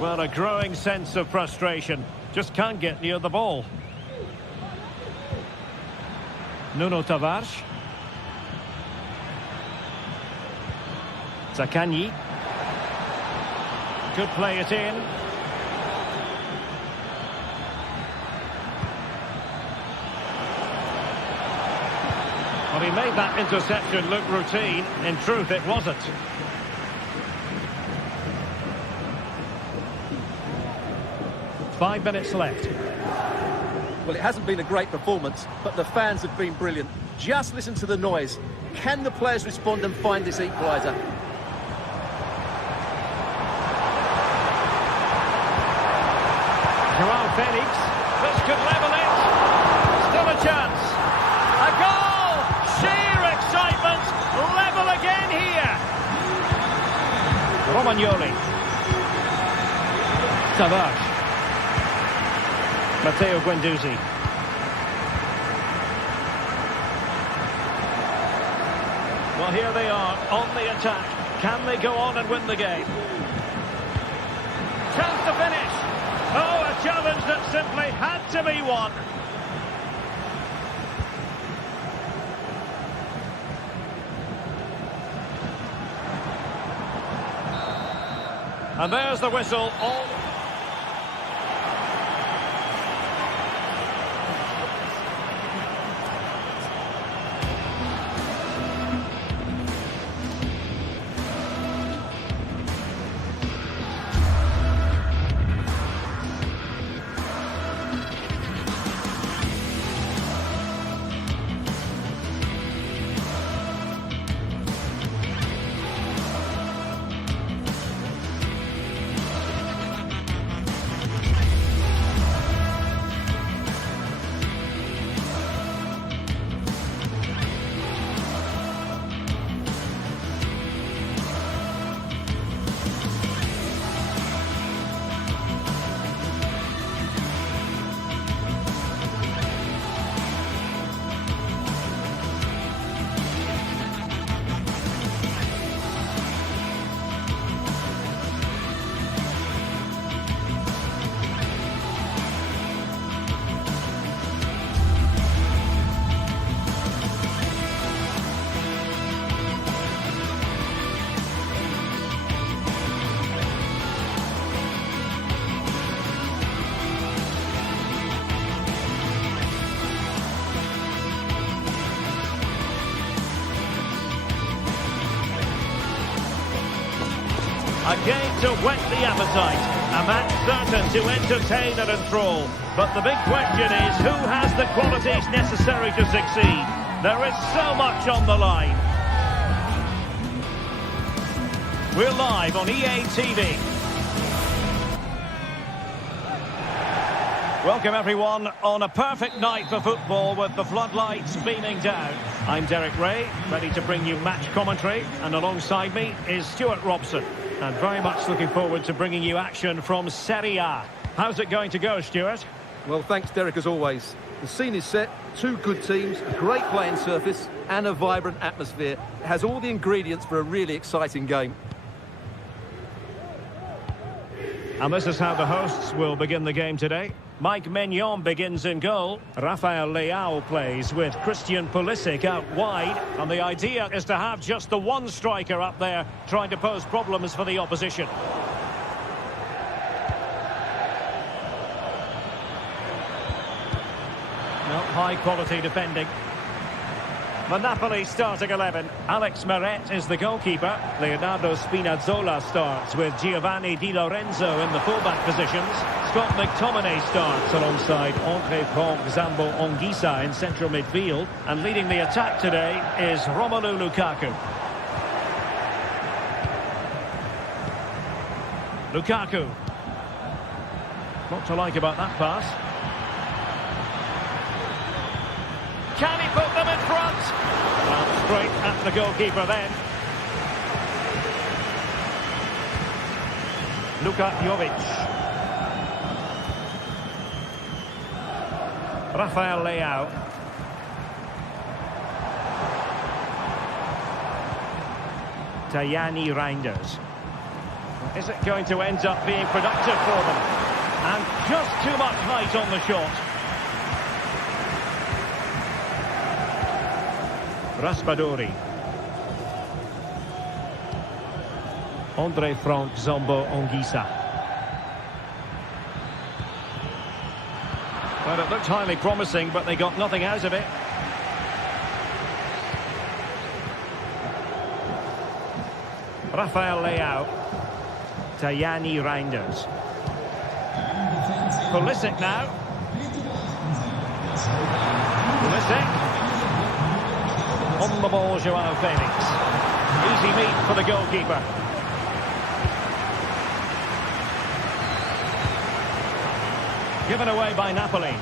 Well, a growing sense of frustration. Just can't get near the ball. Nuno Tavares. Zaccagni. Could play it in. Well, he made that interception look routine. In truth, it wasn't. Five minutes left. Well, it hasn't been a great performance, but the fans have been brilliant. Just listen to the noise. Can the players respond and find this equaliser? Joao Felix. This could level it. Still a chance. A goal! Sheer excitement. Level again here. Romagnoli. Tavares. Matteo Guendouzi. Well, here they are on the attack. Can they go on and win the game? Chance to finish. Oh, a challenge that simply had to be won. And there's the whistle. All A game to whet the appetite, a match certain to entertain and enthrall. But the big question is, who has the qualities necessary to succeed? There is so much on the line. We're live on EA TV. Welcome everyone on a perfect night for football with the floodlights beaming down. I'm Derek Ray, ready to bring you match commentary, and alongside me is Stuart Robson. And very much looking forward to bringing you action from Serie A. How's it going to go, Stuart? Well, thanks, Derek, as always. The scene is set, two good teams, a great playing surface and a vibrant atmosphere. It has all the ingredients for a really exciting game. And this is how the hosts will begin the game today. Mike Maignan begins in goal. Rafael Leao plays with Christian Pulisic out wide. And the idea is to have just the one striker up there trying to pose problems for the opposition. High quality defending. The Napoli starting 11. Alex Meret is the goalkeeper. Leonardo Spinazzola starts with Giovanni Di Lorenzo in the fullback positions. Scott McTominay starts alongside Andre Franck Zambo Anguissa in central midfield. And leading the attack today is Romelu Lukaku. Lukaku. What to like about that pass? Can he put them in front? Well, straight at the goalkeeper then. Luka Jovic. Rafael Leao. Tajani Reinders. Is it going to end up being productive for them? And just too much height on the shot. Raspadori. Andre Franck Zambo Anguissa. Well, it looked highly promising, but they got nothing out of it. Rafael Leao. Tajani Reinders. Pulisic now. Pulisic. On the ball, Joao Felix. Easy meet for the goalkeeper. Given away by Napoli.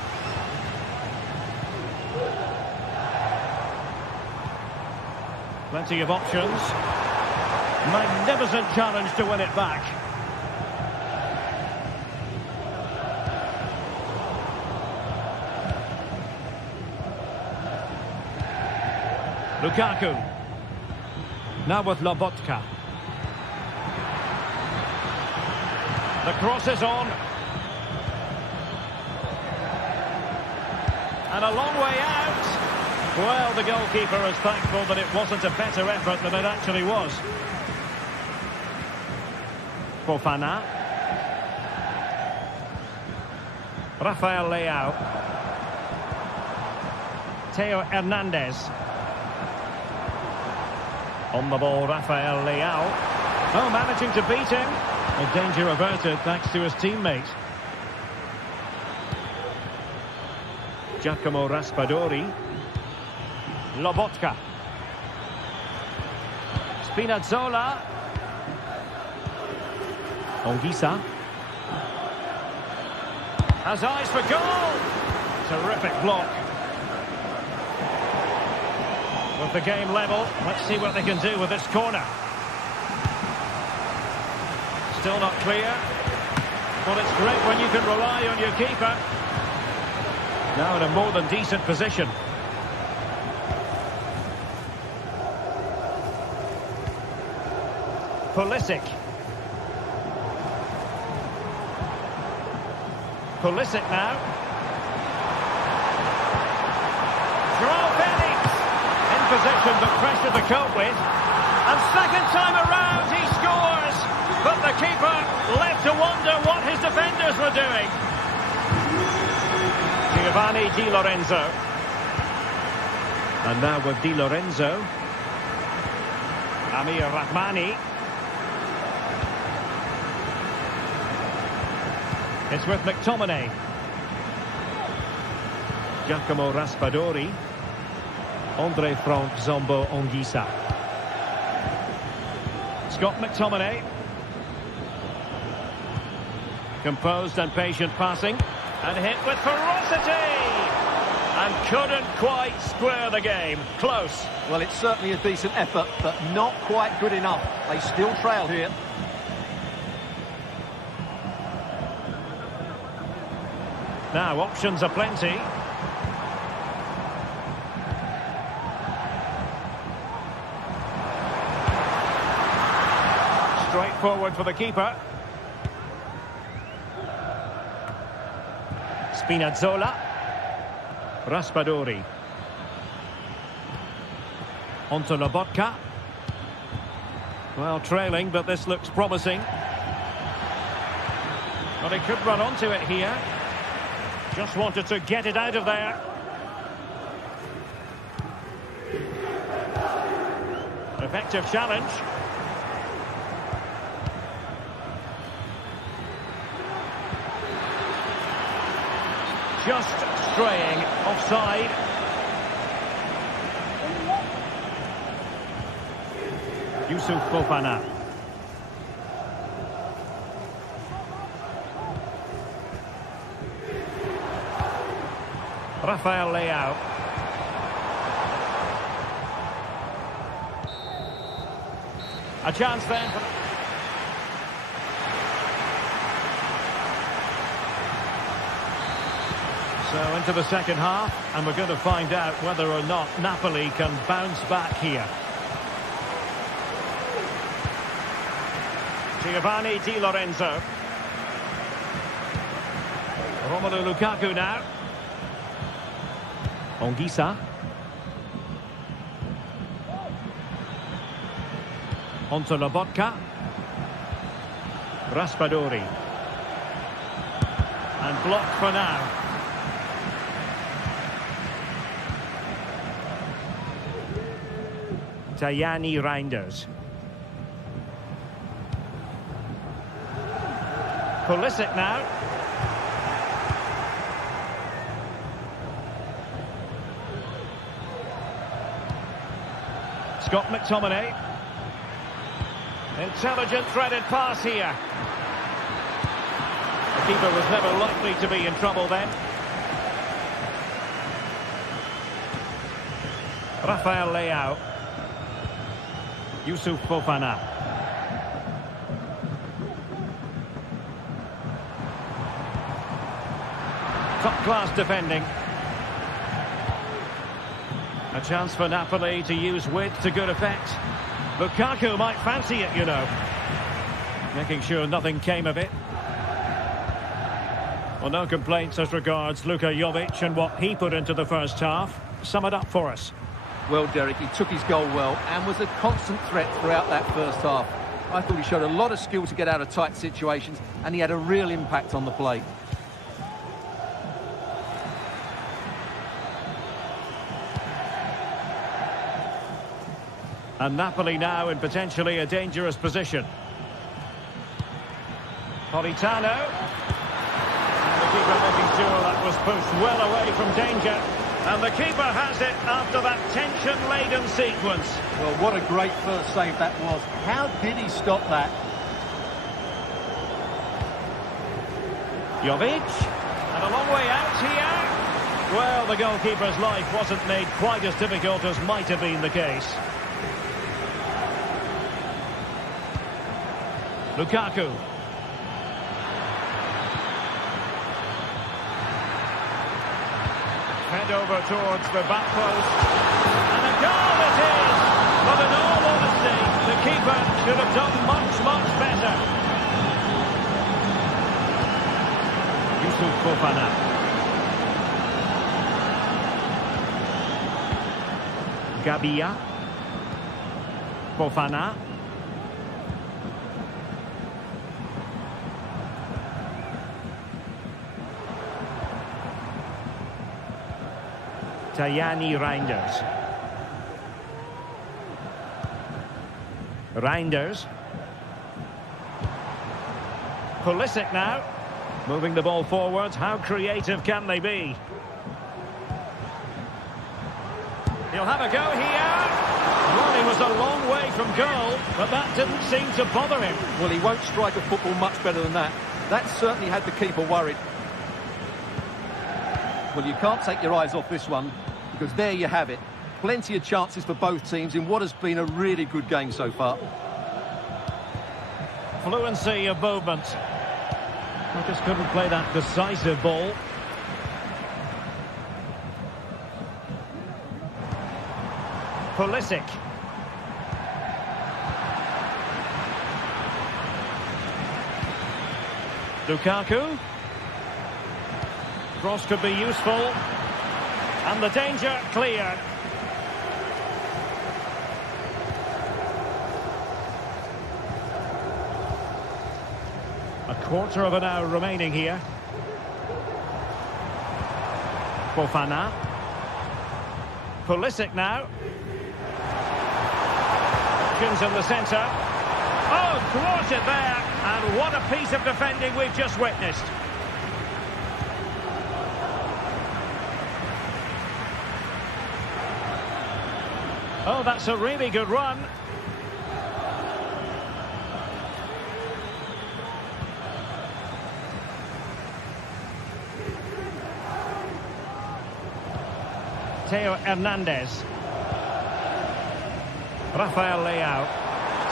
Plenty of options. Magnificent challenge to win it back. Lukaku. Now with Lobotka. The cross is on. And a long way out. Well, the goalkeeper is thankful that it wasn't a better effort than it actually was. Fofana. Rafael Leao. Theo Hernandez. On the ball, Rafael Leao. Oh, managing to beat him. A danger averted thanks to his teammate. Giacomo Raspadori. Lobotka. Spinazzola. Anguissa. Has eyes for goal. Terrific block. With the game level, let's see what they can do with this corner. Still not clear. Well, it's great when you can rely on your keeper. Now in a more than decent position. Pulisic. Pulisic now. Joao Felix in position, but pressure to cope with. And second time around he scores. But the keeper left to wonder what his defenders were doing. Giovanni Di Lorenzo. And now with Di Lorenzo. Amir Rahmani. It's with McTominay. Giacomo Raspadori. Andre Franck Zambo Anguissa. Scott McTominay. Composed and patient passing. And hit with ferocity! And couldn't quite square the game. Close. Well, it's certainly a decent effort, but not quite good enough. They still trail here. Now, options are plenty. Straightforward for the keeper. Spinazzola. Raspadori. Onto Lobotka. Well, trailing, but this looks promising. But he could run onto it here. Just wanted to get it out of there. Effective challenge. Just straying offside. Yusuf Fofana. Rafael Leao. A chance then. So into the second half, and we're going to find out whether or not Napoli can bounce back here. Giovanni Di Lorenzo. Romelu Lukaku now. Ongisa. Onto Lobotka. Raspadori. And blocked for now. Tajani Reinders. Pulisic now. Scott McTominay. Intelligent threaded pass here. The keeper was never likely to be in trouble then. Rafael Leao. Yusuf Fofana. Top-class defending. A chance for Napoli to use width to good effect. Lukaku might fancy it, you know. Making sure nothing came of it. Well, no complaints as regards Luka Jovic and what he put into the first half. Sum it up for us. Well, Derek, he took his goal well and was a constant threat throughout that first half. I thought he showed a lot of skill to get out of tight situations, and he had a real impact on the play. And Napoli now in potentially a dangerous position. Politano. And the keeper making sure that was pushed well away from danger. And the keeper has it after that tension-laden sequence. Well, what a great first save that was. How did he stop that? Jovic. And a long way out here. Well, the goalkeeper's life wasn't made quite as difficult as might have been the case. Lukaku. Head over towards the back post. And a goal it is! But in all honesty, the keeper should have done much, much better. Yusuf Fofana. Gabia. Fofana. Tajani Reinders. Reinders. Pulisic now. Moving the ball forwards. How creative can they be? He'll have a go here. Running was a long way from goal, but that didn't seem to bother him. Well, he won't strike a football much better than that. That certainly had the keeper worried. Well, you can't take your eyes off this one, because there you have it. Plenty of chances for both teams in what has been a really good game so far. Fluency of movement. I just couldn't play that decisive ball. Pulisic. Lukaku. Cross could be useful. And the danger cleared. A quarter of an hour remaining here. Fofana. Pulisic now. In the centre. Oh, thwarted there. And what a piece of defending we've just witnessed. Oh, that's a really good run. Theo Hernandez. Rafael Leao.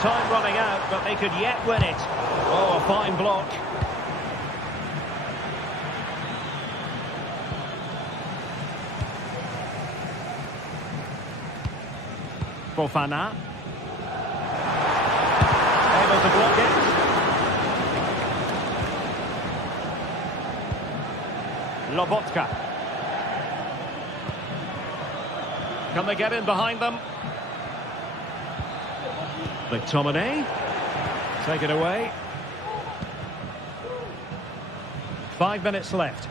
Time running out, but they could yet win it. Oh, a fine block. Fofana. Able to block it. Lobotka. Can they get in behind them? McTominay. Take it away. 5 minutes left.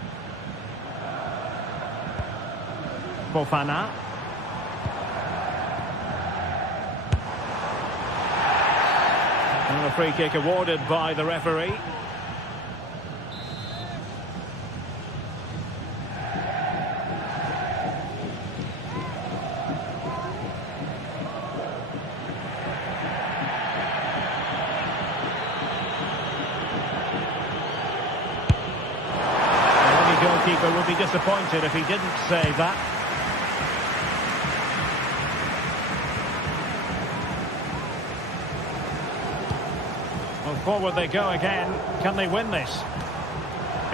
Fofana. And a free kick awarded by the referee. Goalkeeper would be disappointed if he didn't save that. Well, forward they go again. Can they win this?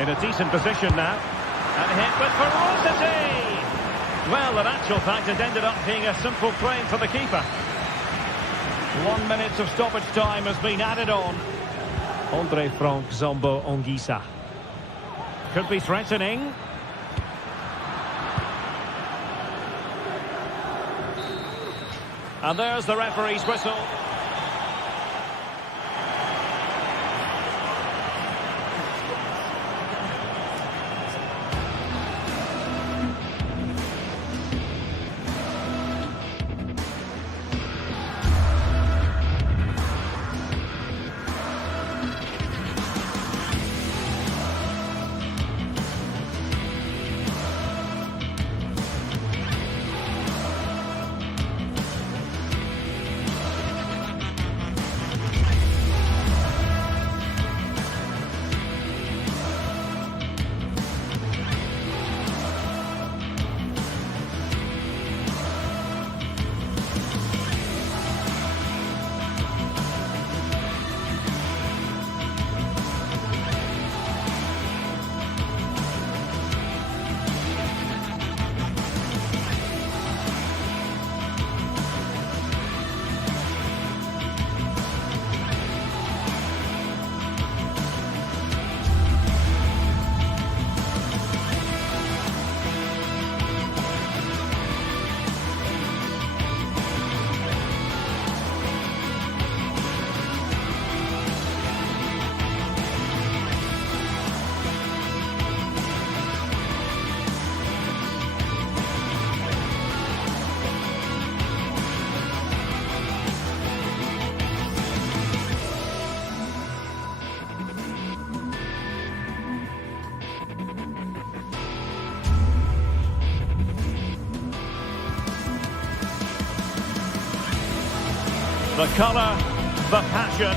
In a decent position now. And hit with ferocity! Well, in actual fact, it ended up being a simple claim for the keeper. 1 minute of stoppage time has been added on. Andre Frank Zombo Ongisa. Could be threatening. And there's the referee's whistle. The colour, the passion,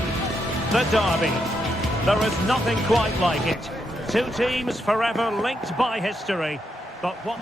the derby. There is nothing quite like it. Two teams forever linked by history. But what...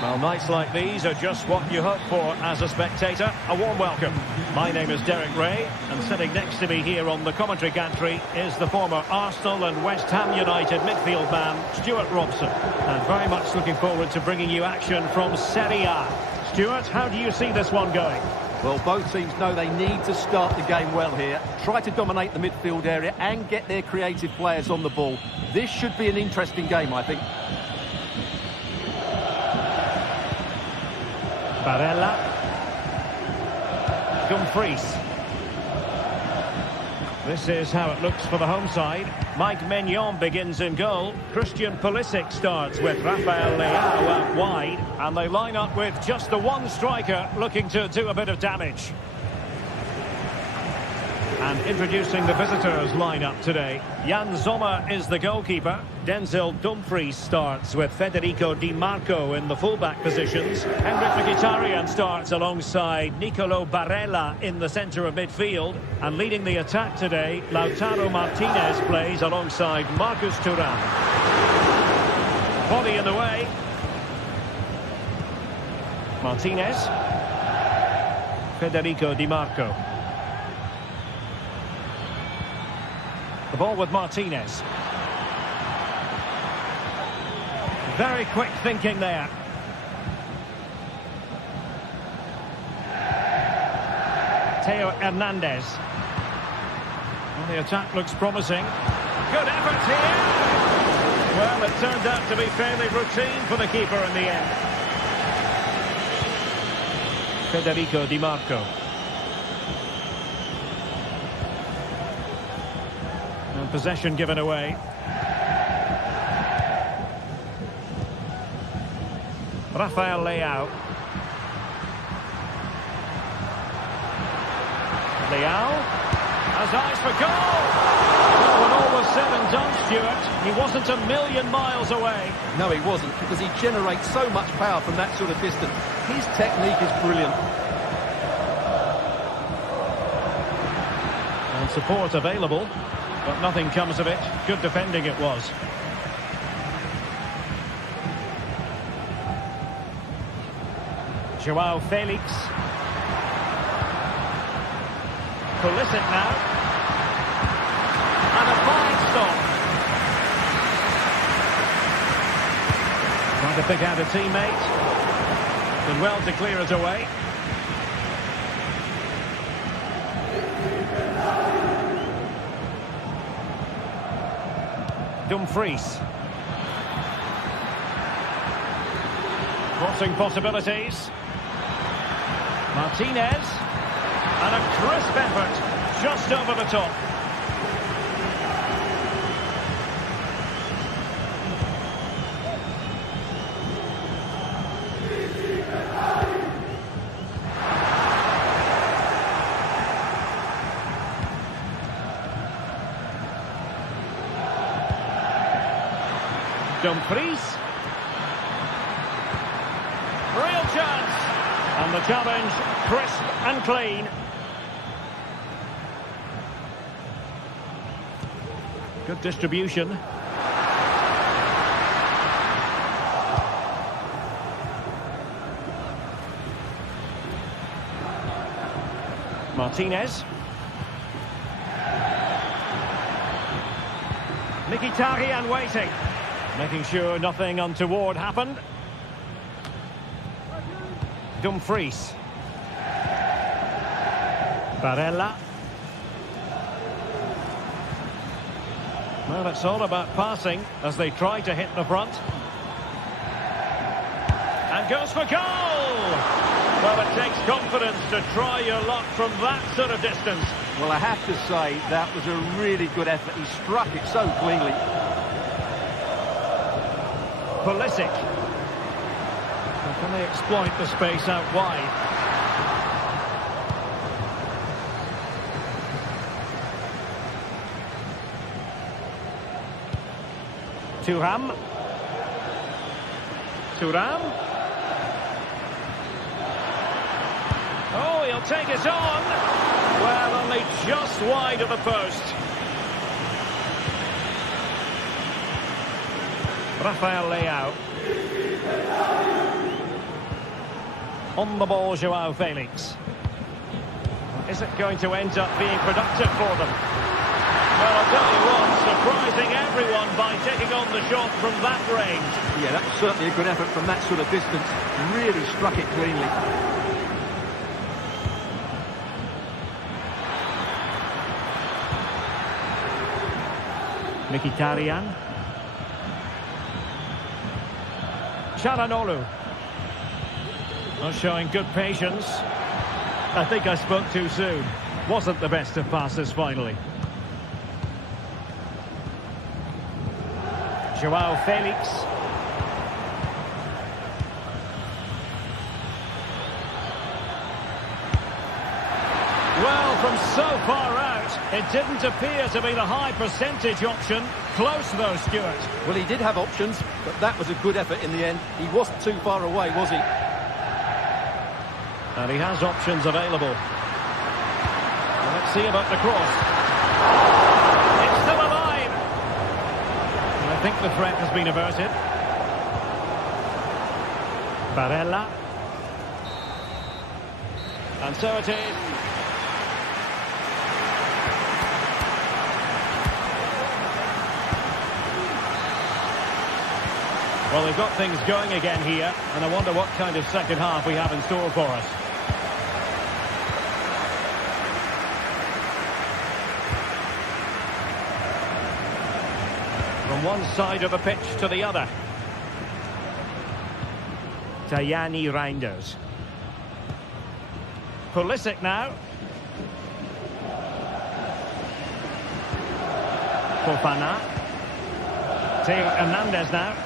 Well, nights like these are just what you hope for as a spectator. A warm welcome. My name is Derek Ray, and sitting next to me here on the commentary gantry is the former Arsenal and West Ham United midfield man, Stuart Robson. And very much looking forward to bringing you action from Serie A. Stuart, how do you see this one going? Well, both teams know they need to start the game well here. Try to dominate the midfield area and get their creative players on the ball. This should be an interesting game, I think. Barella. Dumfries. This is how it looks for the home side. Mike Maignan begins in goal. Christian Pulisic starts with Rafael Leao out wide. And they line up with just the one striker looking to do a bit of damage. And introducing the visitors lineup today. Jan Sommer is the goalkeeper. Denzel Dumfries starts with Federico Di Marco in the fullback positions. Henrik Mkhitaryan starts alongside Nicolo Barella in the centre of midfield. And leading the attack today, Lautaro Martinez plays alongside Marcus Thuram. Body in the way. Martinez. Federico Di Marco. The ball with Martinez. Very quick thinking there. Theo Hernandez. Well, the attack looks promising. Good effort here. Well, it turned out to be fairly routine for the keeper in the end. Federico Di Marco. And possession given away. Rafael Leao. Leao has eyes for goal. Well, when all was said and done, Stuart, he wasn't a million miles away. No, he wasn't, because he generates so much power from that sort of distance. His technique is brilliant. And support available, but nothing comes of it. Good defending it was. Joao Felix. Pulisic now. And a fine stop. Trying to pick out a teammate. Did well to clear it away. Dumfries. Crossing possibilities. Martinez. And a crisp effort just over the top. Dumfries. Real chance. And the challenge, crisp and clean. Good distribution. Martinez. Mkhitaryan waiting. Making sure nothing untoward happened. Dumfries. Barella. Well, it's all about passing as they try to hit the front. And goes for goal! Well, it takes confidence to try your luck from that sort of distance. Well, I have to say, that was a really good effort. He struck it so cleanly. Pulisic. Can they exploit the space out wide? Thuram. Oh, he'll take it on. Well, Played just wide of the post. Rafael Leao. On the ball, Joao Felix. Is it going to end up being productive for them? Well, I'll tell you what, surprising everyone by taking on the shot from that range. Yeah, that was certainly a good effort from that sort of distance. Really struck it cleanly. Mkhitaryan. Çalhanoğlu. Not showing good patience. I think I spoke too soon. Wasn't the best of passes finally. Joao Felix. Well, from so far out, it didn't appear to be the high percentage option. Close though, Stuart. Well, he did have options, but that was a good effort in the end. He wasn't too far away, was he? And he has options available. Well, let's see about the cross. It's still alive. And I think the threat has been averted. Barella. And so it is. Well, they've got things going again here, and I wonder what kind of second half we have in store for us. From one side of the pitch to the other. Tajani Reinders. Pulisic now. Fofana. Theo Hernandez now.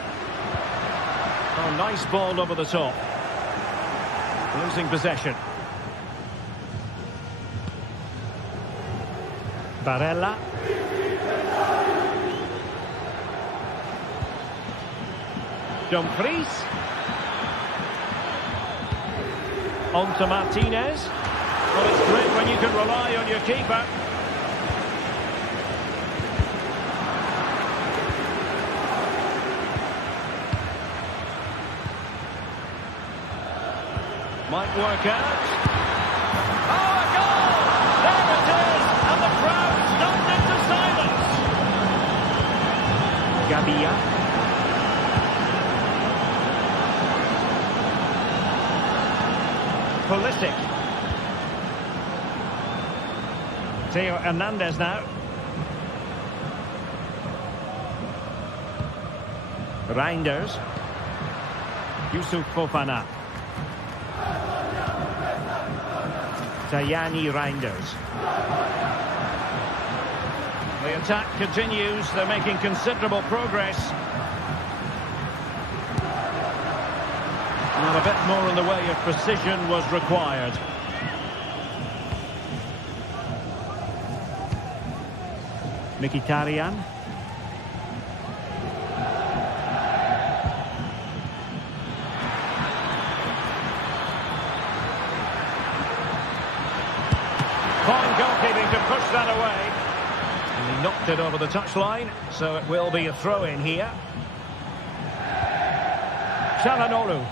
Oh, nice ball over the top. Losing possession. Barella. Dumfries. On to Martinez. Well, it's great when you can rely on your keeper. Might work out. Oh, a goal! There it is! And the crowd stunned into silence. Gabia. Pulisic. Theo Hernandez now. Reinders. Yusuf Fofana. Tajani Reinders. The attack continues. They're making considerable progress. And a bit more in the way of precision was required. Mkhitaryan. Fine goalkeeping to push that away. And he knocked it over the touchline, so it will be a throw-in here. Çalhanoğlu.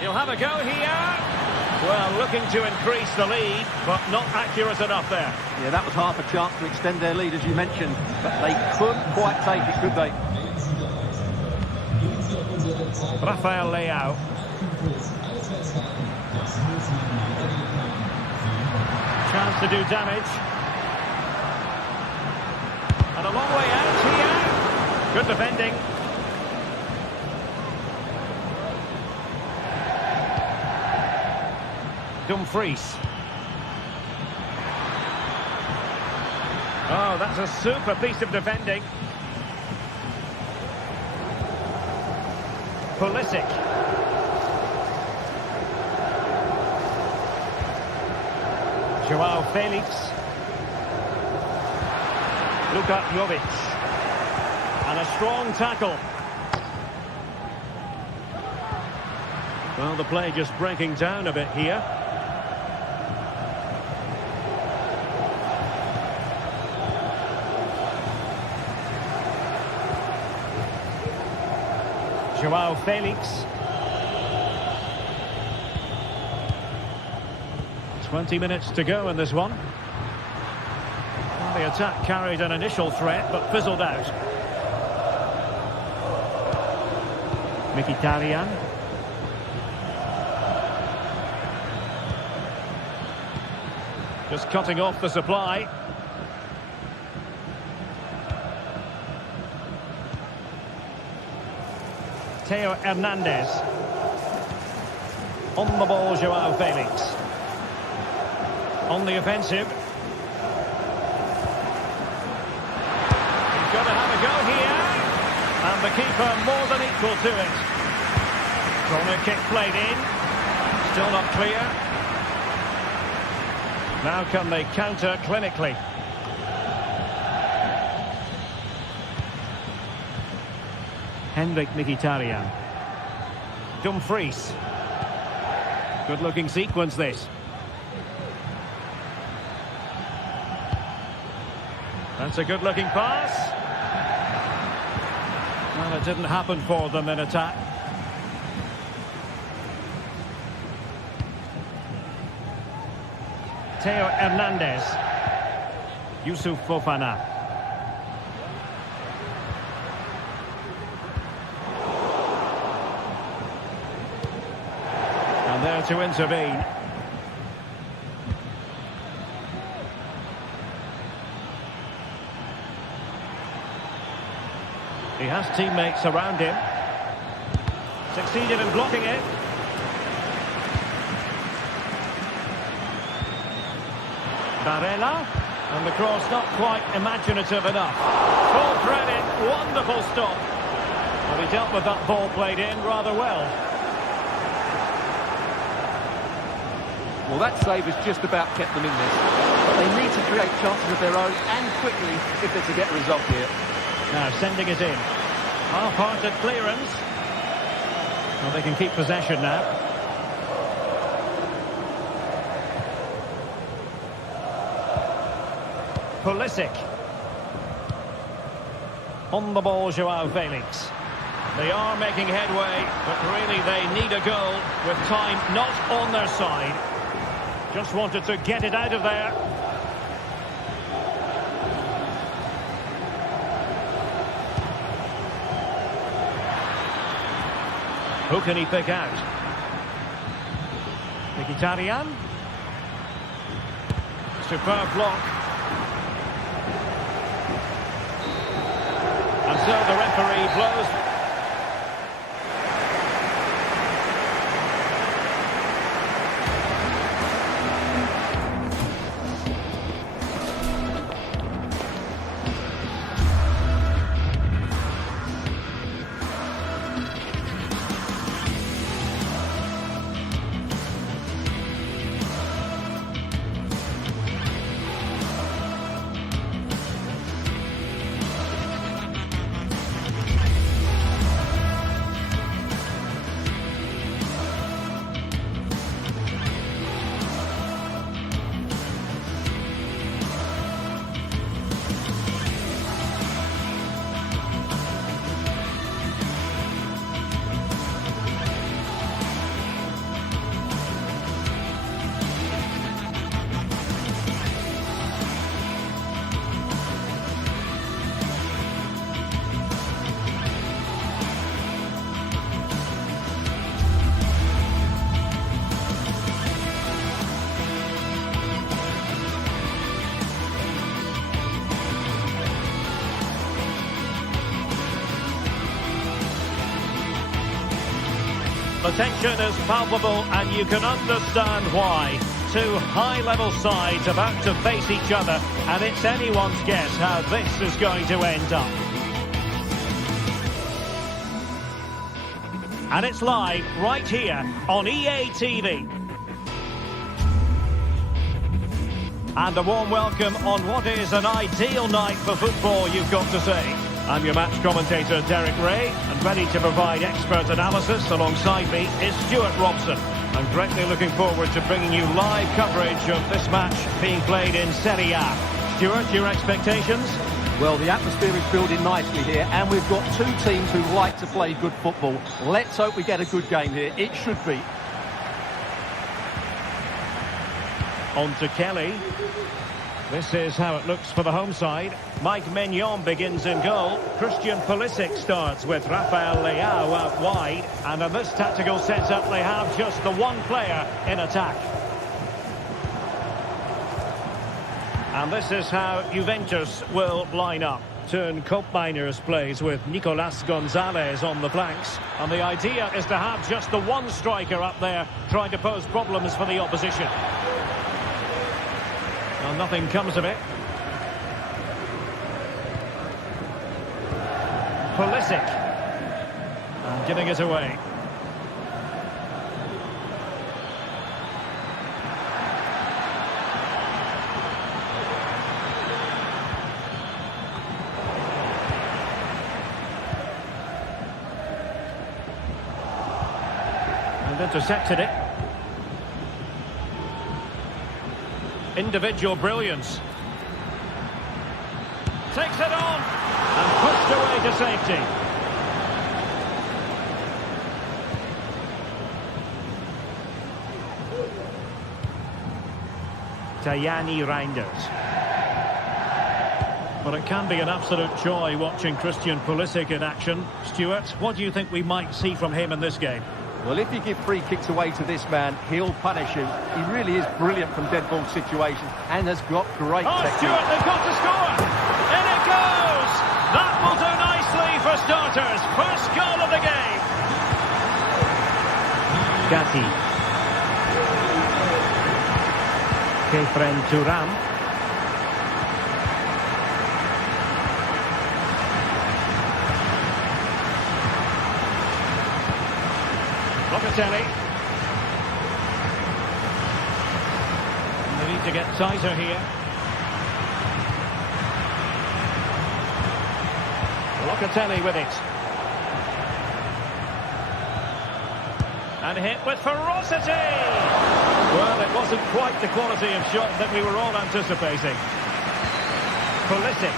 He'll have a go here. Well, looking to increase the lead, but not accurate enough there. Yeah, that was half a chance to extend their lead, as you mentioned. But they couldn't quite take it, could they? Rafael Leao. Chance to do damage. And a long way out here. Good defending. Dumfries. Oh, that's a super piece of defending. Pulisic. Joao Felix. Luka Jovic. And a strong tackle. Well, the play just breaking down a bit here. Joao Felix. 20 minutes to go in this one. The attack carried an initial threat, but fizzled out. Mkhitaryan. Just cutting off the supply. Theo Hernandez. On the ball, Joao Felix. On the offensive. He's got to have a go here. And the keeper more than equal to it. Corner kick played in. Still not clear. Now can they counter clinically? Henrik Mkhitaryan. Dumfries. Good looking sequence this. That's a good looking pass. Well, it didn't happen for them in attack. Theo Hernandez. Yusuf Fofana. And there to intervene. He has teammates around him. Succeeded in blocking it. Barella. And the cross not quite imaginative enough. Full credit, wonderful stop. Well, he dealt with that ball played in rather well. Well, that save has just about kept them in this. But they need to create chances of their own, and quickly, if they're to get a result here. Now sending it in. Half-hearted clearance. Well, they can keep possession now. Pulisic. On the ball, Joao Felix. They are making headway, but really they need a goal with time not on their side. Just wanted to get it out of there. Who can he pick out? Mkhitaryan. Superb block. And so the referee blows. The tension is palpable, and you can understand why. Two high-level sides about to face each other, and it's anyone's guess how this is going to end up. And it's live right here on EA TV. And a warm welcome on what is an ideal night for football, you've got to say. I'm your match commentator, Derek Ray, and ready to provide expert analysis alongside me is Stuart Robson. I'm greatly looking forward to bringing you live coverage of this match being played in Serie A. Stuart, your expectations? Well, the atmosphere is building nicely here, and we've got two teams who like to play good football. Let's hope we get a good game here. It should be. On to Kelly. This is how it looks for the home side. Mike Maignan begins in goal. Christian Pulisic starts with Rafael Leao out wide. And in this tactical setup, they have just the one player in attack. And this is how Juventus will line up. Turn Koopmeiners plays with Nicolas Gonzalez on the flanks. And the idea is to have just the one striker up there trying to pose problems for the opposition. Well, nothing comes of it. Pulisic. And giving it away. And intercepted it. Individual brilliance. Takes it on and pushed away to safety. Tajani Reinders. Well, it can be an absolute joy watching Christian Pulisic in action. Stuart, what do you think we might see from him in this game? Well, if you give free kicks away to this man, he'll punish you. He really is brilliant from dead ball situations and has got great technique. Stuart, they've got to score! In it goes! That will do nicely for starters. First goal of the game. Gatti. Kefren Turam. Locatelli. They need to get tighter here. Locatelli with it. And hit with ferocity! Well, it wasn't quite the quality of shot that we were all anticipating. Pulisic.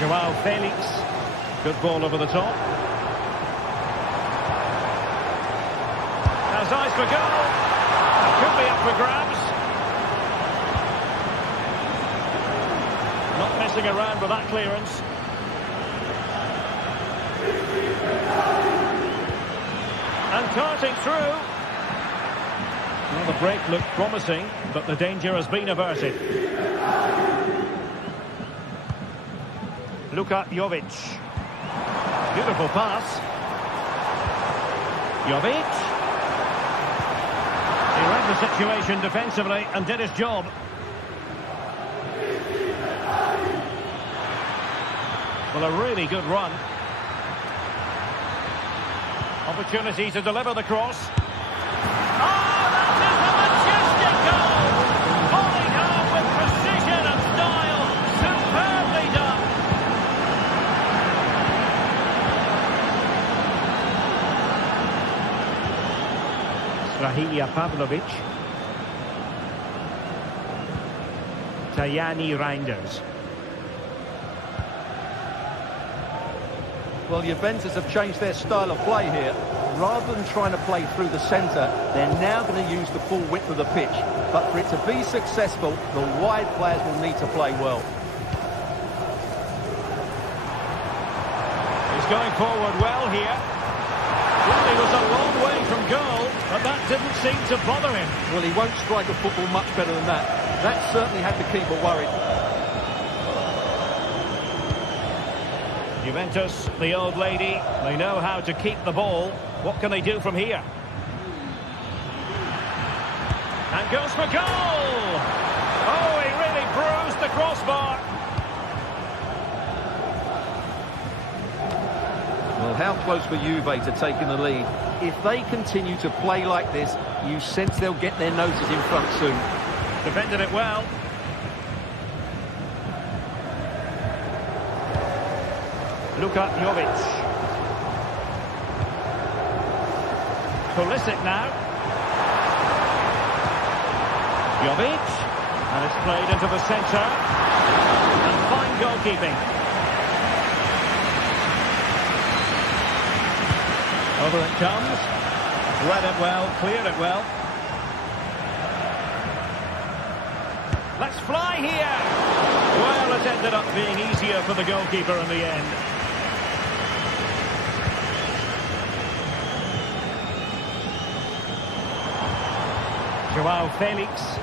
Joao Felix. Good ball over the top. Has eyes for goal. Could be up for grabs. Not messing around with that clearance. And darting through. Well, the break looked promising, but the danger has been averted. Luka Jovic. Beautiful pass. Jovic. He read the situation defensively and did his job. Well, a really good run. Opportunity to deliver the cross. Oh, that is a majestic goal! Volleyed home with precision and style. Superbly done. Strahinja Pavlovic. Tajani Reinders. Well, Juventus have changed their style of play here. Rather than trying to play through the centre, they're now going to use the full width of the pitch. But for it to be successful, the wide players will need to play well. He's going forward well here. Well, he was a long way from goal, but that didn't seem to bother him. Well, he won't strike a football much better than that. That certainly had the keeper worried. Juventus, the old lady, they know how to keep the ball. What can they do from here? And goes for goal! Oh, he really bruised the crossbar. Well, how close for Juve to taking the lead? If they continue to play like this, you sense they'll get their noses in front soon. Defended it well. Luka Jovic. Pulisic now. Jovic. And it's played into the centre. And fine goalkeeping. Over it comes. Read it well, cleared it well. Let's fly here. Well, it ended up being easier for the goalkeeper in the end. Joao Felix.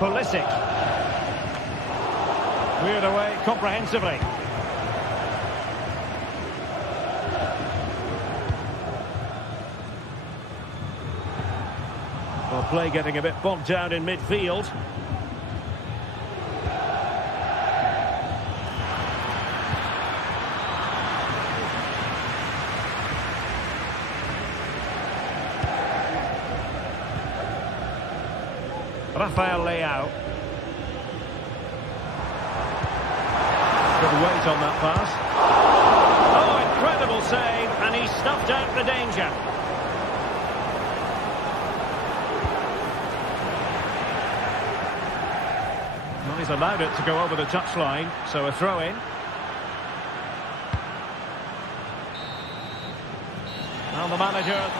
Pulisic. Cleared away comprehensively. Well, play getting a bit bogged down in midfield. Rafael Leao. Good weight on that pass. Oh, incredible save, and he snuffed out the danger. Well, he's allowed it to go over the touchline, so a throw-in. And the manager...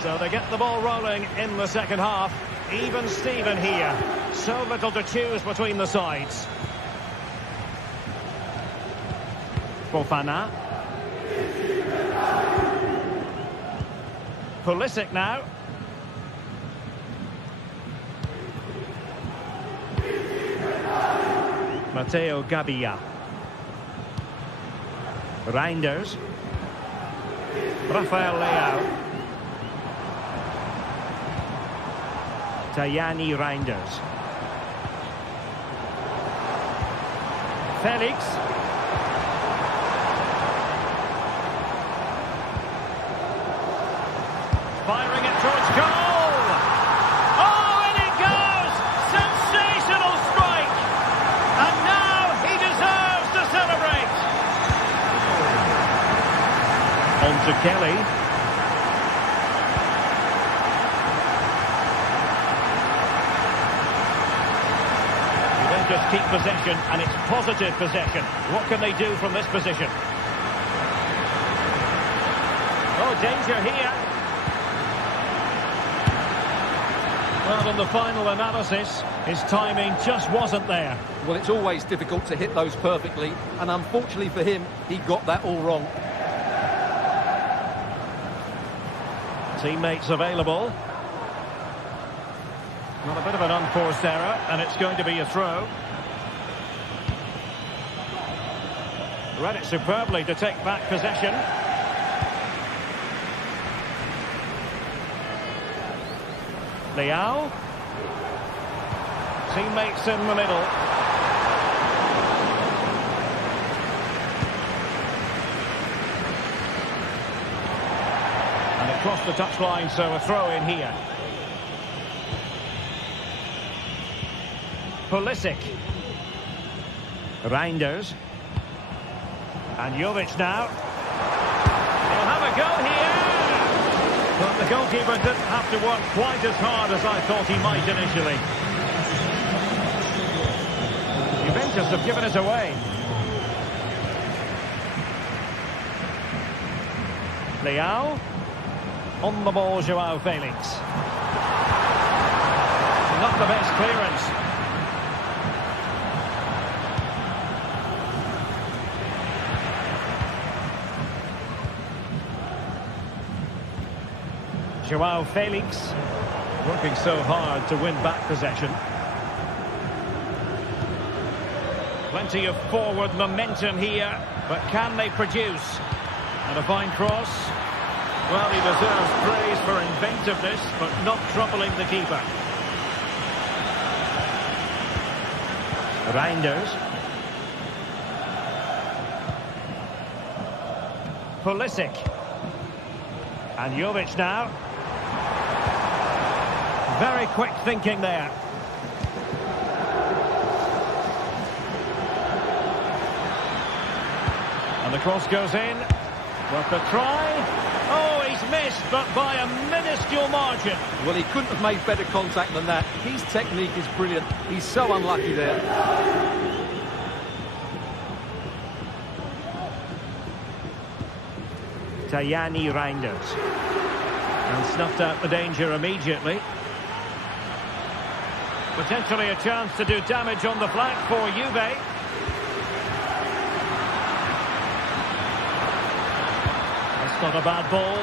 So they get the ball rolling in the second half. Even Steven here. So little to choose between the sides. Fofana. Pulisic now. Matteo Gabbia. Reinders. Rafael Leao. Tajani Reinders. Felix. Firing it towards goal. Oh, and it goes! Sensational strike! And now he deserves to celebrate. On to Kelly. Just keep possession, and it's positive possession. What can they do from this position? Oh, danger here. Well, on the final analysis, his timing just wasn't there. Well, it's always difficult to hit those perfectly, and unfortunately for him, he got that all wrong. Teammates available. Well, a bit of an unforced error, and it's going to be a throw. Read it superbly to take back possession. Leao. Teammates in the middle. And across the touchline, so a throw in here. Pulisic. Reinders. And Jovic now. He'll have a go here. But the goalkeeper didn't have to work quite as hard as I thought he might initially. Juventus have given it away. Leao. On the ball, Joao Felix. Not the best clearance. Joao Felix working so hard to win back possession. Plenty of forward momentum here, but can they produce? And a fine cross. Well, he deserves praise for inventiveness, but not troubling the keeper. Reinders. Pulisic. And Jovic now. Very quick thinking there. And the cross goes in. Worth a try. Oh, he's missed, but by a minuscule margin. Well, he couldn't have made better contact than that. His technique is brilliant. He's so unlucky there. Tajani Reinders. And snuffed out the danger immediately. Potentially a chance to do damage on the flank for Juve. That's not a bad ball.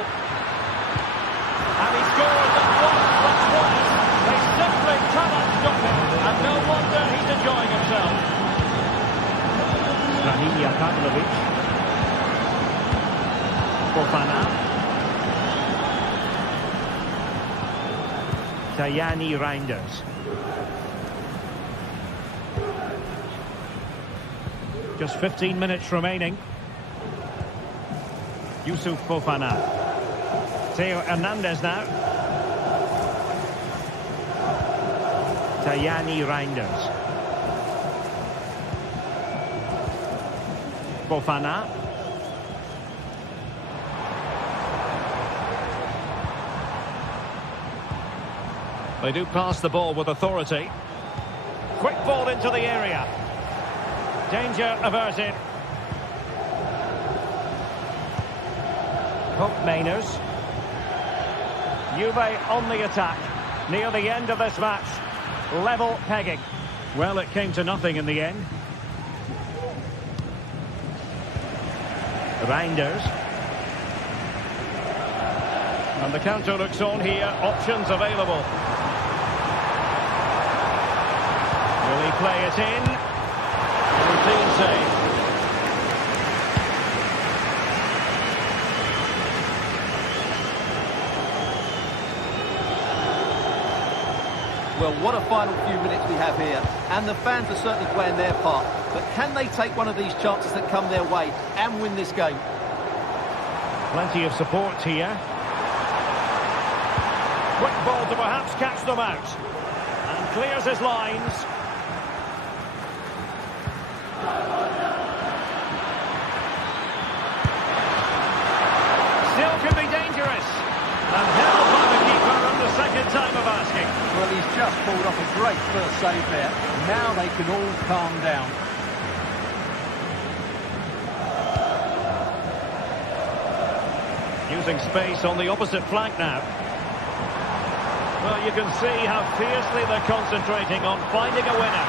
And he scores not once but twice. They simply cannot stop him. And no wonder he's enjoying himself. Rahinia Pavlovic. Fofana. Tajani Reinders. Just 15 minutes remaining. Yusuf Fofana. Theo Hernandez now. Tajani Reinders. Fofana. They do pass the ball with authority. Quick ball into the area. Danger averted. Hope Mainers. Juve on the attack. Near the end of this match. Level pegging. Well, it came to nothing in the end. Reinders. And the counter looks on here. Options available. Will he play it in? Routine save. Well, what a final few minutes we have here. And the fans are certainly playing their part. But can they take one of these chances that come their way and win this game? Plenty of support here. Quick ball to perhaps catch them out. And clears his lines. Still could be dangerous. And held by the keeper on the second time of asking. Well, he's just pulled off a great first save there. Now they can all calm down. Using space on the opposite flank now. Well, you can see how fiercely they're concentrating on finding a winner.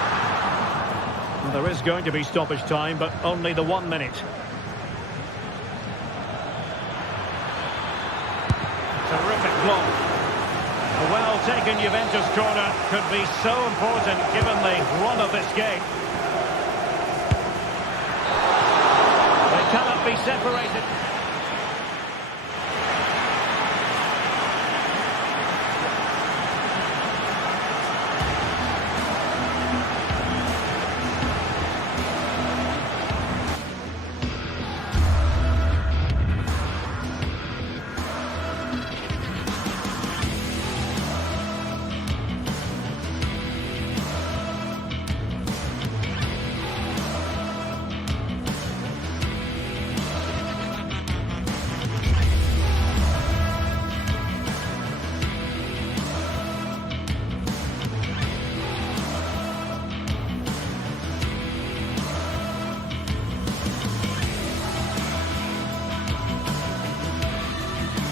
And there is going to be stoppage time, but only the 1 minute. Terrific block. A well-taken Juventus corner could be so important given the run of this game. They cannot be separated.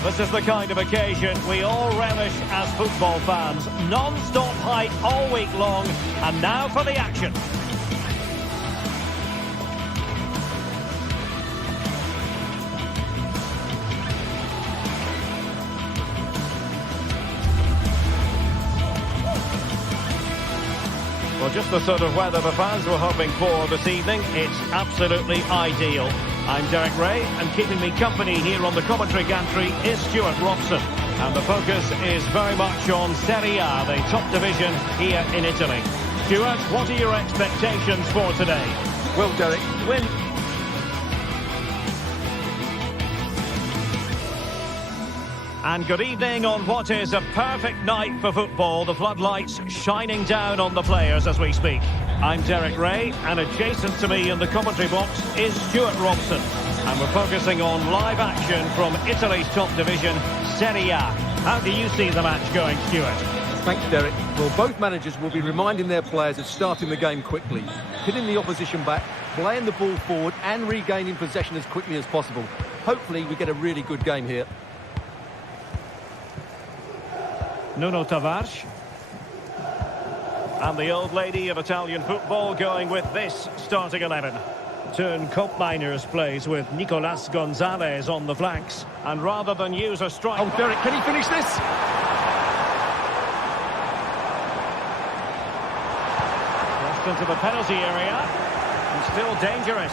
This is the kind of occasion we all relish as football fans. Non-stop hype all week long, and now for the action. Well, just the sort of weather the fans were hoping for this evening. It's absolutely ideal. I'm Derek Ray, and keeping me company here on the commentary gantry is Stuart Robson. And the focus is very much on Serie A, the top division here in Italy. Stuart, what are your expectations for today? Well, Derek, when... And good evening on what is a perfect night for football. The floodlights shining down on the players as we speak. I'm Derek Ray, and adjacent to me in the commentary box is Stuart Robson. And we're focusing on live action from Italy's top division, Serie A. How do you see the match going, Stuart? Thanks, Derek. Well, both managers will be reminding their players of starting the game quickly, hitting the opposition back, playing the ball forward and regaining possession as quickly as possible. Hopefully we get a really good game here. Nuno Tavares. And the old lady of Italian football going with this starting 11. Turn Koopmeiners plays with Nicolas Gonzalez on the flanks. And rather than use a strike... Oh, Derek, can he finish this? Crossed into the penalty area. And still dangerous.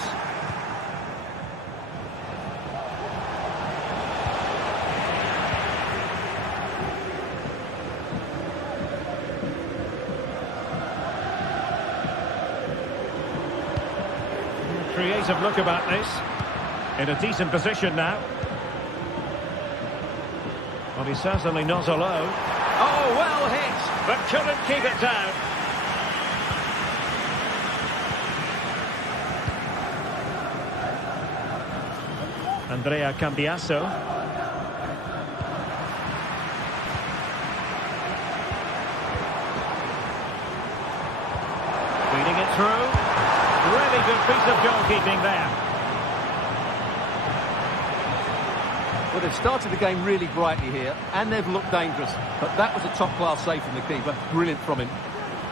Creative look about this. In a decent position now. Well, he's certainly not alone. Oh, well hit, but couldn't keep it down. Andrea Cambiasso. Feeding it through. Really good piece of goalkeeping there. Well, they've started the game really brightly here, and they've looked dangerous. But that was a top-class save from the keeper. Brilliant from him.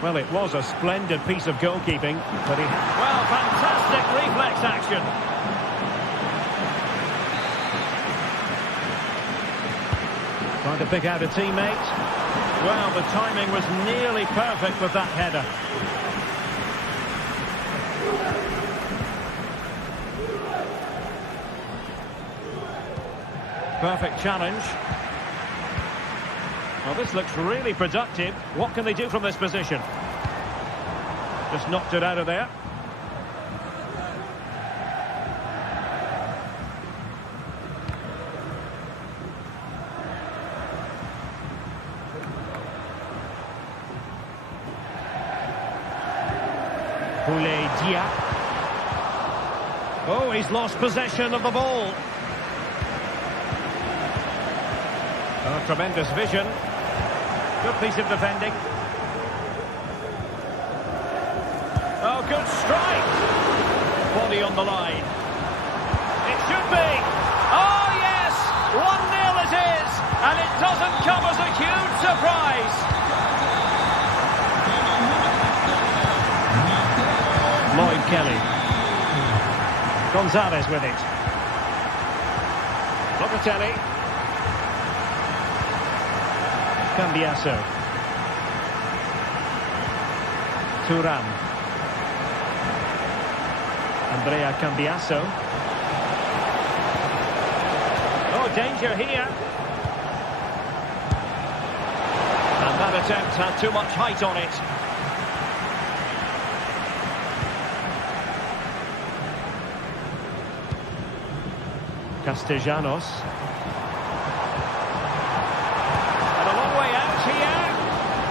Well, it was a splendid piece of goalkeeping, but he... Well, fantastic reflex action. Trying to pick out a teammate. Well, the timing was nearly perfect with that header. Perfect challenge. Well, this looks really productive. What can they do from this position? Just knocked it out of there. Oh, he's lost possession of the ball. Oh, tremendous vision. Good piece of defending. Oh, good strike. Body on the line. It should be. Oh, yes. 1-0 it is. And it doesn't come as a huge surprise. Lloyd Kelly. Gonzalez with it. Locatelli. Cambiasso. Thuram. Andrea Cambiasso. Oh, danger here. And that attempt had too much height on it. Castellanos.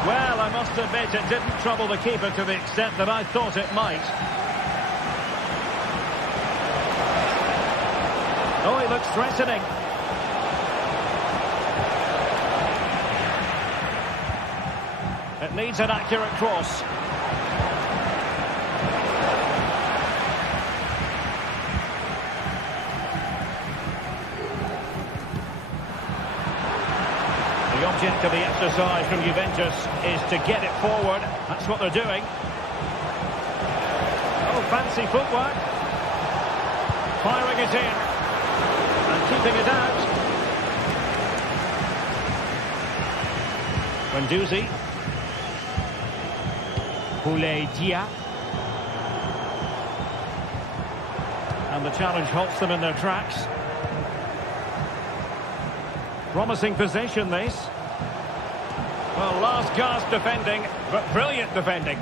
Well, I must admit it didn't trouble the keeper to the extent that I thought it might. Oh, he looks threatening. It needs an accurate cross. The object of the exercise from Juventus is to get it forward. That's what they're doing. Oh, fancy footwork. Firing it in. And keeping it out. Guendouzi. Dia. And the challenge halts them in their tracks. Promising possession, this. Well, last gasp defending, but brilliant defending.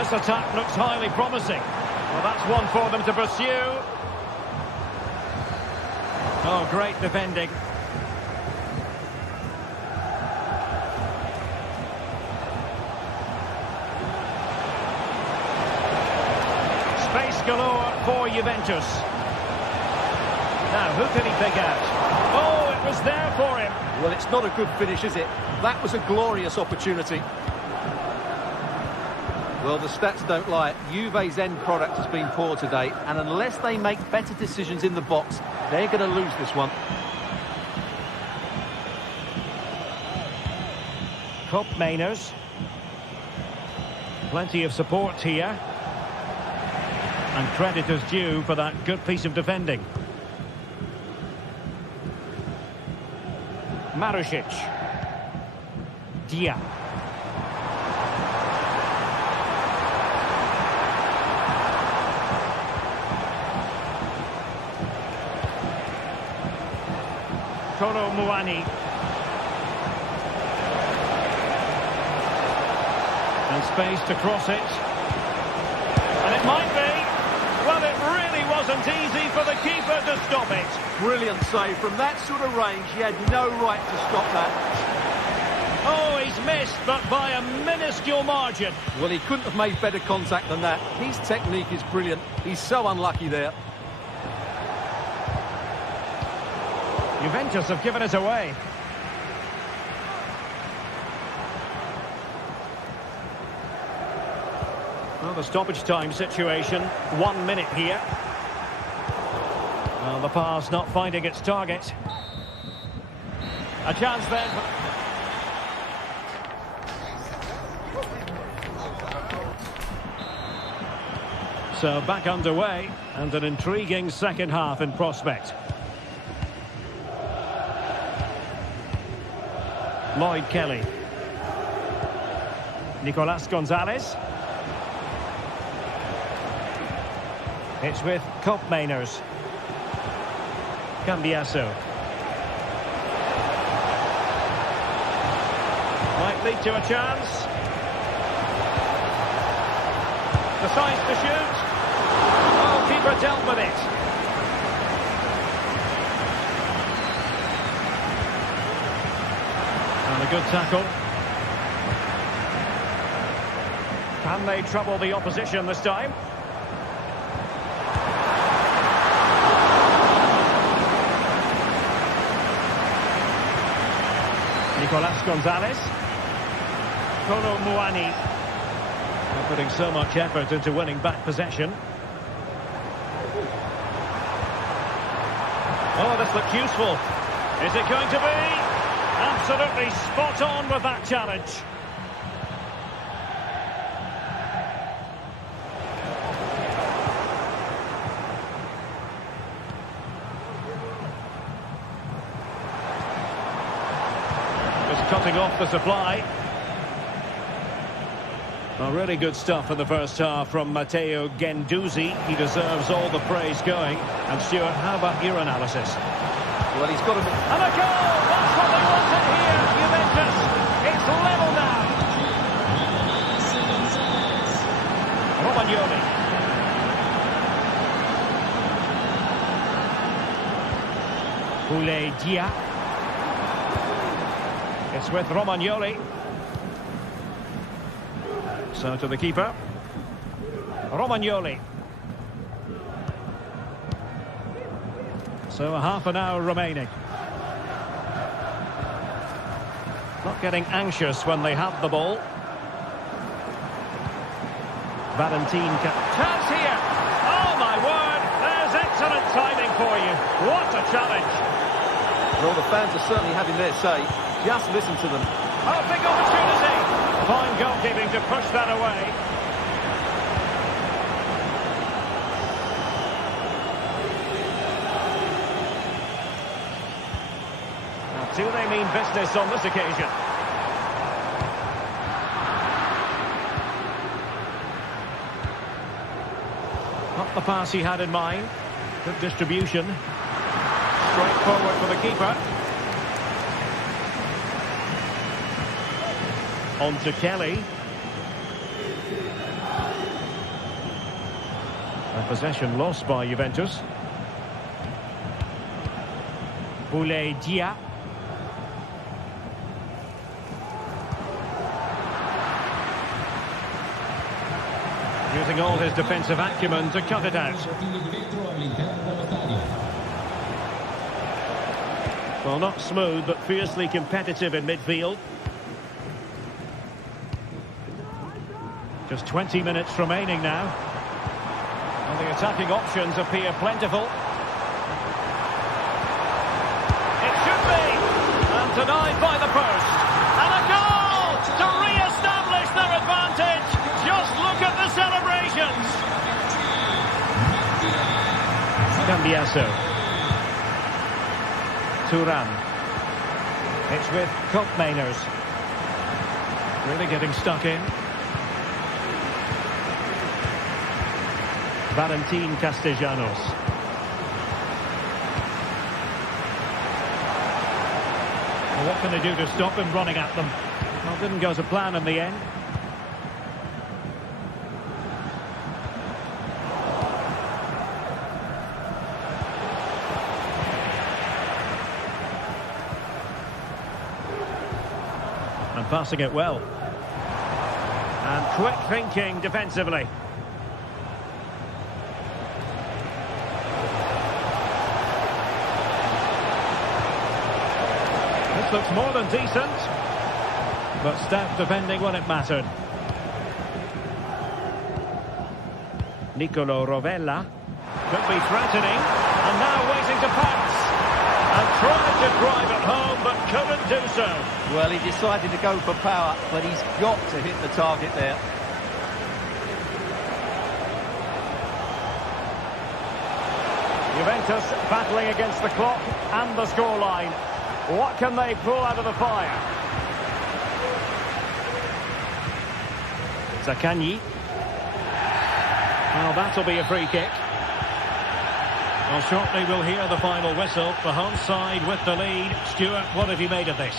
This attack looks highly promising. Well, that's one for them to pursue. Oh, great defending. Space galore for Juventus. Now, who can he pick out? Oh, it was there for him. Well, it's not a good finish, is it? That was a glorious opportunity. Well, the stats don't lie. Juve's end product has been poor today, and unless they make better decisions in the box, they're going to lose this one. Cup Mainers. Plenty of support here. And credit is due for that good piece of defending. Marusic. Dia. Kolo Muani. And space to cross it. And it might be. Well, it really wasn't easy for the keeper to stop it. Brilliant save. From that sort of range, he had no right to stop that. Oh, he's missed, but by a minuscule margin. Well, he couldn't have made better contact than that. His technique is brilliant. He's so unlucky there. Juventus have given it away. Well, the stoppage time situation, 1 minute here. Well, the pass not finding its target. A chance then. So back underway, and an intriguing second half in prospect. Lloyd Kelly. Nicolas Gonzalez. It's with Cup Mainers. Cambiasso. Might lead to a chance. Decides to shoot. Oh, keeper dealt with it. And a good tackle. Can they trouble the opposition this time? Nicolas Gonzalez. Kolo Muani. They're putting so much effort into winning back possession. Oh, this looks useful. Is it going to be? Absolutely spot on with that challenge. Cutting off the supply. Well, really good stuff in the first half from Matteo Guendouzi. He deserves all the praise going. And Stuart, how about your analysis? Well, he's got to... And a goal! That's what they wanted here, Juventus. It's level now. Romagnoli. Boulaye Dia. It's with Romagnoli. So to the keeper. Romagnoli. So a half an hour remaining. Not getting anxious when they have the ball. Valentin. Chance here. Oh my word. There's excellent timing for you. What a challenge. Well, the fans are certainly having their say. Just listen to them. Oh, big opportunity. Fine goalkeeping to push that away. Now, do they mean business on this occasion? Not the pass he had in mind. Good distribution. Straight forward for the keeper. On to Kelly. And possession lost by Juventus. Boulaye Dia. Using all his defensive acumen to cut it out. Well, not smooth, but fiercely competitive in midfield. Just 20 minutes remaining now. And the attacking options appear plentiful. It should be! And denied by the post. And a goal to re-establish their advantage. Just look at the celebrations. Cambiaso. Turan. It's with Koopmeiners. Really getting stuck in. Valentin Castellanos. Well, what can they do to stop him running at them? Well, didn't go to plan in the end. And passing it well. And quick thinking defensively. This looks more than decent. But stout defending when it mattered. Nicolo Rovella. Could be threatening. And now waiting to pass. And tried to drive it home, but couldn't do so. Well, he decided to go for power, but he's got to hit the target there. Juventus battling against the clock and the scoreline. What can they pull out of the fire? Zaccagni. Well, that'll be a free kick. Well, shortly we'll hear the final whistle. The home side with the lead. Stuart, what have you made of this?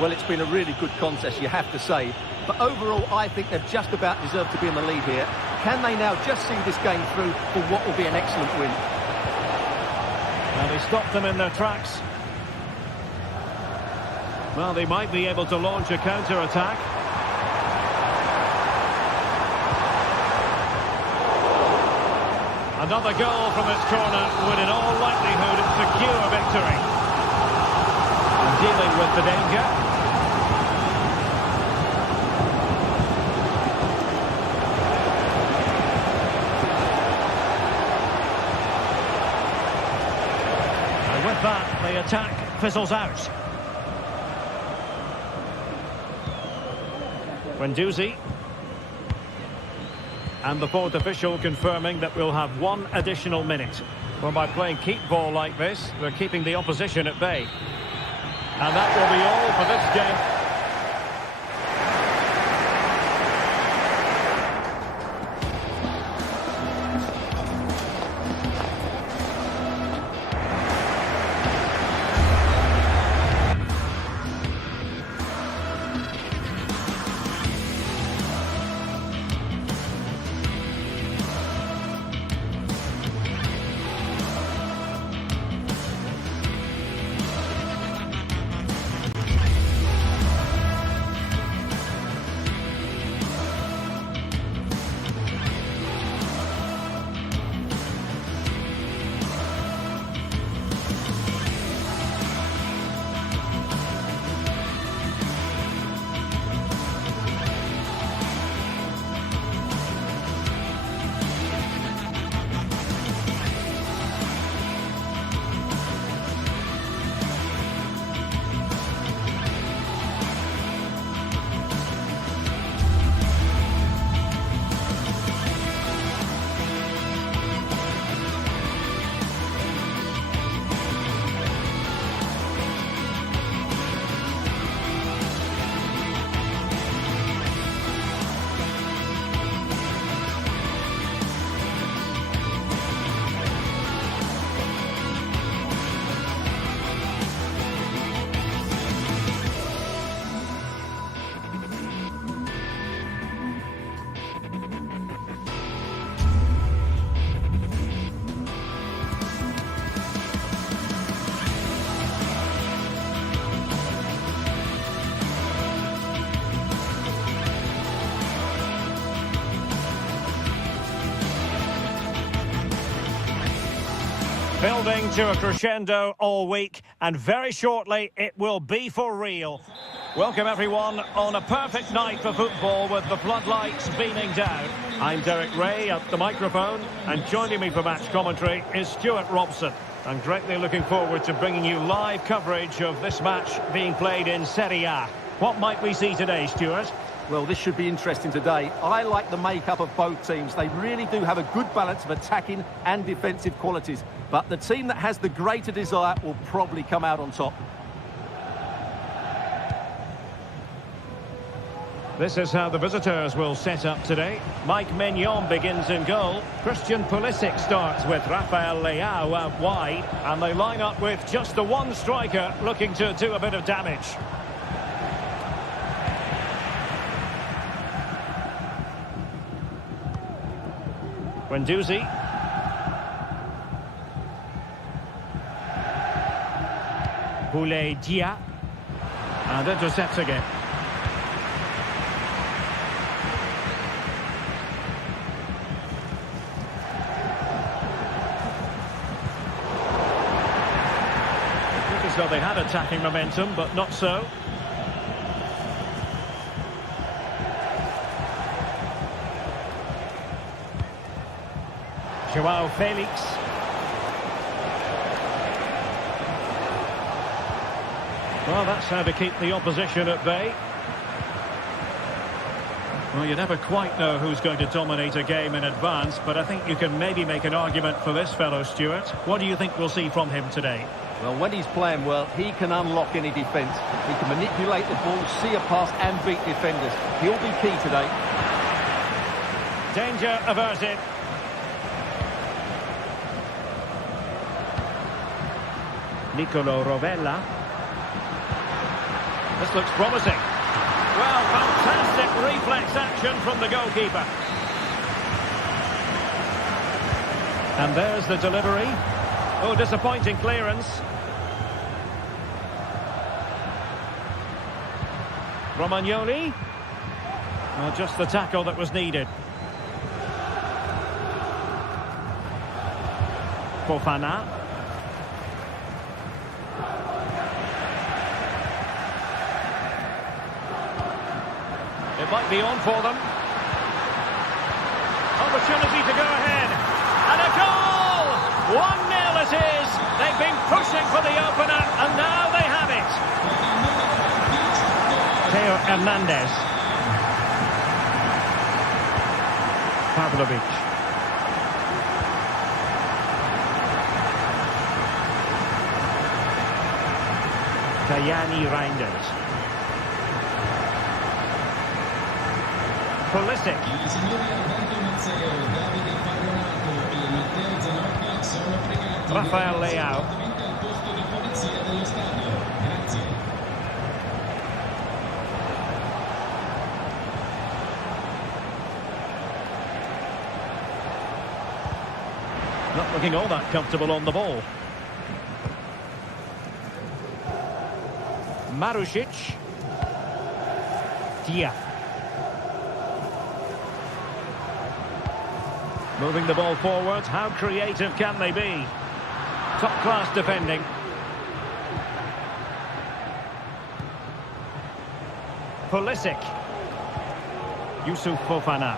Well, it's been a really good contest, you have to say. But overall, I think they've just about deserved to be in the lead here. Can they now just see this game through for what will be an excellent win? Well, they stopped them in their tracks. Well, they might be able to launch a counter-attack. Another goal from this corner would in all likelihood secure victory. And dealing with the danger. And with that, the attack fizzles out. Guendouzi. And the fourth official confirming that we'll have one additional minute. Well, by playing keep ball like this, they're keeping the opposition at bay. And that will be all for this game. Building to a crescendo all week, and very shortly it will be for real. Welcome everyone on a perfect night for football with the floodlights beaming down. I'm Derek Ray at the microphone, and joining me for match commentary is Stuart Robson. I'm greatly looking forward to bringing you live coverage of this match being played in Serie A. What might we see today, Stuart? Well, this should be interesting today. I like the makeup of both teams. They really do have a good balance of attacking and defensive qualities. But the team that has the greater desire will probably come out on top. This is how the visitors will set up today. Mike Maignan begins in goal. Christian Pulisic starts with Rafael Leao out wide. And they line up with just the one striker looking to do a bit of damage. Guendouzi. Boulaye Dia. And intercepts again. Looked as though they had attacking momentum, but not so. Joao Felix. Well, that's how to keep the opposition at bay. Well, you never quite know who's going to dominate a game in advance, but I think you can maybe make an argument for this fellow, Stuart. What do you think we'll see from him today? Well, when he's playing well, he can unlock any defence. He can manipulate the ball, see a pass and beat defenders. He'll be key today. Danger averted. Nicolo Rovella. This looks promising. Well, fantastic reflex action from the goalkeeper. And there's the delivery. Oh, disappointing clearance. Romagnoli. Well, just the tackle that was needed. Fofana. It might be on for them. Opportunity to go ahead. And a goal! 1-0 it is. They've been pushing for the opener, and now they have it. Theo Hernandez. Pavlovic. Tajani Reinders. Pulisic. Rafael Leao. Not looking all that comfortable on the ball. Marusic. Dia. Moving the ball forward, how creative can they be? Top-class defending. Pulisic. Yusuf Fofana.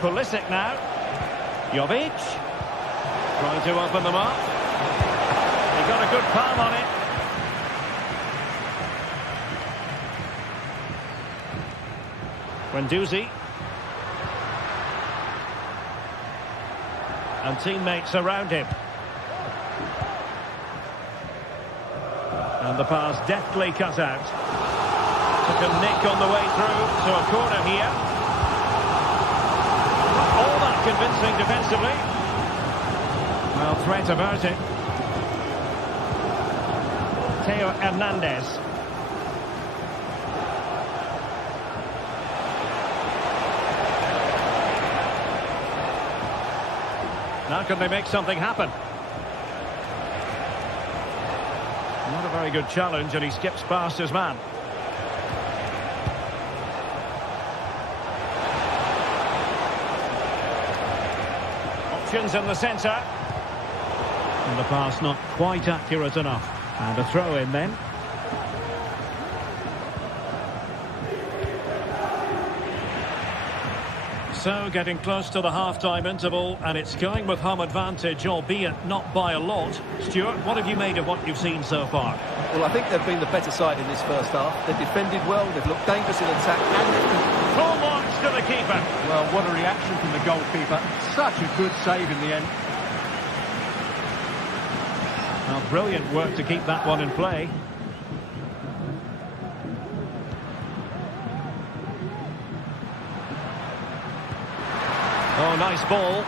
Pulisic now. Jovic. Trying to open them up. He got a good palm on it. Guendouzi. And teammates around him. And the pass deftly cut out. Took a nick on the way through to a corner here. Not all that convincing defensively. Well, threat averted. Theo Hernandez. Now can they make something happen? Not a very good challenge, and he skips past his man. options in the centre. And the pass not quite accurate enough. And a throw in then. So getting close to the half-time interval, and it's going with home advantage, albeit not by a lot. Stuart, what have you made of what you've seen so far? Well, I think they've been the better side in this first half. They've defended well, they've looked dangerous in attack, and Full launch to the keeper. Well, what a reaction from the goalkeeper. Such a good save in the end. Well, brilliant work to keep that one in play. Oh, nice ball.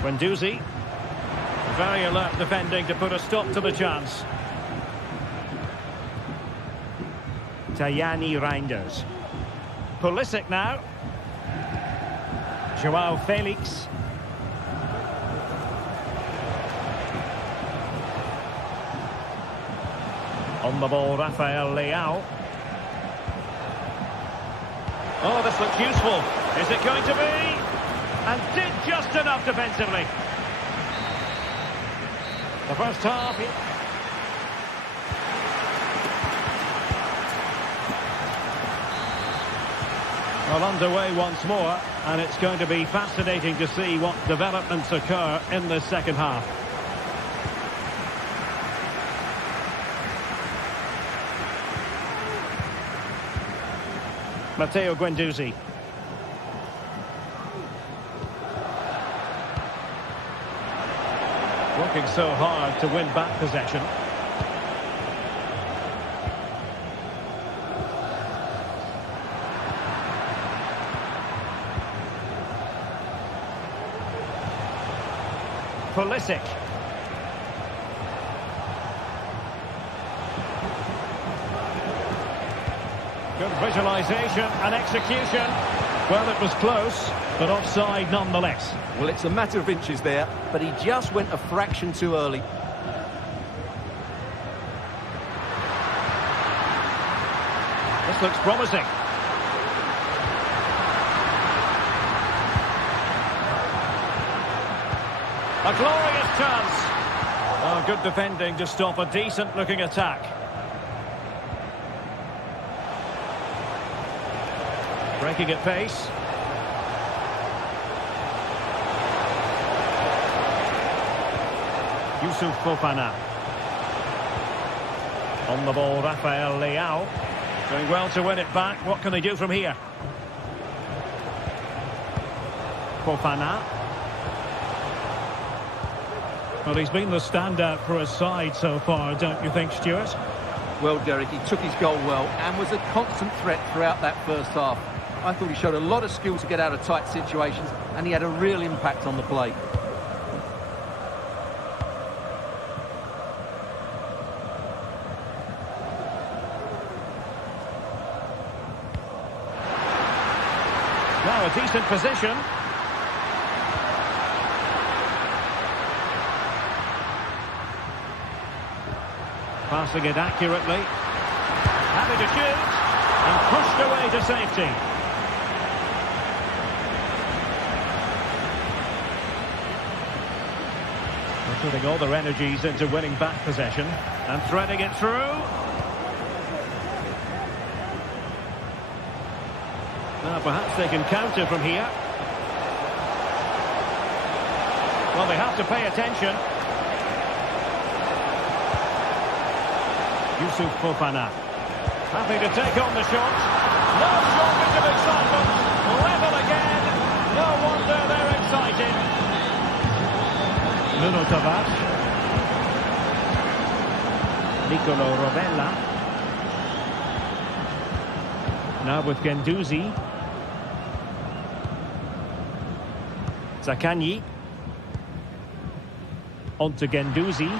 Guendouzi. Very alert defending to put a stop to the chance. Tajani Reinders. Pulisic now. Joao Felix. On the ball, Rafael Leao. Oh, this looks useful. Is it going to be? And did just enough defensively. The first half. Well, underway once more, and it's going to be fascinating to see what developments occur in the second half. Matteo Guendouzi. Working so hard to win back possession. Pulisic. Good visualisation and execution. Well, it was close, but offside nonetheless. well, it's a matter of inches there, but he just went a fraction too early. This looks promising. A glorious chance. Oh, good defending to stop a decent-looking attack. Breaking at pace. Youssouf Fofana. On the ball, Rafael Leao. Doing well to win it back. What can they do from here? Fofana. Well, he's been the standout for his side so far, don't you think, Stuart? Well, Derek, he took his goal well and was a constant threat throughout that first half. I thought he showed a lot of skill to get out of tight situations, and he had a real impact on the play. Now a decent position. Passing it accurately. Happy to shoot. And pushed away to safety. They're putting all their energies into winning back possession. And threading it through. Now perhaps they can counter from here. Well, they have to pay attention. Youssouf Fofana. Happy to take on the shot. No shortage of excitement. Level again. No wonder they're excited. Nuno Tavares. Nicolo Rovella. Now with Guendouzi. Zaccagni. On to Guendouzi.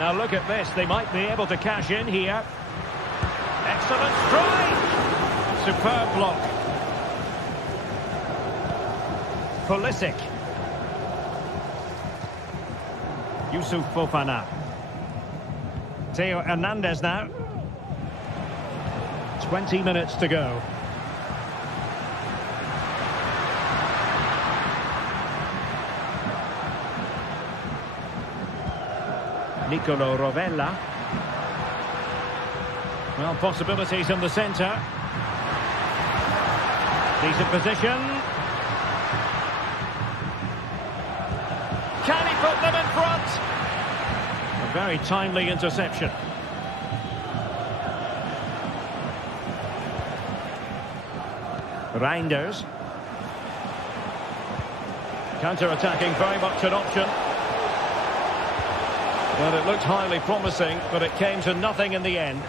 Now look at this. They might be able to cash in here. Excellent strike. Superb block. Pulisic. Youssouf Fofana. Theo Hernandez now. 20 minutes to go. Nicolo Rovella. Well, possibilities in the centre. Decent position. Can he put them in front? A very timely interception. Reinders. Counter-attacking, very much an option. Well, it looked highly promising, but it came to nothing in the end.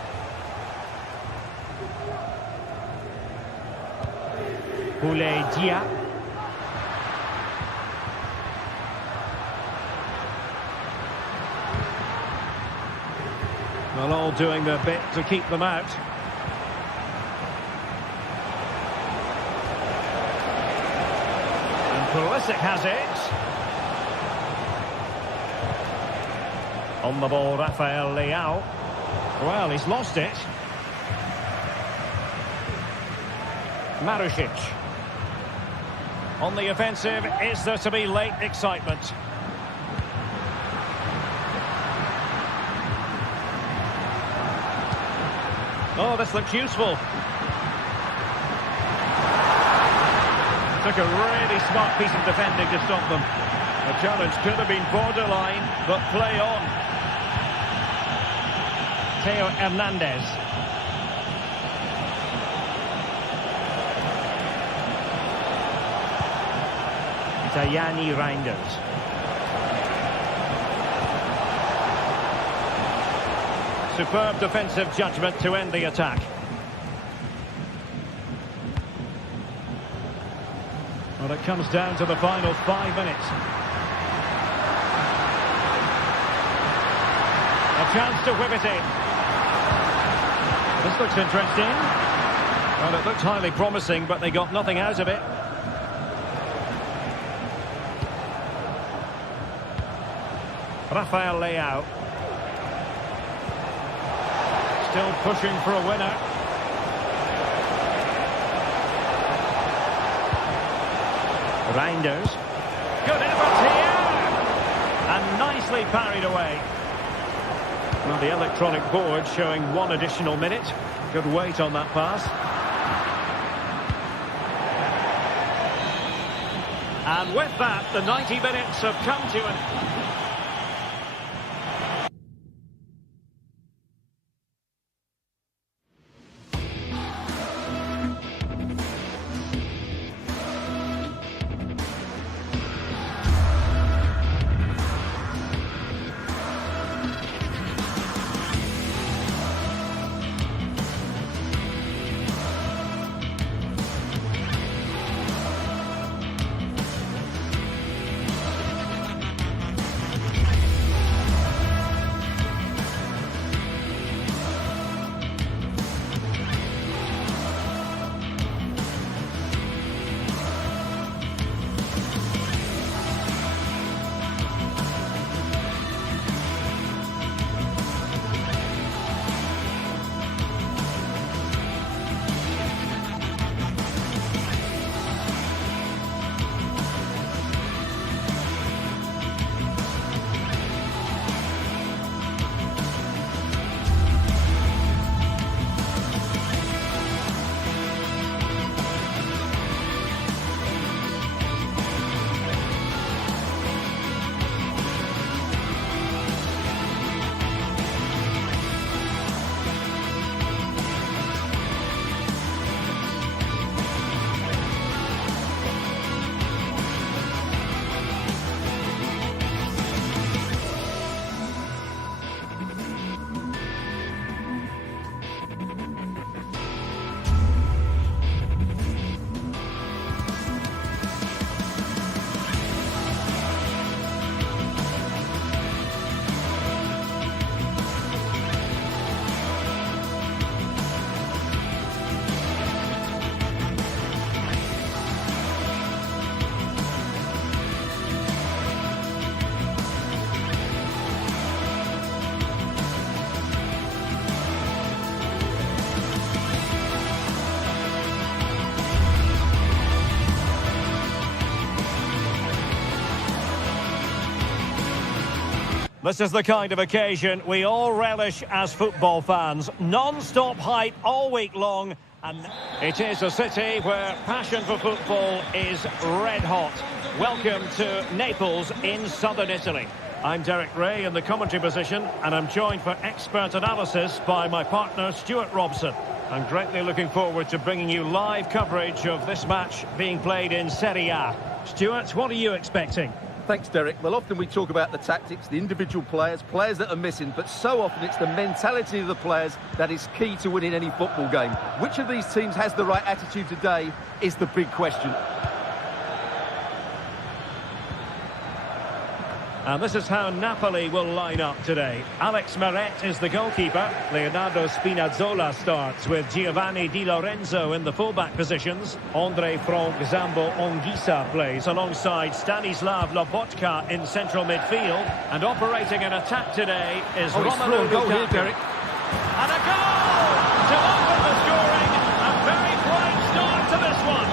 Boulaye Dia. Well, all doing their bit to keep them out. And Pulisic has it. On the ball, Rafael Leao. Well, he's lost it. Marusic. On the offensive, is there to be late excitement? Oh, this looks useful. Took a really smart piece of defending to stop them. The challenge could have been borderline, but play on. Theo Hernandez. Tajani Reinders. Superb defensive judgment to end the attack. Well, it comes down to the final 5 minutes. A chance to whip it in. This looks interesting. Well, it looked highly promising, but they got nothing out of it. Rafael Leao. Still pushing for a winner. Reinders. Good effort here! And nicely parried away. Well, the electronic board showing 1 additional minute. Good weight on that pass. And with that, the 90 minutes have come to an... This is the kind of occasion we all relish as football fans. Non-stop hype all week long. And it is a city where passion for football is red hot. Welcome to Naples in southern Italy. I'm Derek Ray in the commentary position, and I'm joined for expert analysis by my partner Stuart Robson. I'm greatly looking forward to bringing you live coverage of this match being played in Serie A. Stuart, what are you expecting? Thanks, Derek. Well, often we talk about the tactics, the individual players that are missing, but so often it's the mentality of the players that is key to winning any football game. Which of these teams has the right attitude today is the big question. And this is how Napoli will line up today. Alex Meret is the goalkeeper. Leonardo Spinazzola starts with Giovanni Di Lorenzo in the fullback positions. Andre Frank Zambo Anguissa plays alongside Stanislav Lobotka in central midfield. And operating an attack today is Romelu Lukaku. Derek. And a goal to open the scoring. A very bright start to this one.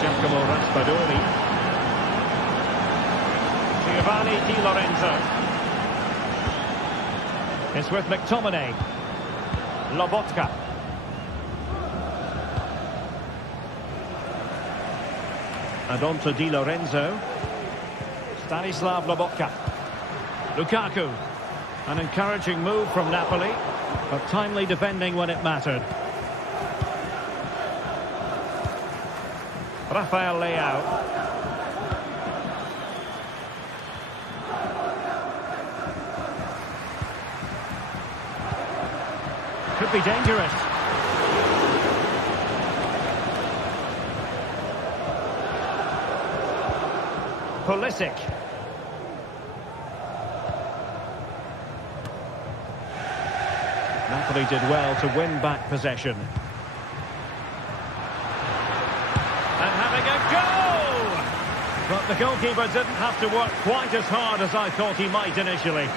Giacomo Raspadori. Giovanni Di Lorenzo. It's with McTominay. Lobotka. And on to Di Lorenzo. Stanislav Lobotka. Lukaku. An encouraging move from Napoli, but timely defending when it mattered. Rafael Leao. Could be dangerous. Pulisic. Napoli did well to win back possession. And having a go! But the goalkeeper didn't have to work quite as hard as I thought he might initially.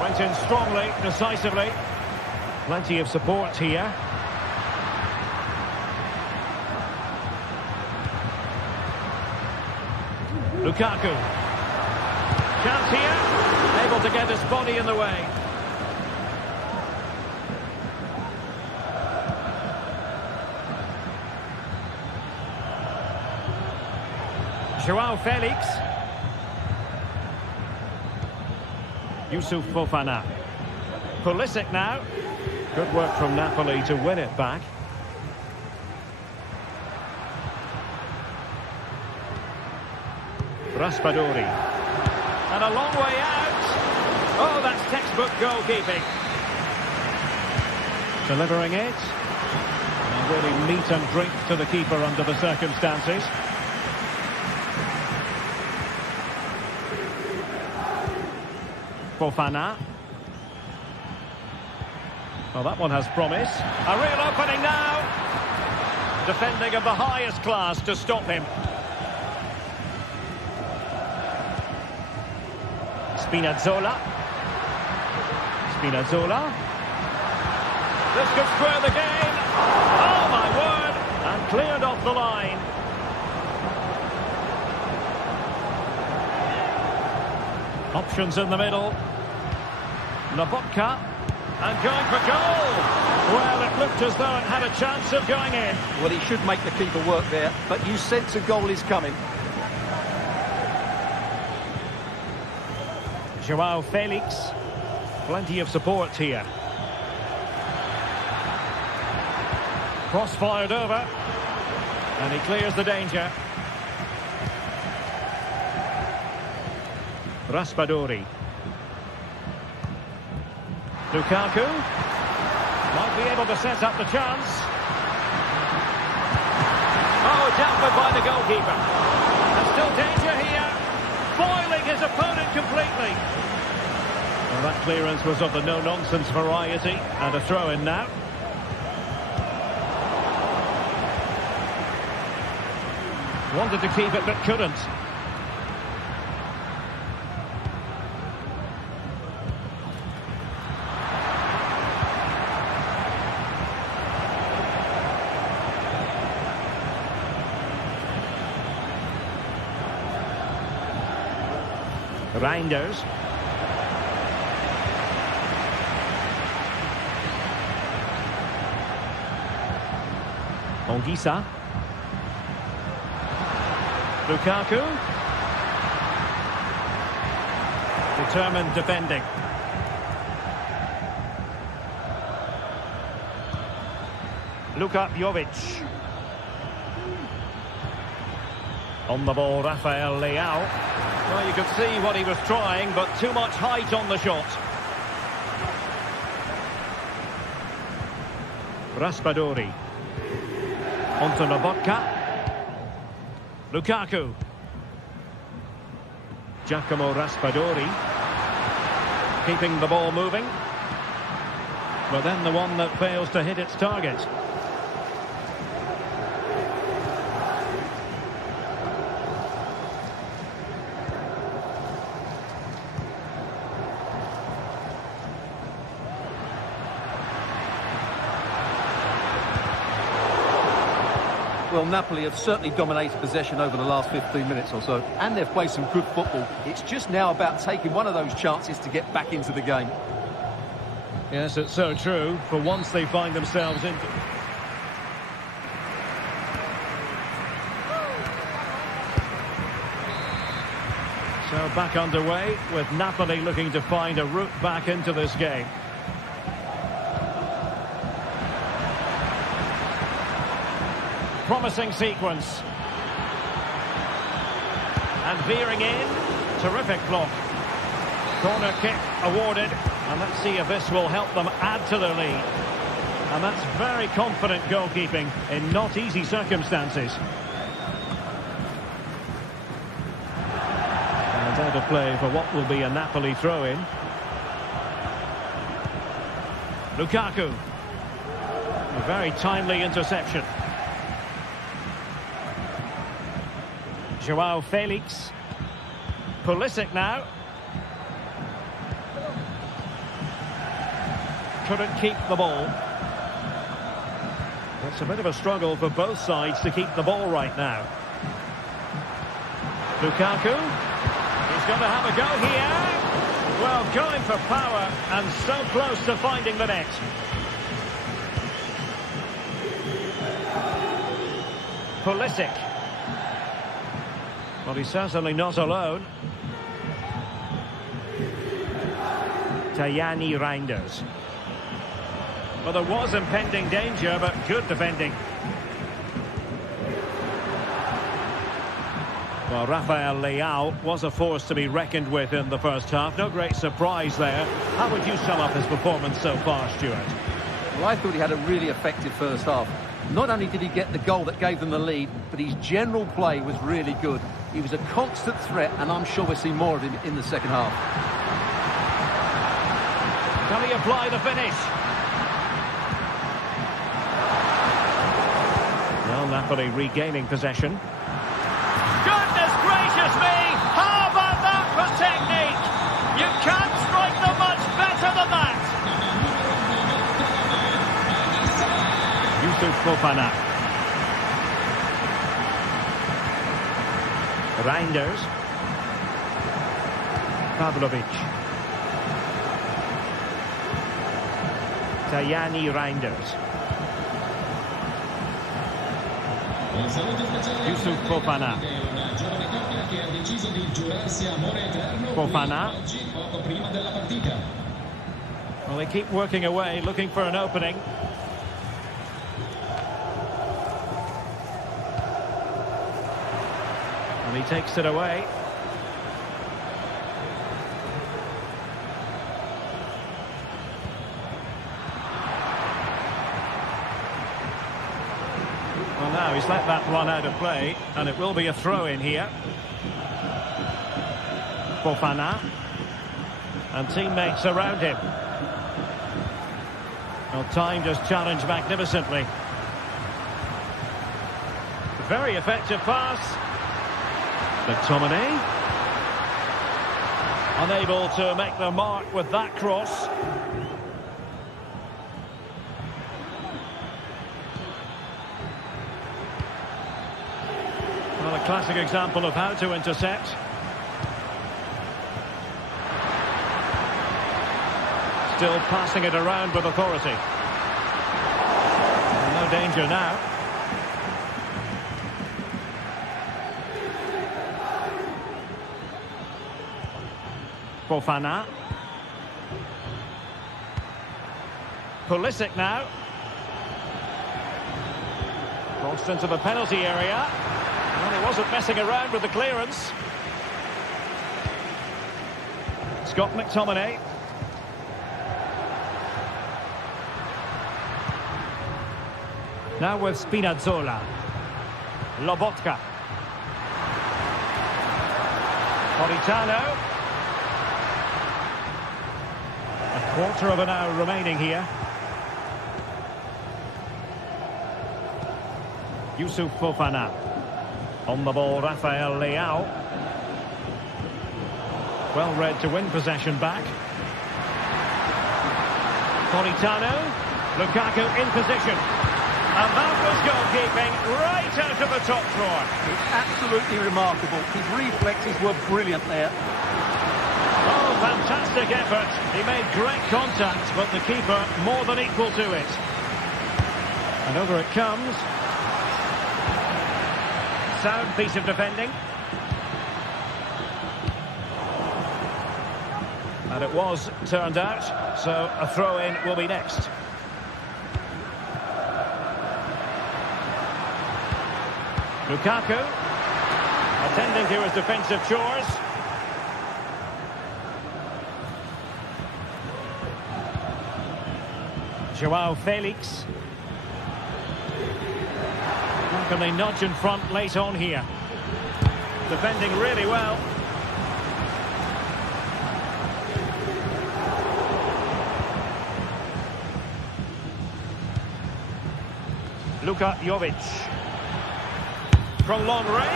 Went in strongly, decisively. Plenty of support here. Lukaku. Chance here. Able to get his body in the way. João Felix. Yusuf Fofana. Pulisic now. Good work from Napoli to win it back. Raspadori. And a long way out. Oh, that's textbook goalkeeping. Delivering it. And really meat and drink to the keeper under the circumstances. Fofana. Well, that one has promise. A real opening now. Defending of the highest class to stop him. Spinazzola. Spinazzola. This could square the game. Oh, my word. And cleared off the line. Options in the middle. Lobotka, and going for goal. Well, it looked as though it had a chance of going in. Well, he should make the keeper work there, but you sense a goal is coming. João Felix. Plenty of support here. Cross fired over. And he clears the danger. Raspadori. Lukaku might be able to set up the chance. Oh, dealt with by the goalkeeper. There's still danger here. Foiling his opponent completely. Well, that clearance was of the no-nonsense variety. And a throw-in now. Wanted to keep it but couldn't. Reinders. Ongisa. Lukaku. Determined defending. Luka Jovic. On the ball, Rafael Leao. Well, you could see what he was trying, but too much height on the shot. Raspadori. Onto Lobotka. Lukaku. Giacomo Raspadori. Keeping the ball moving. But then the one that fails to hit its target. Well, Napoli have certainly dominated possession over the last 15 minutes or so, and they've played some good football. It's just now about taking one of those chances to get back into the game. Yes, it's so true. For once they find themselves in... So back underway with Napoli looking to find a route back into this game. Promising sequence. And veering in. Terrific block. Corner kick awarded. And let's see if this will help them add to their lead. And that's very confident goalkeeping in not easy circumstances. And out of play for what will be a Napoli throw-in. Lukaku. A very timely interception. Joao Felix. Pulisic now. Couldn't keep the ball. It's a bit of a struggle for both sides to keep the ball right now. Lukaku. He's going to have a go here. Well, going for power and so close to finding the net. Pulisic. Well, he's certainly not alone. Tajani Reinders. Well, there was impending danger, but good defending. Well, Rafael Leao was a force to be reckoned with in the first half. No great surprise there. How would you sum up his performance so far, Stuart? Well, I thought he had a really effective first half. Not only did he get the goal that gave them the lead, but his general play was really good. He was a constant threat, and I'm sure we'll see more of him in the second half. Can he apply the finish? Well, Napoli regaining possession. Goodness gracious me! How about that for technique? You can't strike them much better than that! Yusuf Fofana. Reinders. Pavlovic. Tajani Reinders. Yusuf Fofana. Fofana. Well, they keep working away, looking for an opening. And he takes it away. Well, now he's let that run out of play, and it will be a throw-in here. Fofana. And teammates around him. Well, timed his challenge magnificently. Very effective pass. McTominay. Unable to make the mark with that cross. Well, a classic example of how to intercept. Still passing it around with authority. No danger now. Fofana. Pulisic now. Crossed into the penalty area. Well, he wasn't messing around with the clearance. Scott McTominay. Now with Spinazzola. Lobotka. Politano. A quarter of an hour remaining here. Yusuf Fofana. On the ball, Rafael Leao. Well read to win possession back. Politano. Lukaku in position. And that was goalkeeping right out of the top drawer. It's absolutely remarkable. His reflexes were brilliant there. Oh, fantastic effort. He made great contact, but the keeper more than equal to it. And over it comes. Sound piece of defending. And it was turned out, so a throw-in will be next. Lukaku, attending to his defensive chores. Joao Felix. How can they nudge in front late on here? Defending really well. Luka Jovic. From long range.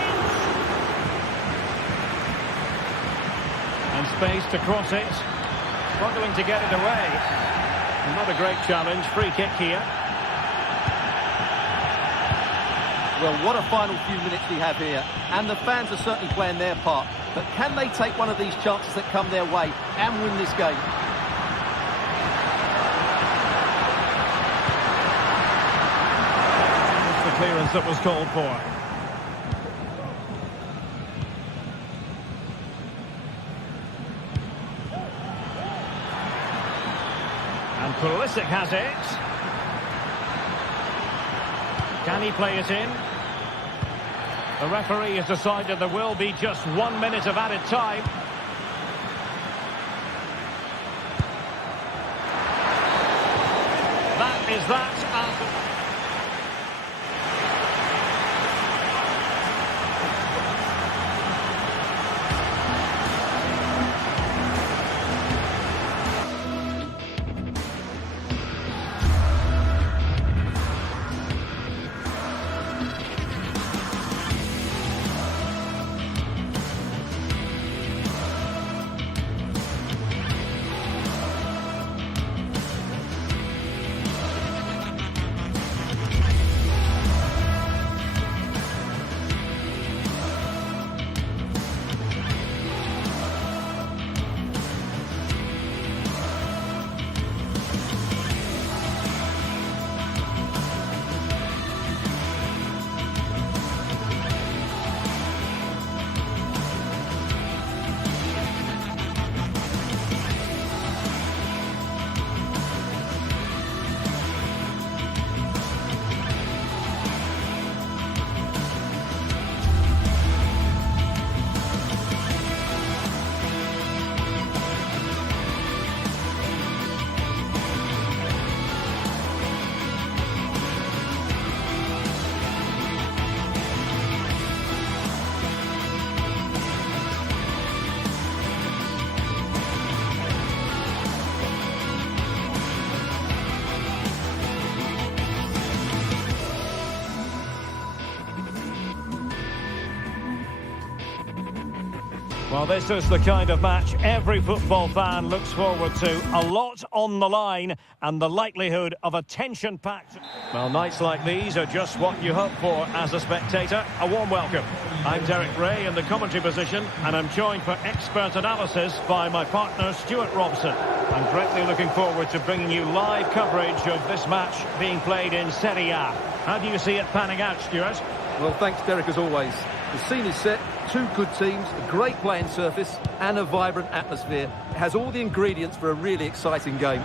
And space to cross it. Struggling to get it away. Not a great challenge. Free kick here. Well, what a final few minutes we have here. And the fans are certainly playing their part. But can they take one of these chances that come their way and win this game? That's the clearance that was called for. And Pulisic has it. Can he play it in? The referee has decided there will be just 1 minute of added time. That is that. Well, this is the kind of match every football fan looks forward to. A lot on the line and the likelihood of a tension-packed... Well, nights like these are just what you hope for as a spectator. A warm welcome. I'm Derek Ray in the commentary position, and I'm joined for expert analysis by my partner, Stuart Robson. I'm greatly looking forward to bringing you live coverage of this match being played in Serie A. How do you see it panning out, Stuart? Well, thanks, Derek, as always. The scene is set, two good teams, a great playing surface and a vibrant atmosphere. It has all the ingredients for a really exciting game.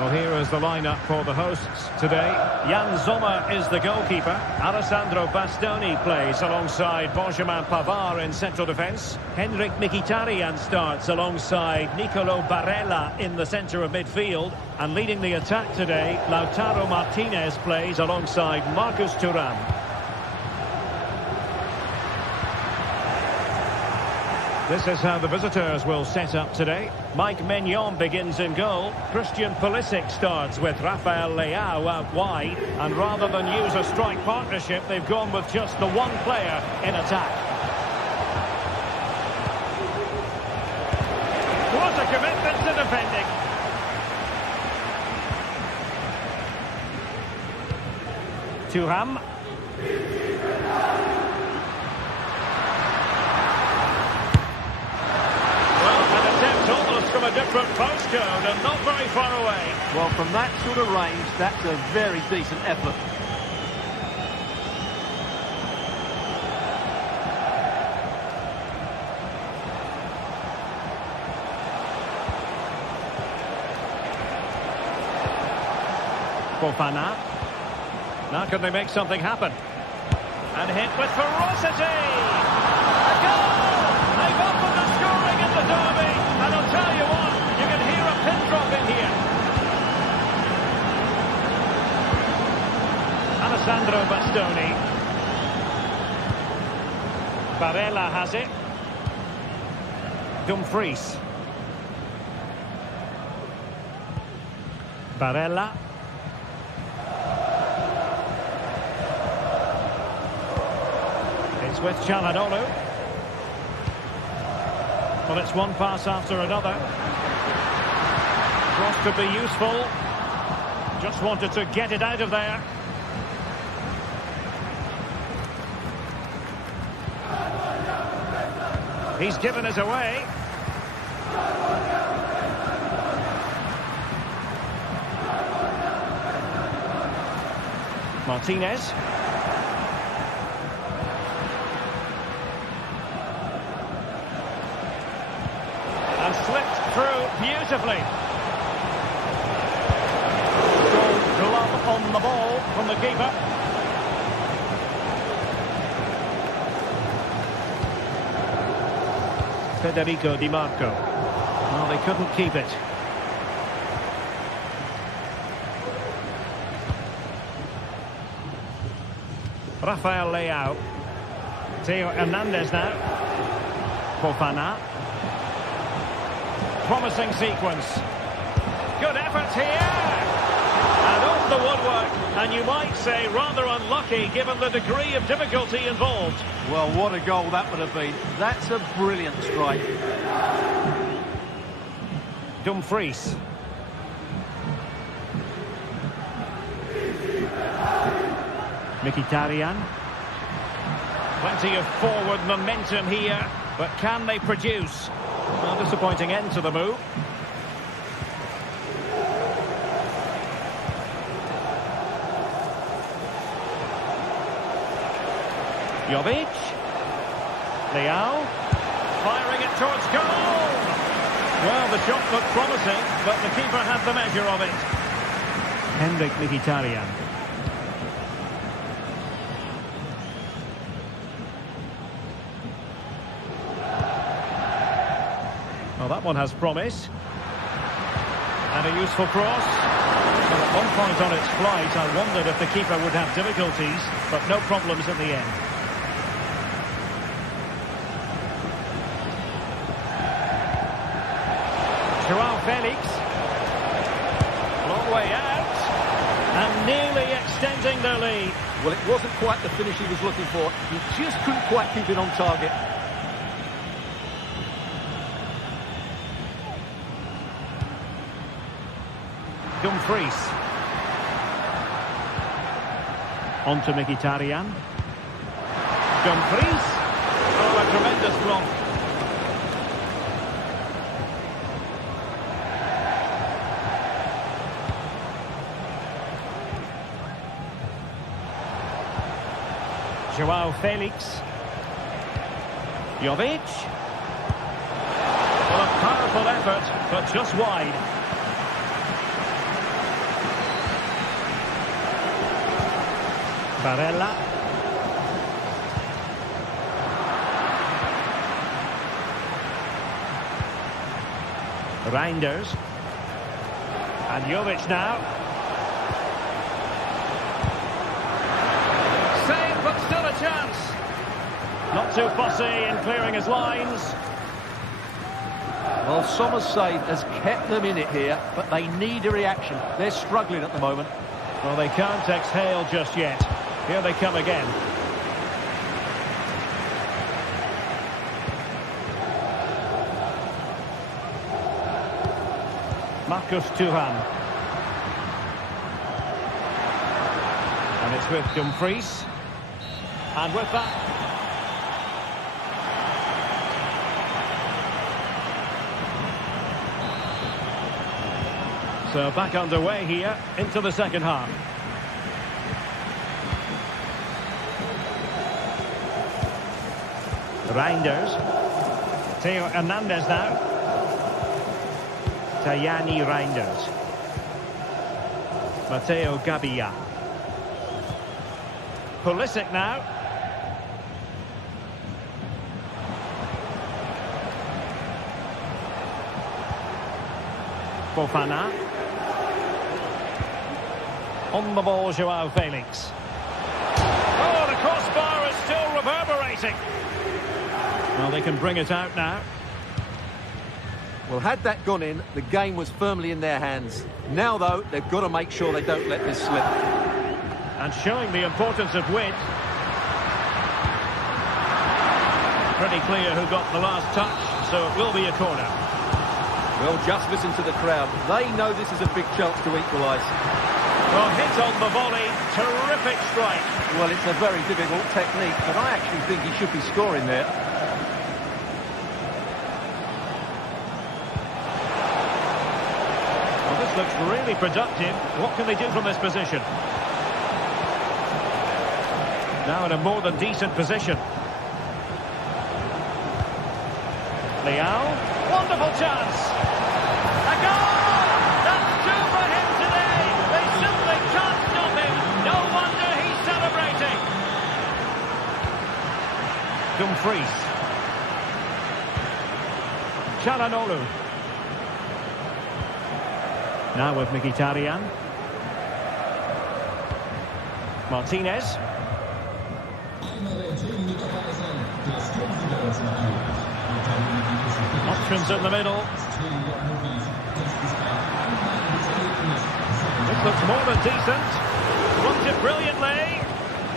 Well, here is the lineup for the hosts today. Jan Sommer is the goalkeeper. Alessandro Bastoni plays alongside Benjamin Pavard in central defence. Henrik Mkhitaryan starts alongside Nicolo Barella in the centre of midfield. And leading the attack today, Lautaro Martinez plays alongside Marcus Thuram. This is how the visitors will set up today. Mike Maignan begins in goal. Christian Pulisic starts with Rafael Leao out wide. And rather than use a strike partnership, they've gone with just the one player in attack. What a commitment to defending. Thuram. From a different postcode and not very far away. Well, from that sort of range, that's a very decent effort. Fofana. Now can they make something happen? And hit with ferocity! A goal! They've opened the scoring in the derby! And I'll tell you what, you can hear a pin drop in here. Alessandro Bastoni. Barella has it. Dumfries. Barella. It's with Çalhanoğlu. Well, it's one pass after another. Cross could be useful. Just wanted to get it out of there. He's given us away. Martinez. Slipped through beautifully. Gold glove on the ball from the keeper. Federico Di Marco. Well, they couldn't keep it. Rafael Leao. Theo Hernandez now. Fofana. Promising sequence. Good effort here. And off the woodwork. And you might say rather unlucky given the degree of difficulty involved. Well, what a goal that would have been. That's a brilliant strike. Dumfries. Mkhitaryan. Plenty of forward momentum here, but can they produce? Well, disappointing end to the move. Jovic. Leao. Firing it towards goal. Well, the shot looked promising, but the keeper had the measure of it. Henrik Mkhitaryan. Well, that one has promise. And a useful cross. Well, at one point on its flight, I wondered if the keeper would have difficulties, but no problems at the end. João Felix. Long way out. And nearly extending their lead. Well, it wasn't quite the finish he was looking for. He just couldn't quite keep it on target. Dumfries. On to Mkhitaryan. Dumfries. Oh, a tremendous block. Joao Felix. Jovic. Well, a powerful effort, but just wide. Barella. Reinders. And Jovic now. Save, but still a chance. Not too fussy in clearing his lines. Well, Sommer's save has kept them in it here, but they need a reaction. They're struggling at the moment. Well, they can't exhale just yet. Here they come again. Marcus Thuram. And it's with Dumfries. And with that... So back underway here into the second half. Reinders. Theo Hernandez now. Tajani Reinders. Matteo Gabbia. Pulisic now. Fofana. On the ball, Joao Felix. Oh, the crossbar is still reverberating. Well, they can bring it out now. Well, had that gone in, the game was firmly in their hands. Now, though, they've got to make sure they don't let this slip. And showing the importance of width. Pretty clear who got the last touch, so it will be a corner. Well, just listen to the crowd. They know this is a big chance to equalise. Well, hit on the volley, terrific strike. Well, it's a very difficult technique, but I actually think he should be scoring there. Well, this looks really productive. What can they do from this position? Now in a more than decent position. Leao, wonderful chance. A goal! That's two for him today. They simply can't stop him. No wonder he's celebrating. Dumfries. Çalhanoğlu. Now with Mkhitaryan. Martinez. Options in the middle. This looks more than decent. Runs it brilliantly.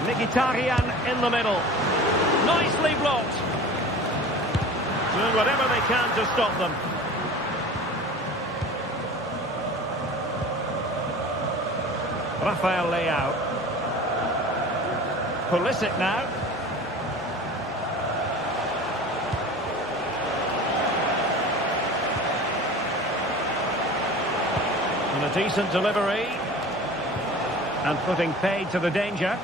Mkhitaryan in the middle. Nicely blocked. Doing whatever they can to stop them. Rafael Leao. Pulisic now. And a decent delivery. And putting paid to the danger.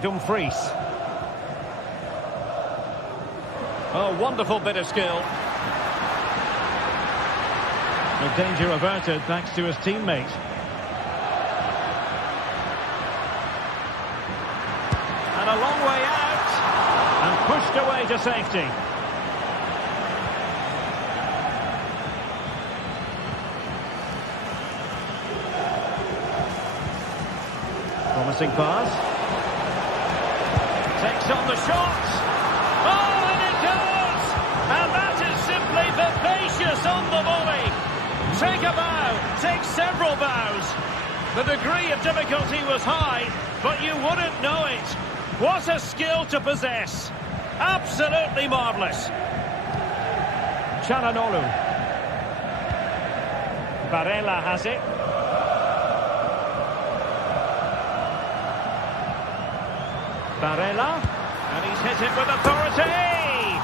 Dumfries. Oh, wonderful bit of skill. The danger averted thanks to his teammate. And a long way out. And pushed away to safety. Promising pass. Takes on the shot. Oh, and it goes! And that is simply vivacious on the volley. Take a bow, take several bows. The degree of difficulty was high, but you wouldn't know it. What a skill to possess. Absolutely marvellous. Chananolu. Barella has it. Barella, and he's hit it with authority.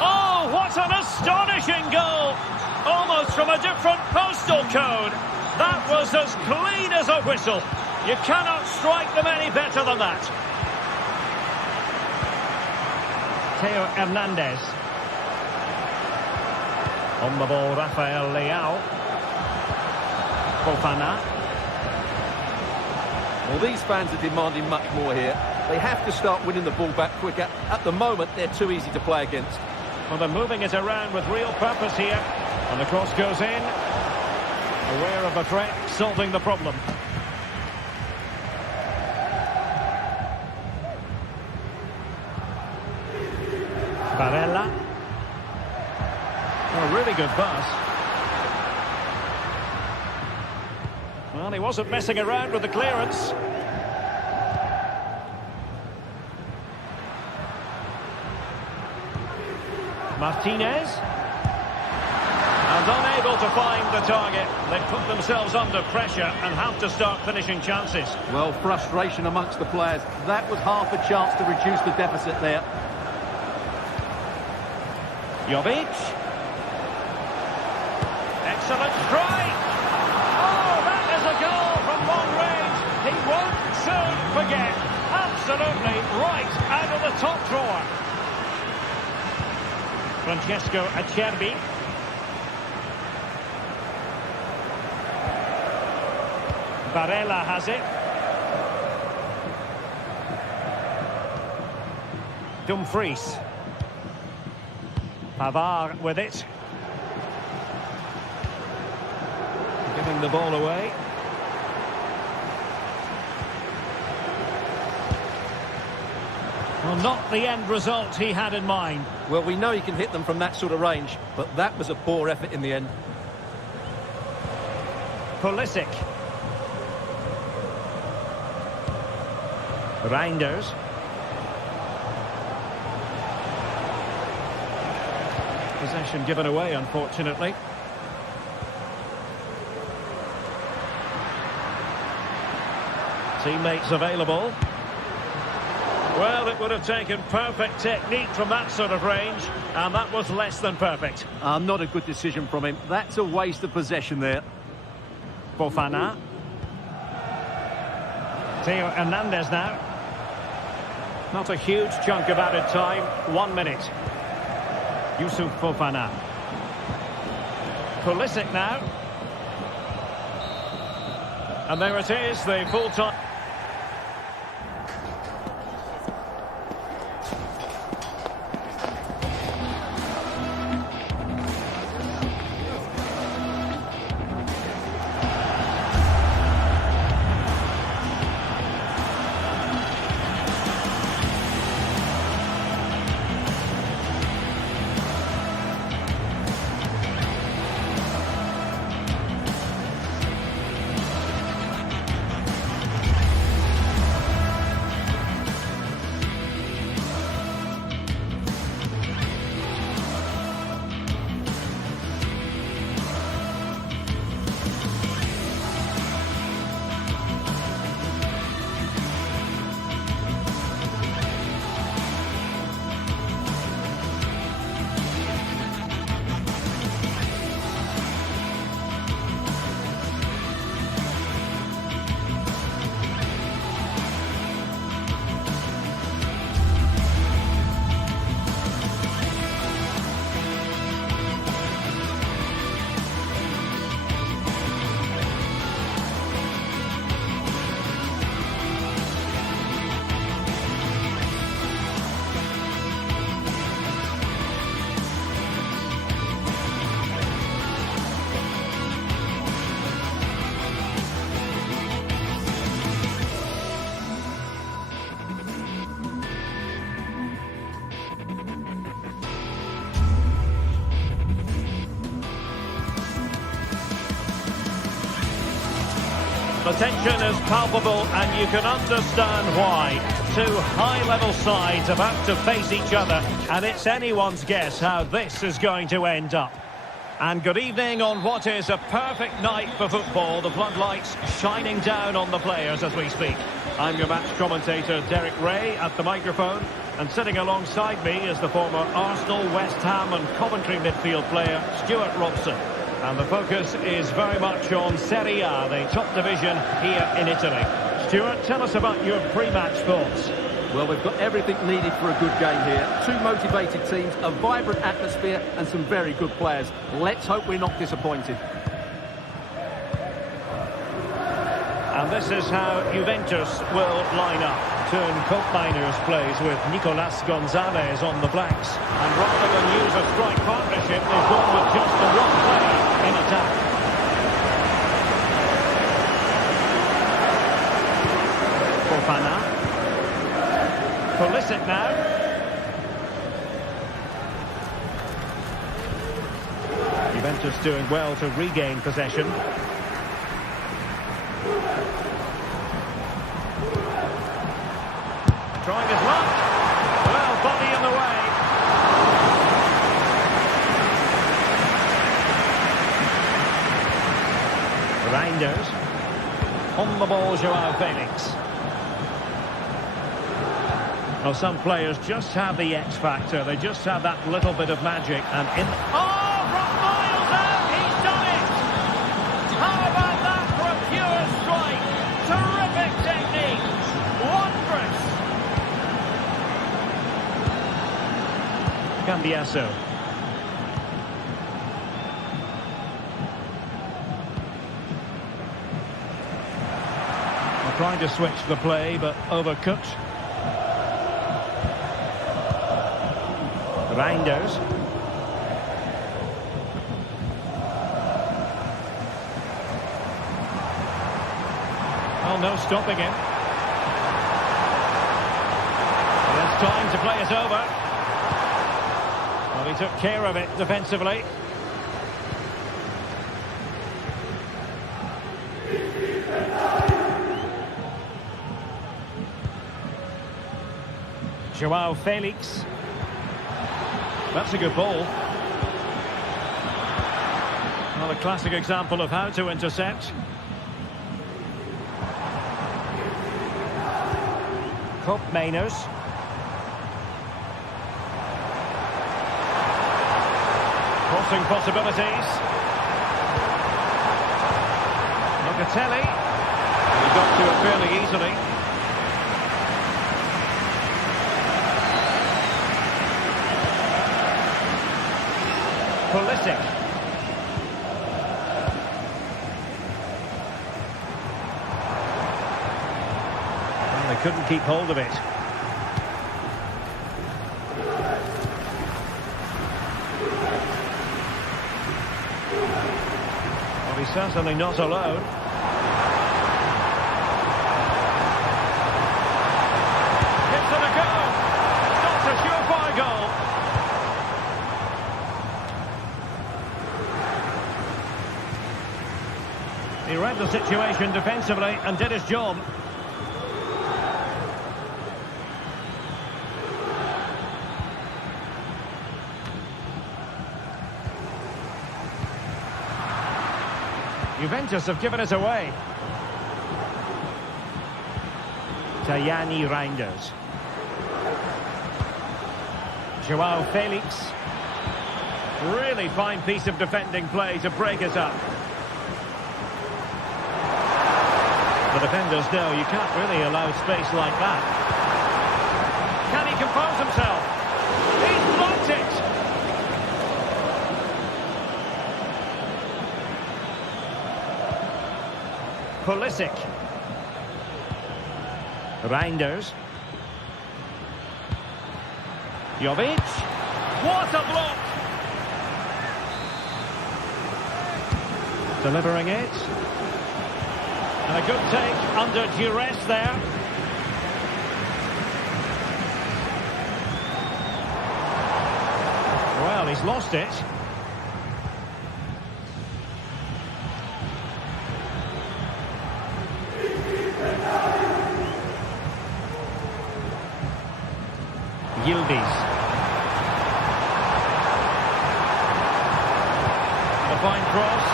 Oh, what an astonishing goal! Almost from a different postal code. That was as clean as a whistle. You cannot strike them any better than that. Theo Hernandez. On the ball, Rafael Leao. Fofana. Well, these fans are demanding much more here. They have to start winning the ball back quicker. At the moment, they're too easy to play against. Well, they're moving it around with real purpose here. And the cross goes in. Aware of the threat, solving the problem. Barella. A really good pass. Well, he wasn't messing around with the clearance. Martinez. And unable to find the target. They've put themselves under pressure and have to start finishing chances. Well, frustration amongst the players. That was half a chance to reduce the deficit there. Jovic. Excellent strike. Oh, that is a goal from long range. He won't soon forget. Absolutely right out of the top drawer. Francesco Acerbi. Barella has it. Dumfries. Pavard with it. Giving the ball away. Well, not the end result he had in mind. Well, we know he can hit them from that sort of range, but that was a poor effort in the end. Pulisic. Reinders. Possession given away, unfortunately. Teammates available. Well, it would have taken perfect technique from that sort of range, and that was less than perfect. Not a good decision from him. That's a waste of possession there. Fofana. Theo Hernandez now. Not a huge chunk of added time. 1 minute. Yusuf Fofana. Pulisic now. And there it is, the full-time... The tension is palpable, and you can understand why. Two high-level sides about to face each other, and it's anyone's guess how this is going to end up. And good evening on what is a perfect night for football. The floodlights shining down on the players as we speak. I'm your match commentator, Derek Ray, at the microphone. And sitting alongside me is the former Arsenal, West Ham and Coventry midfield player, Stuart Robson. And the focus is very much on Serie A, the top division here in Italy. Stuart, tell us about your pre-match thoughts. Well, we've got everything needed for a good game here. Two motivated teams, a vibrant atmosphere and some very good players. Let's hope we're not disappointed. And this is how Juventus will line up. Turn Koopmeiners plays with Nicolas Gonzalez on the flanks. And rather than use a strike partnership, they've gone with just the one player in attack. Fofana. Pulisic now. Juventus doing well to regain possession. Trying his luck. Well, body in the way. Reinders. On the ball, Joao Felix. Well, some players just have the X factor. They just have that little bit of magic. And in... Oh, from miles out, he's done it! How about that for a pure strike? Terrific technique! Wondrous! Cambiasso. They're trying to switch the play, but overcooked. Reinders. Well, no stopping him. There's time to play it over. Well, he took care of it defensively. Joao Felix. That's a good ball. Well, a classic example of how to intercept. Koopmeiners. Crossing possibilities. Locatelli. He got to it fairly easily. Pulisic. Well, they couldn't keep hold of it. Well, he's certainly not alone. Gives it a go. Not a surefire goal. He read the situation defensively and did his job. Juventus have given it away. Tajani Reinders. Joao Felix. Really fine piece of defending play to break it up. The defenders know you can't really allow space like that. Can he compose himself? He's blocked it! Pulisic. Reinders. Jovic. What a block! Delivering it. And a good take under duress there. Well, he's lost it. Yildiz. A fine cross.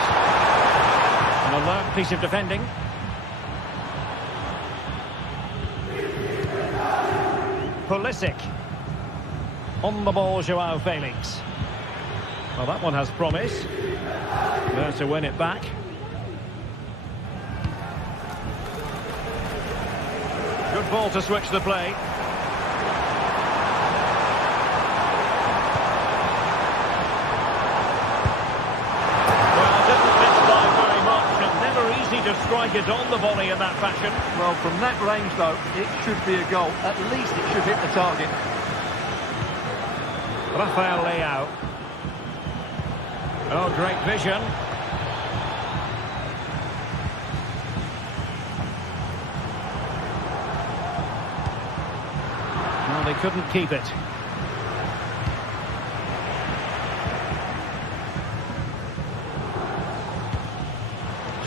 An alert piece of defending. Pulisic. On the ball, Joao Felix. Well, that one has promise. There to win it back. Good ball to switch the play. Well, didn't miss by very much, and never easy to strike it on the volley in that fashion. Well, from that range, though, it should be a goal. At least it should hit the target. Rafael Leao. Oh, great vision. Well, they couldn't keep it.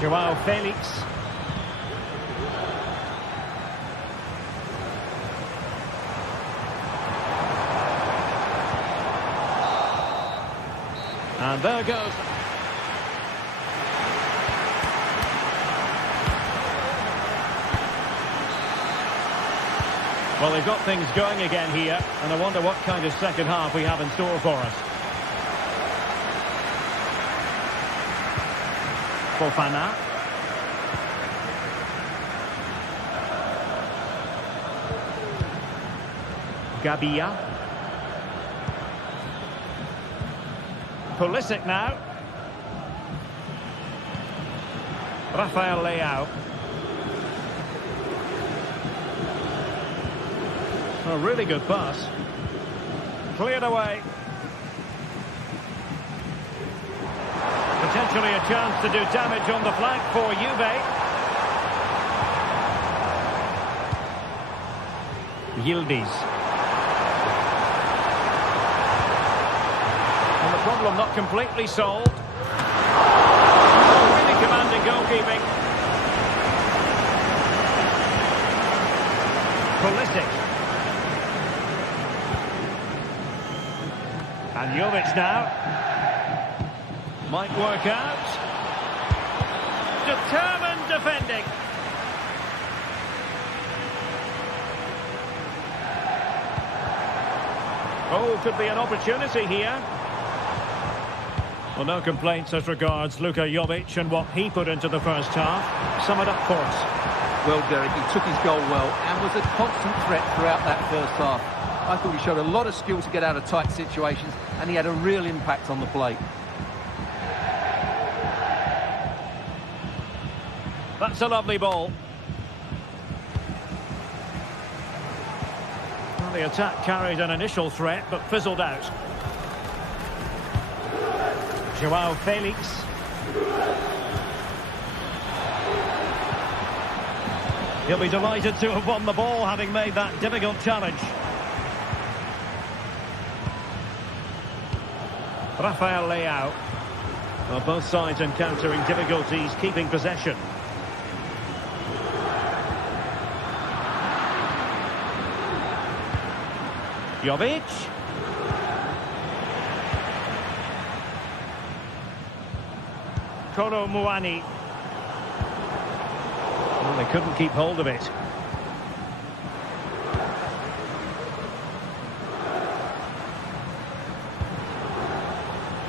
Joao Felix. And there goes. Well, they've got things going again here, and I wonder what kind of second half we have in store for us. Fofana. Gabia. Pulisic now. Rafael Leao. A really good pass. Cleared away. Potentially a chance to do damage on the flank for Juve. Yildiz. And the problem not completely solved. Oh, really commanding goalkeeping. Pulisic. And Jovic now. Might work out. Determined defending. Oh, could be an opportunity here. Well, no complaints as regards Luka Jovic and what he put into the first half. Sum it up for us. Well, Derek, he took his goal well and was a constant threat throughout that first half. I thought he showed a lot of skill to get out of tight situations, and he had a real impact on the plate. That's a lovely ball. Well, the attack carried an initial threat, but fizzled out. Joao Felix. He'll be delighted to have won the ball, having made that difficult challenge. Rafael Leao. Well, both sides encountering difficulties keeping possession. Jovic. Kolo Muani. Well, they couldn't keep hold of it.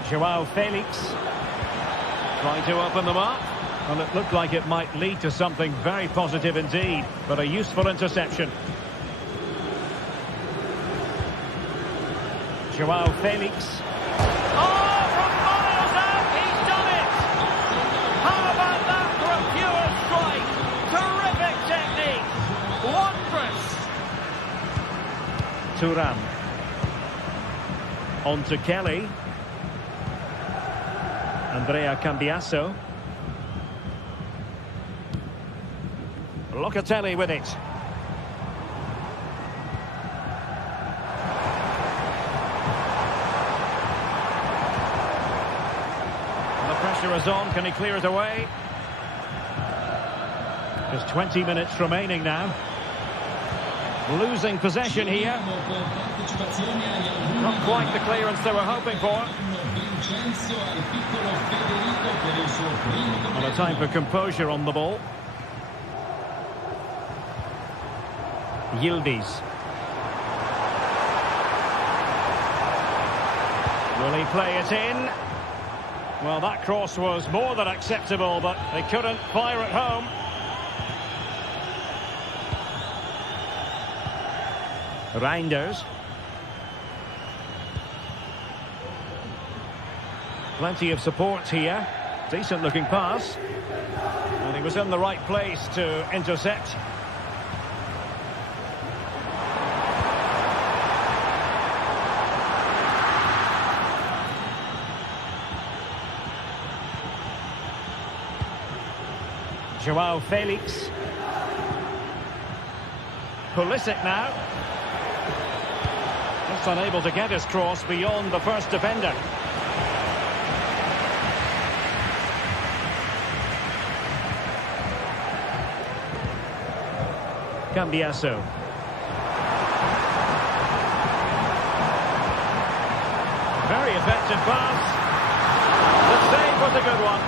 Joao Felix. Trying to open them up. Well, it looked like it might lead to something very positive indeed, but a useful interception. Joao Felix. Oh, from miles out, he's done it! How about that for a pure strike? Terrific technique! Wondrous! Thuram. On to Kelly. Andrea Cambiasso. Locatelli with it. Pressure is on. Can he clear it away? Just 20 minutes remaining now. Losing possession here. Not quite the clearance they were hoping for. Well, a time for composure on the ball. Yildiz. Will he play it in? Well, that cross was more than acceptable, but they couldn't fire it home. Reinders. Plenty of support here. Decent looking pass. And he was in the right place to intercept. Joao Felix. Pulisic now. Just unable to get his cross beyond the first defender. Cambiasso. Very effective pass. The save was a good one.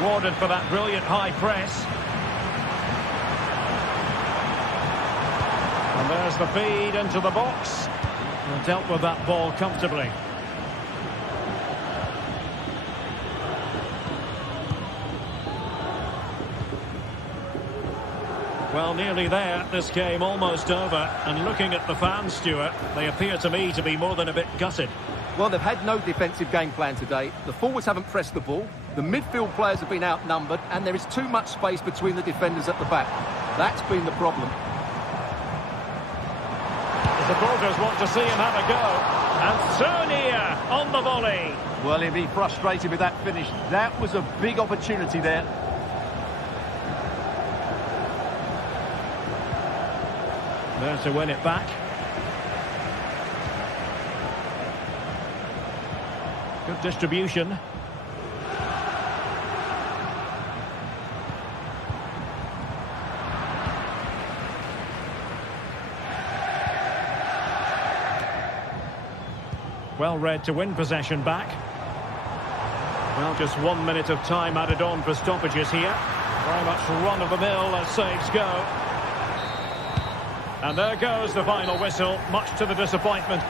Rewarded for that brilliant high press. And there's the feed into the box. And dealt with that ball comfortably. Well, nearly there. This game almost over. And looking at the fans, Stuart, they appear to me to be more than a bit gutted. Well, they've had no defensive game plan today. The forwards haven't pressed the ball. The midfield players have been outnumbered, and there is too much space between the defenders at the back. That's been the problem. The supporters want to see him have a go. And so near on the volley. Well, he'll be frustrated with that finish. That was a big opportunity there. There to win it back. Good distribution. Well read to win possession back. Well, just 1 minute of time added on for stoppages here. Very much run-of-the-mill as saves go. And there goes the final whistle, much to the disappointment